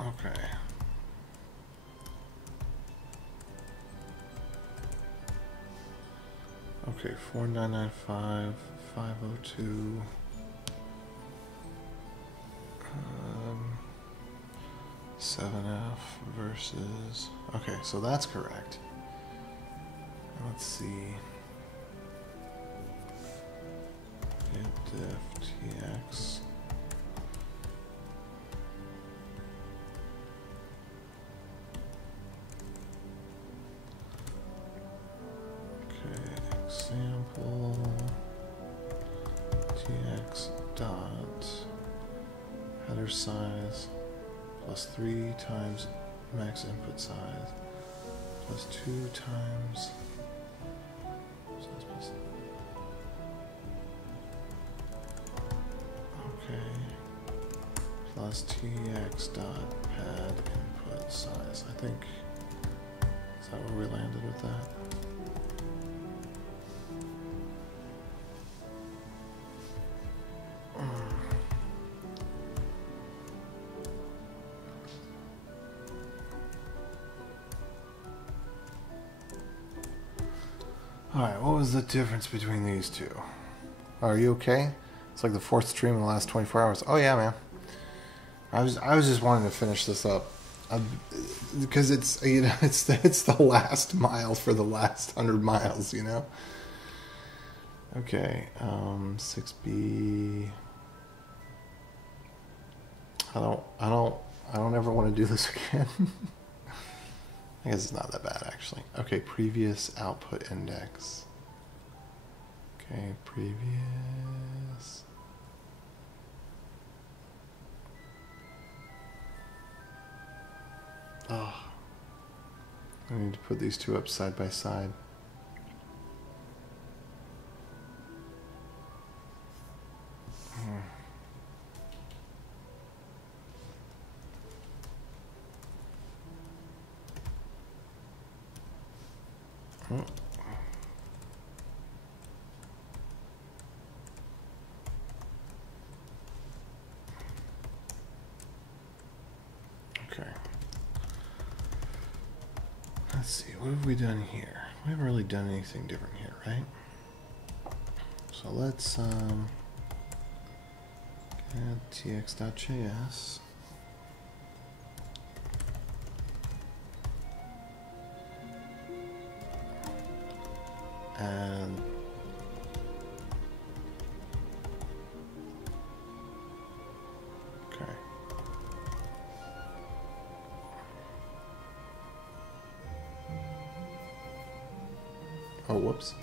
Okay. Okay, 4995, 502. 7F versus... Okay, so that's correct. Let's see. Get diff tx. Okay, example tx dot header size plus 3 times max input size plus 2 times size plus, okay, plus tx dot pad input size. I think, is that where we landed with that? Alright, what was the difference between these two? Are you okay? It's like the 4th stream in the last 24 hours. Oh yeah, man. I was just wanting to finish this up. Because it's, you know, it's the last mile for the last 100 miles, you know? Okay, 6B. I don't ever want to do this again. I guess it's not that bad, actually. Okay, previous output index. Okay, previous. Oh. I need to put these two up side by side. Okay. Let's see, what have we done here? We haven't really done anything different here, right? So let's add DashTx.js. And okay. Oh, whoops.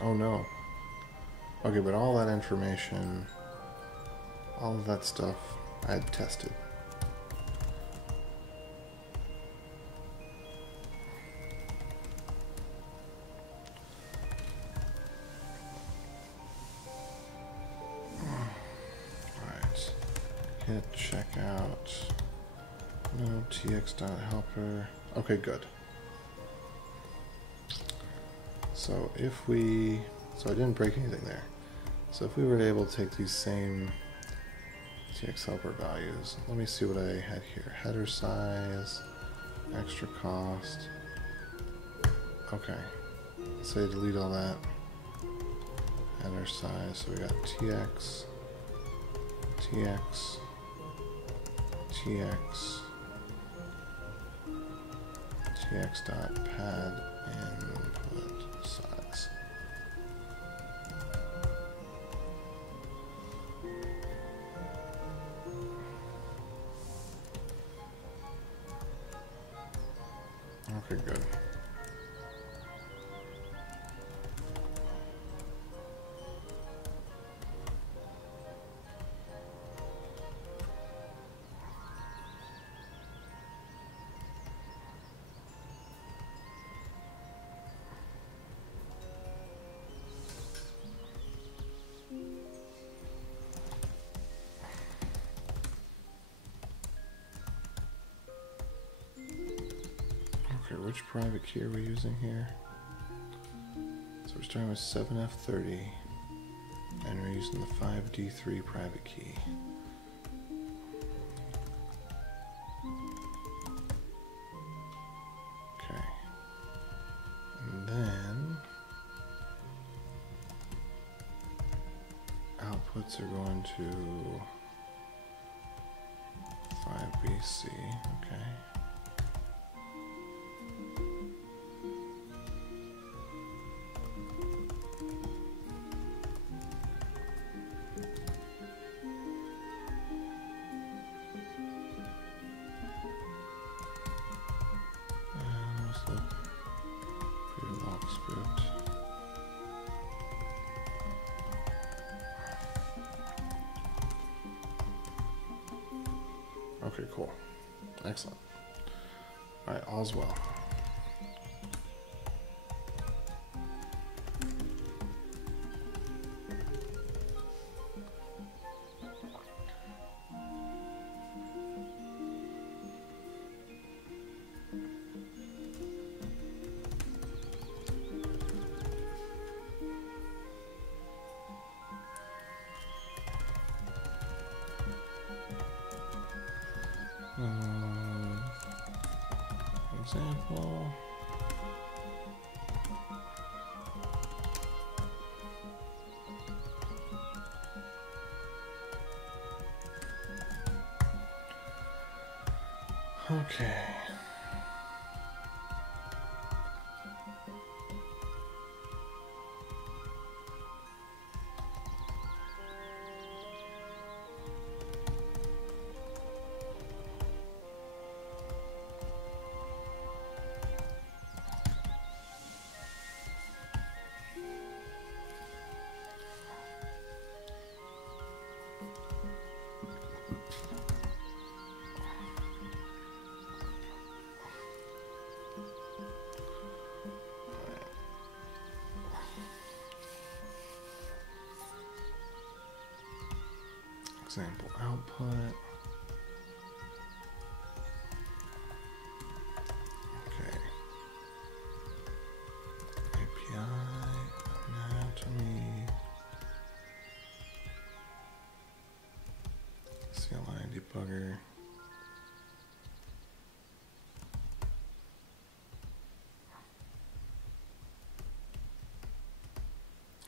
Oh no. Okay, but all that information, all of that stuff, I had tested. Alright. Hit checkout. No tx.helper. Okay, good. So if we, so I didn't break anything there. So if we were able to take these same tx helper values, let me see what I had here. Header size, extra cost. Okay, say delete all that. Header size, so we got tx, tx, tx, tx.pad input size. Okay, good. Okay, which private key are we using here? So we're starting with 7F30, and we're using the 5D3 private key. Okay. And then outputs are going to 5BC, okay. Okay, cool. Excellent. All right, all's well. Example. Okay. Example output. Okay. API, anatomy, CLI debugger.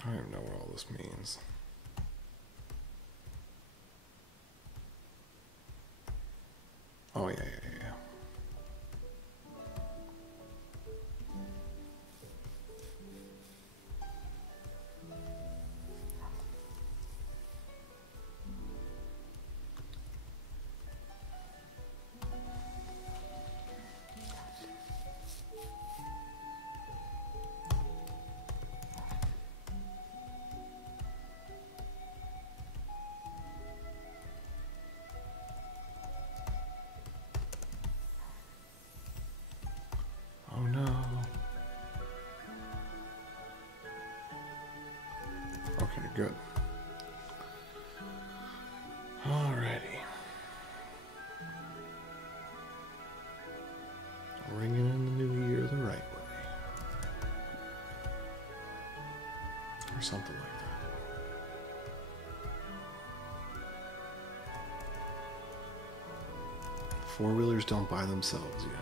I don't even know what all this means. Oh, yeah. good. Alrighty. Ringing in the new year the right way. Or something like that. Four-wheelers don't buy themselves, you know.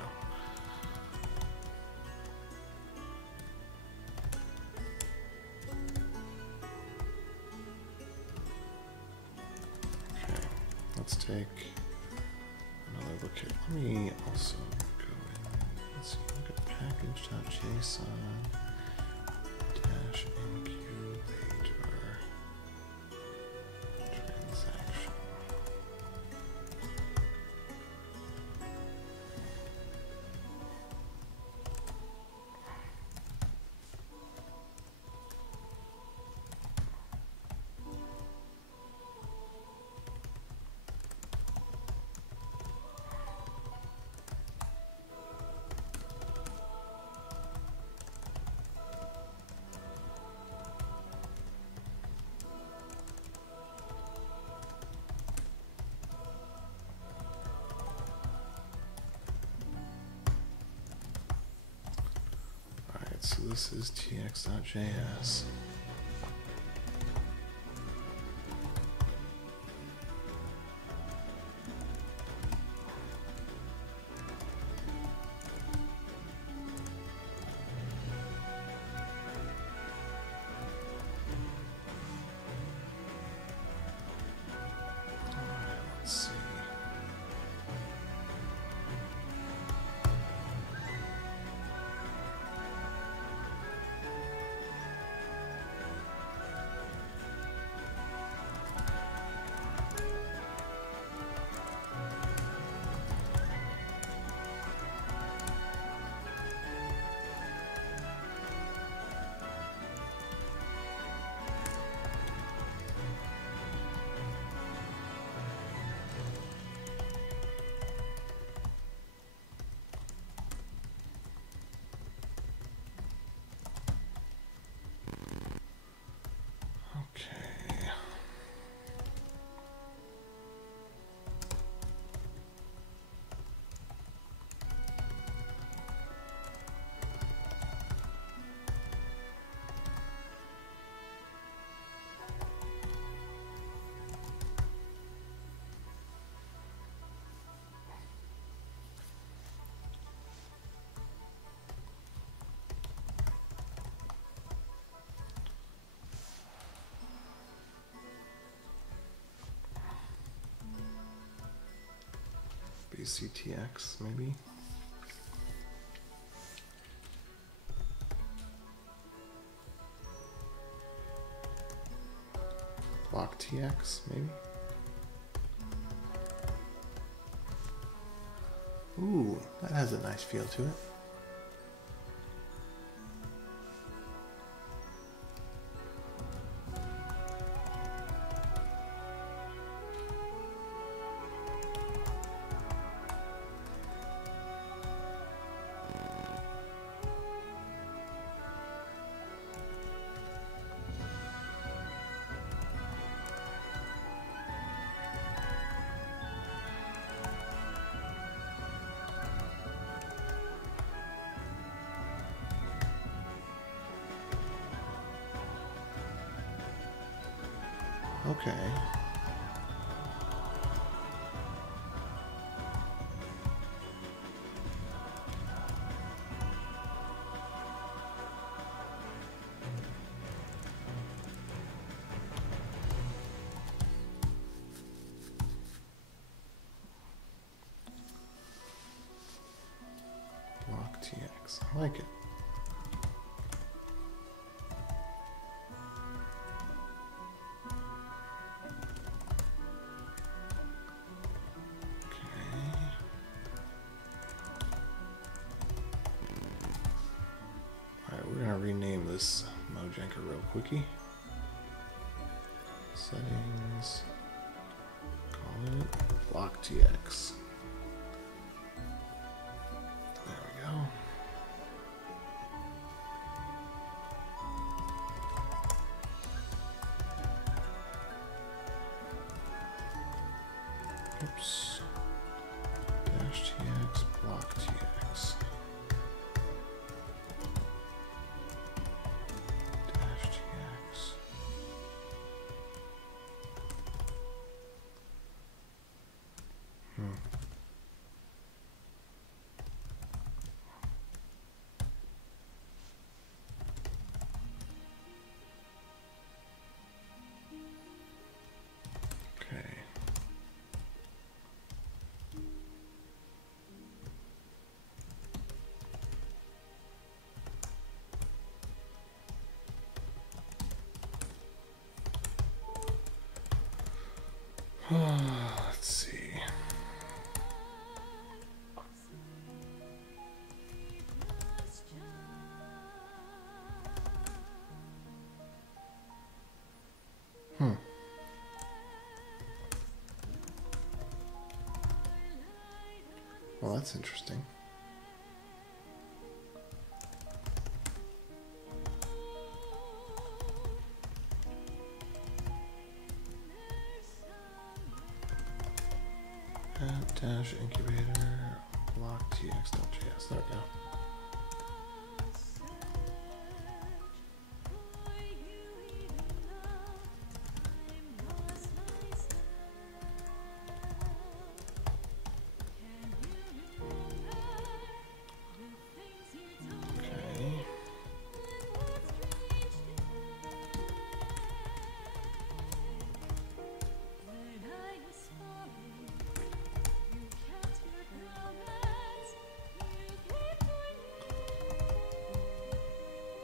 Okay, let's take another look here. Let me also go in. Let's see, look at package.json dash incubator transaction. So this is DashTx.js. Let's see. BCTX, maybe? BlockTX, maybe? Ooh, that has a nice feel to it. Okay. BlockTX. I like it. Rename this Mojanker real quickie. Settings. Call it BlockTX. There we go. Let's see. Well, that's interesting. Dash incubator block DashTx.js. There we go.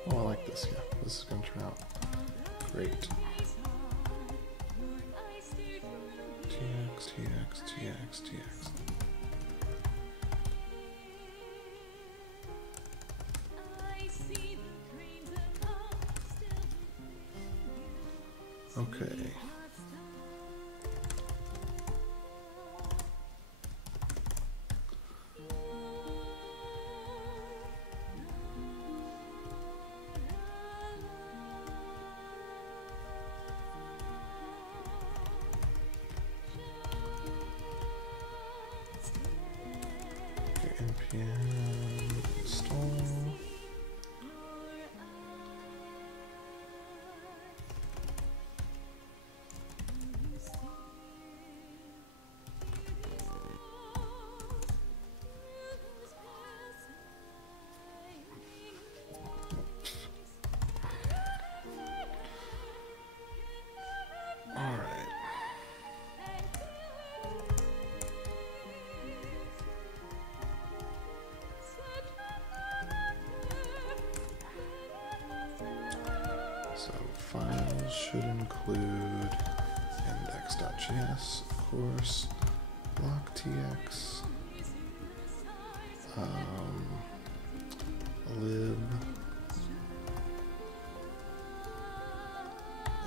Oh, I like this. Yeah, this is going to turn out great. TX. Okay. npm install. So files should include index.js, of course, blocktx, lib,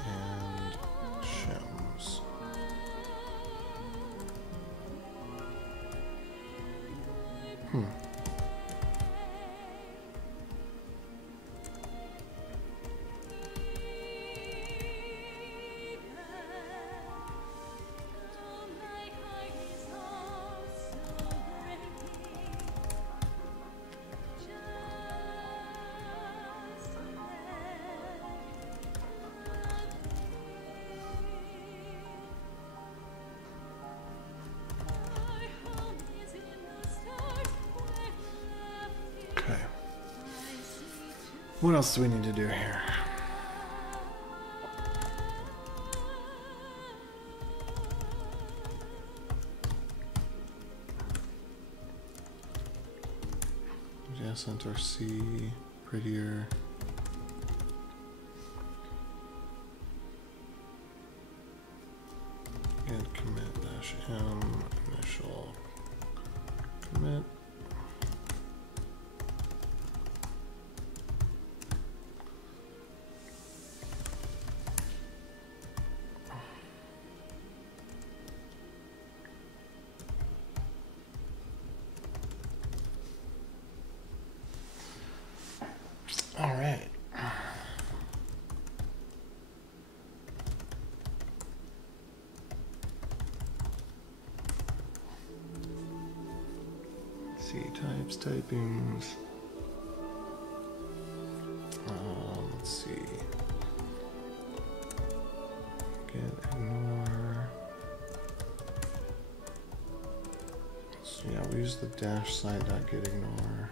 and shems. Okay. What else do we need to do here? Yes, enter C, prettier. And commit -m initial commit. All right. C types, typings. Let's see. Get ignore. So yeah, we use the dash site.getIgnore.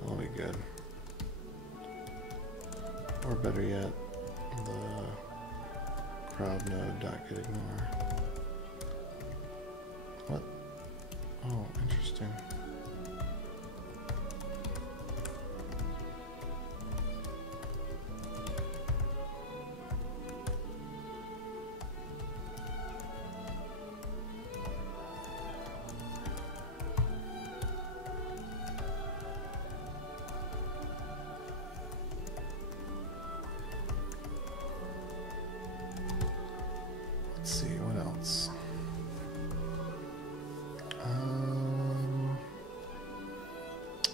That'll be good. Or better yet, the crowd node.getIgnore. What? Oh, interesting.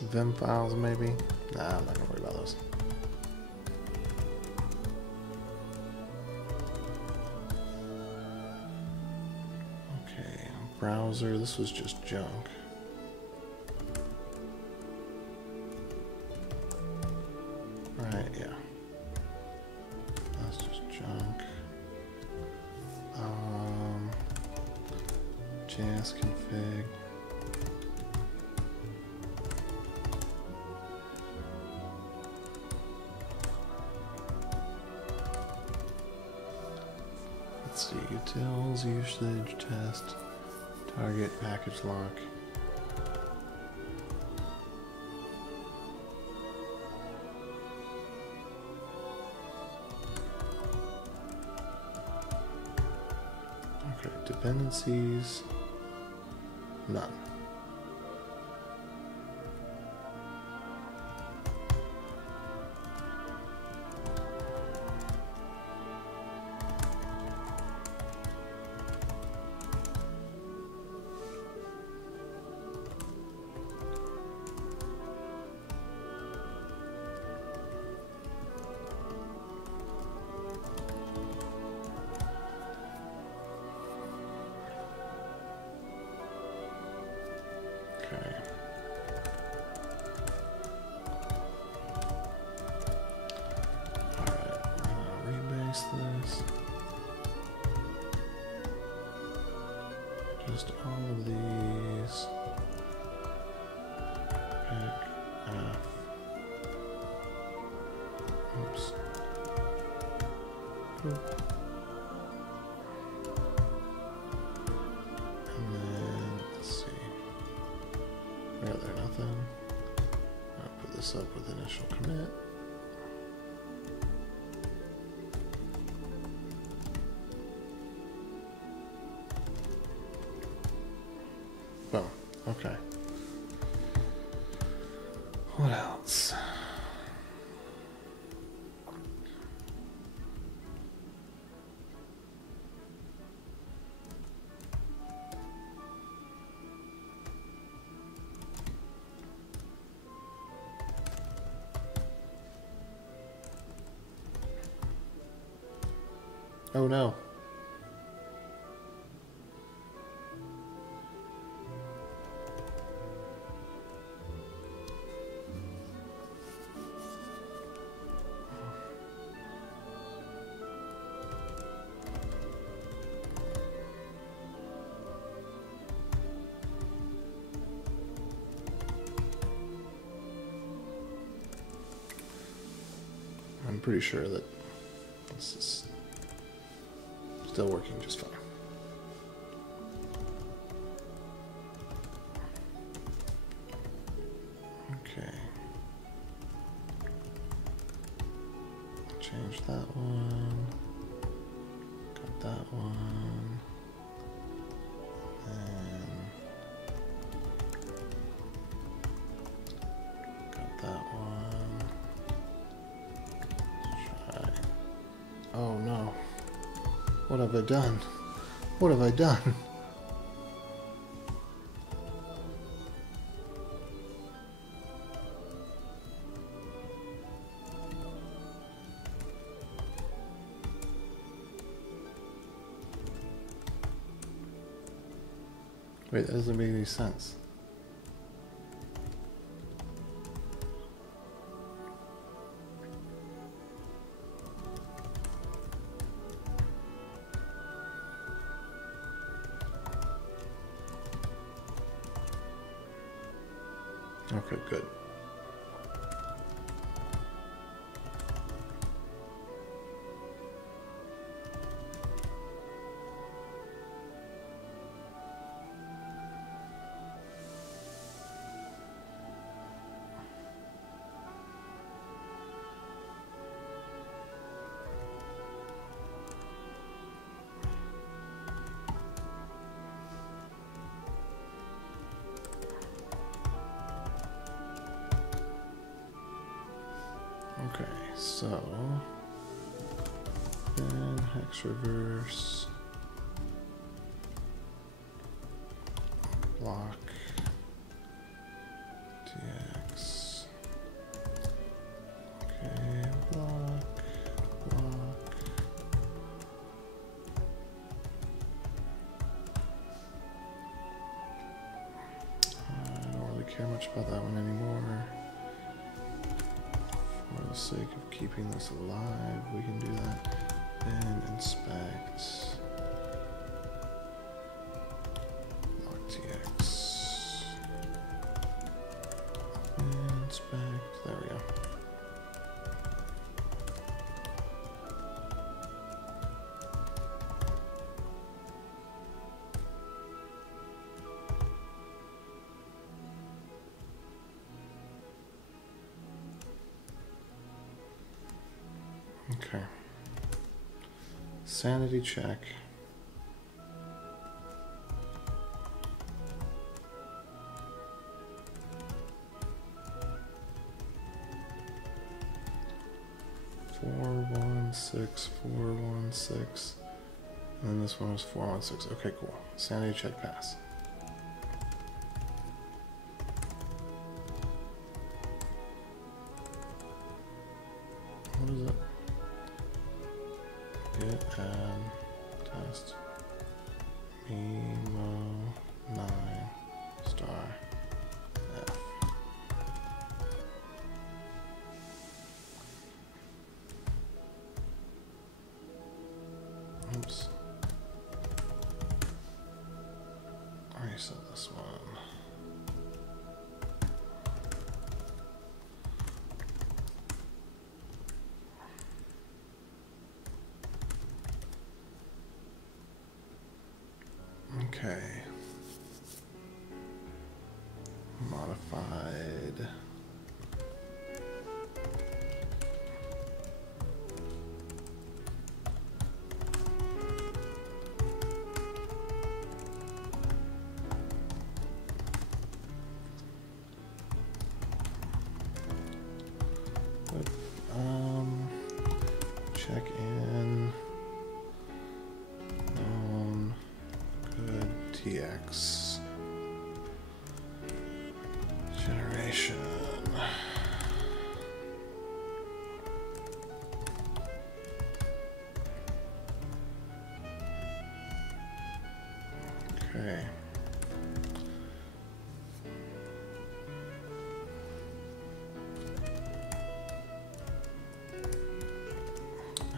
Vim files, maybe? Nah, I'm not gonna worry about those. Okay, browser, this was just junk. Right, yeah. That's just junk. JS config. Let's see, utils, usage, test, target, package lock. Okay, dependencies, none. Okay. Alright, rebase this. Just all of these. Pick F. Oops. Oop. And then, let's see. Right there, nothing. I'll put this up with initial commit. Boom. Okay. What else? Oh no. I'm pretty sure that this is still working just fine. Okay. Change that one. Got that one. And got that one. Let's try. Oh no. What have I done? What have I done? Wait, that doesn't make any sense. Okay, good. Okay, so then hex reverse block tx much about that one anymore. For the sake of keeping this alive, we can do that. Then inspect DashTx. Inspect. There we go. Okay. Sanity check. Four, 1, 6, 4, 1, 6. And then this one was 4, 1, 6. Okay, cool. Sanity check pass. What is it? Git add test Memo 9 star F. Oops. I already said this one. Okay. Modified. Check in. TX generation. Okay.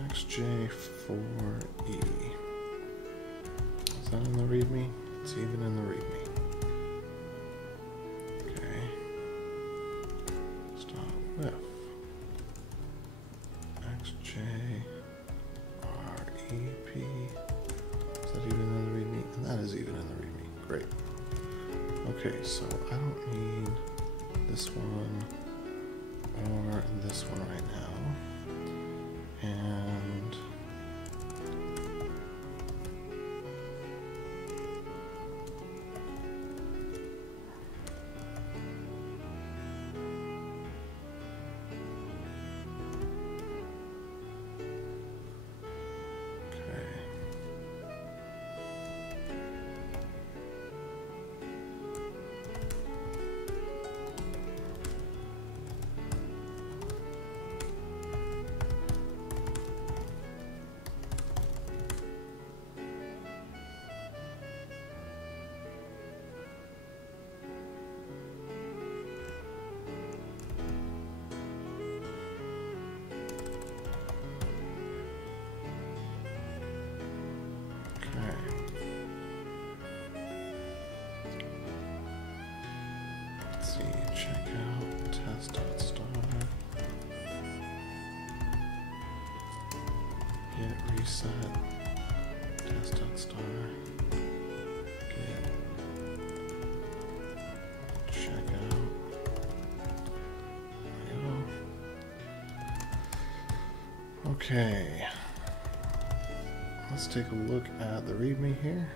XJ4E. Is that in the README? It's even in the README. Okay. Start with XJREP. Is that even in the README? And that is even in the README. Great. Okay, so I don't need this one or this one right now. And check out test.star. Git reset test.star. Git check out. There we go. Okay. Let's take a look at the README here.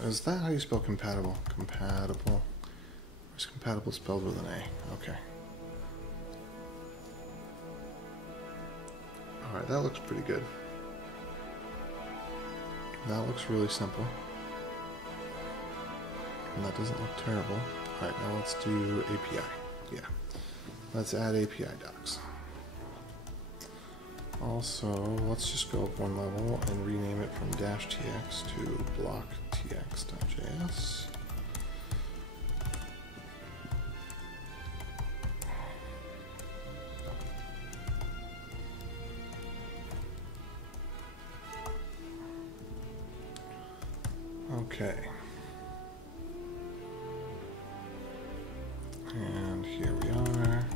Is that how you spell compatible? Compatible. Where's compatible spelled with an A? Okay. Alright, that looks pretty good. that looks really simple. And that doesn't look terrible. Alright, now let's do API. Yeah. Let's add API docs. Also, let's just go up one level and rename it from DashTx to DashTx.js. Okay. And here we are.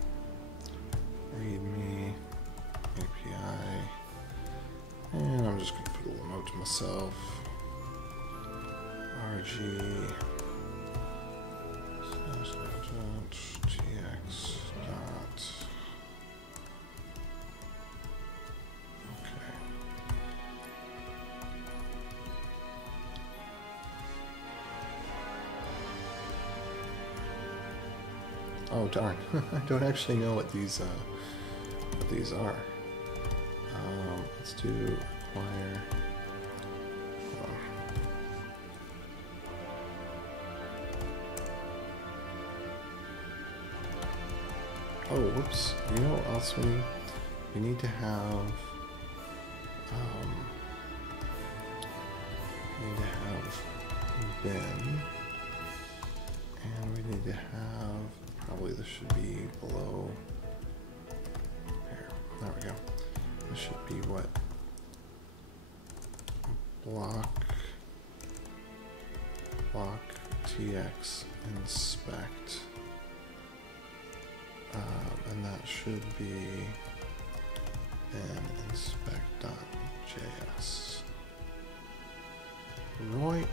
README API. And I'm just going to put a little note to myself. RG TX dot. Okay. Oh darn! I don't actually know what these are. Let's do require. Oh, whoops! You know what else we need to have? We need to have bin, and we need to have. Probably this should be below. Here, there we go. This should be what? Block TX inspect. And that should be an inspect.js. Right.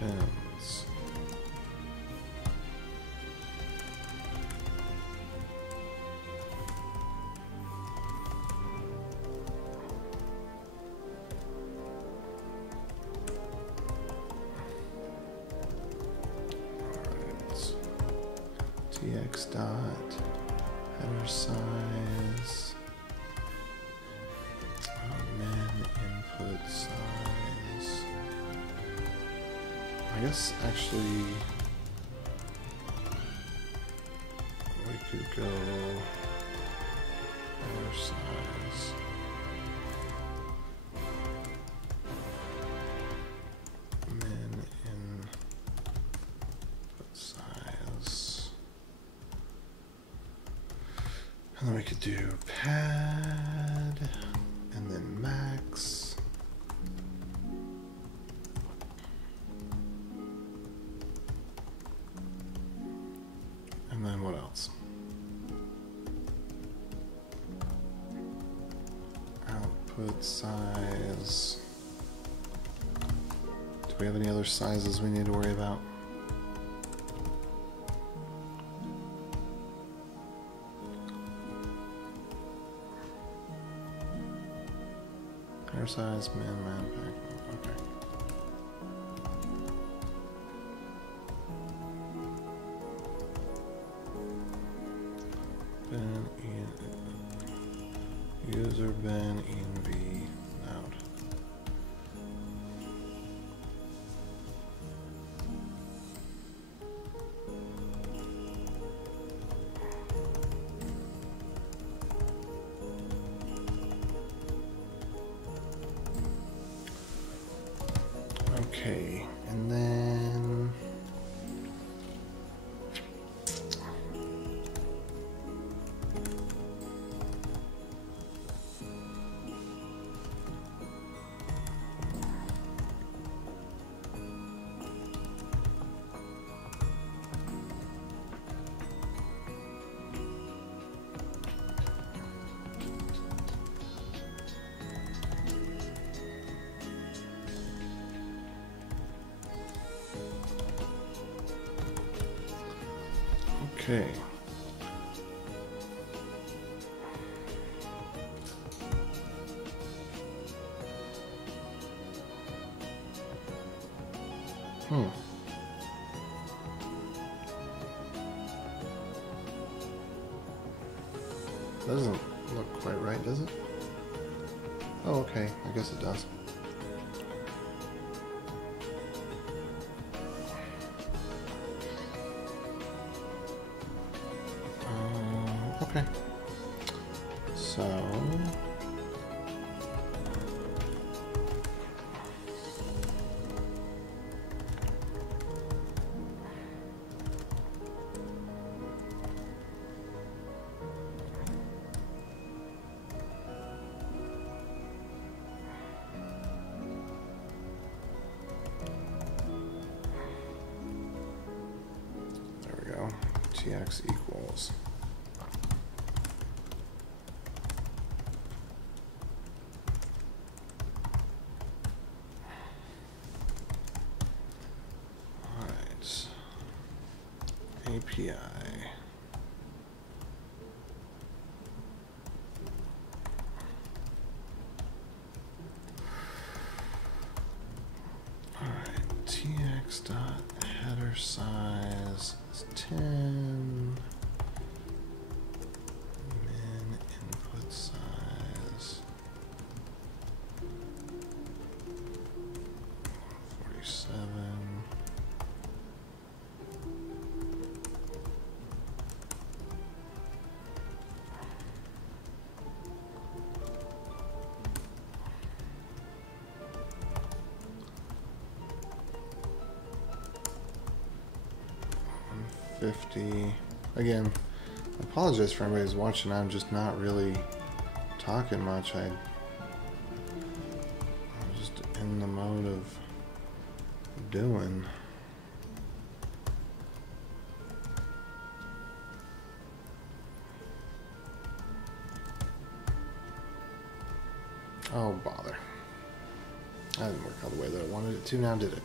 Bins. TX dot header size. Min input size. I guess actually we could go header size. Min input size. And then we could do pad and then max. And then what else? Output size. Do we have any other sizes we need to worry about? Header size, man, pack. Okay. Ben in user ben in v node. Okay, and then Okay. Doesn't look quite right, does it? Oh, okay. I guess it does. Okay. So... Tx equals alright, API alright, Tx dot header size is 10. Min input size 47. Again, I apologize for anybody who's watching. I'm just not really talking much. I'm just in the mode of doing. Oh, bother. That didn't work out the way that I wanted it to, now did it?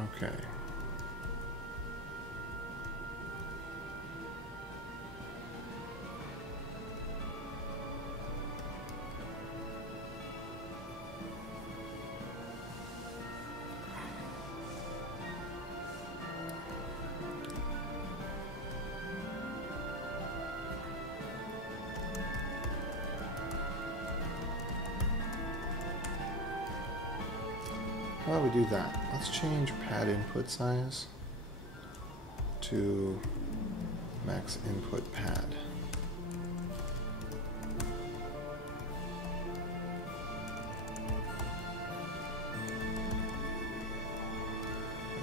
Okay. How do we do that? Let's change pad input size to max input pad.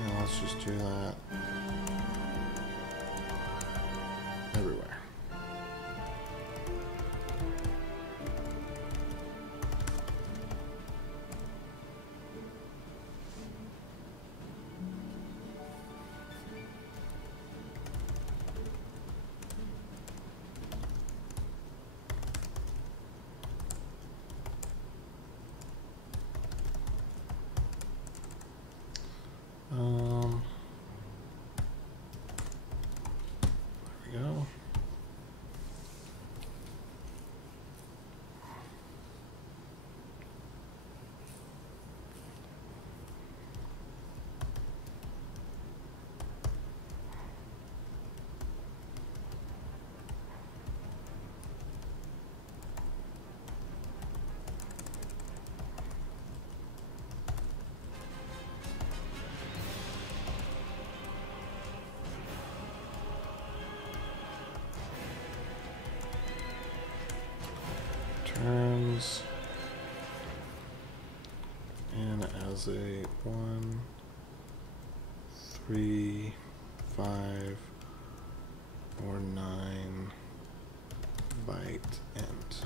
And let's just do that everywhere. There we go. Turns and as a 1, 3, 5, or 9 byte int.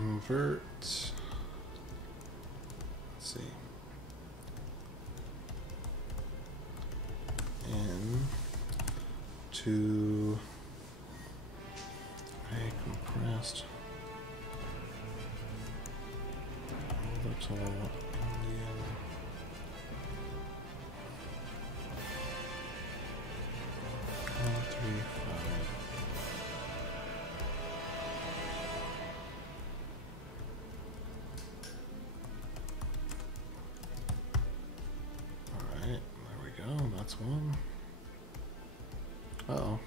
convert, let's see, in to a compressed little Indian one, 3, 5. All right, there we go. That's one. Uh-oh.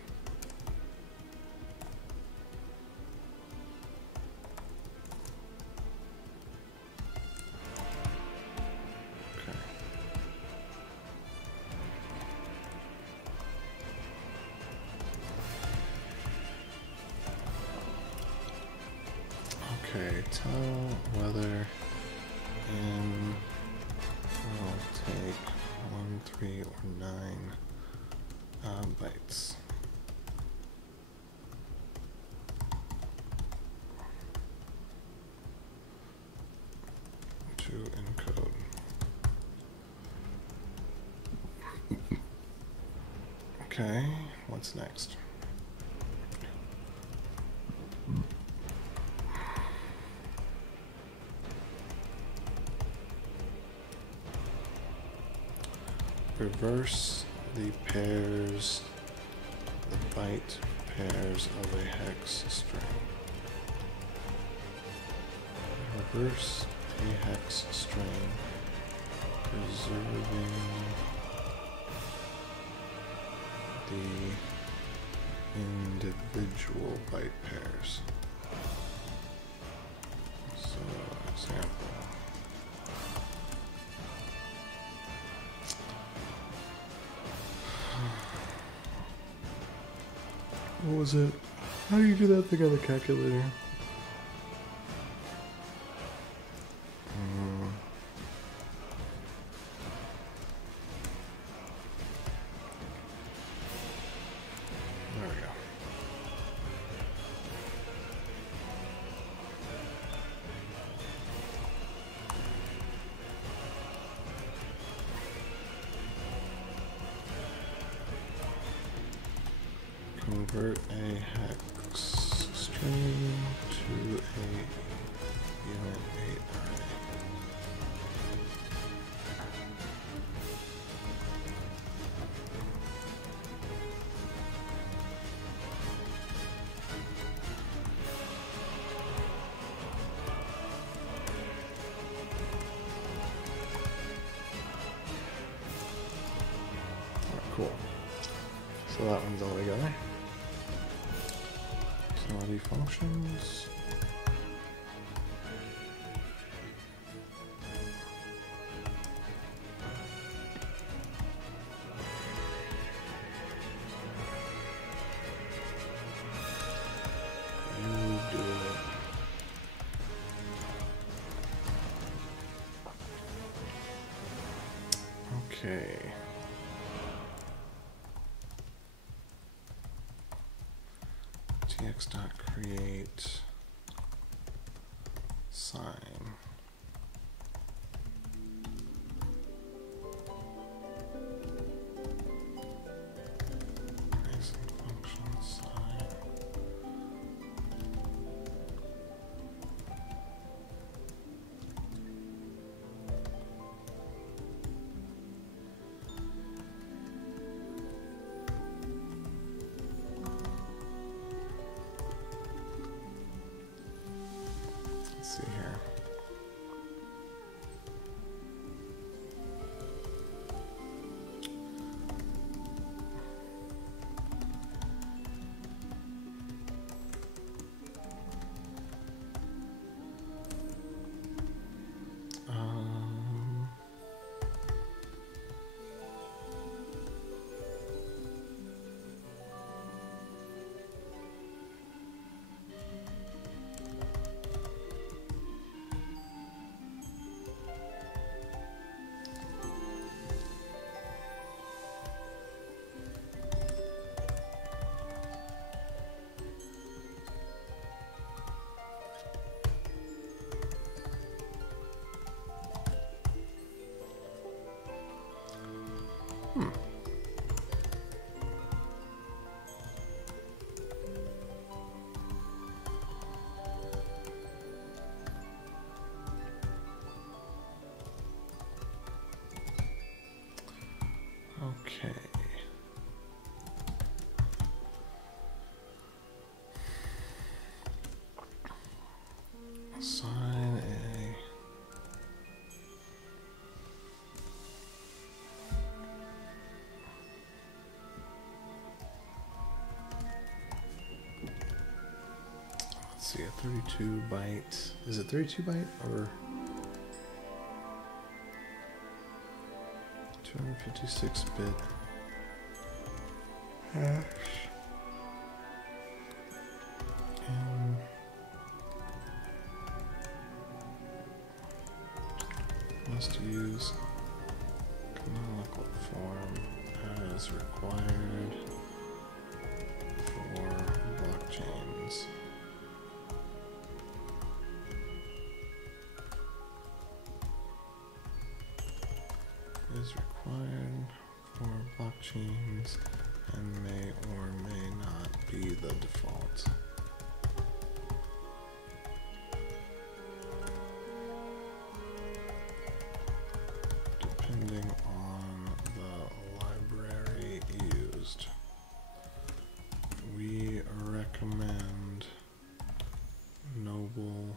Okay, tell whether in will take 1, 3, or 9 bytes. To encode. Okay, what's next? Reverse the pairs, the byte pairs of a hex string. Reverse a hex string, preserving the individual byte pairs. So, example. What was it? How do you do that thing on the calculator? There we go. Convert a hex string to a unit 8 array. Alright, cool. So that one's all together. Utility functions. You do it. Okay. DashTx.create sign. Pricing function sign. Let's see here. Assign a let's see, a 32 byte. Is it 32 byte or 256 bit hash? And must use canonical form as required for blockchains. Is required for blockchains and may or may not be the default. Depending on the library used. We recommend Noble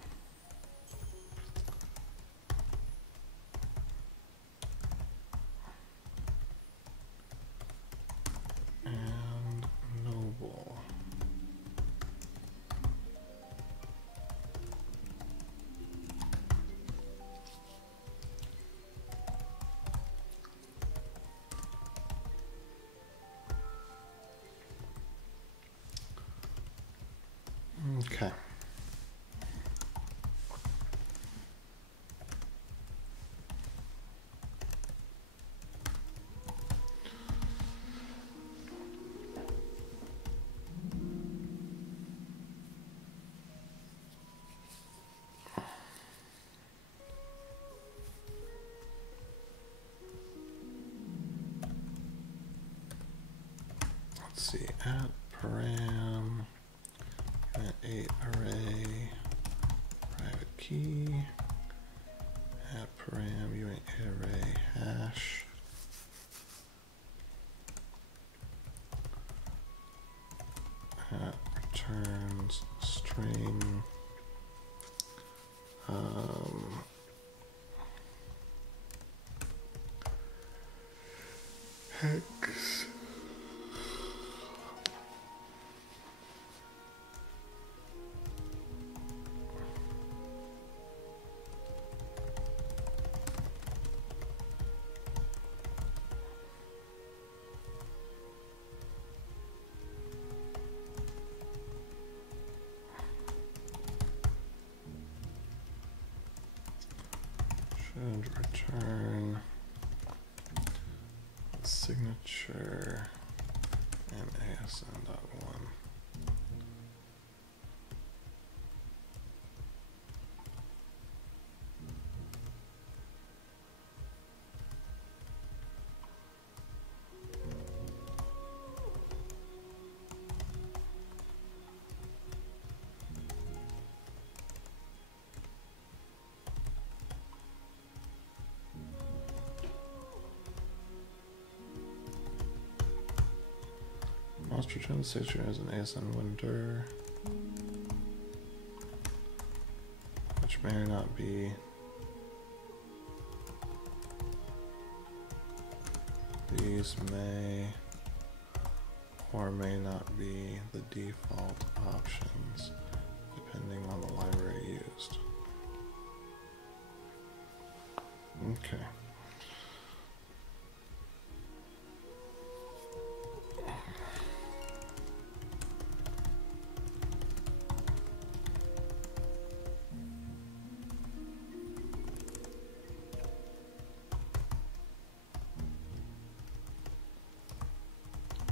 and Noble. Okay. Let's see, at param, at 8 array, private key, at param, unit array hash, at returns string, hex. Should return signature and ASN.1. Must return the signature as an ASN window, which may or not be these may or may not be the default options depending on the library used. Okay.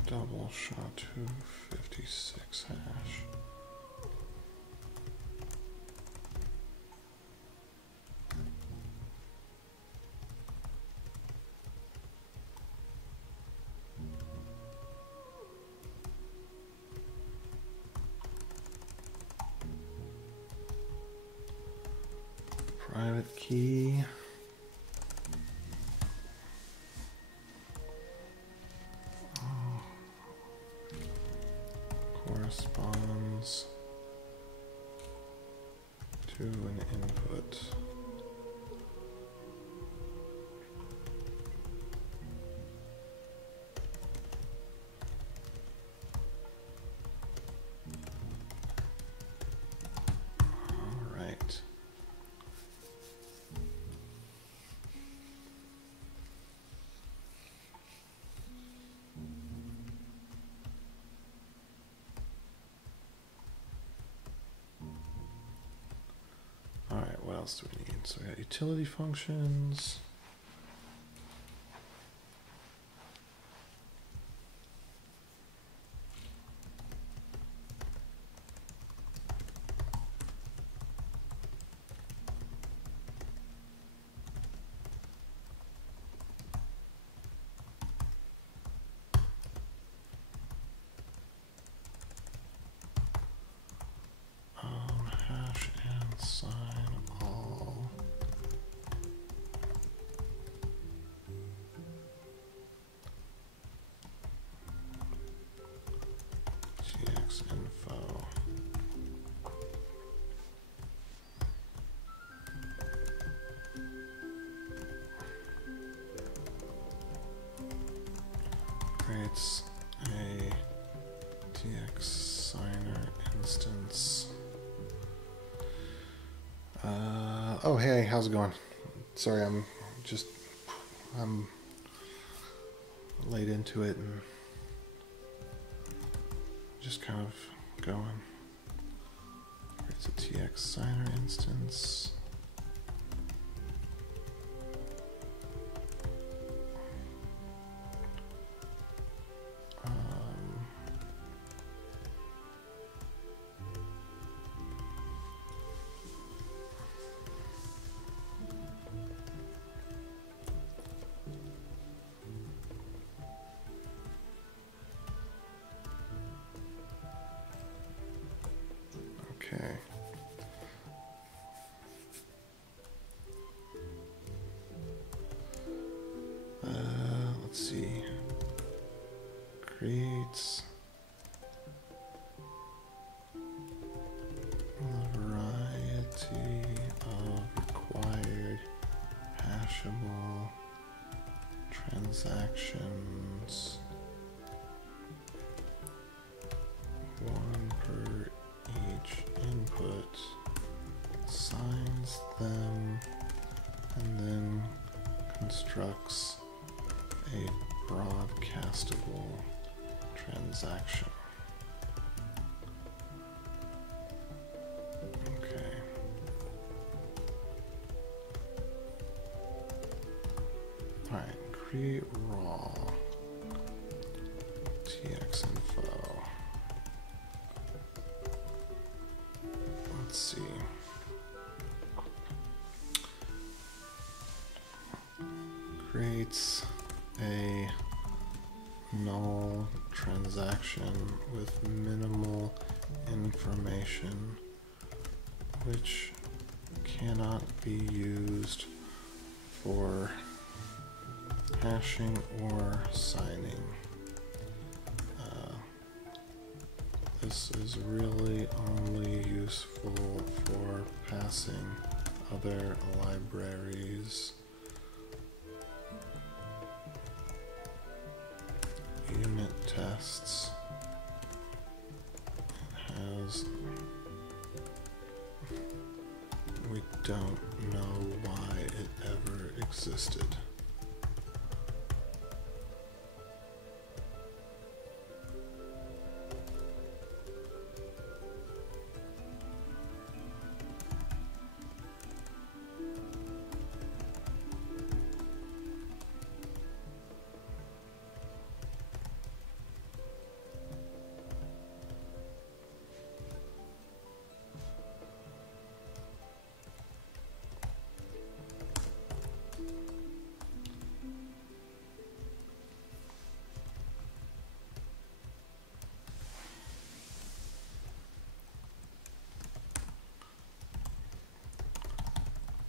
Double SHA-256 hash. Private key. Corresponds to to an input. All right. All right, what else do we need? So we got utility functions. Hash and sign all. TX info. Creates a TX signer instance. Oh, hey, how's it going? Sorry, I'm late into it and just kind of going. Creates a TX signer instance. Okay. Let's see. Creates a variety of required hashable transactions. One per each input, signs them, and then constructs a broadcastable transaction. Okay. All right, create raw TX info. Let's see. Creates a null transaction with minimal information which cannot be used for hashing or signing. This is really only useful for passing other libraries. Unit tests. It has. We don't know why it ever existed.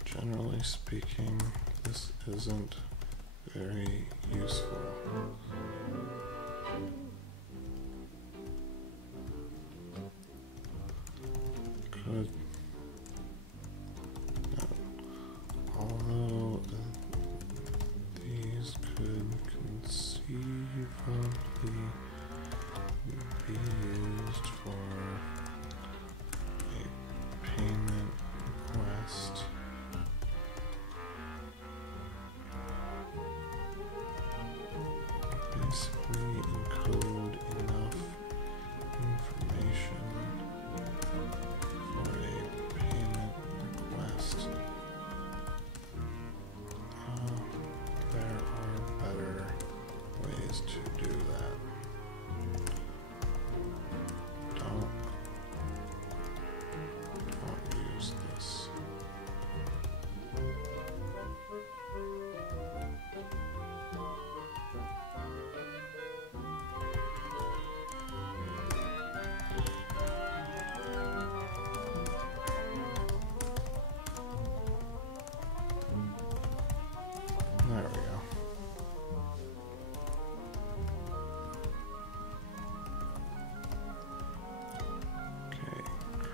Generally speaking, this isn't very useful. Could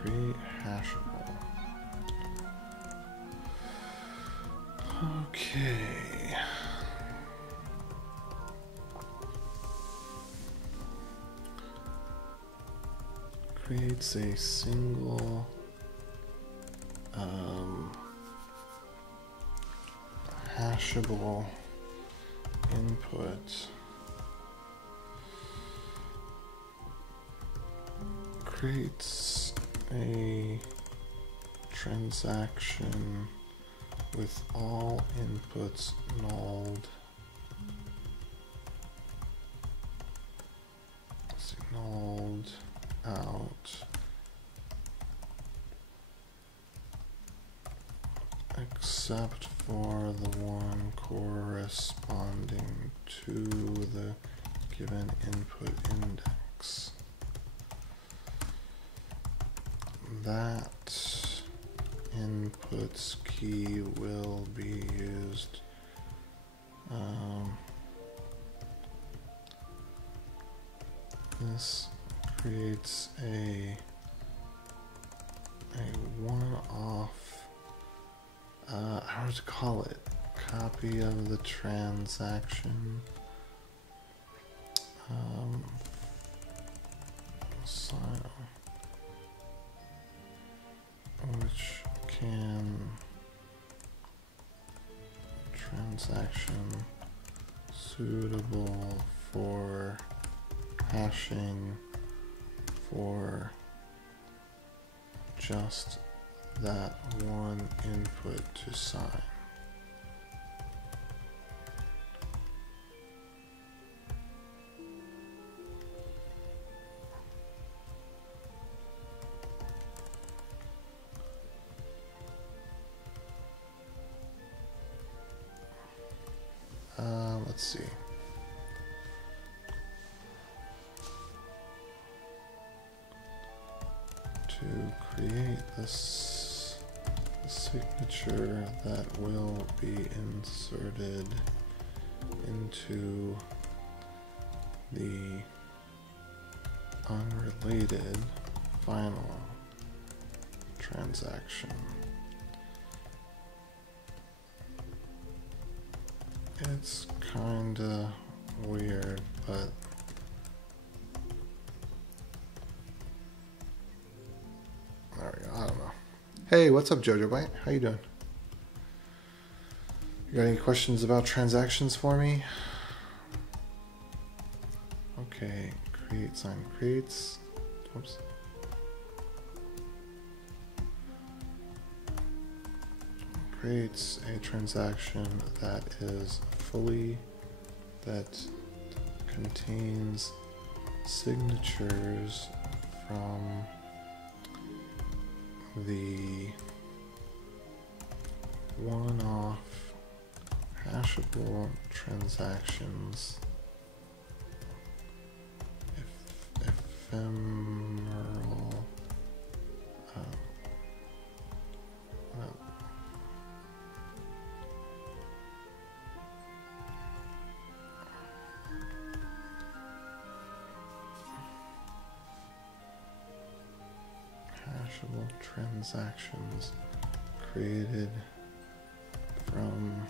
create hashable. Okay. Creates a single hashable input. Creates a transaction with all inputs nulled. Nulled out. Except for the one corresponding to the given input index. That inputs key will be used. This creates a one-off, how to call it, copy of the transaction. Which can transaction suitable for hashing for just that one input to sign. Let's see. To create this signature that will be inserted into the unrelated final transaction. It's kinda weird, but there we go. I don't know. Hey, what's up, Jojo Bite? How you doing? You got any questions about transactions for me? Okay, create sign creates. Oops. Creates a transaction that contains signatures from the one-off hashable transactions, ephemeral, hashable transactions created from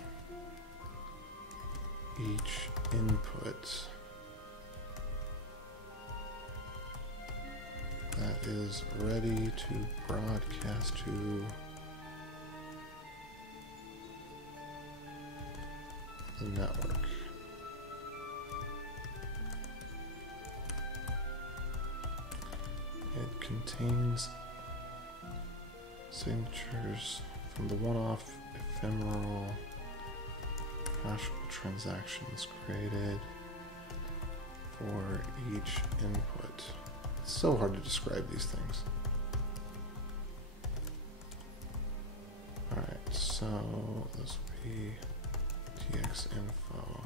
each input that is ready to broadcast to the network. It contains signatures from the one-off ephemeral hashable transactions created for each input. It's so hard to describe these things. Alright, so this will be tx info.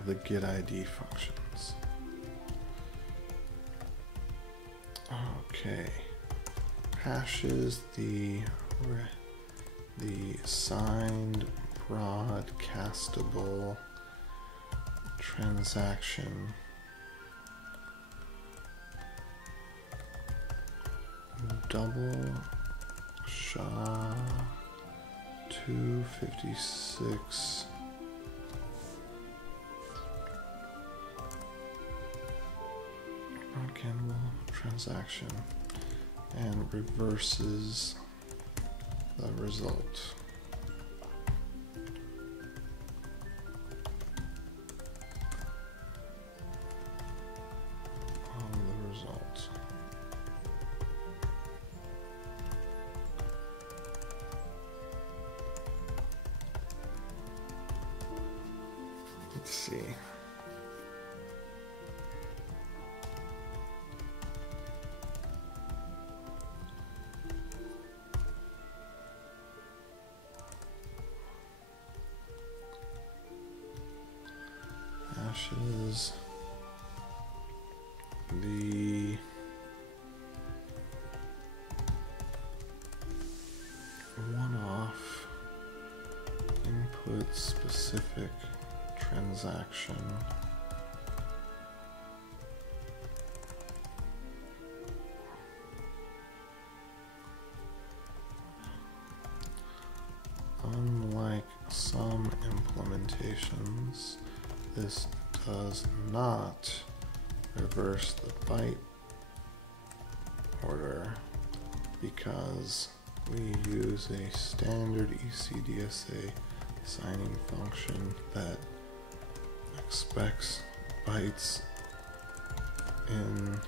have the getID functions. Okay. Hashes the signed broadcastable transaction double SHA 256 broadcastable transaction and reverses the result. Let's see. Hashes the one-off input specific transaction unlike some implementations, this does not reverse the byte order because we use a standard ECDSA signing function that expects bytes in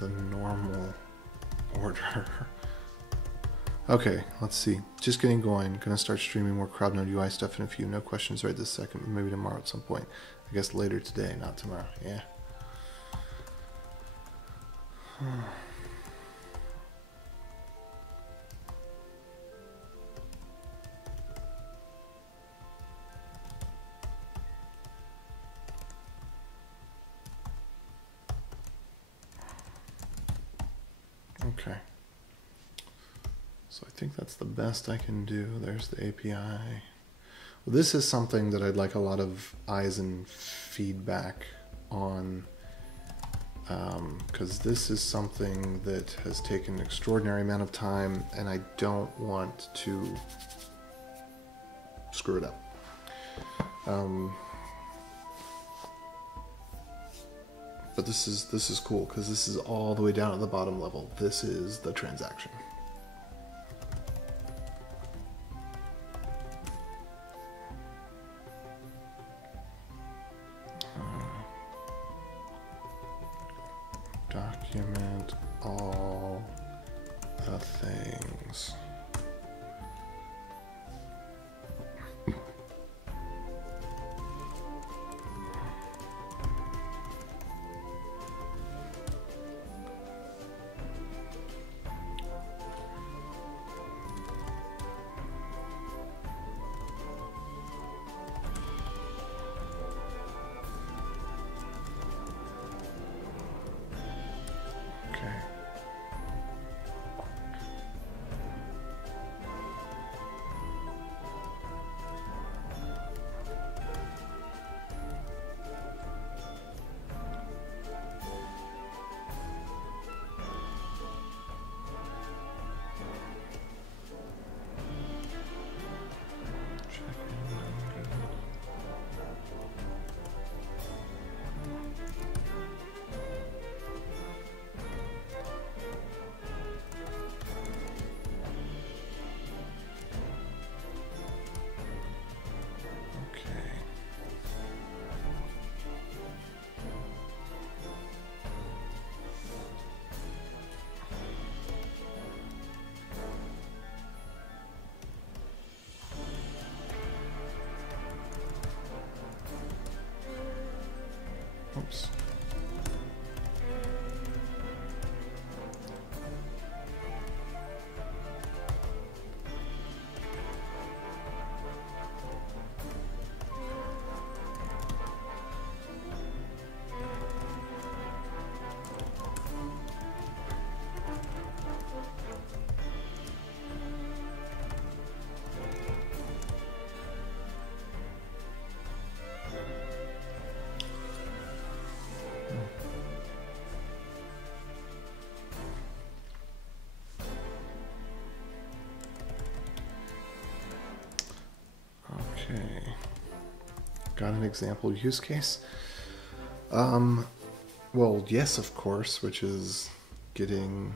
the normal order. Okay, let's see. Just getting going. Gonna start streaming more CrowdNode UI stuff in a few. No questions right this second, but maybe tomorrow at some point. I guess later today, not tomorrow. Yeah. Okay. So I think that's the best I can do. There's the API. Well, this is something that I'd like a lot of eyes and feedback on, because this is something that has taken an extraordinary amount of time and I don't want to screw it up. But this is cool because this is all the way down at the bottom level. This is the transaction. Document all the things. got an example use case? Well, yes, of course, which is getting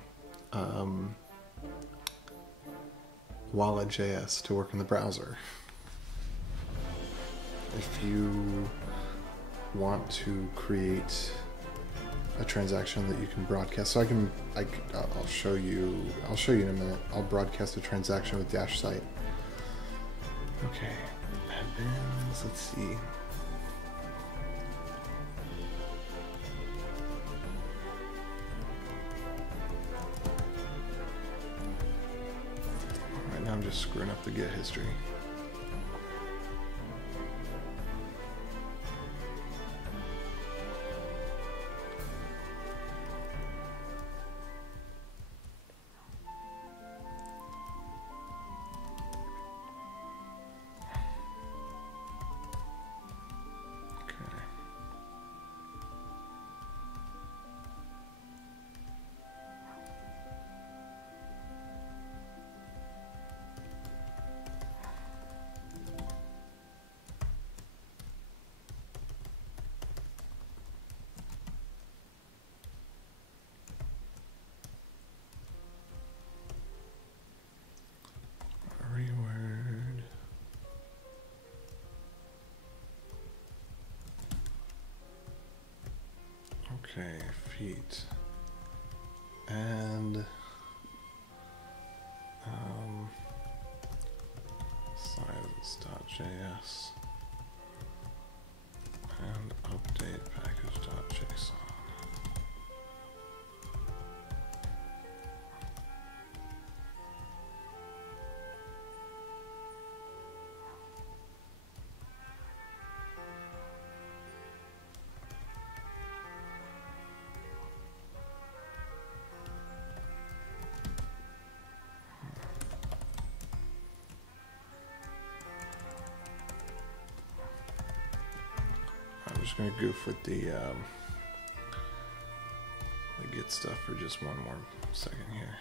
Wallet.js to work in the browser. If you want to create a transaction that you can broadcast, so I'll show you in a minute. I'll broadcast a transaction with Dash site. Okay, admins, let's see. Right now I'm just screwing up the Git history. Okay, feet and sizes.js and update package.json. I'm just going to goof with the Git stuff for just one more second here.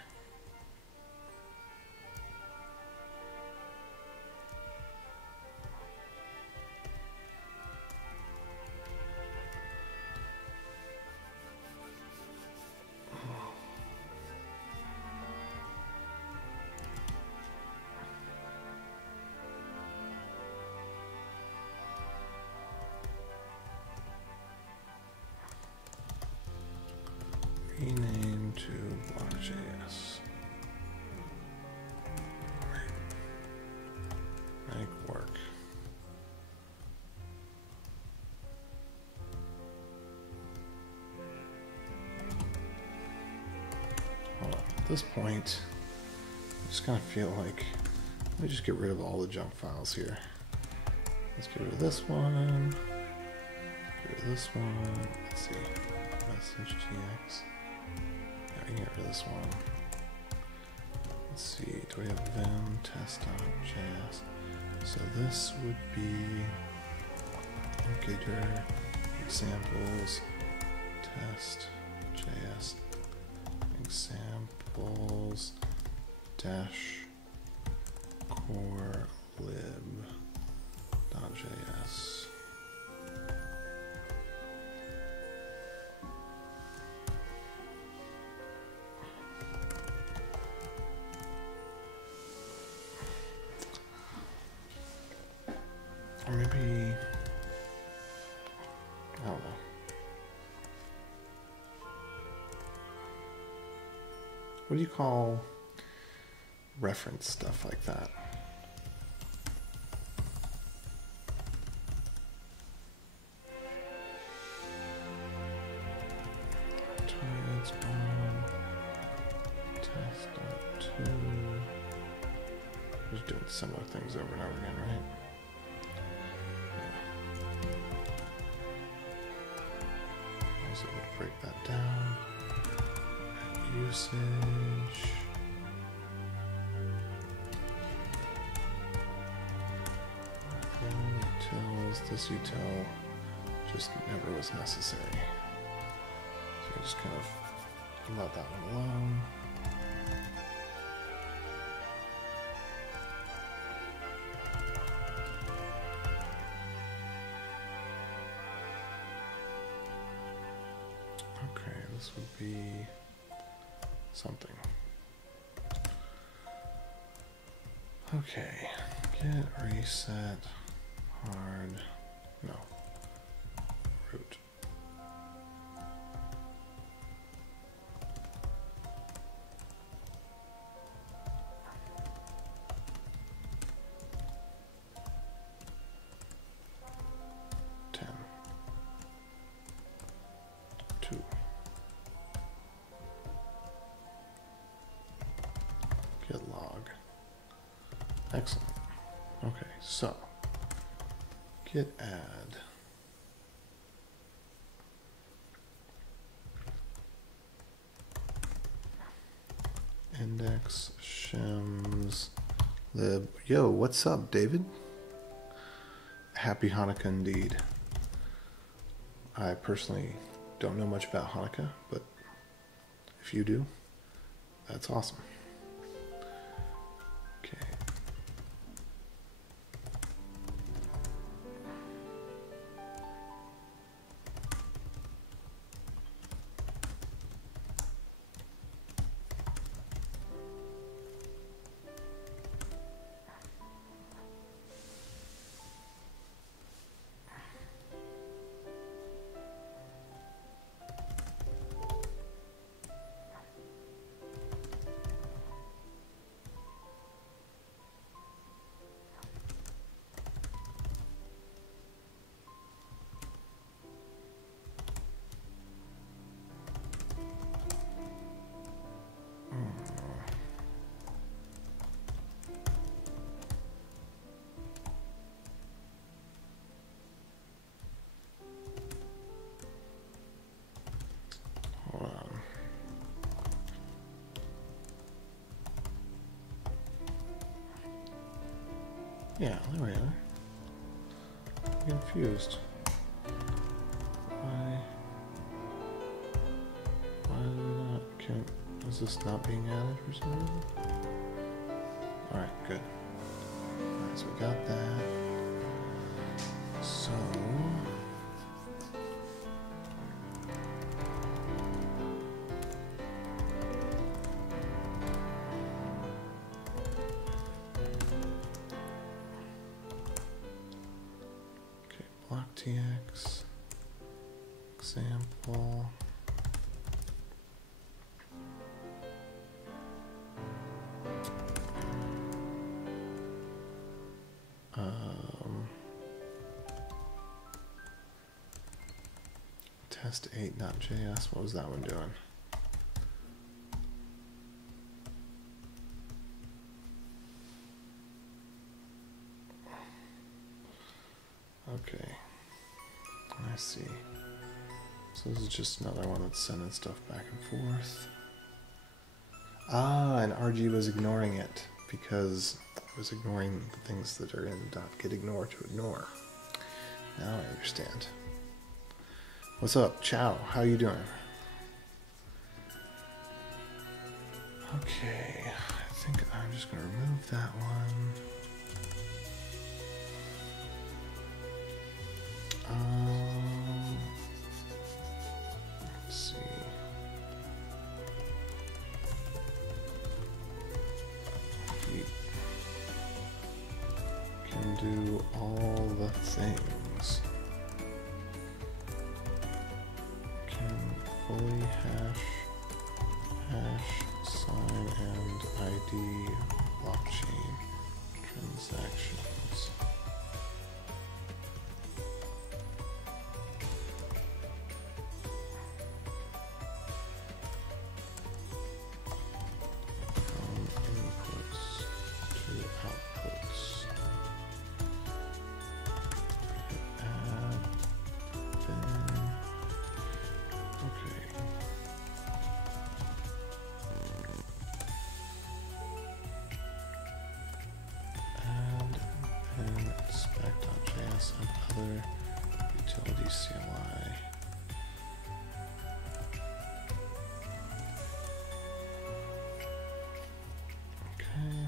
Rename to block.js. Make work. Hold on. At this point, I just kind of feel like, let me just get rid of all the junk files here. Let's get rid of this one. Get rid of this one. Let's see. Message TX. I can get rid of this one. Let's see, do we have Vim test.js? So this would be integer examples test.js examples dash core lib.js. Or maybe, I don't know. What do you call reference stuff like that? Test.2. Just doing similar things over and over again, right? So we'll break that down. Usage. Utils. This util just never was necessary. So I just kind of let that one alone. this would be something. Okay, get reset hard, no, root. Get log. Excellent. Okay, so git add. Index shims lib. Yo, what's up, David? Happy Hanukkah indeed. I personally don't know much about Hanukkah, but if you do, that's awesome. Okay. Yeah, there we are. I'm confused. Why did we not, is this not being added for some reason? Alright, good. Alright, so we got that. So DashTx example. Test8.js. What was that one doing? Okay. I see. So this is just another one that's sending stuff back and forth. Ah, and RG was ignoring it because it was ignoring the things that are in .getIgnore to ignore. Now I understand. What's up, Chow? How you doing? Okay, I think I'm just gonna remove that one. Let's see. We can do all the things. Can fully hash, sign, and ID blockchain transactions. And other utility CLI. Okay.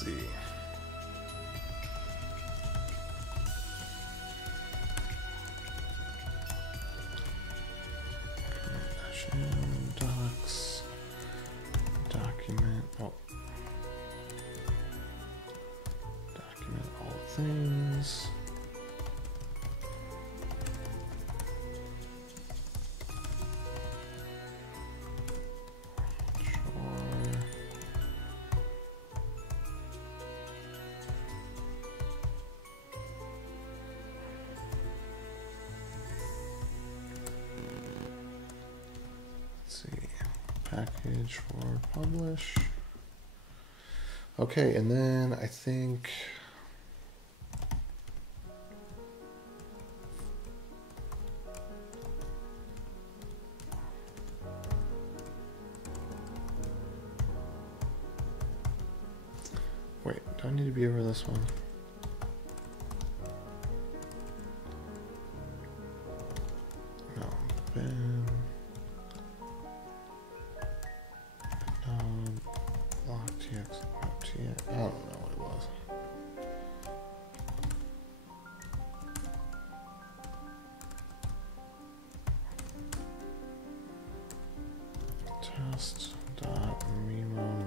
see. Docs, document, document all things. Package for publish. Okay, and then I think wait, do I need to be over this one? No, Ben. I don't know what it was. Test.memo9.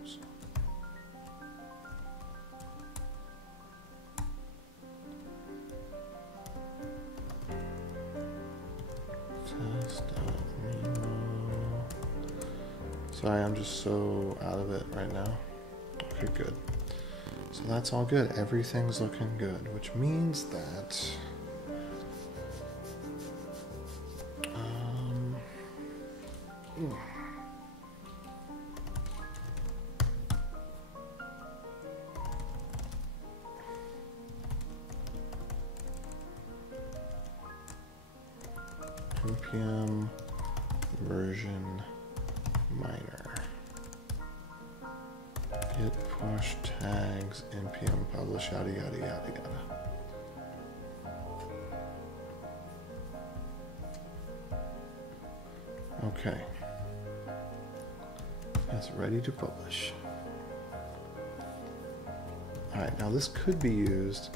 Oops. Test.memo. Sorry, I'm just so out of it right now. Okay, good. So that's all good. Everything's looking good, which means that npm version minor git push tags npm publish yada yada yada yada. Okay, that's ready to publish. All right, now this could be used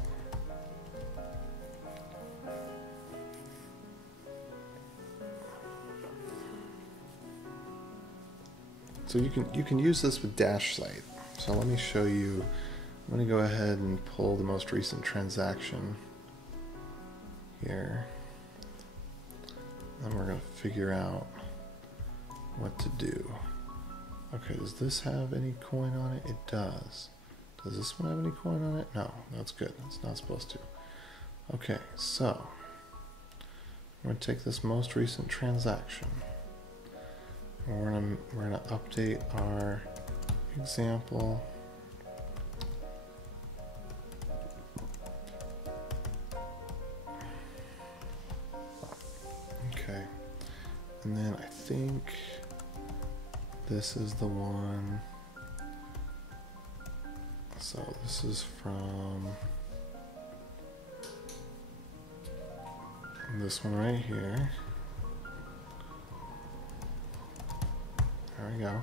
so you can use this with Dash site. So let me show you. I'm going to go ahead and pull the most recent transaction here. And we're going to figure out what to do. Okay, does this have any coin on it? It does. Does this one have any coin on it? No, that's good. It's not supposed to. Okay, so we're going to take this most recent transaction. We're gonna update our example. Okay, and then I think this is the one. So this is from this one right here. There we go.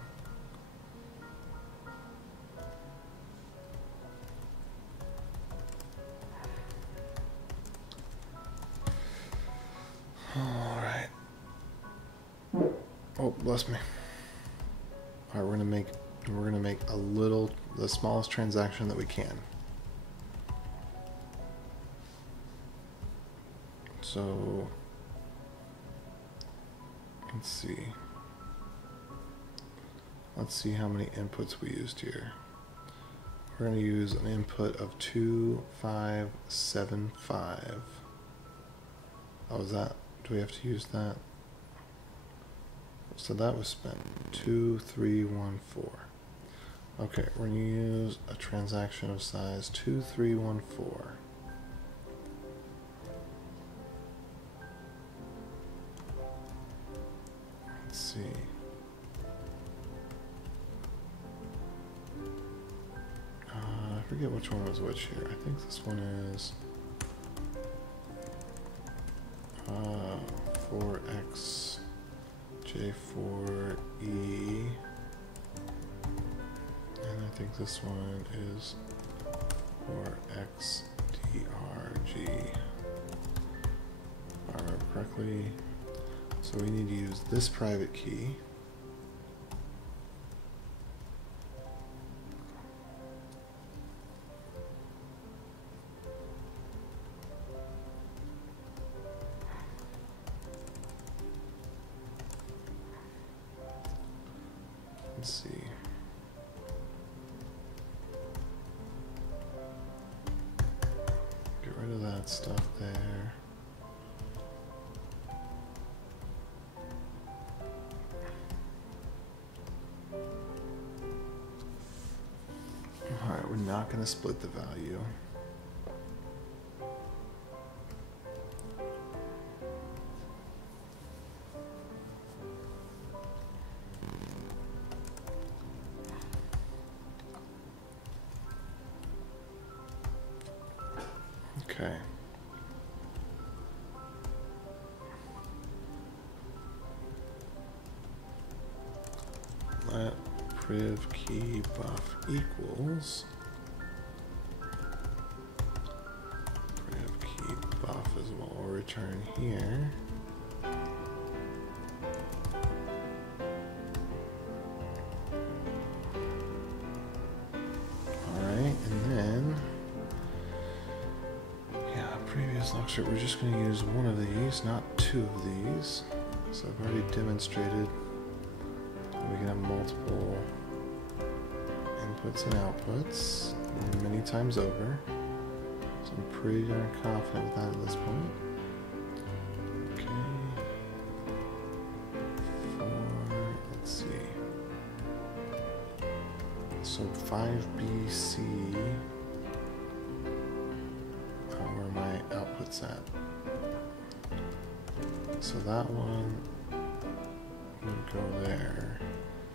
All right. Oh, bless me. All right, we're gonna make the smallest transaction that we can. So let's see. Let's see how many inputs we used here. We're going to use an input of 2575. Oh, is that? Do we have to use that? So that was spent 2314. Okay, we're going to use a transaction of size 2314. Let's see. I forget which one was which here. I think this one is 4x J4E think this one is for XDRG. If I remember correctly. So we need to use this private key. Let's see. Get rid of that stuff there. Alright, we're not going to split the value. Okay. Let priv key buff equals priv key buff is what we'll return here. Alright, and then previous lecture, we're just going to use one of these, not two of these. So I've already demonstrated we can have multiple inputs and outputs many times over. So I'm pretty darn confident with that at this point. Okay. Let's see. So 5BC. My outputs at. So that one would go there,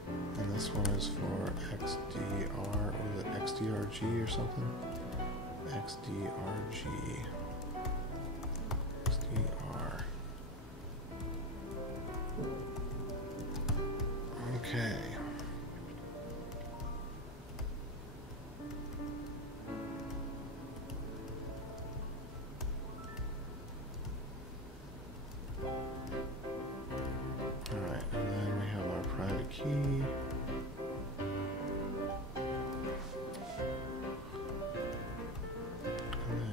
and this one is for XDR, or was it XDRG or something? XDRG. XDR. Okay. Key. And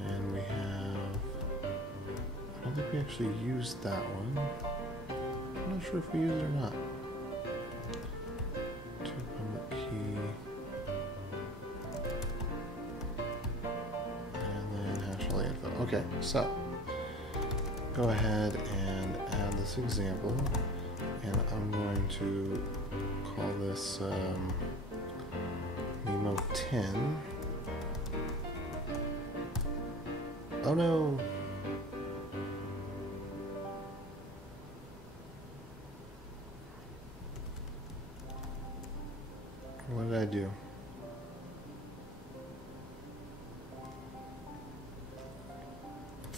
then we have, I don't think we actually used that one. I'm not sure if we used it or not. To public key. And then hash only info. Okay, so go ahead and add this example. And I'm going to call this Nemo 10. Oh no! What did I do?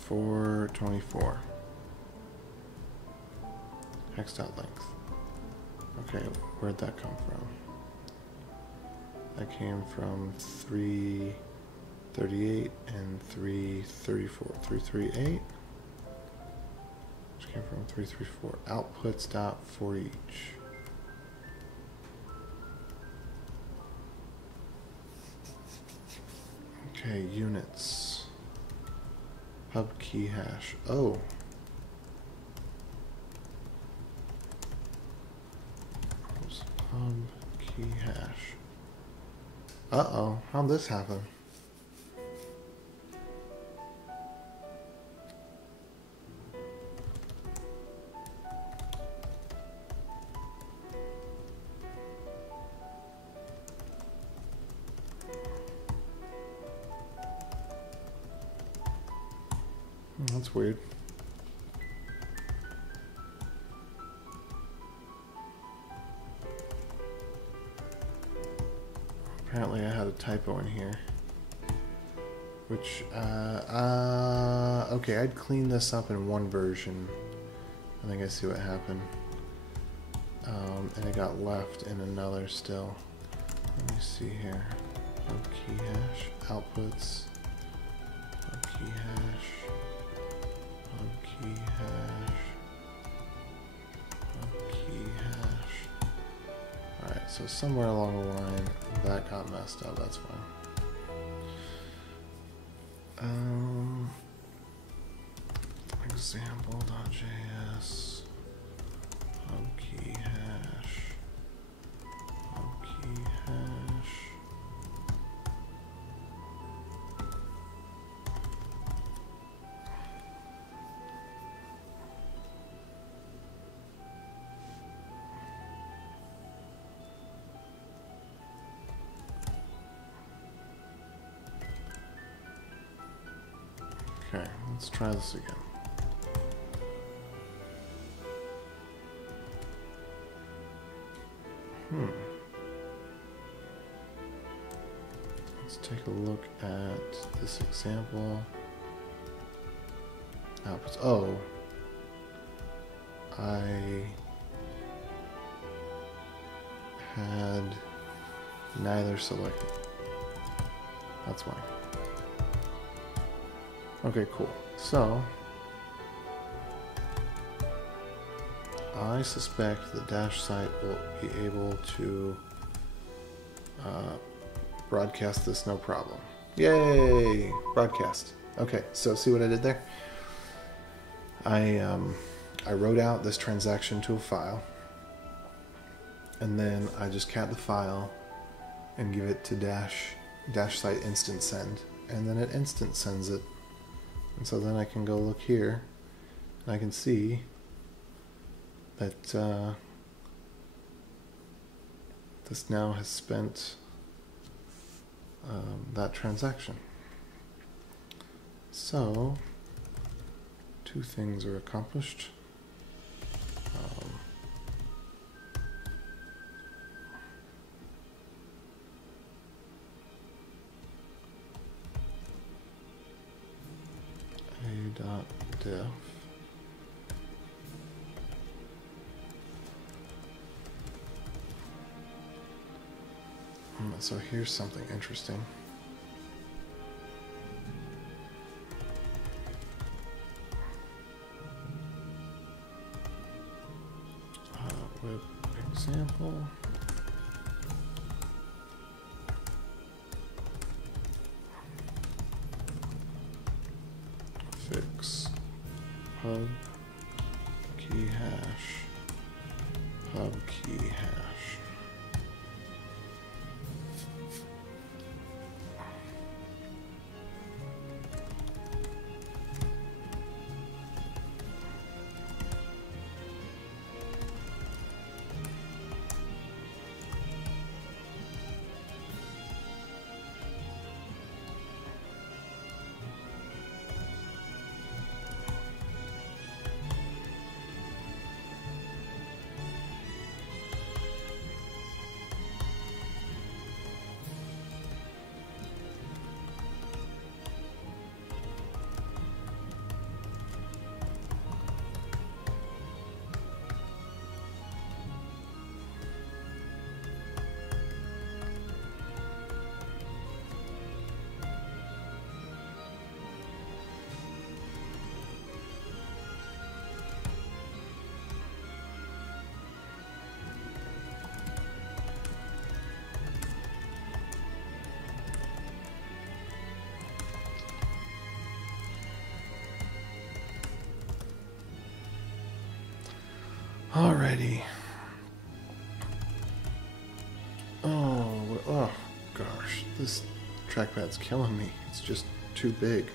$4.24. Hex.length. Okay, where'd that come from? That came from 338 and 334. 338, which came from 334. Outputs dot for each. Okay, units. Hub key hash. Oh. Hub key hash. Uh-oh, how'd this happen? That's weird. Apparently I had a typo in here. Which, okay, I'd clean this up in one version. I think I see what happened. And it got left in another still. Let me see here. Pub key hash, outputs, pub key hash, pub key hash, pub key hash. Alright, so somewhere along the line that got messed up, that's fine. Example.js, pub key hash, pub key hash. Okay, let's try this again. Let's take a look at this example. Outputs. Oh, I had neither selected. That's why. Okay, cool. So I suspect the Dash site will be able to broadcast this no problem. Yay! Broadcast. Okay, so see what I did there? I wrote out this transaction to a file, and then I just cat the file and give it to Dash site instant send, and then it instant sends it. And so then I can go look here, and I can see that this now has spent that transaction. So two things are accomplished. A.def so here's something interesting. Web example. Fix pub key hash, pub key hash. Alrighty. Oh gosh, this trackpad's killing me. It's just too big.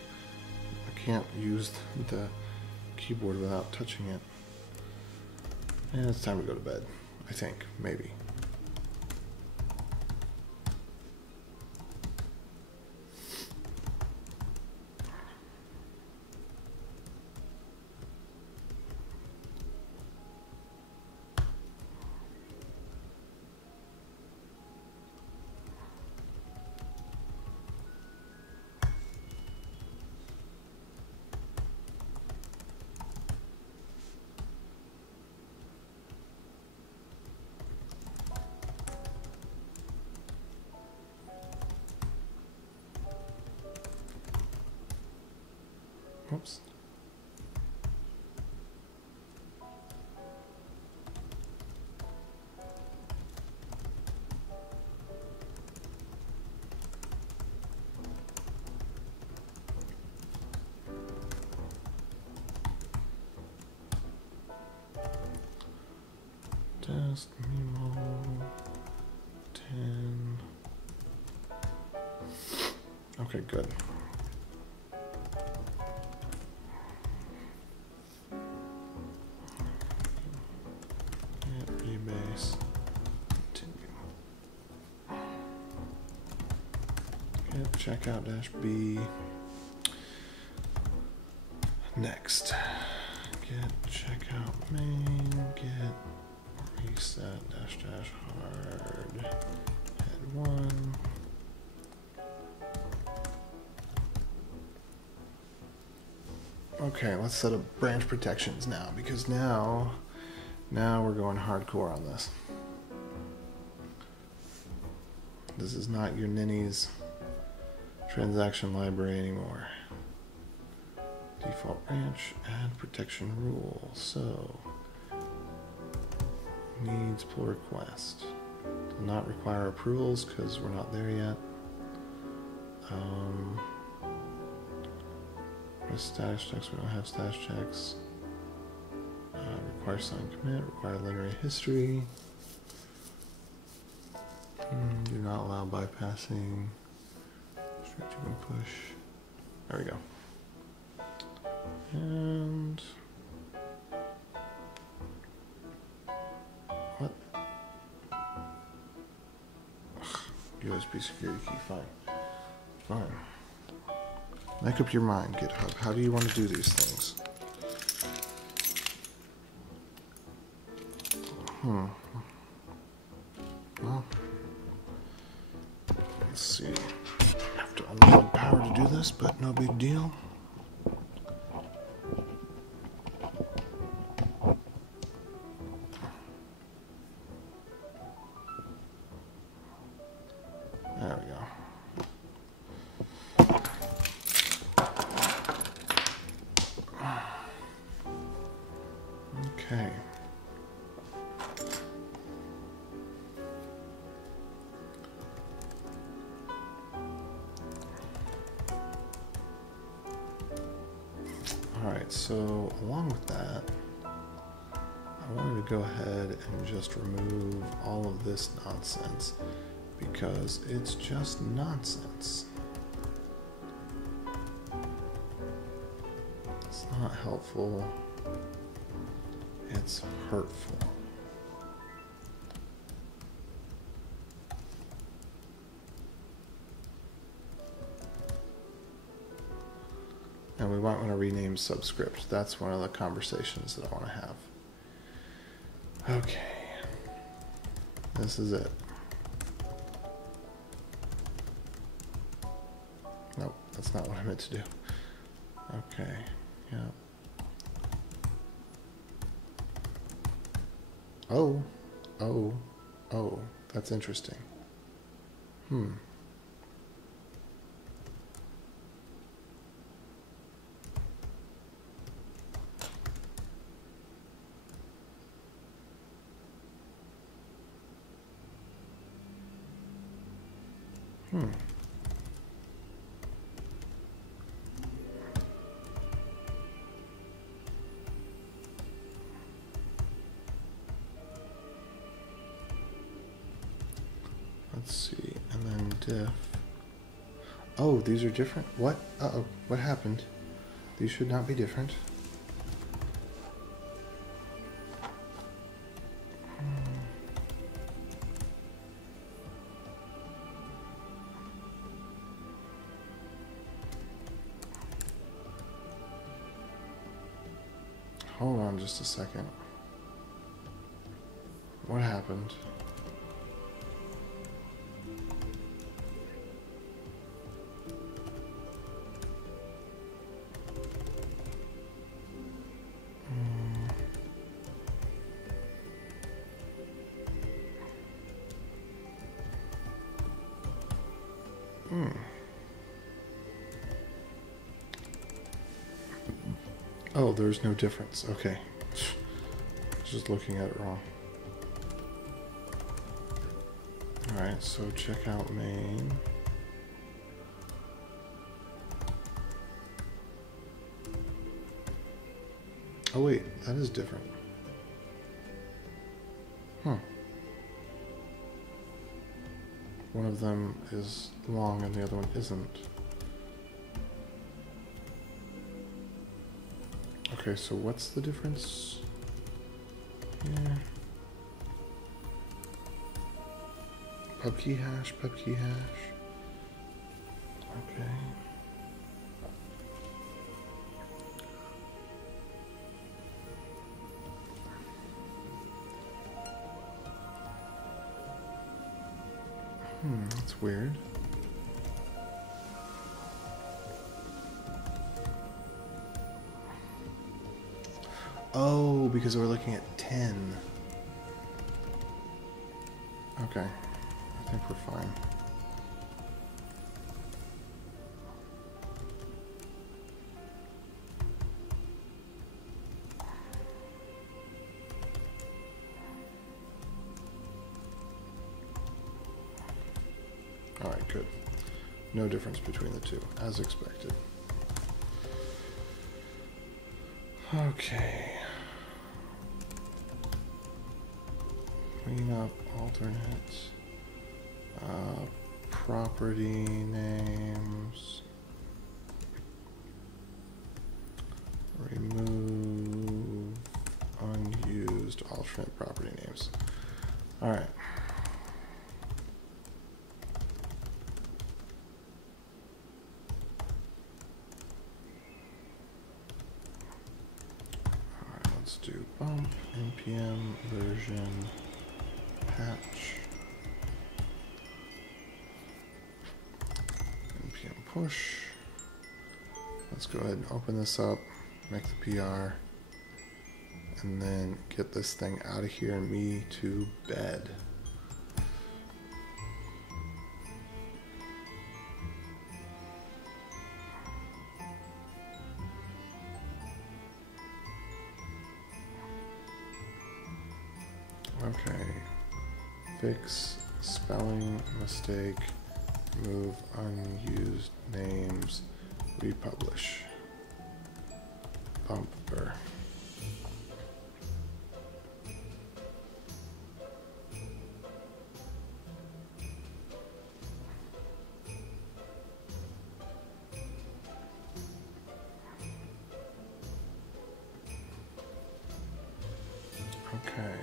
I can't use the keyboard without touching it. And it's time to go to bed, I think, maybe. Oops. Test Memo 10. Okay, good. Get rebase. Continue. Get checkout dash B. Next. Get checkout main. Get reset dash dash hard. Head 1. Okay, let's set up branch protections now, because now we're going hardcore on this. This is not your ninny's transaction library anymore. Default branch, add protection rule. So needs pull request. Does not require approvals because we're not there yet. Status checks, we don't have status checks. Require signed commit, require linear history. Do not allow bypassing. Straight to push. There we go. And what? USB security key, fine. Fine. Make up your mind, GitHub. How do you want to do these things? Well, let's see. I have to unload power to do this, but no big deal. There we go. Okay. All right, so along with that, I wanted to go ahead and just remove all of this nonsense because it's just nonsense. It's not helpful. It's hurtful. And we might want to rename subscript. That's one of the conversations that I want to have. Okay. This is it. Nope, that's not what I meant to do. Okay, yeah. Oh, that's interesting. Let's see, and then diff. Oh, these are different? What? Uh-oh, what happened? These should not be different. Hold on just a second. What happened? Oh, there's no difference. Okay. Just looking at it wrong. Alright, so check out main. Oh wait, that is different. One of them is long and the other one isn't. Okay, so what's the difference here? Pub key hash, pub key hash. Okay. That's weird. Oh, because we're looking at 10. Okay. I think we're fine. Alright, good. No difference between the two, as expected. Okay. Clean up alternate. Property names. Remove unused alternate property names. Alright. Let's do bump npm version patch npm push. Let's go ahead and open this up, make the PR, and then get this thing out of here and me to bed. Okay, fix spelling mistake, move unused names, republish, bumper. Okay.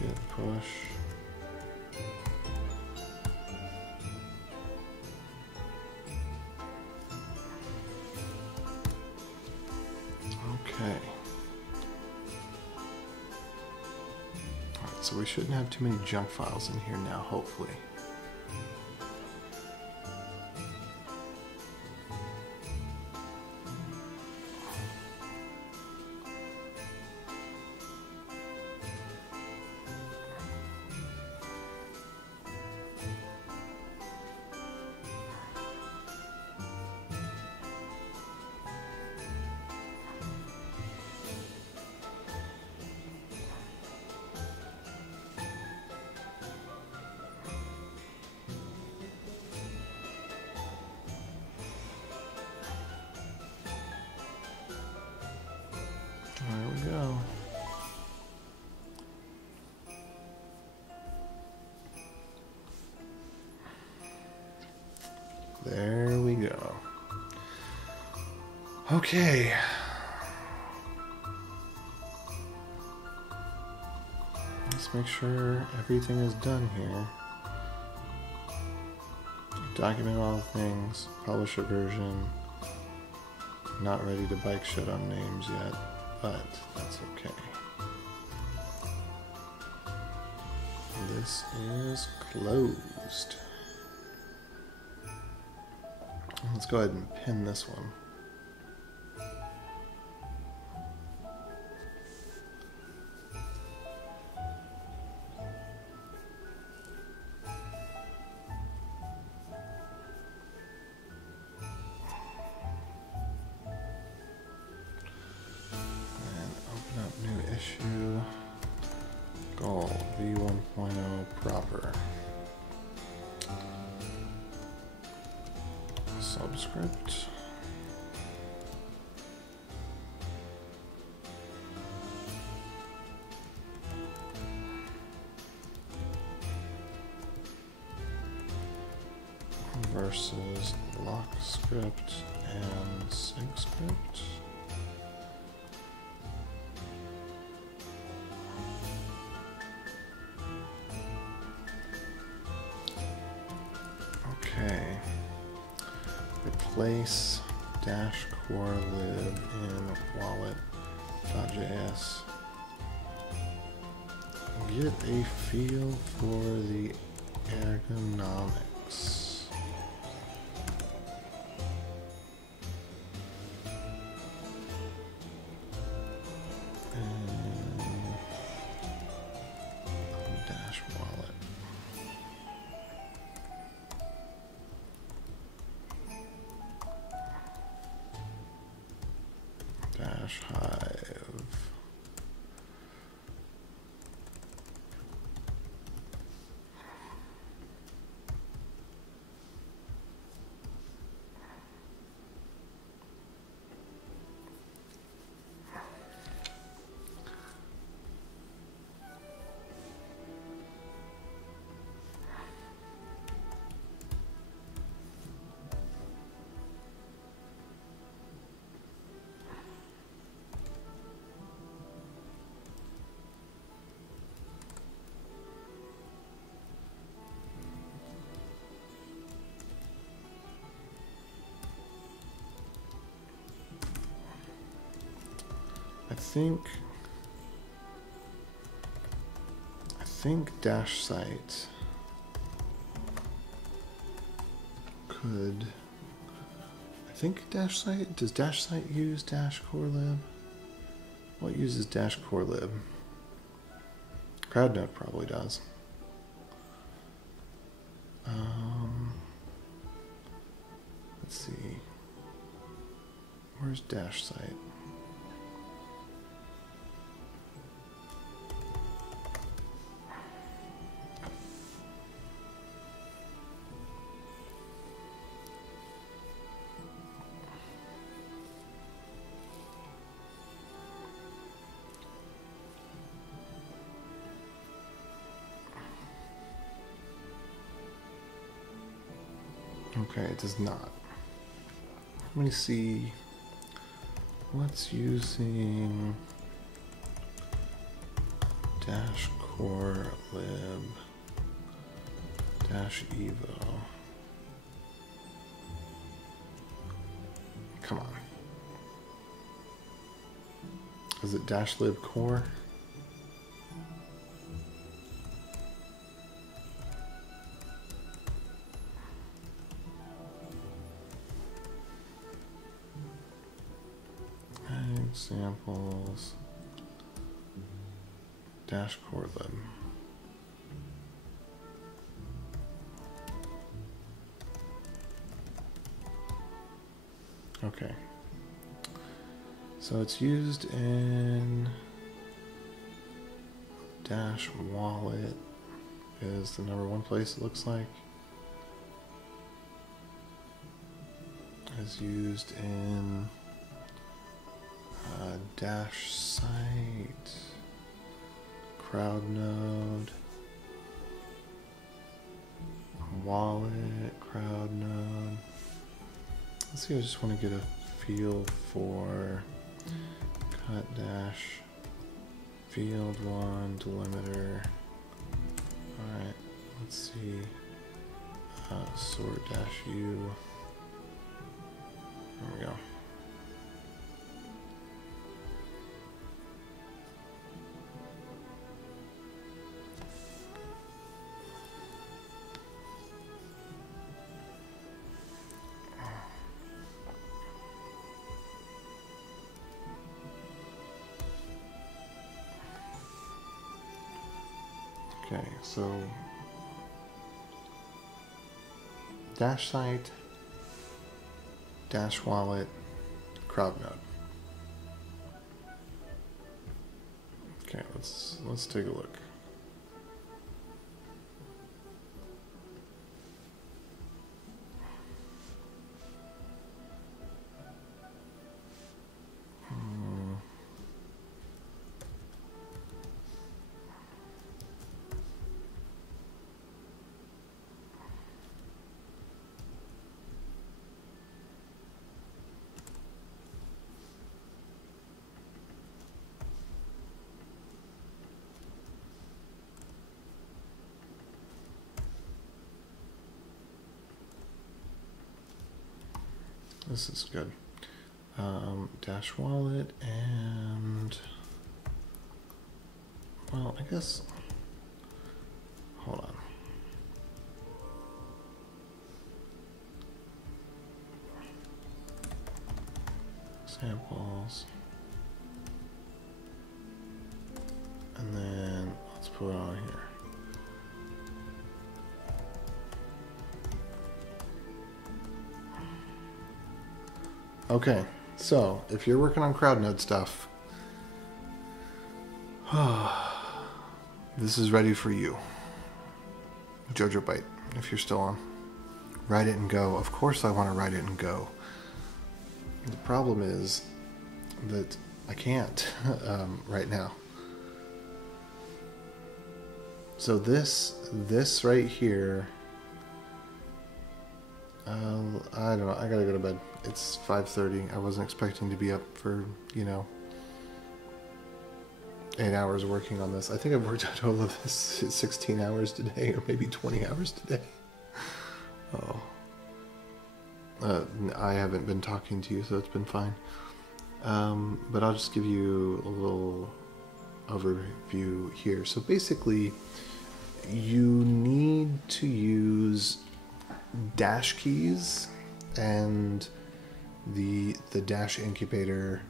Git push. Okay. Alright, so we shouldn't have too many junk files in here now, hopefully. There we go. There we go. Okay. Let's make sure everything is done here. Document all the things, publish a version. Not ready to bike shit on names yet, but that's okay. This is closed. Let's go ahead and pin this one. proper. Subscript. Versus lock script and sync script. Okay. Replace dash core lib in wallet.js. Get a feel for the ergonomics. Dash wallet. Dash hive. I think Dash site could. I think Dash site, does Dash site use dash core lib? What uses dash core lib? CrowdNode probably does. Let's see. Where's Dash site? Okay, it does not. Let me see what's using dash core lib dash evo. Come on. Is it dash lib core? Examples dash core lib. Okay, so it's used in Dash wallet is the #1 place it looks like. Is used in Dash site, CrowdNode, wallet, CrowdNode. Let's see, I just want to get a feel for cut dash field 1 delimiter. Alright, let's see. Sort dash u. There we go. Okay, so Dash site, Dash wallet, CrowdNode. Okay, let's take a look. this is good. Dash wallet and, well, I guess, hold on. Samples. And then let's put it on here. Okay, so if you're working on CrowdNode stuff, this is ready for you. Jojo Bite, if you're still on. Write it and go. Of course I want to write it and go. The problem is that I can't right now. So this right here, I don't know, I gotta go to bed. It's 5:30. I wasn't expecting to be up for, 8 hours working on this. I think I've worked a total of 16 hours today, or maybe 20 hours today. Oh. I haven't been talking to you, so it's been fine. But I'll just give you a little overview here. So basically, you need to use Dash keys and the Dash incubator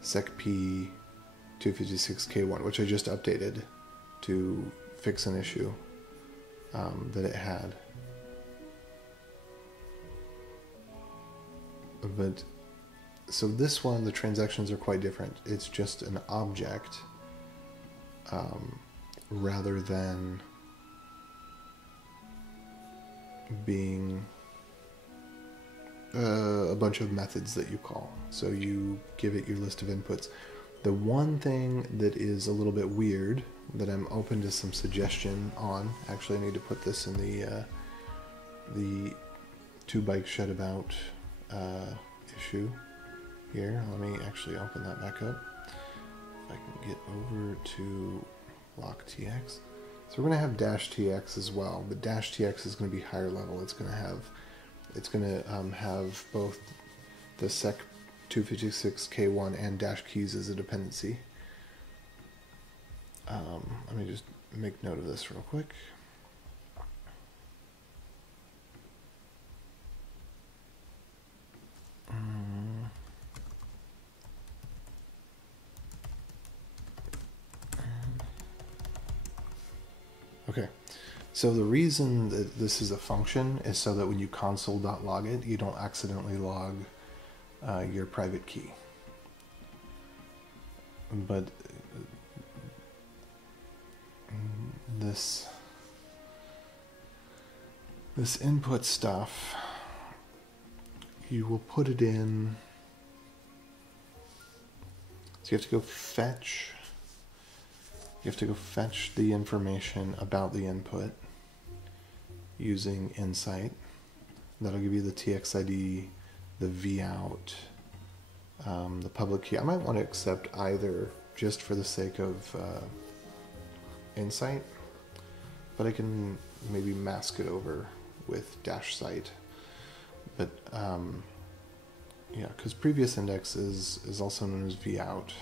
secp 256k1, which I just updated to fix an issue that it had. But so this one, the transactions are quite different. It's just an object rather than being a bunch of methods that you call. So you give it your list of inputs. The one thing that is a little bit weird that I'm open to some suggestion on, actually I need to put this in the 2 bike shed about issue here. Let me actually open that back up. If I can get over to LockTX. So we're going to have DashTx as well, but DashTx is going to be higher level. It's going to have both the sec 256k1 and Dash keys as a dependency. Let me just make note of this real quick. Okay, so the reason that this is a function is so that when you console.log it, you don't accidentally log your private key. But this input stuff, you will put it in, so you have to go fetch. You have to go fetch the information about the input using Insight. That'll give you the TXID, the vout, the public key. I might want to accept either just for the sake of Insight, but I can maybe mask it over with Dash site. But yeah, because previous index is also known as vout.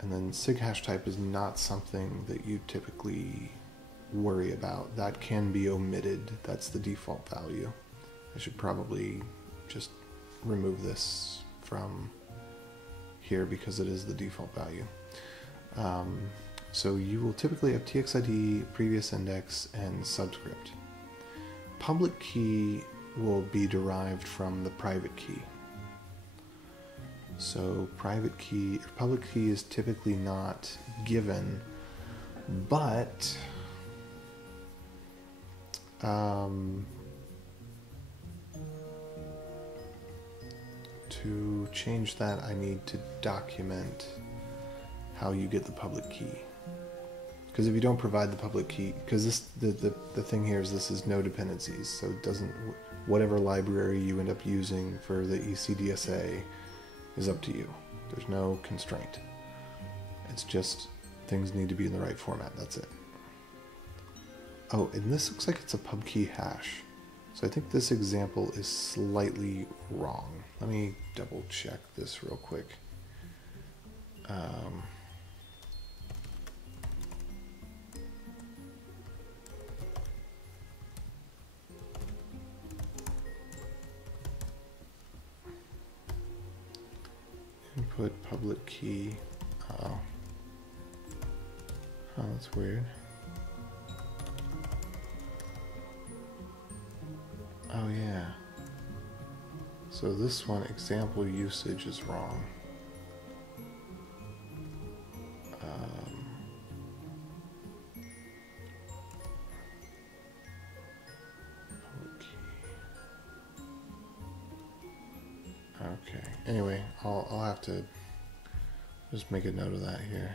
And then sig hash type is not something that you typically worry about. That can be omitted. That's the default value. I should probably just remove this from here because it is the default value. So you will typically have TXID, previous index, and subscript. Public key will be derived from the private key. So public key is typically not given, but to change that, I need to document how you get the public key. Because if you don't provide the public key, because the thing here is this is no dependencies, so it doesn't, whatever library you end up using for the ECDSA is up to you. There's no constraint. It's just things need to be in the right format. That's it. Oh, and this looks like it's a pub key hash. So I think this example is slightly wrong. Let me double check this real quick. Input public key. Oh, that's weird. Oh yeah. So this one, example usage, is wrong. Okay. Anyway, I'll have to just make a note of that here.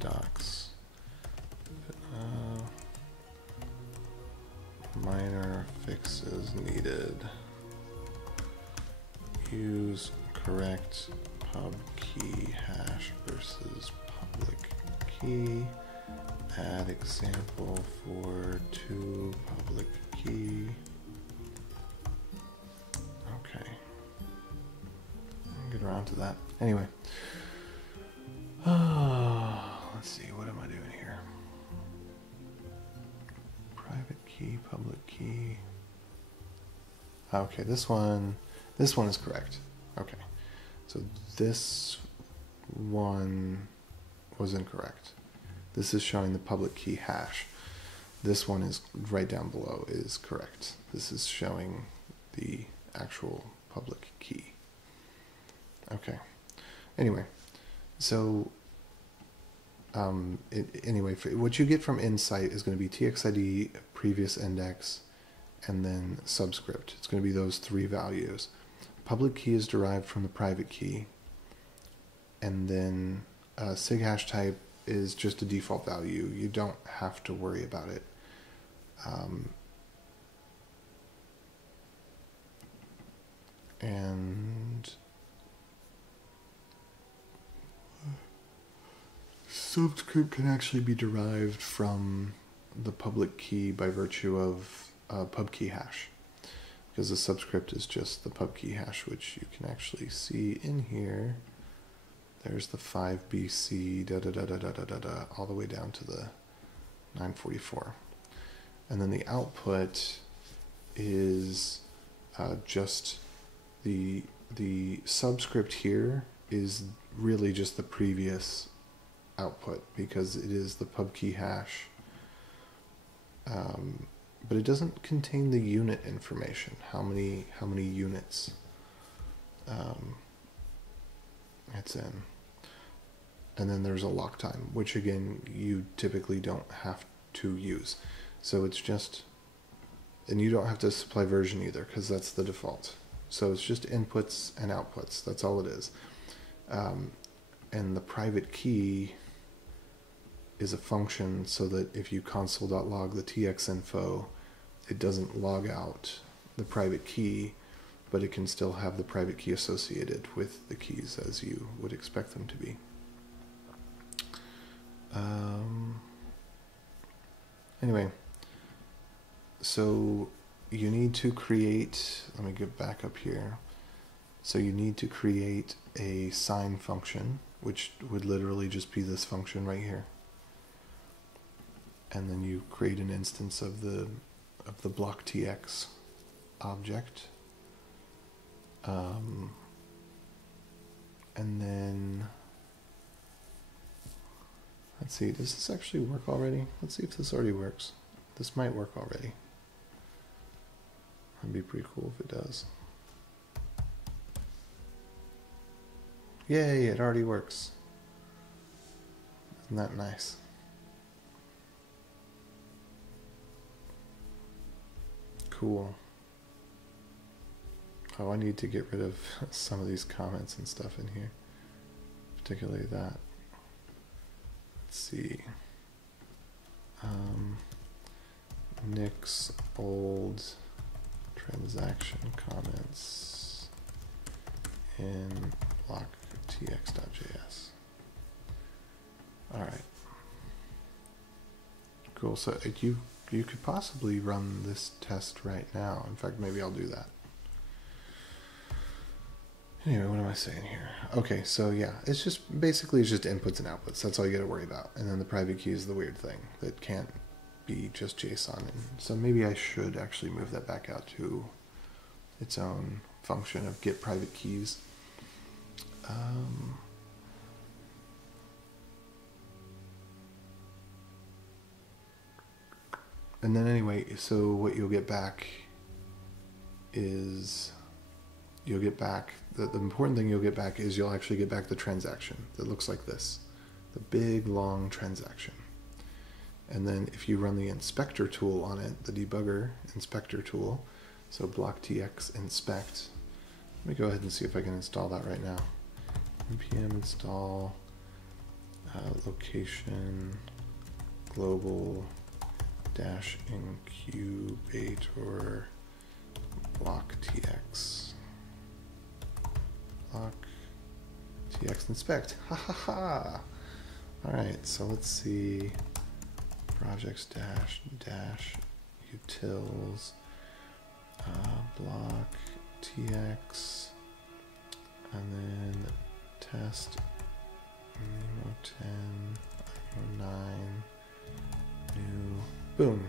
Docs. Minor fixes needed. Use correct pub key hash versus public key. Add example for to public key. Okay. I'll get around to that. Anyway. Let's see, what am I doing here? Private key, public key. Okay, this one is correct. Okay. So this one was incorrect. This is showing the public key hash. This one is right down below is correct. This is showing the actual public key. Okay. Anyway, so anyway, what you get from Insight is going to be TXID, previous index, and then subscript. It's going to be those three values. Public key is derived from the private key, and then sig hash type is just a default value. You don't have to worry about it. And subscript can actually be derived from the public key by virtue of pub key hash, because the subscript is just the pub key hash, which you can actually see in here. There's the 5BC all the way down to the 944, and then the output is just the subscript here is really just the previous output, because it is the pub key hash, but it doesn't contain the unit information, how many units it's in. And then there's a lock time, which again you typically don't have to use, so it's just, and you don't have to supply version either, because that's the default. So it's just inputs and outputs, that's all it is. And the private key is a function so that if you console.log the tx info, it doesn't log out the private key, but it can still have the private key associated with the keys as you would expect them to be. Anyway, so you need to create, let me get back up here. So you need to create a sign function, which would literally just be this function right here. And then you create an instance of the block tx object. And then let's see, does this actually work already? Let's see if this already works. This might work already. That'd be pretty cool if it does. Yay, it already works. Isn't that nice? Cool. Oh, I need to get rid of some of these comments and stuff in here. Particularly that. Let's see. Nick's old transaction comments in block DashTx.js. All right. Cool. So you could possibly run this test right now. In fact, maybe I'll do that. Anyway, what am I saying here? Okay, so yeah, it's just basically it's just inputs and outputs. That's all you got to worry about. And then the private key is the weird thing that can't be just JSON. And so maybe I should actually move that back out to its own function of get private keys. And then anyway, so what you'll get back is you'll get back, the important thing you'll get back is you'll actually get back the transaction that looks like this, the big long transaction. And then if you run the inspector tool on it, the debugger inspector tool, so blocktx inspect, let me go ahead and see if I can install that right now. npm install location global dash incubator blocktx blocktx inspect. Ha ha ha. All right, so let's see. Projects dash utils block tx and then test Nemo 10 Nemo 9 new boom.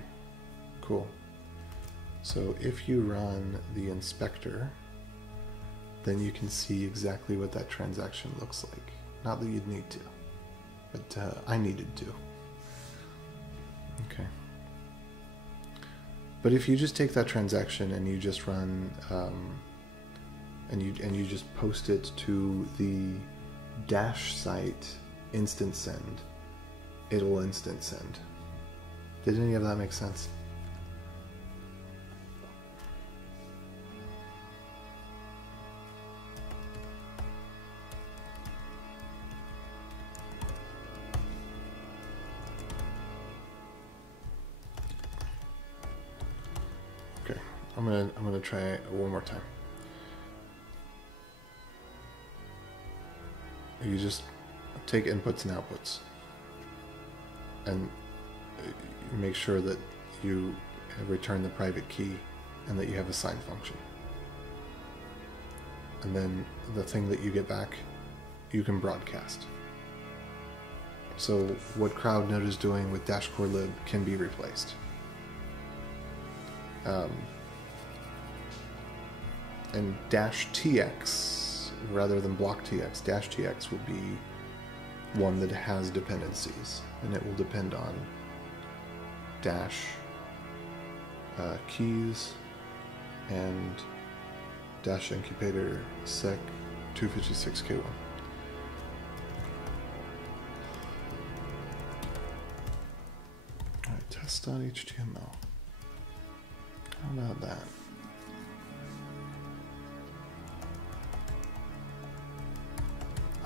Cool. So if you run the inspector, then you can see exactly what that transaction looks like. Not that you'd need to, but I needed to. Okay. But if you just take that transaction and you just run, and you just post it to the Dash site instant send, it'll instant send. Did any of that make sense? Okay, I'm gonna try it one more time. You just take inputs and outputs and make sure that you return the private key and that you have a sign function. And then the thing that you get back, you can broadcast. So what CrowdNode is doing with Dash core lib can be replaced. And DashTx, rather than blocktx, DashTx will be one that has dependencies, and it will depend on Dash keys and Dash incubator sec 256k1. Alright, test.html. How about that?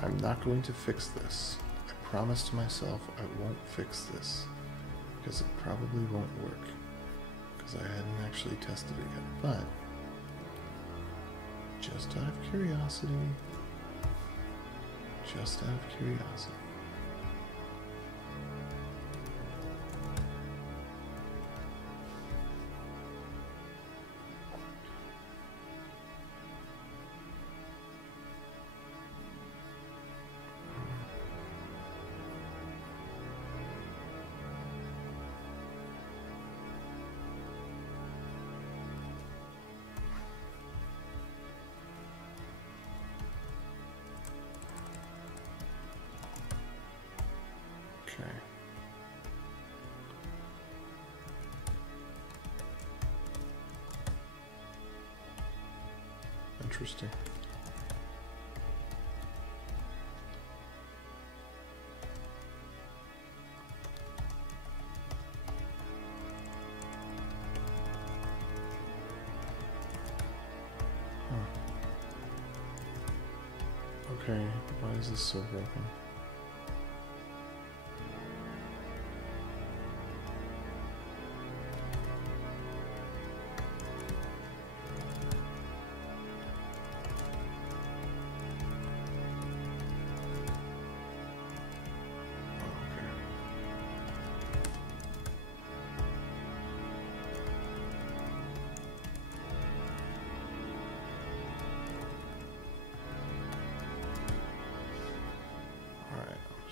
I'm not going to fix this. I promise to myself I won't fix this because it probably won't work because I hadn't actually tested it yet. But just out of curiosity, okay. Interesting. Okay, why is this so broken?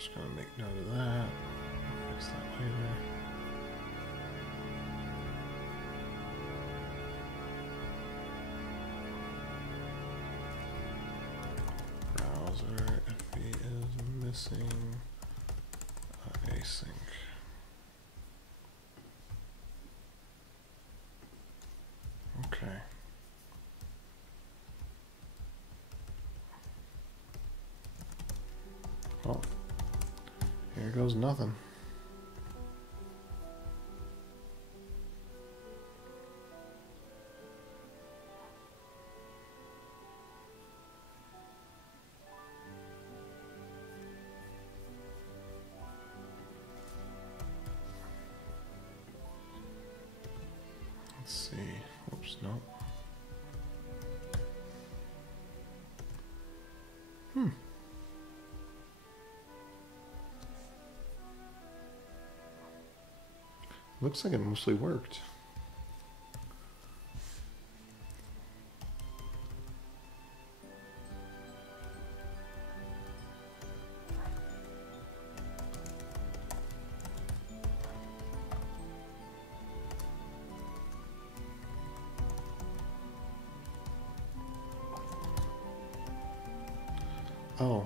Just gonna make note of that. Fix that later. Browser, FE is missing async. Okay. Well, here goes nothing. Let's see. Oops, no. Looks like it mostly worked. Oh.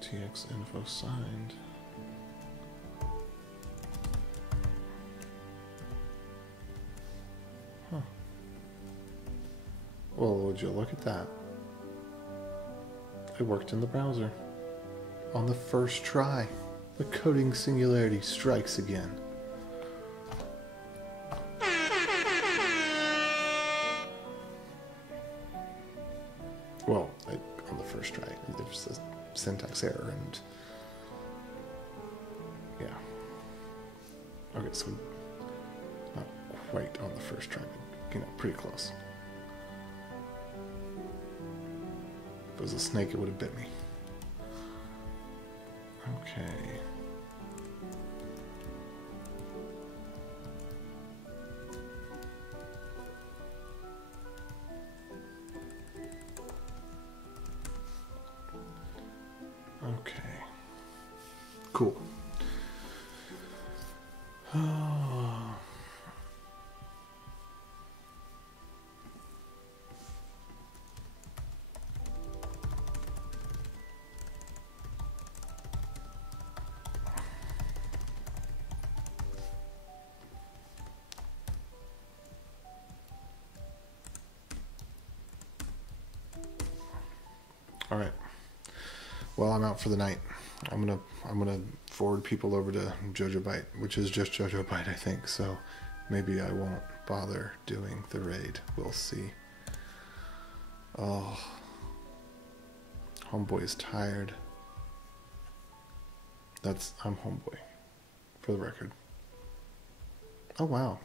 TX info signed. Huh. Well, would you look at that? It worked in the browser. On the first try. The coding singularity strikes again. Well, on the first try, there's a syntax error and yeah. Okay, so not quite on the first try, but pretty close. If it was a snake, it would have bit me. Okay. Okay. Cool. All right. Well, I'm out for the night. I'm gonna forward people over to JojoBite, which is just JojoBite, I think. So maybe I won't bother doing the raid. We'll see. Oh, homeboy is tired. I'm homeboy, for the record. Oh wow,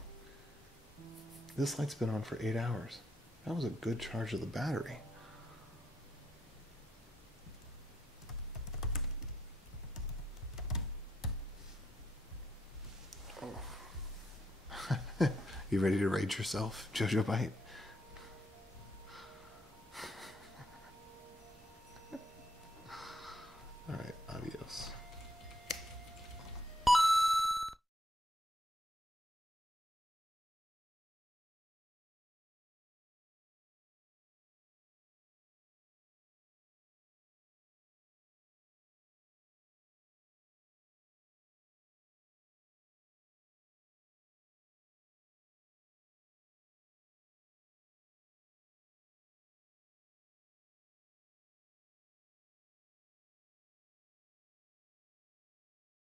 this light's been on for 8 hours. That was a good charge of the battery. You ready to raid yourself, JojoBite?